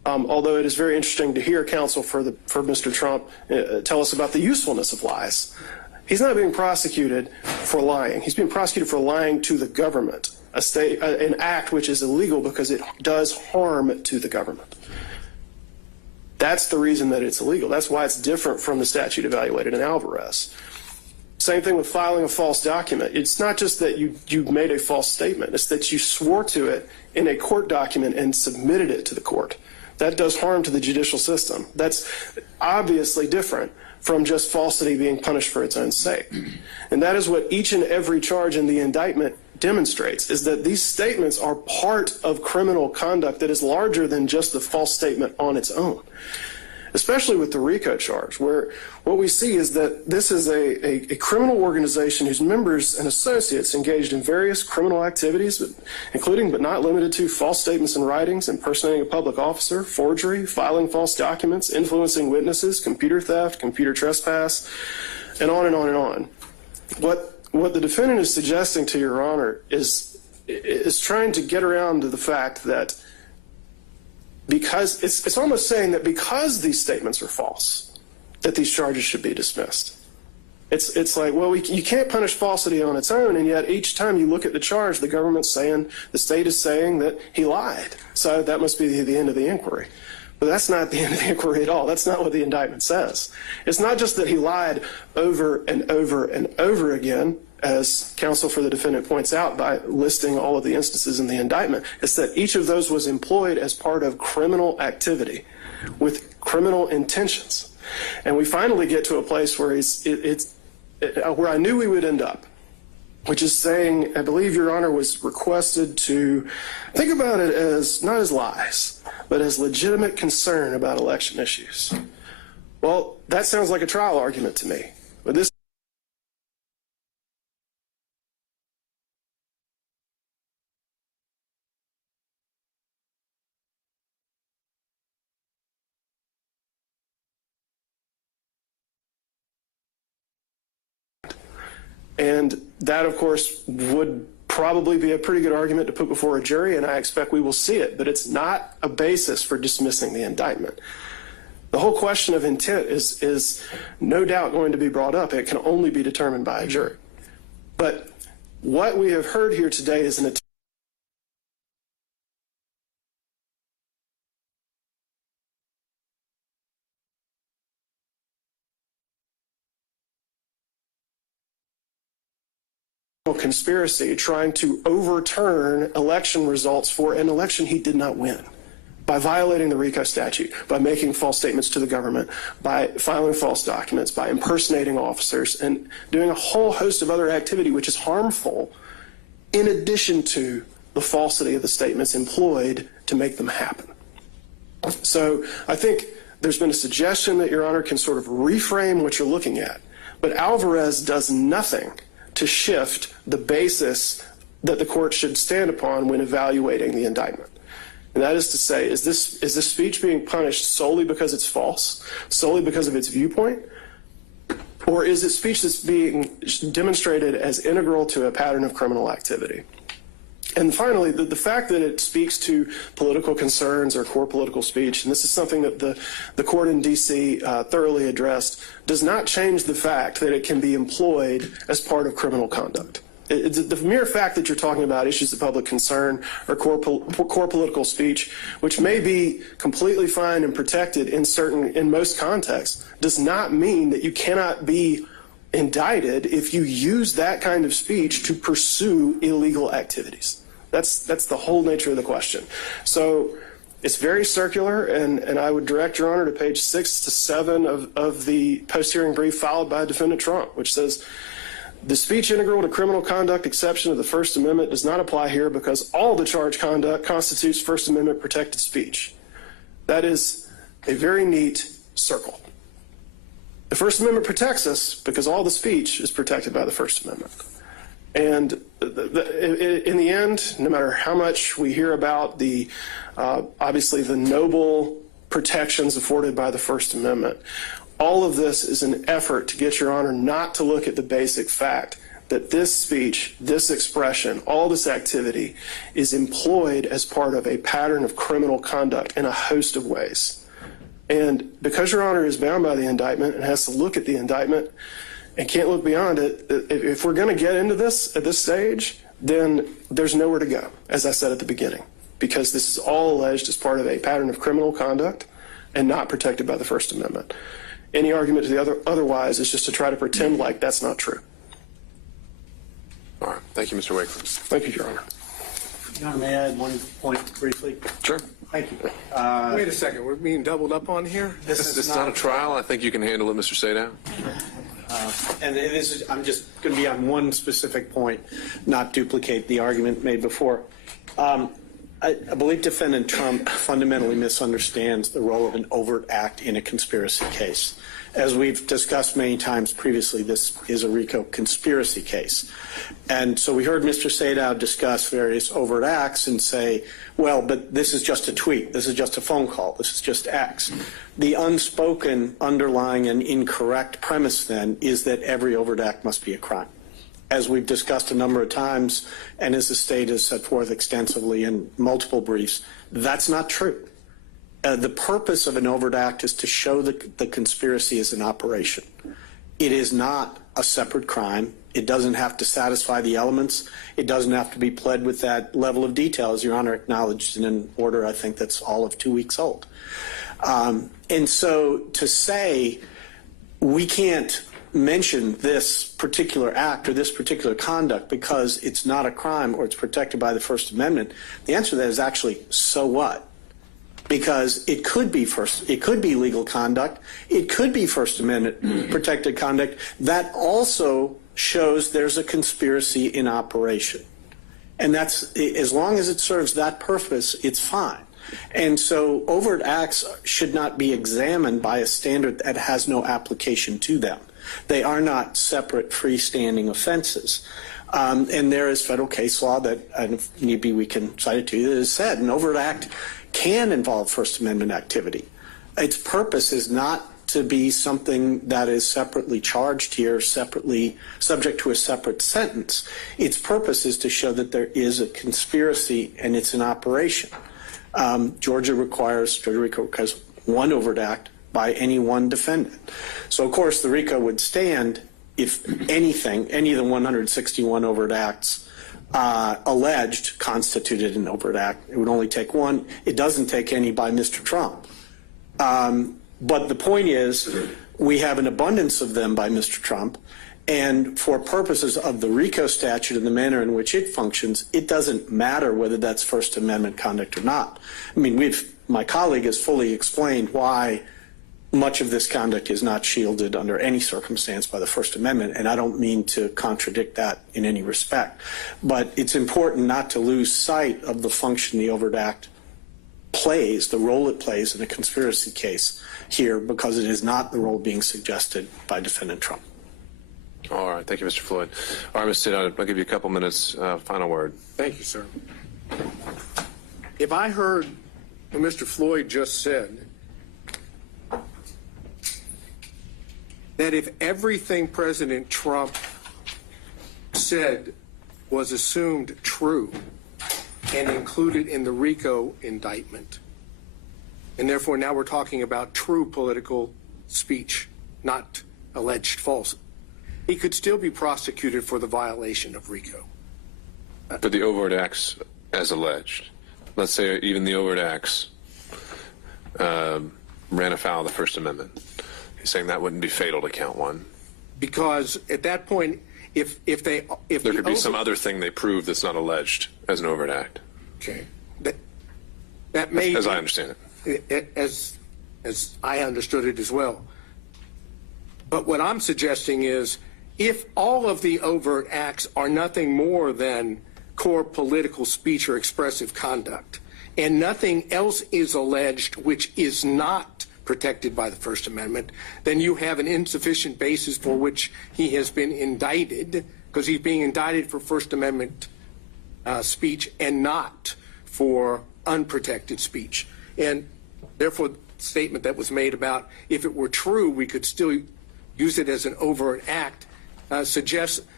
although it is very interesting to hear counsel for Mr. Trump tell us about the usefulness of lies. He's not being prosecuted for lying. He's being prosecuted for lying to the government, an act which is illegal because it does harm to the government. That's the reason that it's illegal. That's why it's different from the statute evaluated in Alvarez. Same thing with filing a false document. It's not just that you made a false statement. It's that you swore to it in a court document and submitted it to the court. That does harm to the judicial system. That's obviously different from just falsity being punished for its own sake. And that is what each and every charge in the indictment demonstrates, is that these statements are part of criminal conduct that is larger than just the false statement on its own, especially with the RICO charge, where what we see is that this is a criminal organization whose members and associates engaged in various criminal activities, including but not limited to false statements and writings, impersonating a public officer, forgery, filing false documents, influencing witnesses, computer theft, computer trespass, and on and on and on. What the defendant is suggesting to Your Honor is trying to get around to the fact that because it's almost saying that because these statements are false, that these charges should be dismissed. It's like, well, you can't punish falsity on its own, and yet each time you look at the charge, the government's saying, the state is saying that he lied. So that must be the end of the inquiry. But that's not the end of the inquiry at all. That's not what the indictment says. It's not just that he lied over and over and over again, as counsel for the defendant points out by listing all of the instances in the indictment. It's that each of those was employed as part of criminal activity with criminal intentions. And we finally get to a place where where I knew we would end up, which is saying, I believe Your Honor was requested to think about it as not as lies, but as legitimate concern about election issues. Well, that sounds like a trial argument to me. But this and that, of course, would probably be a pretty good argument to put before a jury, and I expect we will see it, but it's not a basis for dismissing the indictment. The whole question of intent is no doubt going to be brought up. It can only be determined by a jury. But what we have heard here today is an attempt conspiracy trying to overturn election results for an election he did not win by violating the RICO statute, by making false statements to the government, by filing false documents, by impersonating officers, and doing a whole host of other activity which is harmful in addition to the falsity of the statements employed to make them happen. So I think there's been a suggestion that Your Honor can sort of reframe what you're looking at, but Alvarez does nothing to shift the basis that the court should stand upon when evaluating the indictment. And that is to say, is this speech being punished solely because it's false, solely because of its viewpoint, or is it speech that's being demonstrated as integral to a pattern of criminal activity? And finally, the fact that it speaks to political concerns or core political speech, and this is something that the court in D.C. Thoroughly addressed, does not change the fact that it can be employed as part of criminal conduct. The mere fact that you're talking about issues of public concern or core political speech, which may be completely fine and protected in most contexts, does not mean that you cannot be indicted if you use that kind of speech to pursue illegal activities. That's the whole nature of the question. So it's very circular, and I would direct Your Honor to page 6 to 7 of the post-hearing brief filed by Defendant Trump, which says, the speech integral to criminal conduct exception of the First Amendment does not apply here because all the charged conduct constitutes First Amendment protected speech. That is a very neat circle. The First Amendment protects us because all the speech is protected by the First Amendment. And in the end, no matter how much we hear about obviously the noble protections afforded by the First Amendment, all of this is an effort to get Your Honor not to look at the basic fact that this speech, this expression, all this activity is employed as part of a pattern of criminal conduct in a host of ways. And because Your Honor is bound by the indictment and has to look at the indictment and can't look beyond it, if we're going to get into this at this stage, then there's nowhere to go, as I said at the beginning, because this is all alleged as part of a pattern of criminal conduct and not protected by the First Amendment. Any argument to the otherwise is just to try to pretend like that's not true. All right. Thank you, Mr. Wakeford. Thank you, Your Honor. Your Honor, may I add one point briefly? Sure. Thank you. Wait a second, we're being doubled up on here? This is not a trial. I think you can handle it, Mr. Sadow. And this is, I'm just going to be on one specific point, not duplicate the argument made before. I believe Defendant Trump fundamentally misunderstands the role of an overt act in a conspiracy case. As we've discussed many times previously, this is a RICO conspiracy case. And so we heard Mr. Sadow discuss various overt acts and say, well, but this is just a tweet, this is just a phone call, this is just X. The unspoken, underlying, and incorrect premise then is that every overt act must be a crime. As we've discussed a number of times, and as the state has set forth extensively in multiple briefs, that's not true. The purpose of an overt act is to show that the conspiracy is an operation. It is not a separate crime. It doesn't have to satisfy the elements. It doesn't have to be pled with that level of detail, as Your Honor acknowledged in an order I think that's all of 2 weeks old. And so to say we can't mention this particular act or this particular conduct because it's not a crime or it's protected by the First Amendment, the answer to that is actually, so what? Because it could be legal conduct, it could be First Amendment protected conduct. That also shows there's a conspiracy in operation. And that's, as long as it serves that purpose, it's fine. And so overt acts should not be examined by a standard that has no application to them. They are not separate freestanding offenses. And there is federal case law that, and if need be, we can cite it to you, that has said an overt act can involve First Amendment activity. Its purpose is not to be something that is separately charged here, separately subject to a separate sentence. Its purpose is to show that there is a conspiracy and it's an operation. Georgia requires one overt act by any one defendant. So, of course, the RICO would stand if anything, any of the 161 overt acts alleged constituted an overt act. It would only take one. It doesn't take any by Mr. Trump. But the point is, we have an abundance of them by Mr. Trump, and for purposes of the RICO statute and the manner in which it functions, it doesn't matter whether that's First Amendment conduct or not. I mean, my colleague has fully explained why much of this conduct is not shielded under any circumstance by the First Amendment, and I don't mean to contradict that in any respect. But it's important not to lose sight of the function the overt act plays, the role it plays in a conspiracy case here, because it is not the role being suggested by Defendant Trump. All right. Thank you, Mr. Floyd. All right, Mr. Sadow, I'll give you a couple minutes. Final word. Thank you, sir. If I heard what Mr. Floyd just said, that if everything President Trump said was assumed true and included in the RICO indictment, and therefore now we're talking about true political speech, not alleged false, he could still be prosecuted for the violation of RICO. For the overt acts as alleged. Let's say even the overt acts ran afoul of the First Amendment. He's saying that wouldn't be fatal to count one. Because at that point, if there could be some other thing they prove that's not alleged as an overt act. Okay. That may as I understand it. As I understood it as well. But what I'm suggesting is, if all of the overt acts are nothing more than core political speech or expressive conduct, and nothing else is alleged which is not protected by the First Amendment, then you have an insufficient basis for which he has been indicted, because he's being indicted for First Amendment speech and not for unprotected speech. And therefore, the statement that was made about if it were true, we could still use it as an overt act, suggests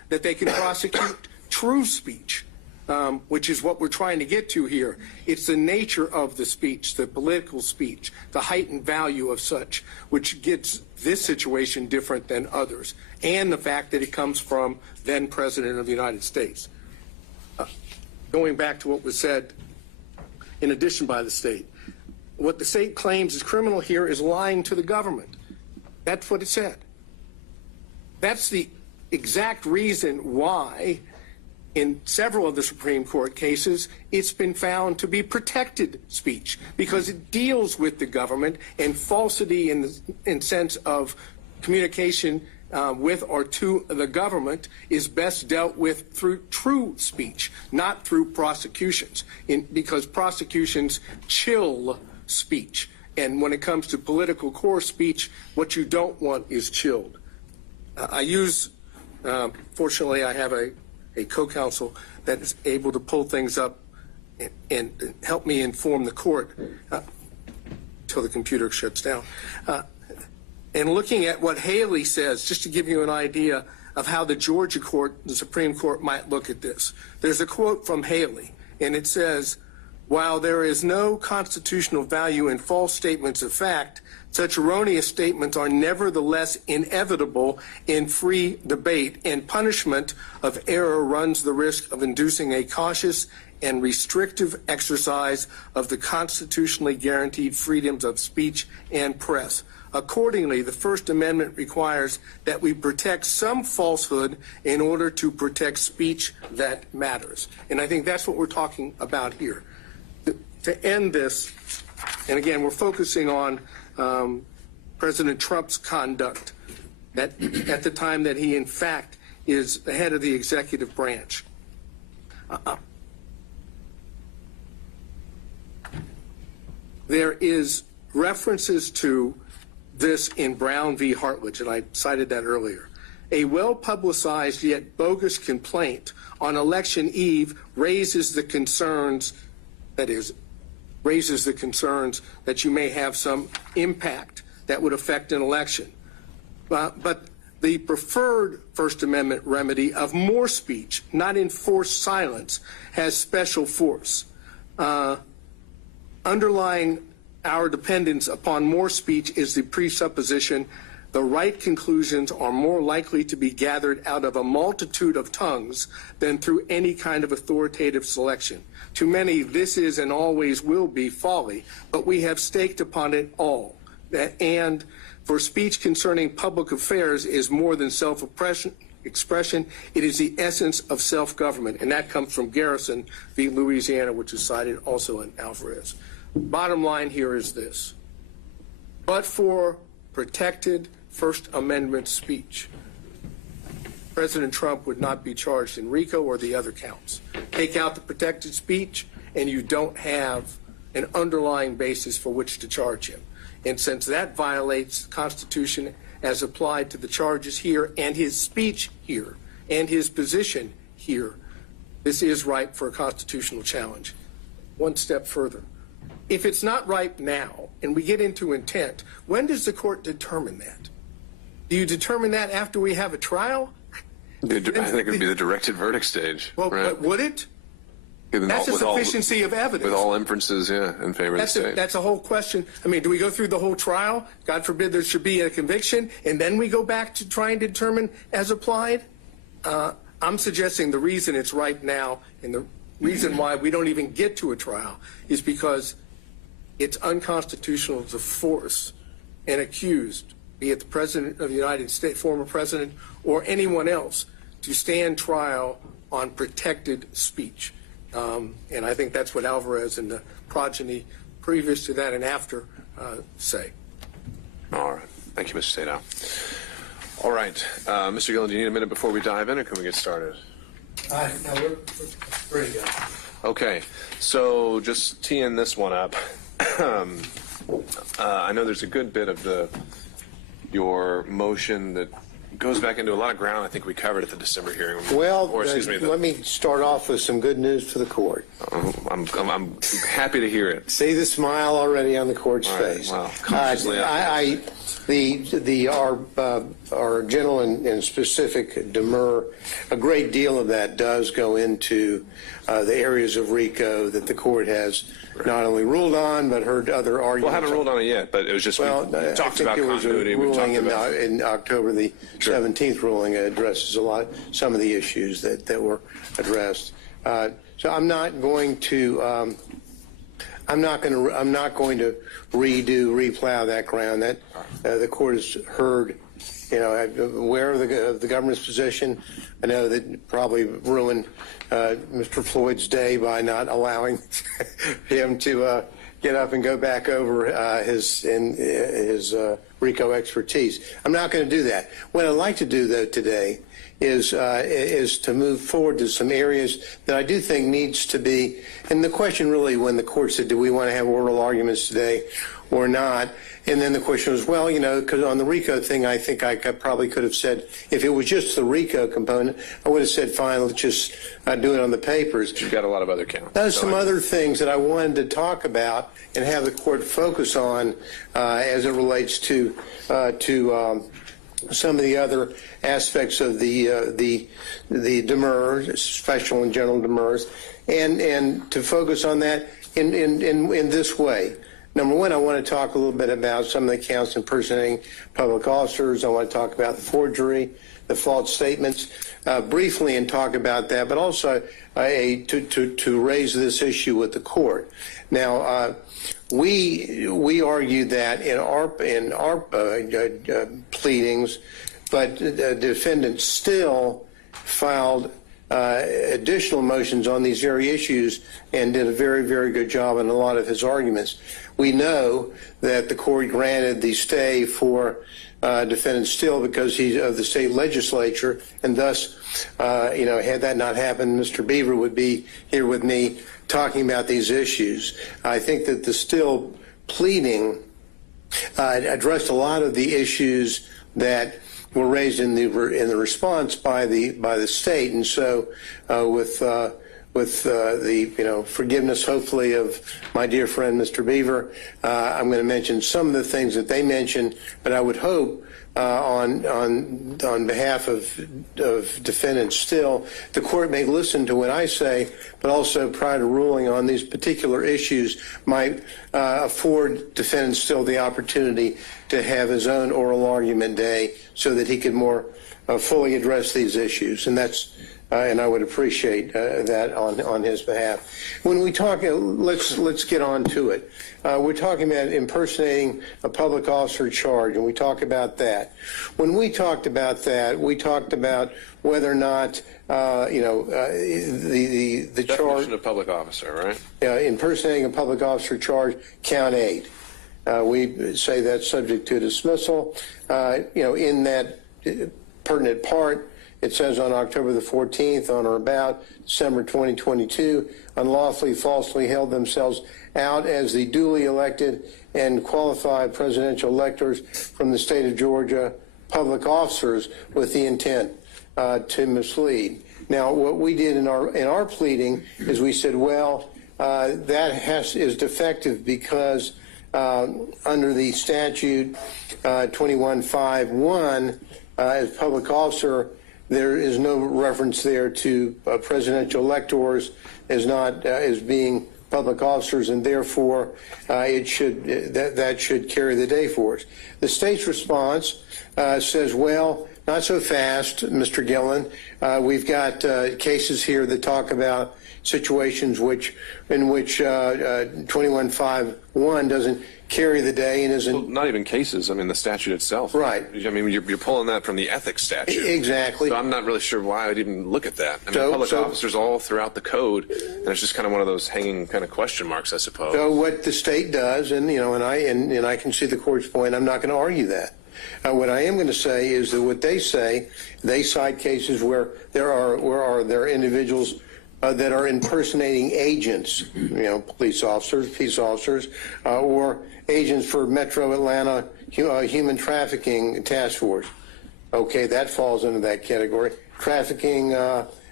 that they can prosecute true speech, which is what we're trying to get to here. It's the nature of the speech, the political speech, the heightened value of such, which gets this situation different than others, and the fact that it comes from then President of the United States. Going back to what was said in addition by the state, what the state claims is criminal here is lying to the government. That's what it said. That's the exact reason why in several of the Supreme Court cases, it's been found to be protected speech because it deals with the government, and falsity in sense of communication with or to the government is best dealt with through true speech, not through prosecutions, because prosecutions chill speech. And when it comes to political core speech, what you don't want is chilled. Fortunately, I have a co-counsel that is able to pull things up and help me inform the court until the computer shuts down. And looking at what Haley says, just to give you an idea of how the Georgia court, the Supreme Court, might look at this. There's a quote from Haley, and it says, "While there is no constitutional value in false statements of fact, such erroneous statements are nevertheless inevitable in free debate, and punishment of error runs the risk of inducing a cautious and restrictive exercise of the constitutionally guaranteed freedoms of speech and press. Accordingly, the First Amendment requires that we protect some falsehood in order to protect speech that matters." And I think that's what we're talking about here. To end this, and again, we're focusing on President Trump's conduct at the time that he, in fact, is the head of the executive branch. There is references to this in Brown v. Hartledge, and I cited that earlier. A well-publicized yet bogus complaint on election eve raises the concerns that you may have some impact that would affect an election. But the preferred First Amendment remedy of more speech, not enforced silence, has special force. Underlying our dependence upon more speech is the presupposition the right conclusions are more likely to be gathered out of a multitude of tongues than through any kind of authoritative selection. To many, this is and always will be folly, but we have staked upon it all. And for speech concerning public affairs is more than self-expression, it is the essence of self-government. And that comes from Garrison v. Louisiana, which is cited also in Alvarez. Bottom line here is this. But for protected First Amendment speech, President Trump would not be charged in RICO or the other counts. Take out the protected speech, and you don't have an underlying basis for which to charge him. And since that violates the Constitution as applied to the charges here and his speech here and his position here, this is ripe for a constitutional challenge. One step further. If it's not ripe now and we get into intent, when does the court determine that? Do you determine that after we have a trial? I think it would be the directed verdict stage. Well, right? but would it? That's a sufficiency of evidence. With all inferences, in favor of the state. That's a whole question. I mean, do we go through the whole trial? God forbid there should be a conviction, and then we go back to trying to determine as applied? I'm suggesting the reason it's ripe now and the reason why we don't even get to a trial is because it's unconstitutional to force an accused, be it the President of the United States, former President, or anyone else, to stand trial on protected speech. And I think that's what Alvarez and the progeny previous to that and after say. All right. Thank you, Mr. Sadow. All right. Mr. Gillen, do you need a minute before we dive in, or can we get started? No, we're ready to go. Okay. So just teeing this one up. I know there's a good bit of your motion that goes back into a lot of ground I think we covered at the December hearing. Well, let me start off with some good news for the court. I'm happy to hear it. See the smile already on the court's face. Well, cautiously our general and specific Demur, a great deal of that does go into the areas of RICO that the court has not only ruled on but heard other arguments. Well, I haven't ruled on it yet, but it was just we talked about continuity. We talked about ruling in October the 17th ruling addresses some of the issues that were addressed. So I'm not going to replow that ground. That the court has heard. Aware of the government's position. I know that probably ruined Mr. Floyd's day by not allowing him to get up and go back over his RICO expertise. I'm not going to do that. What I'd like to do, though, today is to move forward to some areas that I do think needs to be. And the question really, when the court said, do we want to have oral arguments today or not? And then the question was, well, because on the RICO thing, I think I probably could have said, if it was just the RICO component, I would have said, fine, let's just do it on the papers. You've got a lot of other counts. There's some other things that I wanted to talk about and have the court focus on as it relates to some of the other aspects of the Demur, special and general Demurs, and to focus on that in this way. Number one, I want to talk a little bit about some of the counts impersonating public officers. I want to talk about the forgery, the false statements, briefly, and talk about that, but also to raise this issue with the court. Now, we argued that in our pleadings, but the defendant still filed additional motions on these very issues and did a very, very good job in a lot of his arguments. We know that the court granted the stay for defendant Still because he's of the state legislature, and thus, had that not happened, Mr. Beaver would be here with me talking about these issues. I think that the Still pleading addressed a lot of the issues that were raised in the response by the state, and so with the forgiveness, hopefully, of my dear friend Mr. Beaver, I'm going to mention some of the things that they mentioned, but I would hope on behalf of defendants Still, the court may listen to what I say, but also prior to ruling on these particular issues might afford defendant Still the opportunity to have his own oral argument day so that he could more fully address these issues. And that's and I would appreciate that on his behalf. When we talk, let's get on to it. We're talking about impersonating a public officer charge, and we talk about that. When we talked about that, we talked about whether or not the definition of public officer, right? Impersonating a public officer charge, count 8. We say that's subject to dismissal. In that pertinent part, it says on October the 14th, on or about December 2022, unlawfully, falsely held themselves out as the duly elected and qualified presidential electors from the state of Georgia, public officers with the intent to mislead. Now, what we did in our pleading is we said, well, that is defective because under the statute 2151, as public officer, there is no reference there to presidential electors as being public officers, and therefore that should carry the day for us. The state's response says, well, not so fast, Mr. Gillen. We've got cases here that talk about situations in which 2151 doesn't carry the day and isn't. Well, not even cases. I mean, the statute itself. Right. I mean, you're pulling that from the ethics statute. Exactly. So I'm not really sure why I'd even look at that. I mean, public officers all throughout the code, and it's just kind of one of those hanging kind of question marks, I suppose. So what the state does, and I can see the court's point. I'm not going to argue that. What I am going to say is that what they say, they cite cases where there are individuals that are impersonating agents, police officers, peace officers, or agents for Metro Atlanta Human Trafficking Task Force. Okay, that falls into that category. Trafficking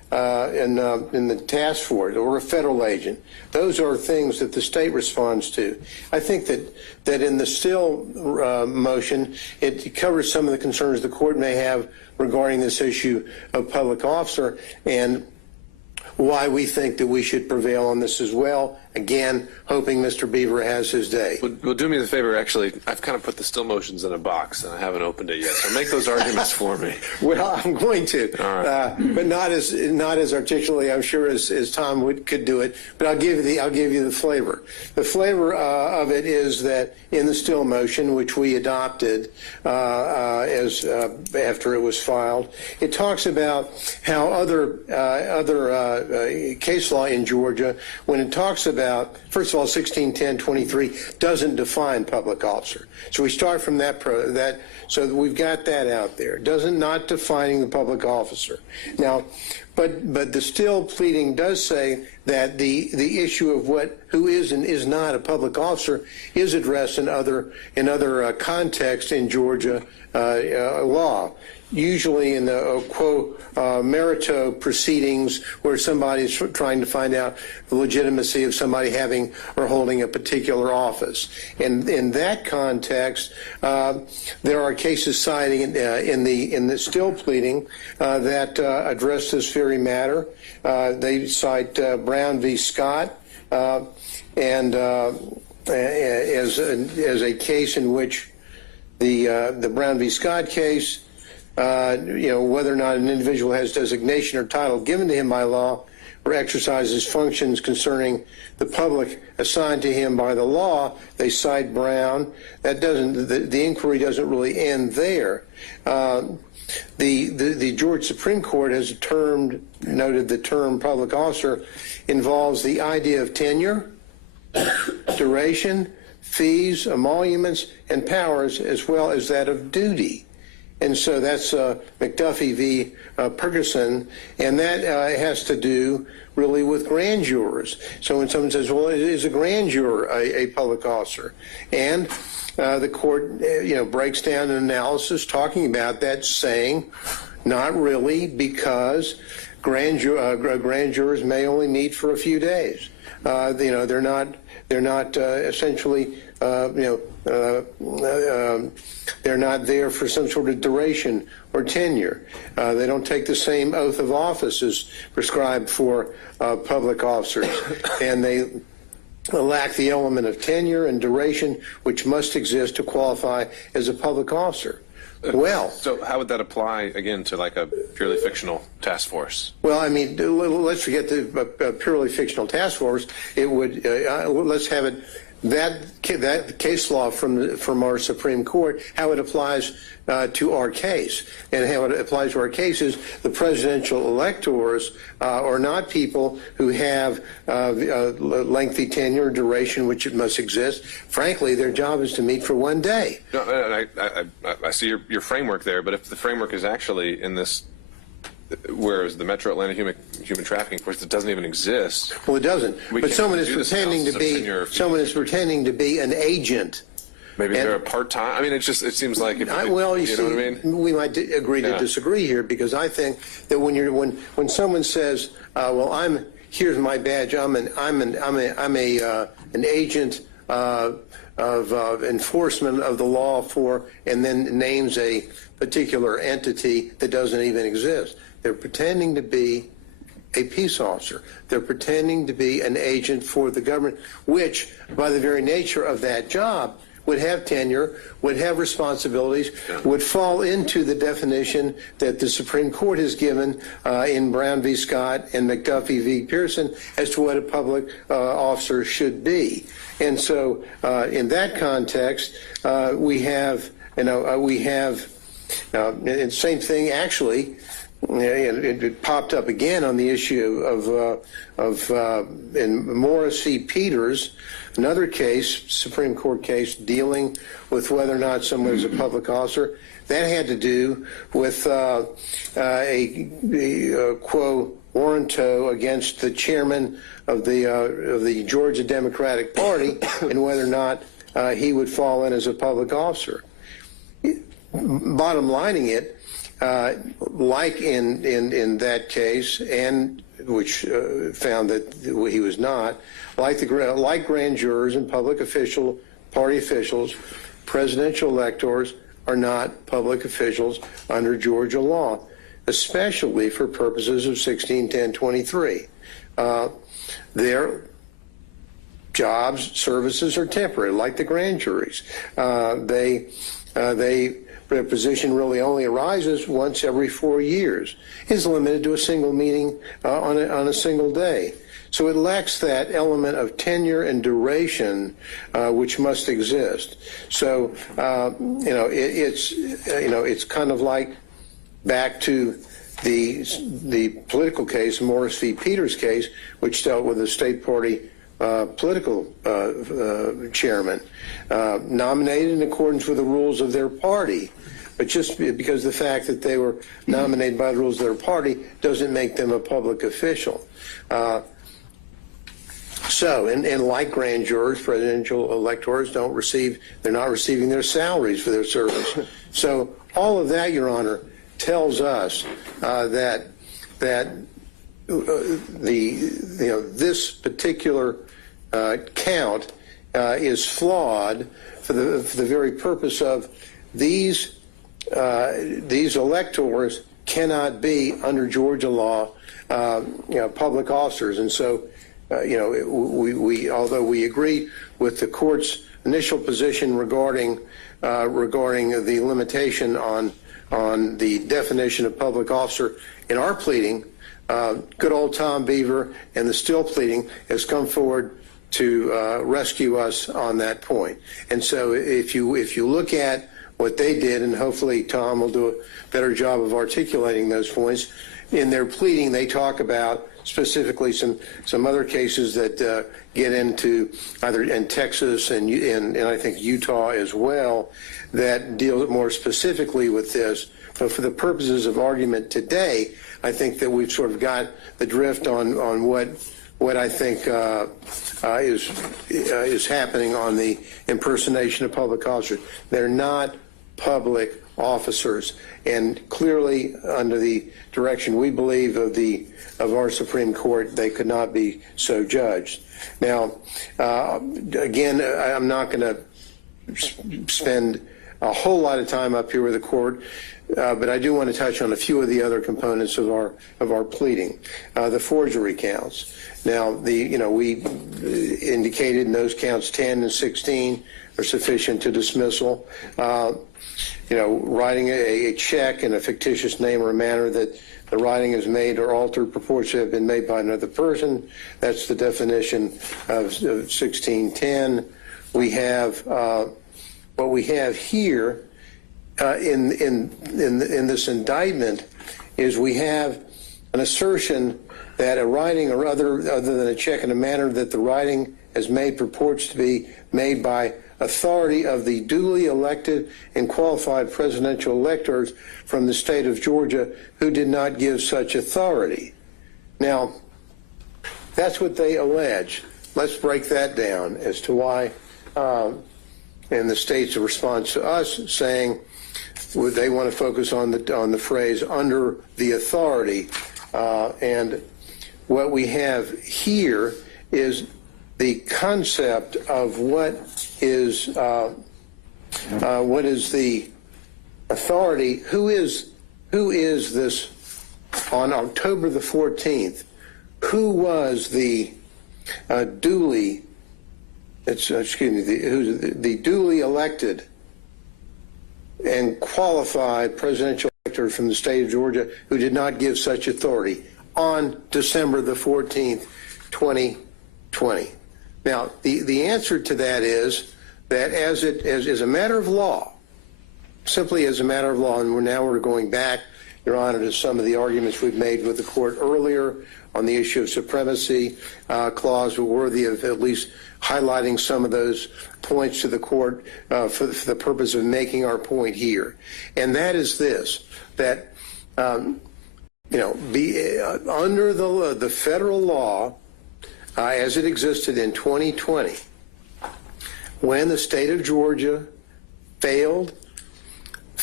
in the task force or a federal agent. Those are things that the state responds to. I think that in the still motion, it covers some of the concerns the court may have regarding this issue of public officer and why we think that we should prevail on this as well. Again, hoping Mr. Beaver has his day. Well, do me the favor, actually, I've kind of put the still motions in a box and I haven't opened it yet, so make those arguments for me. Well, I'm going to, but not as articulately, I'm sure, as Tom could do it. But I'll give you the flavor. The flavor of it is that in the still motion, which we adopted after it was filed, it talks about how other case law in Georgia, when it talks about, first of all, 1610-23 doesn't define public officer. So we start from that, so we've got that out there. Not defining the public officer. Now, but the still pleading does say that the issue of who is and is not a public officer is addressed in other contexts in Georgia law. Usually in the quo merito proceedings where somebody's trying to find out the legitimacy of somebody having or holding a particular office. And in that context, there are cases citing in the still pleading that address this very matter. They cite Brown v. Scott and as a case in which the Brown v. Scott case, whether or not an individual has designation or title given to him by law or exercises functions concerning the public assigned to him by the law, they cite Brown. That doesn't, the inquiry doesn't really end there. The Georgia Supreme Court has noted the term public officer involves the idea of tenure, duration, fees, emoluments, and powers, as well as that of duty. And so that's McAfee v. Ferguson, and that has to do really with grand jurors. So when someone says, well, is a grand juror a public officer? And the court, breaks down an analysis talking about that, saying not really, because grand jurors may only meet for a few days. They're not essentially, they're not there for some sort of duration or tenure. They don't take the same oath of office as prescribed for public officers, and they lack the element of tenure and duration which must exist to qualify as a public officer. Well, so how would that apply again to like a purely fictional task force? Well, I mean, let's forget the purely fictional task force. It would let's have it that case law from our Supreme Court, how it applies to our case, and how it applies to our case is the presidential electors are not people who have lengthy tenure, duration, which it must exist. Frankly, their job is to meet for one day. No, I see your framework there, but if the framework is actually in this, whereas the Metro Atlanta human trafficking force, that doesn't even exist. Well, it doesn't. But someone is pretending to be an agent. Maybe they're a part-time. I mean, it seems like if well, you know what I mean? We might agree to disagree here, because I think that when someone says, "Well, here's my badge. I'm an agent of enforcement of the law for," and then names a particular entity that doesn't even exist. They're pretending to be a peace officer. They're pretending to be an agent for the government, which, by the very nature of that job, would have tenure, would have responsibilities, would fall into the definition that the Supreme Court has given in Brown v. Scott and McAfee v. Pearson as to what a public officer should be. And so in that context, we have, and same thing actually, it popped up again on the issue in Morris v. Peters, another case, Supreme Court case, dealing with whether or not someone is a public officer. That had to do with a quo warranto against the chairman of the Georgia Democratic Party and whether or not he would fall in as a public officer. Bottom lining it, like in that case, and which found that he was not, like grand jurors and public party officials, presidential electors are not public officials under Georgia law, especially for purposes of 1610-23. Their jobs, services are temporary, like the grand juries. Their position really only arises once every 4 years, is limited to a single meeting on a single day. So it lacks that element of tenure and duration which must exist. So it's kind of like back to the political case, Morris v. Peters case, which dealt with a state party political chairman nominated in accordance with the rules of their party. But just because the fact that they were nominated by the rules of their party doesn't make them a public official. And like grand jurors, presidential electors they're not receiving their salaries for their service. So all of that, Your Honor, tells us that this particular count is flawed for the very purpose of these electors cannot be under Georgia law public officers. And so we although we agree with the court's initial position regarding the limitation on the definition of public officer in our pleading, good old Tom Beaver and the Still pleading has come forward to rescue us on that point. And so if you look at what they did, and hopefully Tom will do a better job of articulating those points, in their pleading they talk about specifically some other cases that get into either in Texas and I think Utah as well that deal more specifically with this. But for the purposes of argument today, I think that we've sort of got the drift on what I think is happening on the impersonation of public officers. They're not public officers, and clearly under the direction we believe of our Supreme Court, they could not be so judged. Now, again, I'm not going to spend a whole lot of time up here with the court, but I do want to touch on a few of the other components of our pleading. The forgery counts. Now, we indicated in those counts 10 and 16 are sufficient to dismissal. Writing a check in a fictitious name or a manner that the writing is made or altered purports to have been made by another person. That's the definition of 1610. We have what we have here in this indictment is we have an assertion that a writing or other than a check in a manner that the writing has made purports to be made by authority of the duly elected and qualified presidential electors from the state of Georgia who did not give such authority. Now, that's what they allege. Let's break that down as to why, and the state's response to us saying they want to focus on the phrase under the authority, and what we have here is the concept of what is the authority. Who is this on October the 14th? Who was the duly elected and qualified presidential elector from the state of Georgia who did not give such authority on December the 14th, 2020? Now, the answer to that is that as a matter of law, simply as a matter of law, and we're going back, Your Honor, to some of the arguments we've made with the court earlier on the issue of supremacy clause, were worthy of at least highlighting some of those points to the court for the purpose of making our point here. And that is this, that, under the federal law, as it existed in 2020, when the state of Georgia failed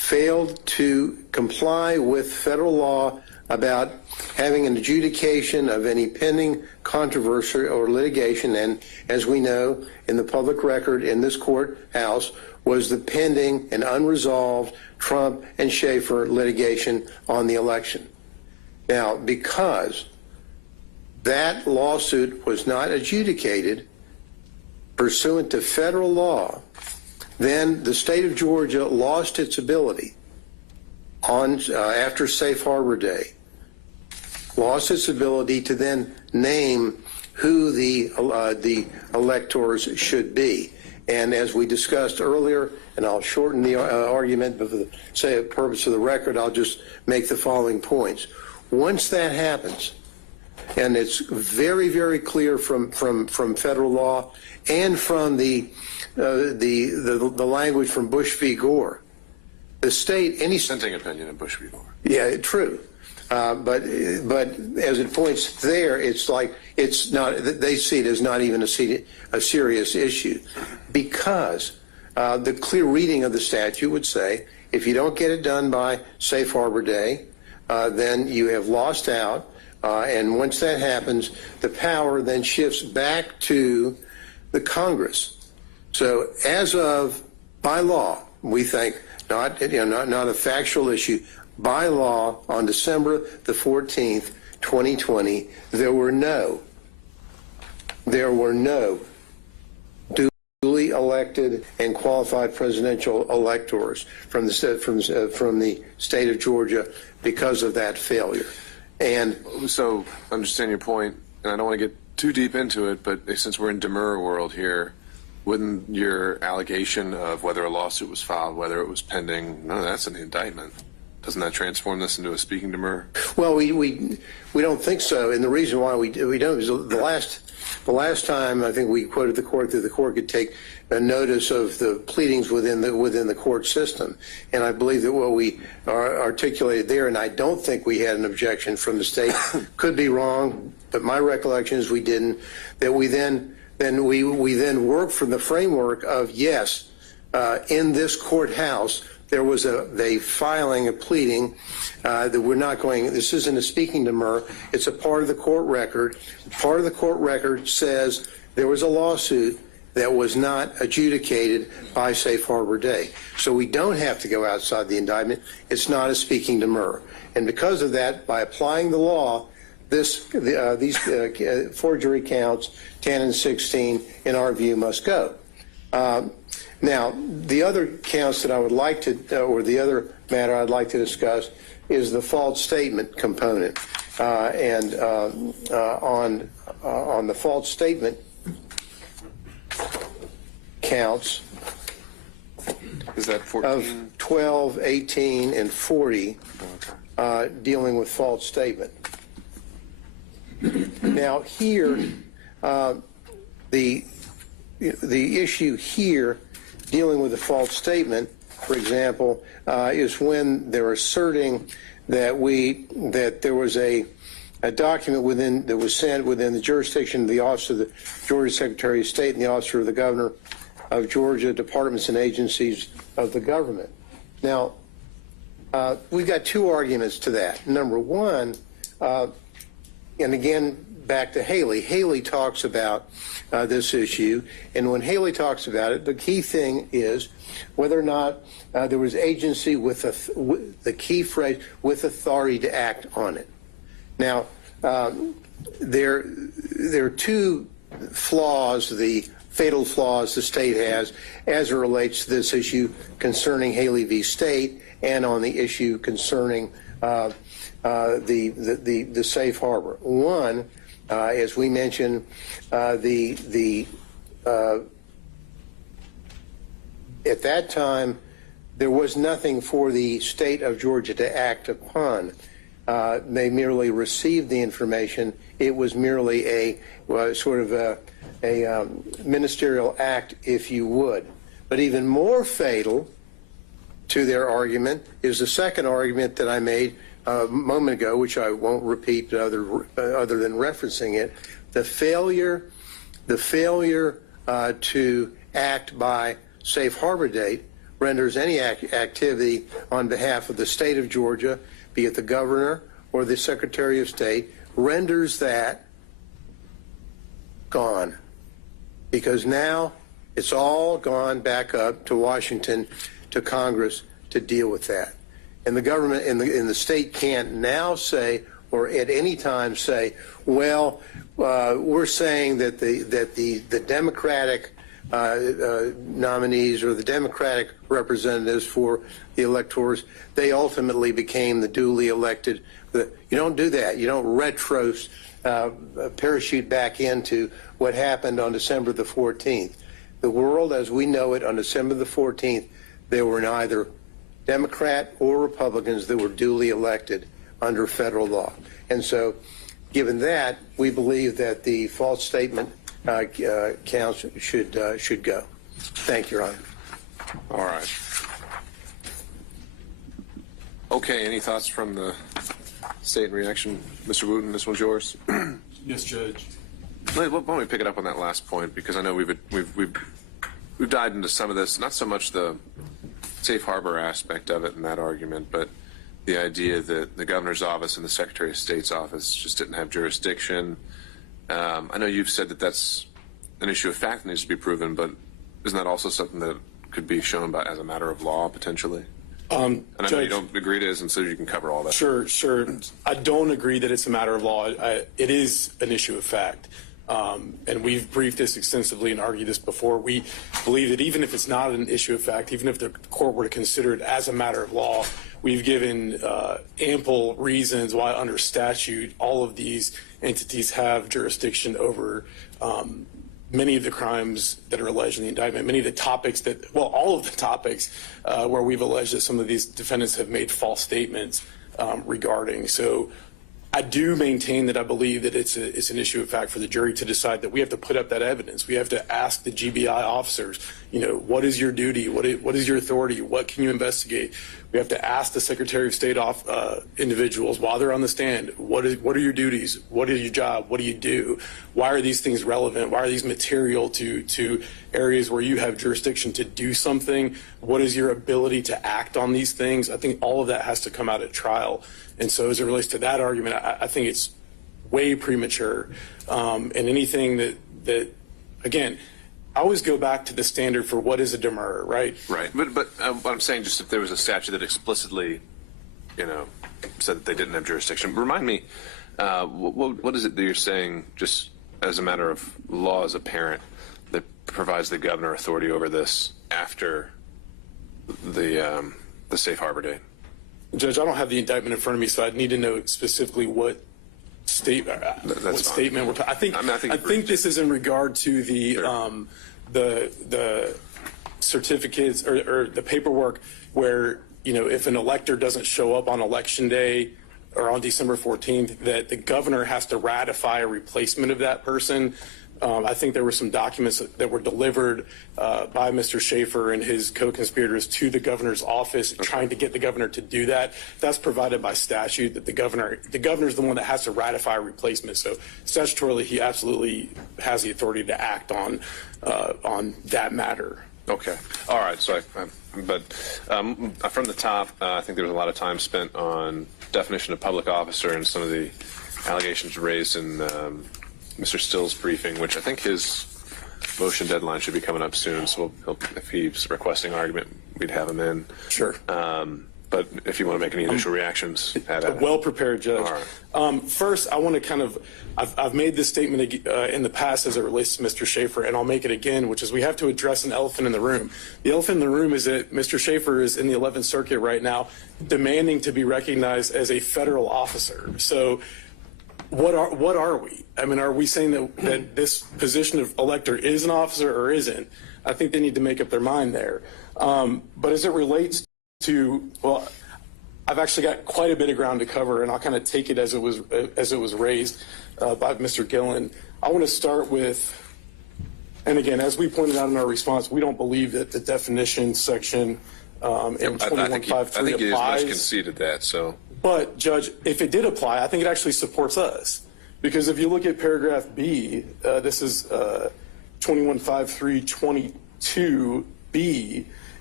failed to comply with federal law about having an adjudication of any pending controversy or litigation, and as we know, in the public record in this courthouse was the pending and unresolved Trump and Schaefer litigation on the election. Now, because that lawsuit was not adjudicated pursuant to federal law, then the state of Georgia lost its ability on after Safe Harbor Day, lost its ability to then name who the electors should be. And as we discussed earlier, and I'll shorten the argument, but for the purpose of the record, I'll just make the following points. Once that happens, and it's very, very clear from federal law and from the language from Bush v. Gore, the state, any Dissenting opinion in Bush v. Gore. yeah, true. But as it points there, it's like it's not. They see it as not even a serious issue, because the clear reading of the statute would say if you don't get it done by Safe Harbor Day, then you have lost out. And once that happens, the power then shifts back to the Congress. So as of by law, we think not a factual issue. By law, on December the 14th, 2020, there were no duly elected and qualified presidential electors from the state of Georgia because of that failure. And so, understand your point, and I don't want to get too deep into it, but since we're in Demur world here, wouldn't your allegation of whether a lawsuit was filed, whether it was pending, none of that's in the indictment? Doesn't that transform this into a speaking demur? Well, we don't think so, and the reason why we don't is the last time I think we quoted the court that the court could take a notice of the pleadings within the court system, and I believe that what we articulated there, and I don't think we had an objection from the state, could be wrong, but my recollection is we didn't. That we then worked from the framework of yes, in this courthouse. There was a filing, a pleading that we're not going, this isn't a speaking demur, it's a part of the court record. Part of the court record says there was a lawsuit that was not adjudicated by Safe Harbor Day. So we don't have to go outside the indictment. It's not a speaking demur. And because of that, by applying the law, these forgery counts, 10 and 16, in our view, must go. Now, the other counts that I would like to, or the other matter I'd like to discuss is the false statement component. And on the false statement counts is that 14? Of 12, 18, and 40 dealing with false statement. Now, here, the issue here dealing with a false statement, for example, is when they're asserting that there was a document that was sent within the jurisdiction of the Office of the Georgia Secretary of State and the Office of the Governor of Georgia, departments and agencies of the government. Now, we've got two arguments to that. Number one, and again, back to Haley. Haley talks about this issue, and when Haley talks about it, the key thing is whether or not there was agency with the key phrase, with authority to act on it. Now, there are two flaws, the fatal flaws the state has as it relates to this issue concerning Haley v. State and on the issue concerning the safe harbor. One, as we mentioned, at that time, there was nothing for the state of Georgia to act upon. They merely received the information. It was merely a sort of a ministerial act, if you would. But even more fatal to their argument is the second argument that I made a moment ago, which I won't repeat other than referencing it, the failure to act by safe harbor date renders any activity on behalf of the state of Georgia, be it the governor or the Secretary of State, renders that gone. Because now it's all gone back up to Washington, to Congress to deal with that. And the government in the state can't now say, or at any time say, well, we're saying that the Democratic nominees or the Democratic representatives for the electors, they ultimately became the duly elected. You don't do that. You don't parachute back into what happened on December the 14th. The world as we know it on December the 14th, there were neither Democrat or Republicans that were duly elected under federal law. And so, given that, we believe that the false statement counts should go. Thank you, Your Honor. All right. Okay, any thoughts from the state in reaction? Mr. Wooten, this one's yours. Yes, Judge. Why don't we pick it up on that last point, because I know we've dived into some of this, not so much the safe harbor aspect of it in that argument, but the idea that the governor's office and the Secretary of State's office just didn't have jurisdiction. I know you've said that that's an issue of fact that needs to be proven, but isn't that also something that could be shown by as a matter of law potentially? And I know you don't agree it is, and so you can cover all that. Sure. I don't agree that it's a matter of law. It is an issue of fact. And we've briefed this extensively and argued this before. We believe that even if it's not an issue of fact, even if the court were to consider it as a matter of law, we've given ample reasons why under statute all of these entities have jurisdiction over many of the crimes that are alleged in the indictment, many of the topics that, well, all of the topics where we've alleged that some of these defendants have made false statements regarding. So I do maintain that I believe that it's an issue of fact for the jury to decide that we have to put up that evidence. We have to ask the GBI officers, what is your duty? What is your authority? What can you investigate? We have to ask the Secretary of State individuals while they're on the stand, what are your duties? What is your job? What do you do? Why are these things relevant? Why are these material to areas where you have jurisdiction to do something? What is your ability to act on these things? I think all of that has to come out at trial. And so as it relates to that argument, I think it's way premature. And anything that again, I always go back to the standard for what is a demur, right? Right. But what I'm saying, just if there was a statute that explicitly, said that they didn't have jurisdiction, remind me, what is it that you're saying, just as a matter of law as a parent, that provides the governor authority over this after the safe harbor date? Judge, I don't have the indictment in front of me, so I'd need to know specifically what statement we're talking. I think this is in regard to the certificates or the paperwork where, if an elector doesn't show up on election day or on December 14th, that the governor has to ratify a replacement of that person. I think there were some documents that were delivered by Mr. Schaefer and his co-conspirators to the governor's office, trying to get the governor to do that. That's provided by statute, that the governor is the one that has to ratify a replacement. So statutorily, he absolutely has the authority to act on that matter. Okay. All right. So, from the top, I think there was a lot of time spent on definition of public officer and some of the allegations raised in Mr. Still's briefing, which I think his motion deadline should be coming up soon. So if he's requesting argument, we'd have him in. Sure. But if you want to make any initial reactions, add it. Well prepared, Judge. All right. First, I want to I've made this statement in the past as it relates to Mr. Schaefer, and I'll make it again, which is we have to address an elephant in the room. The elephant in the room is that Mr. Schaefer is in the 11th Circuit right now demanding to be recognized as a federal officer. So what are we? I mean, are we saying that this position of elector is an officer or isn't? I think they need to make up their mind there. But as it relates to, well, I've actually got quite a bit of ground to cover, and I'll kind of take it as it was raised by Mr. Gillen. I want to start with, and again, as we pointed out in our response, we don't believe that the definition section in 2153 applies. I think you just conceded that. So, but Judge, if it did apply, I think it actually supports us, because if you look at paragraph B, this is 215322B.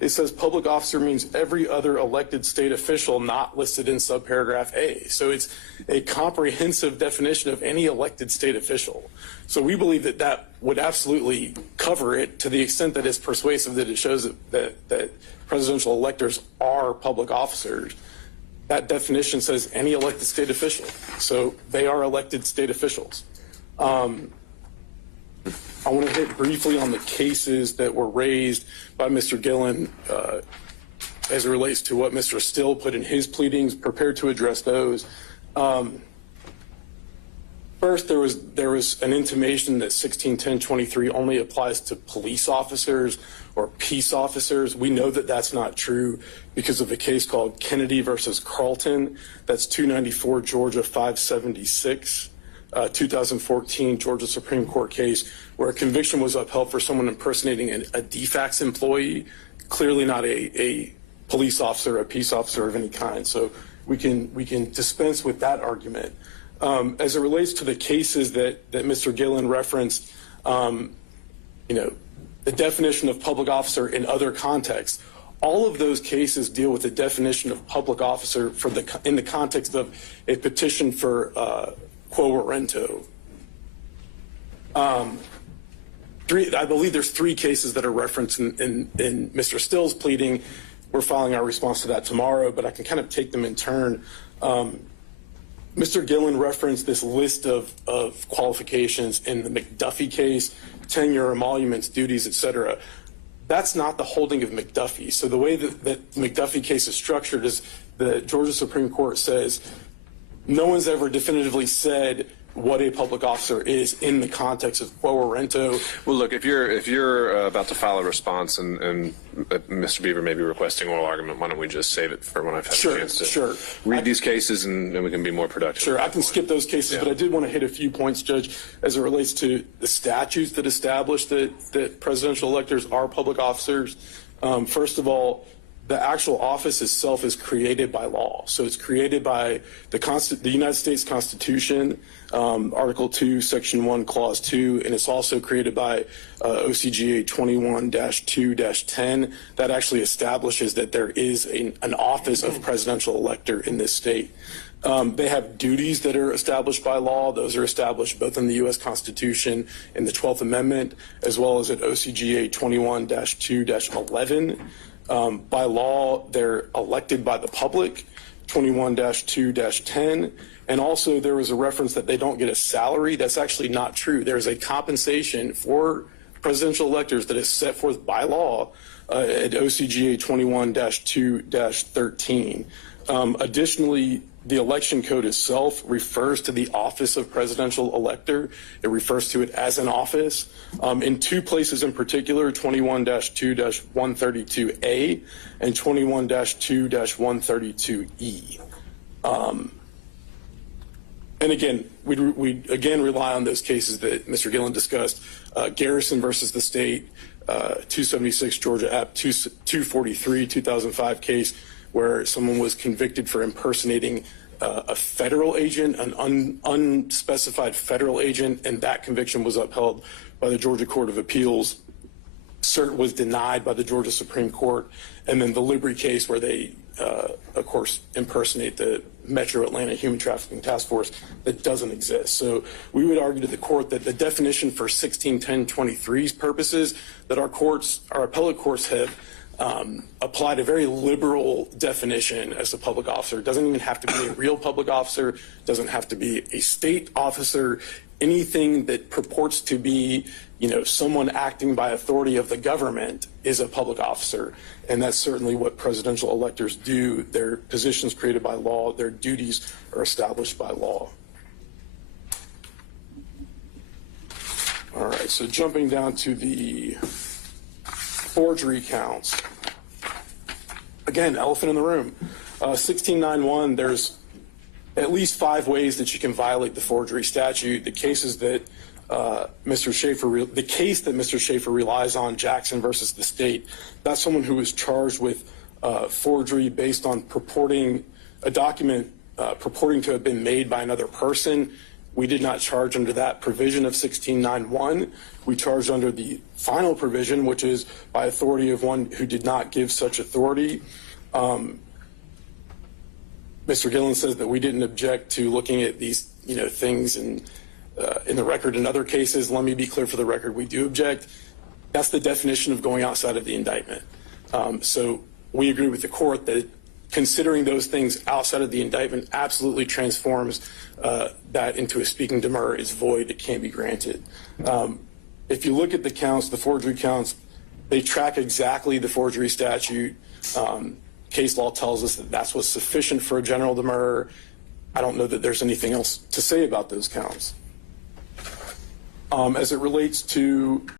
it says public officer means every other elected state official not listed in subparagraph A. So it's a comprehensive definition of any elected state official. So we believe that that would absolutely cover it to the extent that it's persuasive that it shows that presidential electors are public officers. That definition says any elected state official. So they are elected state officials. I want to hit briefly on the cases that were raised by Mr. Gillen as it relates to what Mr. Still put in his pleadings, prepared to address those. First, there was an intimation that 161023 only applies to police officers or peace officers. We know that that's not true because of a case called Kennedy versus Carlton. That's 294 Georgia 576. 2014 Georgia Supreme Court case where a conviction was upheld for someone impersonating a DFAX employee, clearly not a police officer, a peace officer of any kind. So we can dispense with that argument. As it relates to the cases that Mr. Gillen referenced, the definition of public officer in other contexts, all of those cases deal with the definition of public officer in the context of a petition for quo warranto. I believe there's 3 cases that are referenced in Mr. Still's pleading. We're filing our response to that tomorrow, but I can kind of take them in turn. Mr. Gillen referenced this list of qualifications in the McDuffie case, tenure, emoluments, duties, etc. That's not the holding of McDuffie. So the way that the McDuffie case is structured is the Georgia Supreme Court says no one's ever definitively said what a public officer is in the context of quo warranto. Well, look, if you're about to file a response and Mr. Beaver may be requesting oral argument, why don't we just save it for when I've had a chance to read these cases and we can be more productive. Sure, I can skip those cases, but I did want to hit a few points, Judge, as it relates to the statutes that establish that presidential electors are public officers. First of all, the actual office itself is created by law. So it's created by the United States Constitution, Article 2, Section 1, Clause 2, and it's also created by OCGA 21-2-10 that actually establishes that there is an office of presidential elector in this state. They have duties that are established by law. Those are established both in the U.S. Constitution and the 12th Amendment, as well as at OCGA 21-2-11. By law, they're elected by the public, 21-2-10. And also there was a reference that they don't get a salary. That's actually not true. There's a compensation for presidential electors that is set forth by law at OCGA 21-2-13. Additionally, the election code itself refers to the office of presidential elector. It refers to it as an office. In 2 places in particular, 21-2-132A and 21-2-132E. And again, we again rely on those cases that Mr. Gillen discussed. Garrison versus the state, 276 Georgia App 243, 2005 case where someone was convicted for impersonating a federal agent, an unspecified federal agent, and that conviction was upheld by the Georgia Court of Appeals. Cert was denied by the Georgia Supreme Court. And then the Libri case where they, of course, impersonate the Metro Atlanta Human Trafficking Task Force that doesn't exist. So we would argue to the court that the definition for 161023's purposes that our appellate courts have applied a very liberal definition as a public officer. It doesn't even have to be a real public officer, doesn't have to be a state officer, anything that purports to be, someone acting by authority of the government is a public officer. And that's certainly what presidential electors do. Their positions created by law, their duties are established by law. All right, so jumping down to the forgery counts. Again, elephant in the room. 1691, there's at least 5 ways that you can violate the forgery statute. The case that Mr. Schaefer relies on, Jackson versus the state, that's someone who was charged with forgery based on purporting a document purporting to have been made by another person. We did not charge under that provision of 1691. We charged under the final provision, which is by authority of one who did not give such authority. Mr. Gillen says that we didn't object to looking at these, things in the record in other cases. Let me be clear for the record, we do object. That's the definition of going outside of the indictment. So we agree with the court that considering those things outside of the indictment absolutely transforms that into a speaking demur. Is void, it can't be granted. If you look at the counts, the forgery counts, they track exactly the forgery statute. Case law tells us that that's what's sufficient for a general demur. I don't know that there's anything else to say about those counts. As it relates to